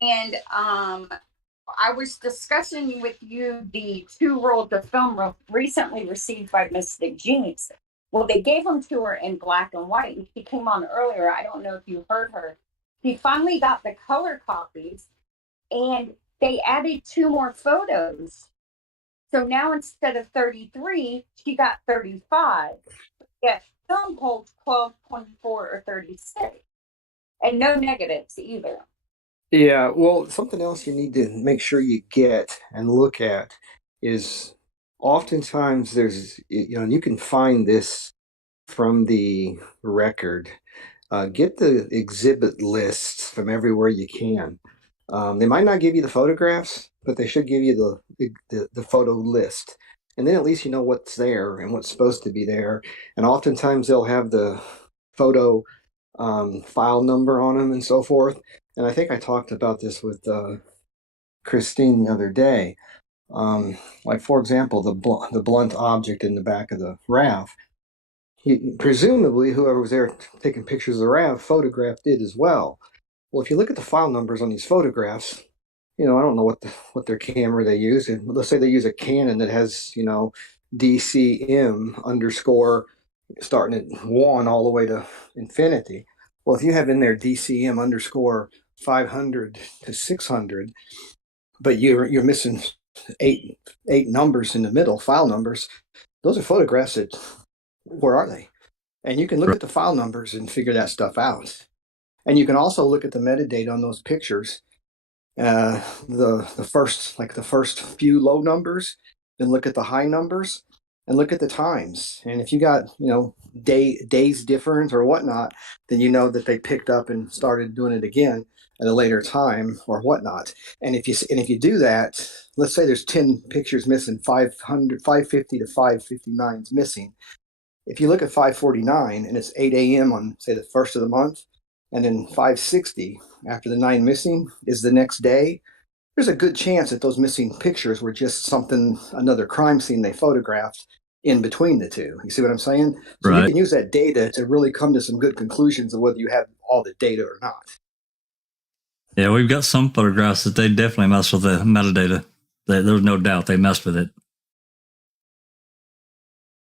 And I was discussing with you the 2 rolls of film recently received by Mystic Genius. Well, they gave them to her in black and white, and she came on earlier. I don't know if you heard her. She finally got the color copies, and they added 2 more photos. So now instead of 33, she got 35. Yet film holds 12, 24, or 36. And no negatives either. Yeah, well, something else you need to make sure you get and look at is oftentimes there's, you can find this from the record. Get the exhibit lists from everywhere you can. They might not give you the photographs, but they should give you the photo list. And then at least you know what's there and what's supposed to be there. And oftentimes they'll have the photo file number on them and so forth. And I think I talked about this with Christine the other day. Like, for example, the blunt object in the back of the RAV. Presumably, whoever was there taking pictures of the RAV photographed it as well. Well, if you look at the file numbers on these photographs, I don't know what their camera they use. And let's say they use a Canon that has, DCM underscore starting at 1 all the way to infinity. Well, if you have in there DCM underscore 500 to 600, but you're missing eight numbers in the middle, file numbers, those are photographs that, where are they? And you can look at the file numbers and figure that stuff out. And you can also look at the metadata on those pictures. The first few low numbers, then look at the high numbers and look at the times. And if you got, days difference or whatnot, then you know that they picked up and started doing it again at a later time or whatnot. And if you do that, let's say there's 10 pictures missing, 550 to 559 is missing. If you look at 549 and it's 8 a.m. on, say, the first of the month, and then 560 after the 9 missing is the next day, there's a good chance that those missing pictures were just another crime scene they photographed, in between the two. You see what I'm saying? So Right. you can use that data to really come to some good conclusions of whether you have all the data or not. Yeah, we've got some photographs that they definitely mess with the metadata. There's no doubt they messed with it.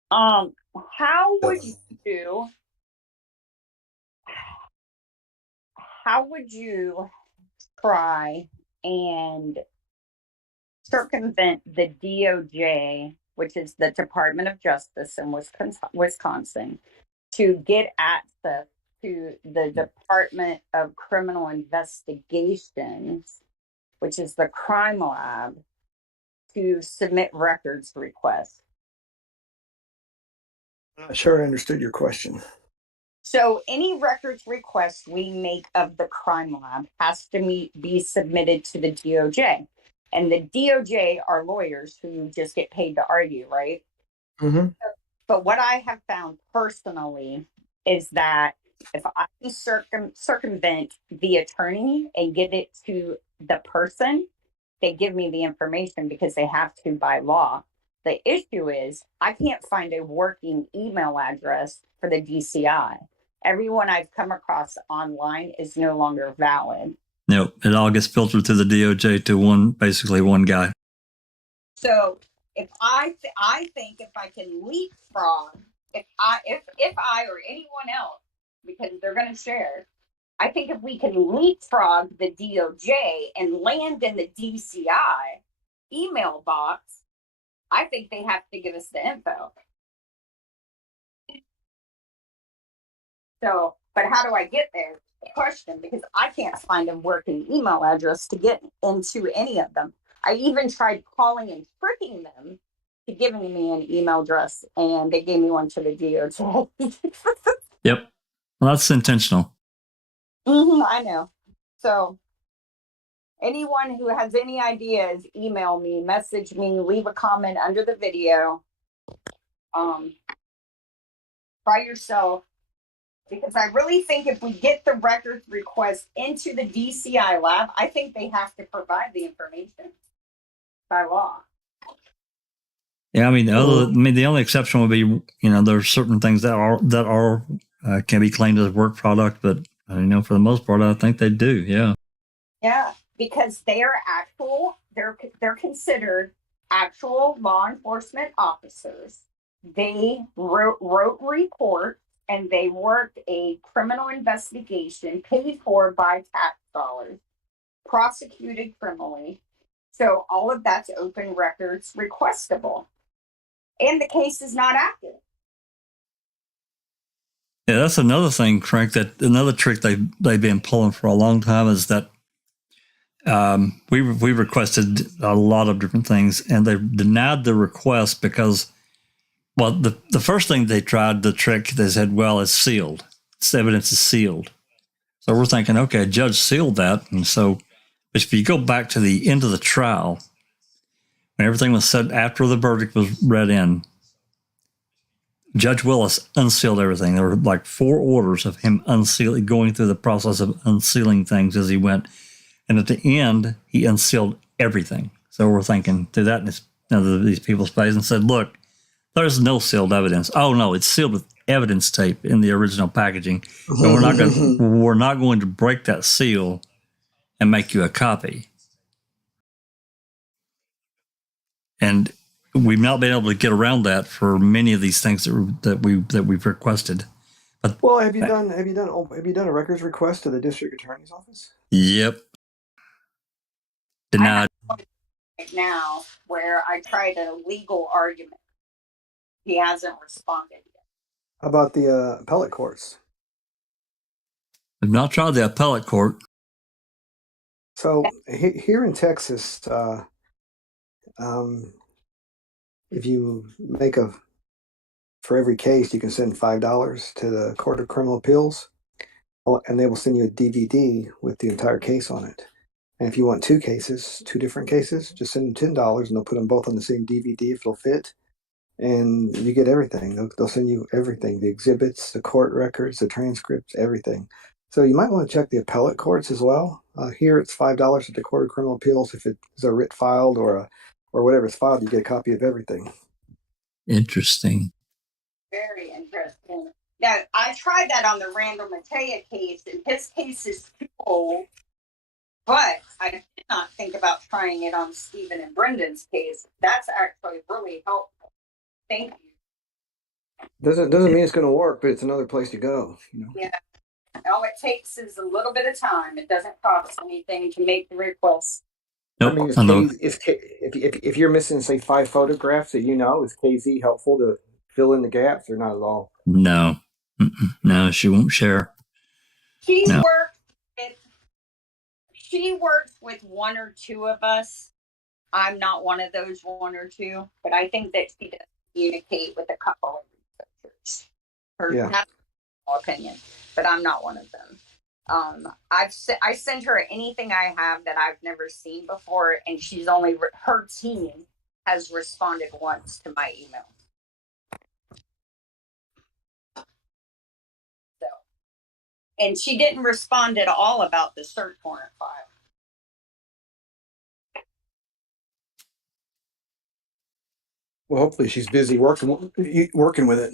How would you try and circumvent the DOJ, which is the Department of Justice in Wisconsin, to get access to the Department of Criminal Investigations, which is the crime lab, to submit records requests? I'm not sure I understood your question. So any records request we make of the crime lab has to be submitted to the DOJ. And the DOJ are lawyers who just get paid to argue, right? Mm-hmm. But what I have found personally is that if I can circumvent the attorney and get it to the person, they give me the information because they have to by law. The issue is I can't find a working email address for the DCI. Everyone I've come across online is no longer valid. No, it all gets filtered through the DOJ to basically one guy. So if I think if I can leapfrog, if I or anyone else, because they're going to share, I think if we can leapfrog the DOJ and land in the DCI email box, I think they have to give us the info. So, but how do I get there? Question, because I can't find a working email address to get into any of them. I even tried calling and tricking them to giving me an email address, and they gave me one to the DOJ. Yep. Well, that's intentional. I know. So anyone who has any ideas, email me, message me, leave a comment under the video. By yourself. Because I really think if we get the records request into the DCI lab, I think they have to provide the information by law. Yeah, I mean, the only exception would be, there's certain things that can be claimed as work product, but for the most part, I think they do. Yeah. Yeah, because they are they're considered actual law enforcement officers. They wrote reports. And they worked a criminal investigation paid for by tax dollars, prosecuted criminally. So all of that's open records requestable. And the case is not active. Yeah, that's another thing, Frank, another trick they've been pulling for a long time is that we requested a lot of different things and they denied the request because the first thing they tried, the trick, they said, well, it's sealed. This evidence is sealed. So we're thinking, okay, a judge sealed that. And so if you go back to the end of the trial, when everything was said after the verdict was read in, Judge Willis unsealed everything. There were like 4 orders of him unsealing, going through the process of unsealing things as he went. And at the end, he unsealed everything. So we're thinking to that in these people's face and said, look, there's no sealed evidence. Oh no, it's sealed with evidence tape in the original packaging. But we're not going to break that seal and make you a copy. And we've not been able to get around that for many of these things that we've requested. But, well, have you done a records request to the district attorney's office? Yep. Denied. Right now, where I tried a legal argument. He hasn't responded yet. How about the appellate courts? I've not tried the appellate court. So here in Texas, if you make for every case, you can send $5 to the Court of Criminal Appeals, and they will send you a DVD with the entire case on it. And if you want 2 different cases, just send them $10, and they'll put them both on the same DVD if it'll fit. And you get everything. They'll send you everything, the exhibits, the court records, the transcripts, everything. So you might want to check the appellate courts as well. Here it's $5 at the Court of Criminal Appeals. If it is a writ filed or whatever is filed, you get a copy of everything. Interesting. Very interesting. Now, I tried that on the Randall Matea case, and his case is too old, but I did not think about trying it on Stephen and Brendan's case. That's actually really helpful. Thank you. Doesn't mean it's going to work, but it's another place to go. You know? Yeah. All it takes is a little bit of time. It doesn't cost anything to make the request. Nope. I mean, if you're missing, say, 5 photographs that you know, is KZ helpful to fill in the gaps or not at all? No. No, she won't share. She works with 1 or 2 of us. I'm not one of those 1 or 2, but I think that she does communicate with a couple of researchers. That's my opinion, but I'm not one of them. I send her anything I have that I've never seen before, and she's only her team has responded once to my email. So, and she didn't respond at all about the search warrant file. Well, hopefully she's busy working with it.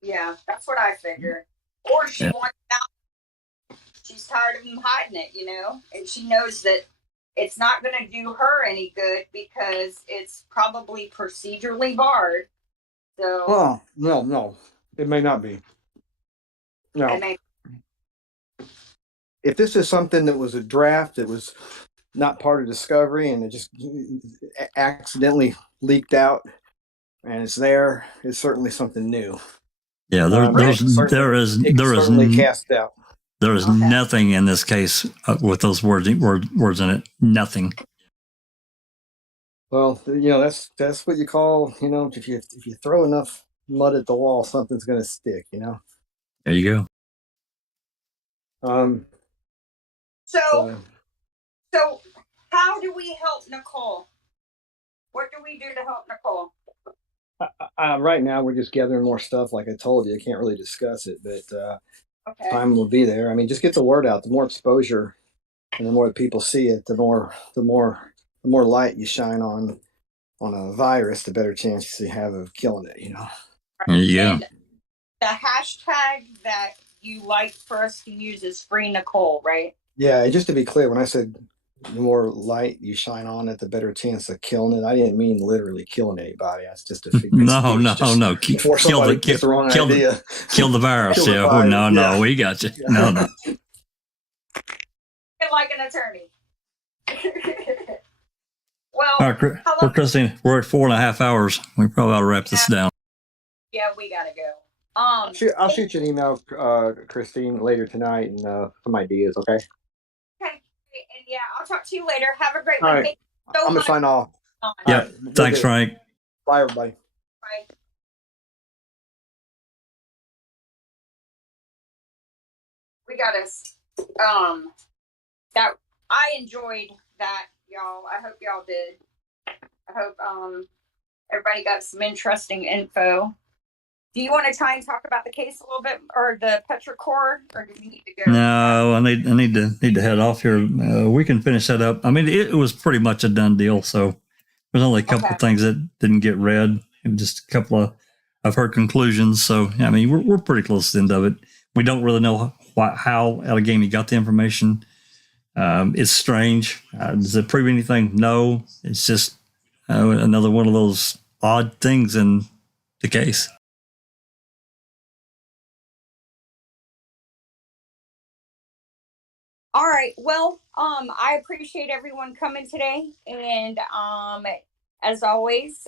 Yeah, that's what I figure. Or she wants it out. She's tired of him hiding it, you know, and she knows that it's not going to do her any good because it's probably procedurally barred. So, well, no, it may not be. No, if this is something that was a draft that was not part of discovery and it just accidentally leaked out and it's there, it's certainly something new. Yeah, there is cast out. There is nothing in this case with those words in it. Nothing. Well, you know, that's what you call, you know, if you throw enough mud at the wall, something's going to stick, you know. There you go. So how do we help Nicole? What do we do to help Nicole? Right now, we're just gathering more stuff. Like I told you, I can't really discuss it, but time will be there. I mean, just get the word out. The more exposure and the more that people see it, the more light you shine on a virus, the better chance you have of killing it, you know. Yeah. The hashtag that you like for us to use is Free Nicole, right? Yeah, just to be clear, when I said the more light you shine on it, the better chance of killing it, I didn't mean literally killing anybody. That's just a figure. No. Before somebody gets the wrong idea. Kill the virus. Kill the virus. No, we got you. Yeah. No. Like an attorney. Well, all right, Christine, we're at 4.5 hours. We probably ought to wrap this down. Yeah, we gotta go. I'll shoot you an email, Christine, later tonight, and some ideas. Okay. Okay, and yeah, I'll talk to you later. Have a great one. Right. Right. I'm gonna sign off. Yeah. Thanks, Frank. Bye, everybody. Bye. We got us. That I enjoyed that, y'all. I hope y'all did. I hope everybody got some interesting info. Do you want to try and talk about the case a little bit, or the PetrichorGirl, or do we need to go? No, I need to head off here. We can finish that up. I mean, it was pretty much a done deal. So there's only a couple of things that didn't get read, and just a couple of her conclusions. So I mean, we're pretty close to the end of it. We don't really know how Outagamie got the information. It's strange. Does it prove anything? No. It's just another one of those odd things in the case. All right. Well, I appreciate everyone coming today. And as always,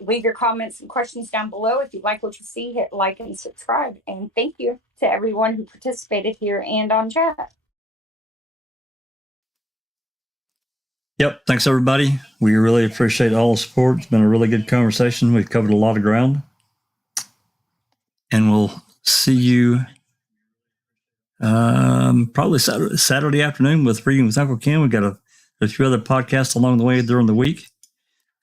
leave your comments and questions down below. If you like what you see, hit like and subscribe. And thank you to everyone who participated here and on chat. Yep. Thanks, everybody. We really appreciate all the support. It's been a really good conversation. We've covered a lot of ground. And we'll see you probably Saturday afternoon with Reading with Uncle Ken. We've got a few other podcasts along the way during the week.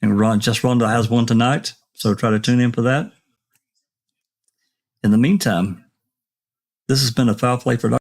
And Rhonda has one tonight. So try to tune in for that. In the meantime, this has been a Foul Play production.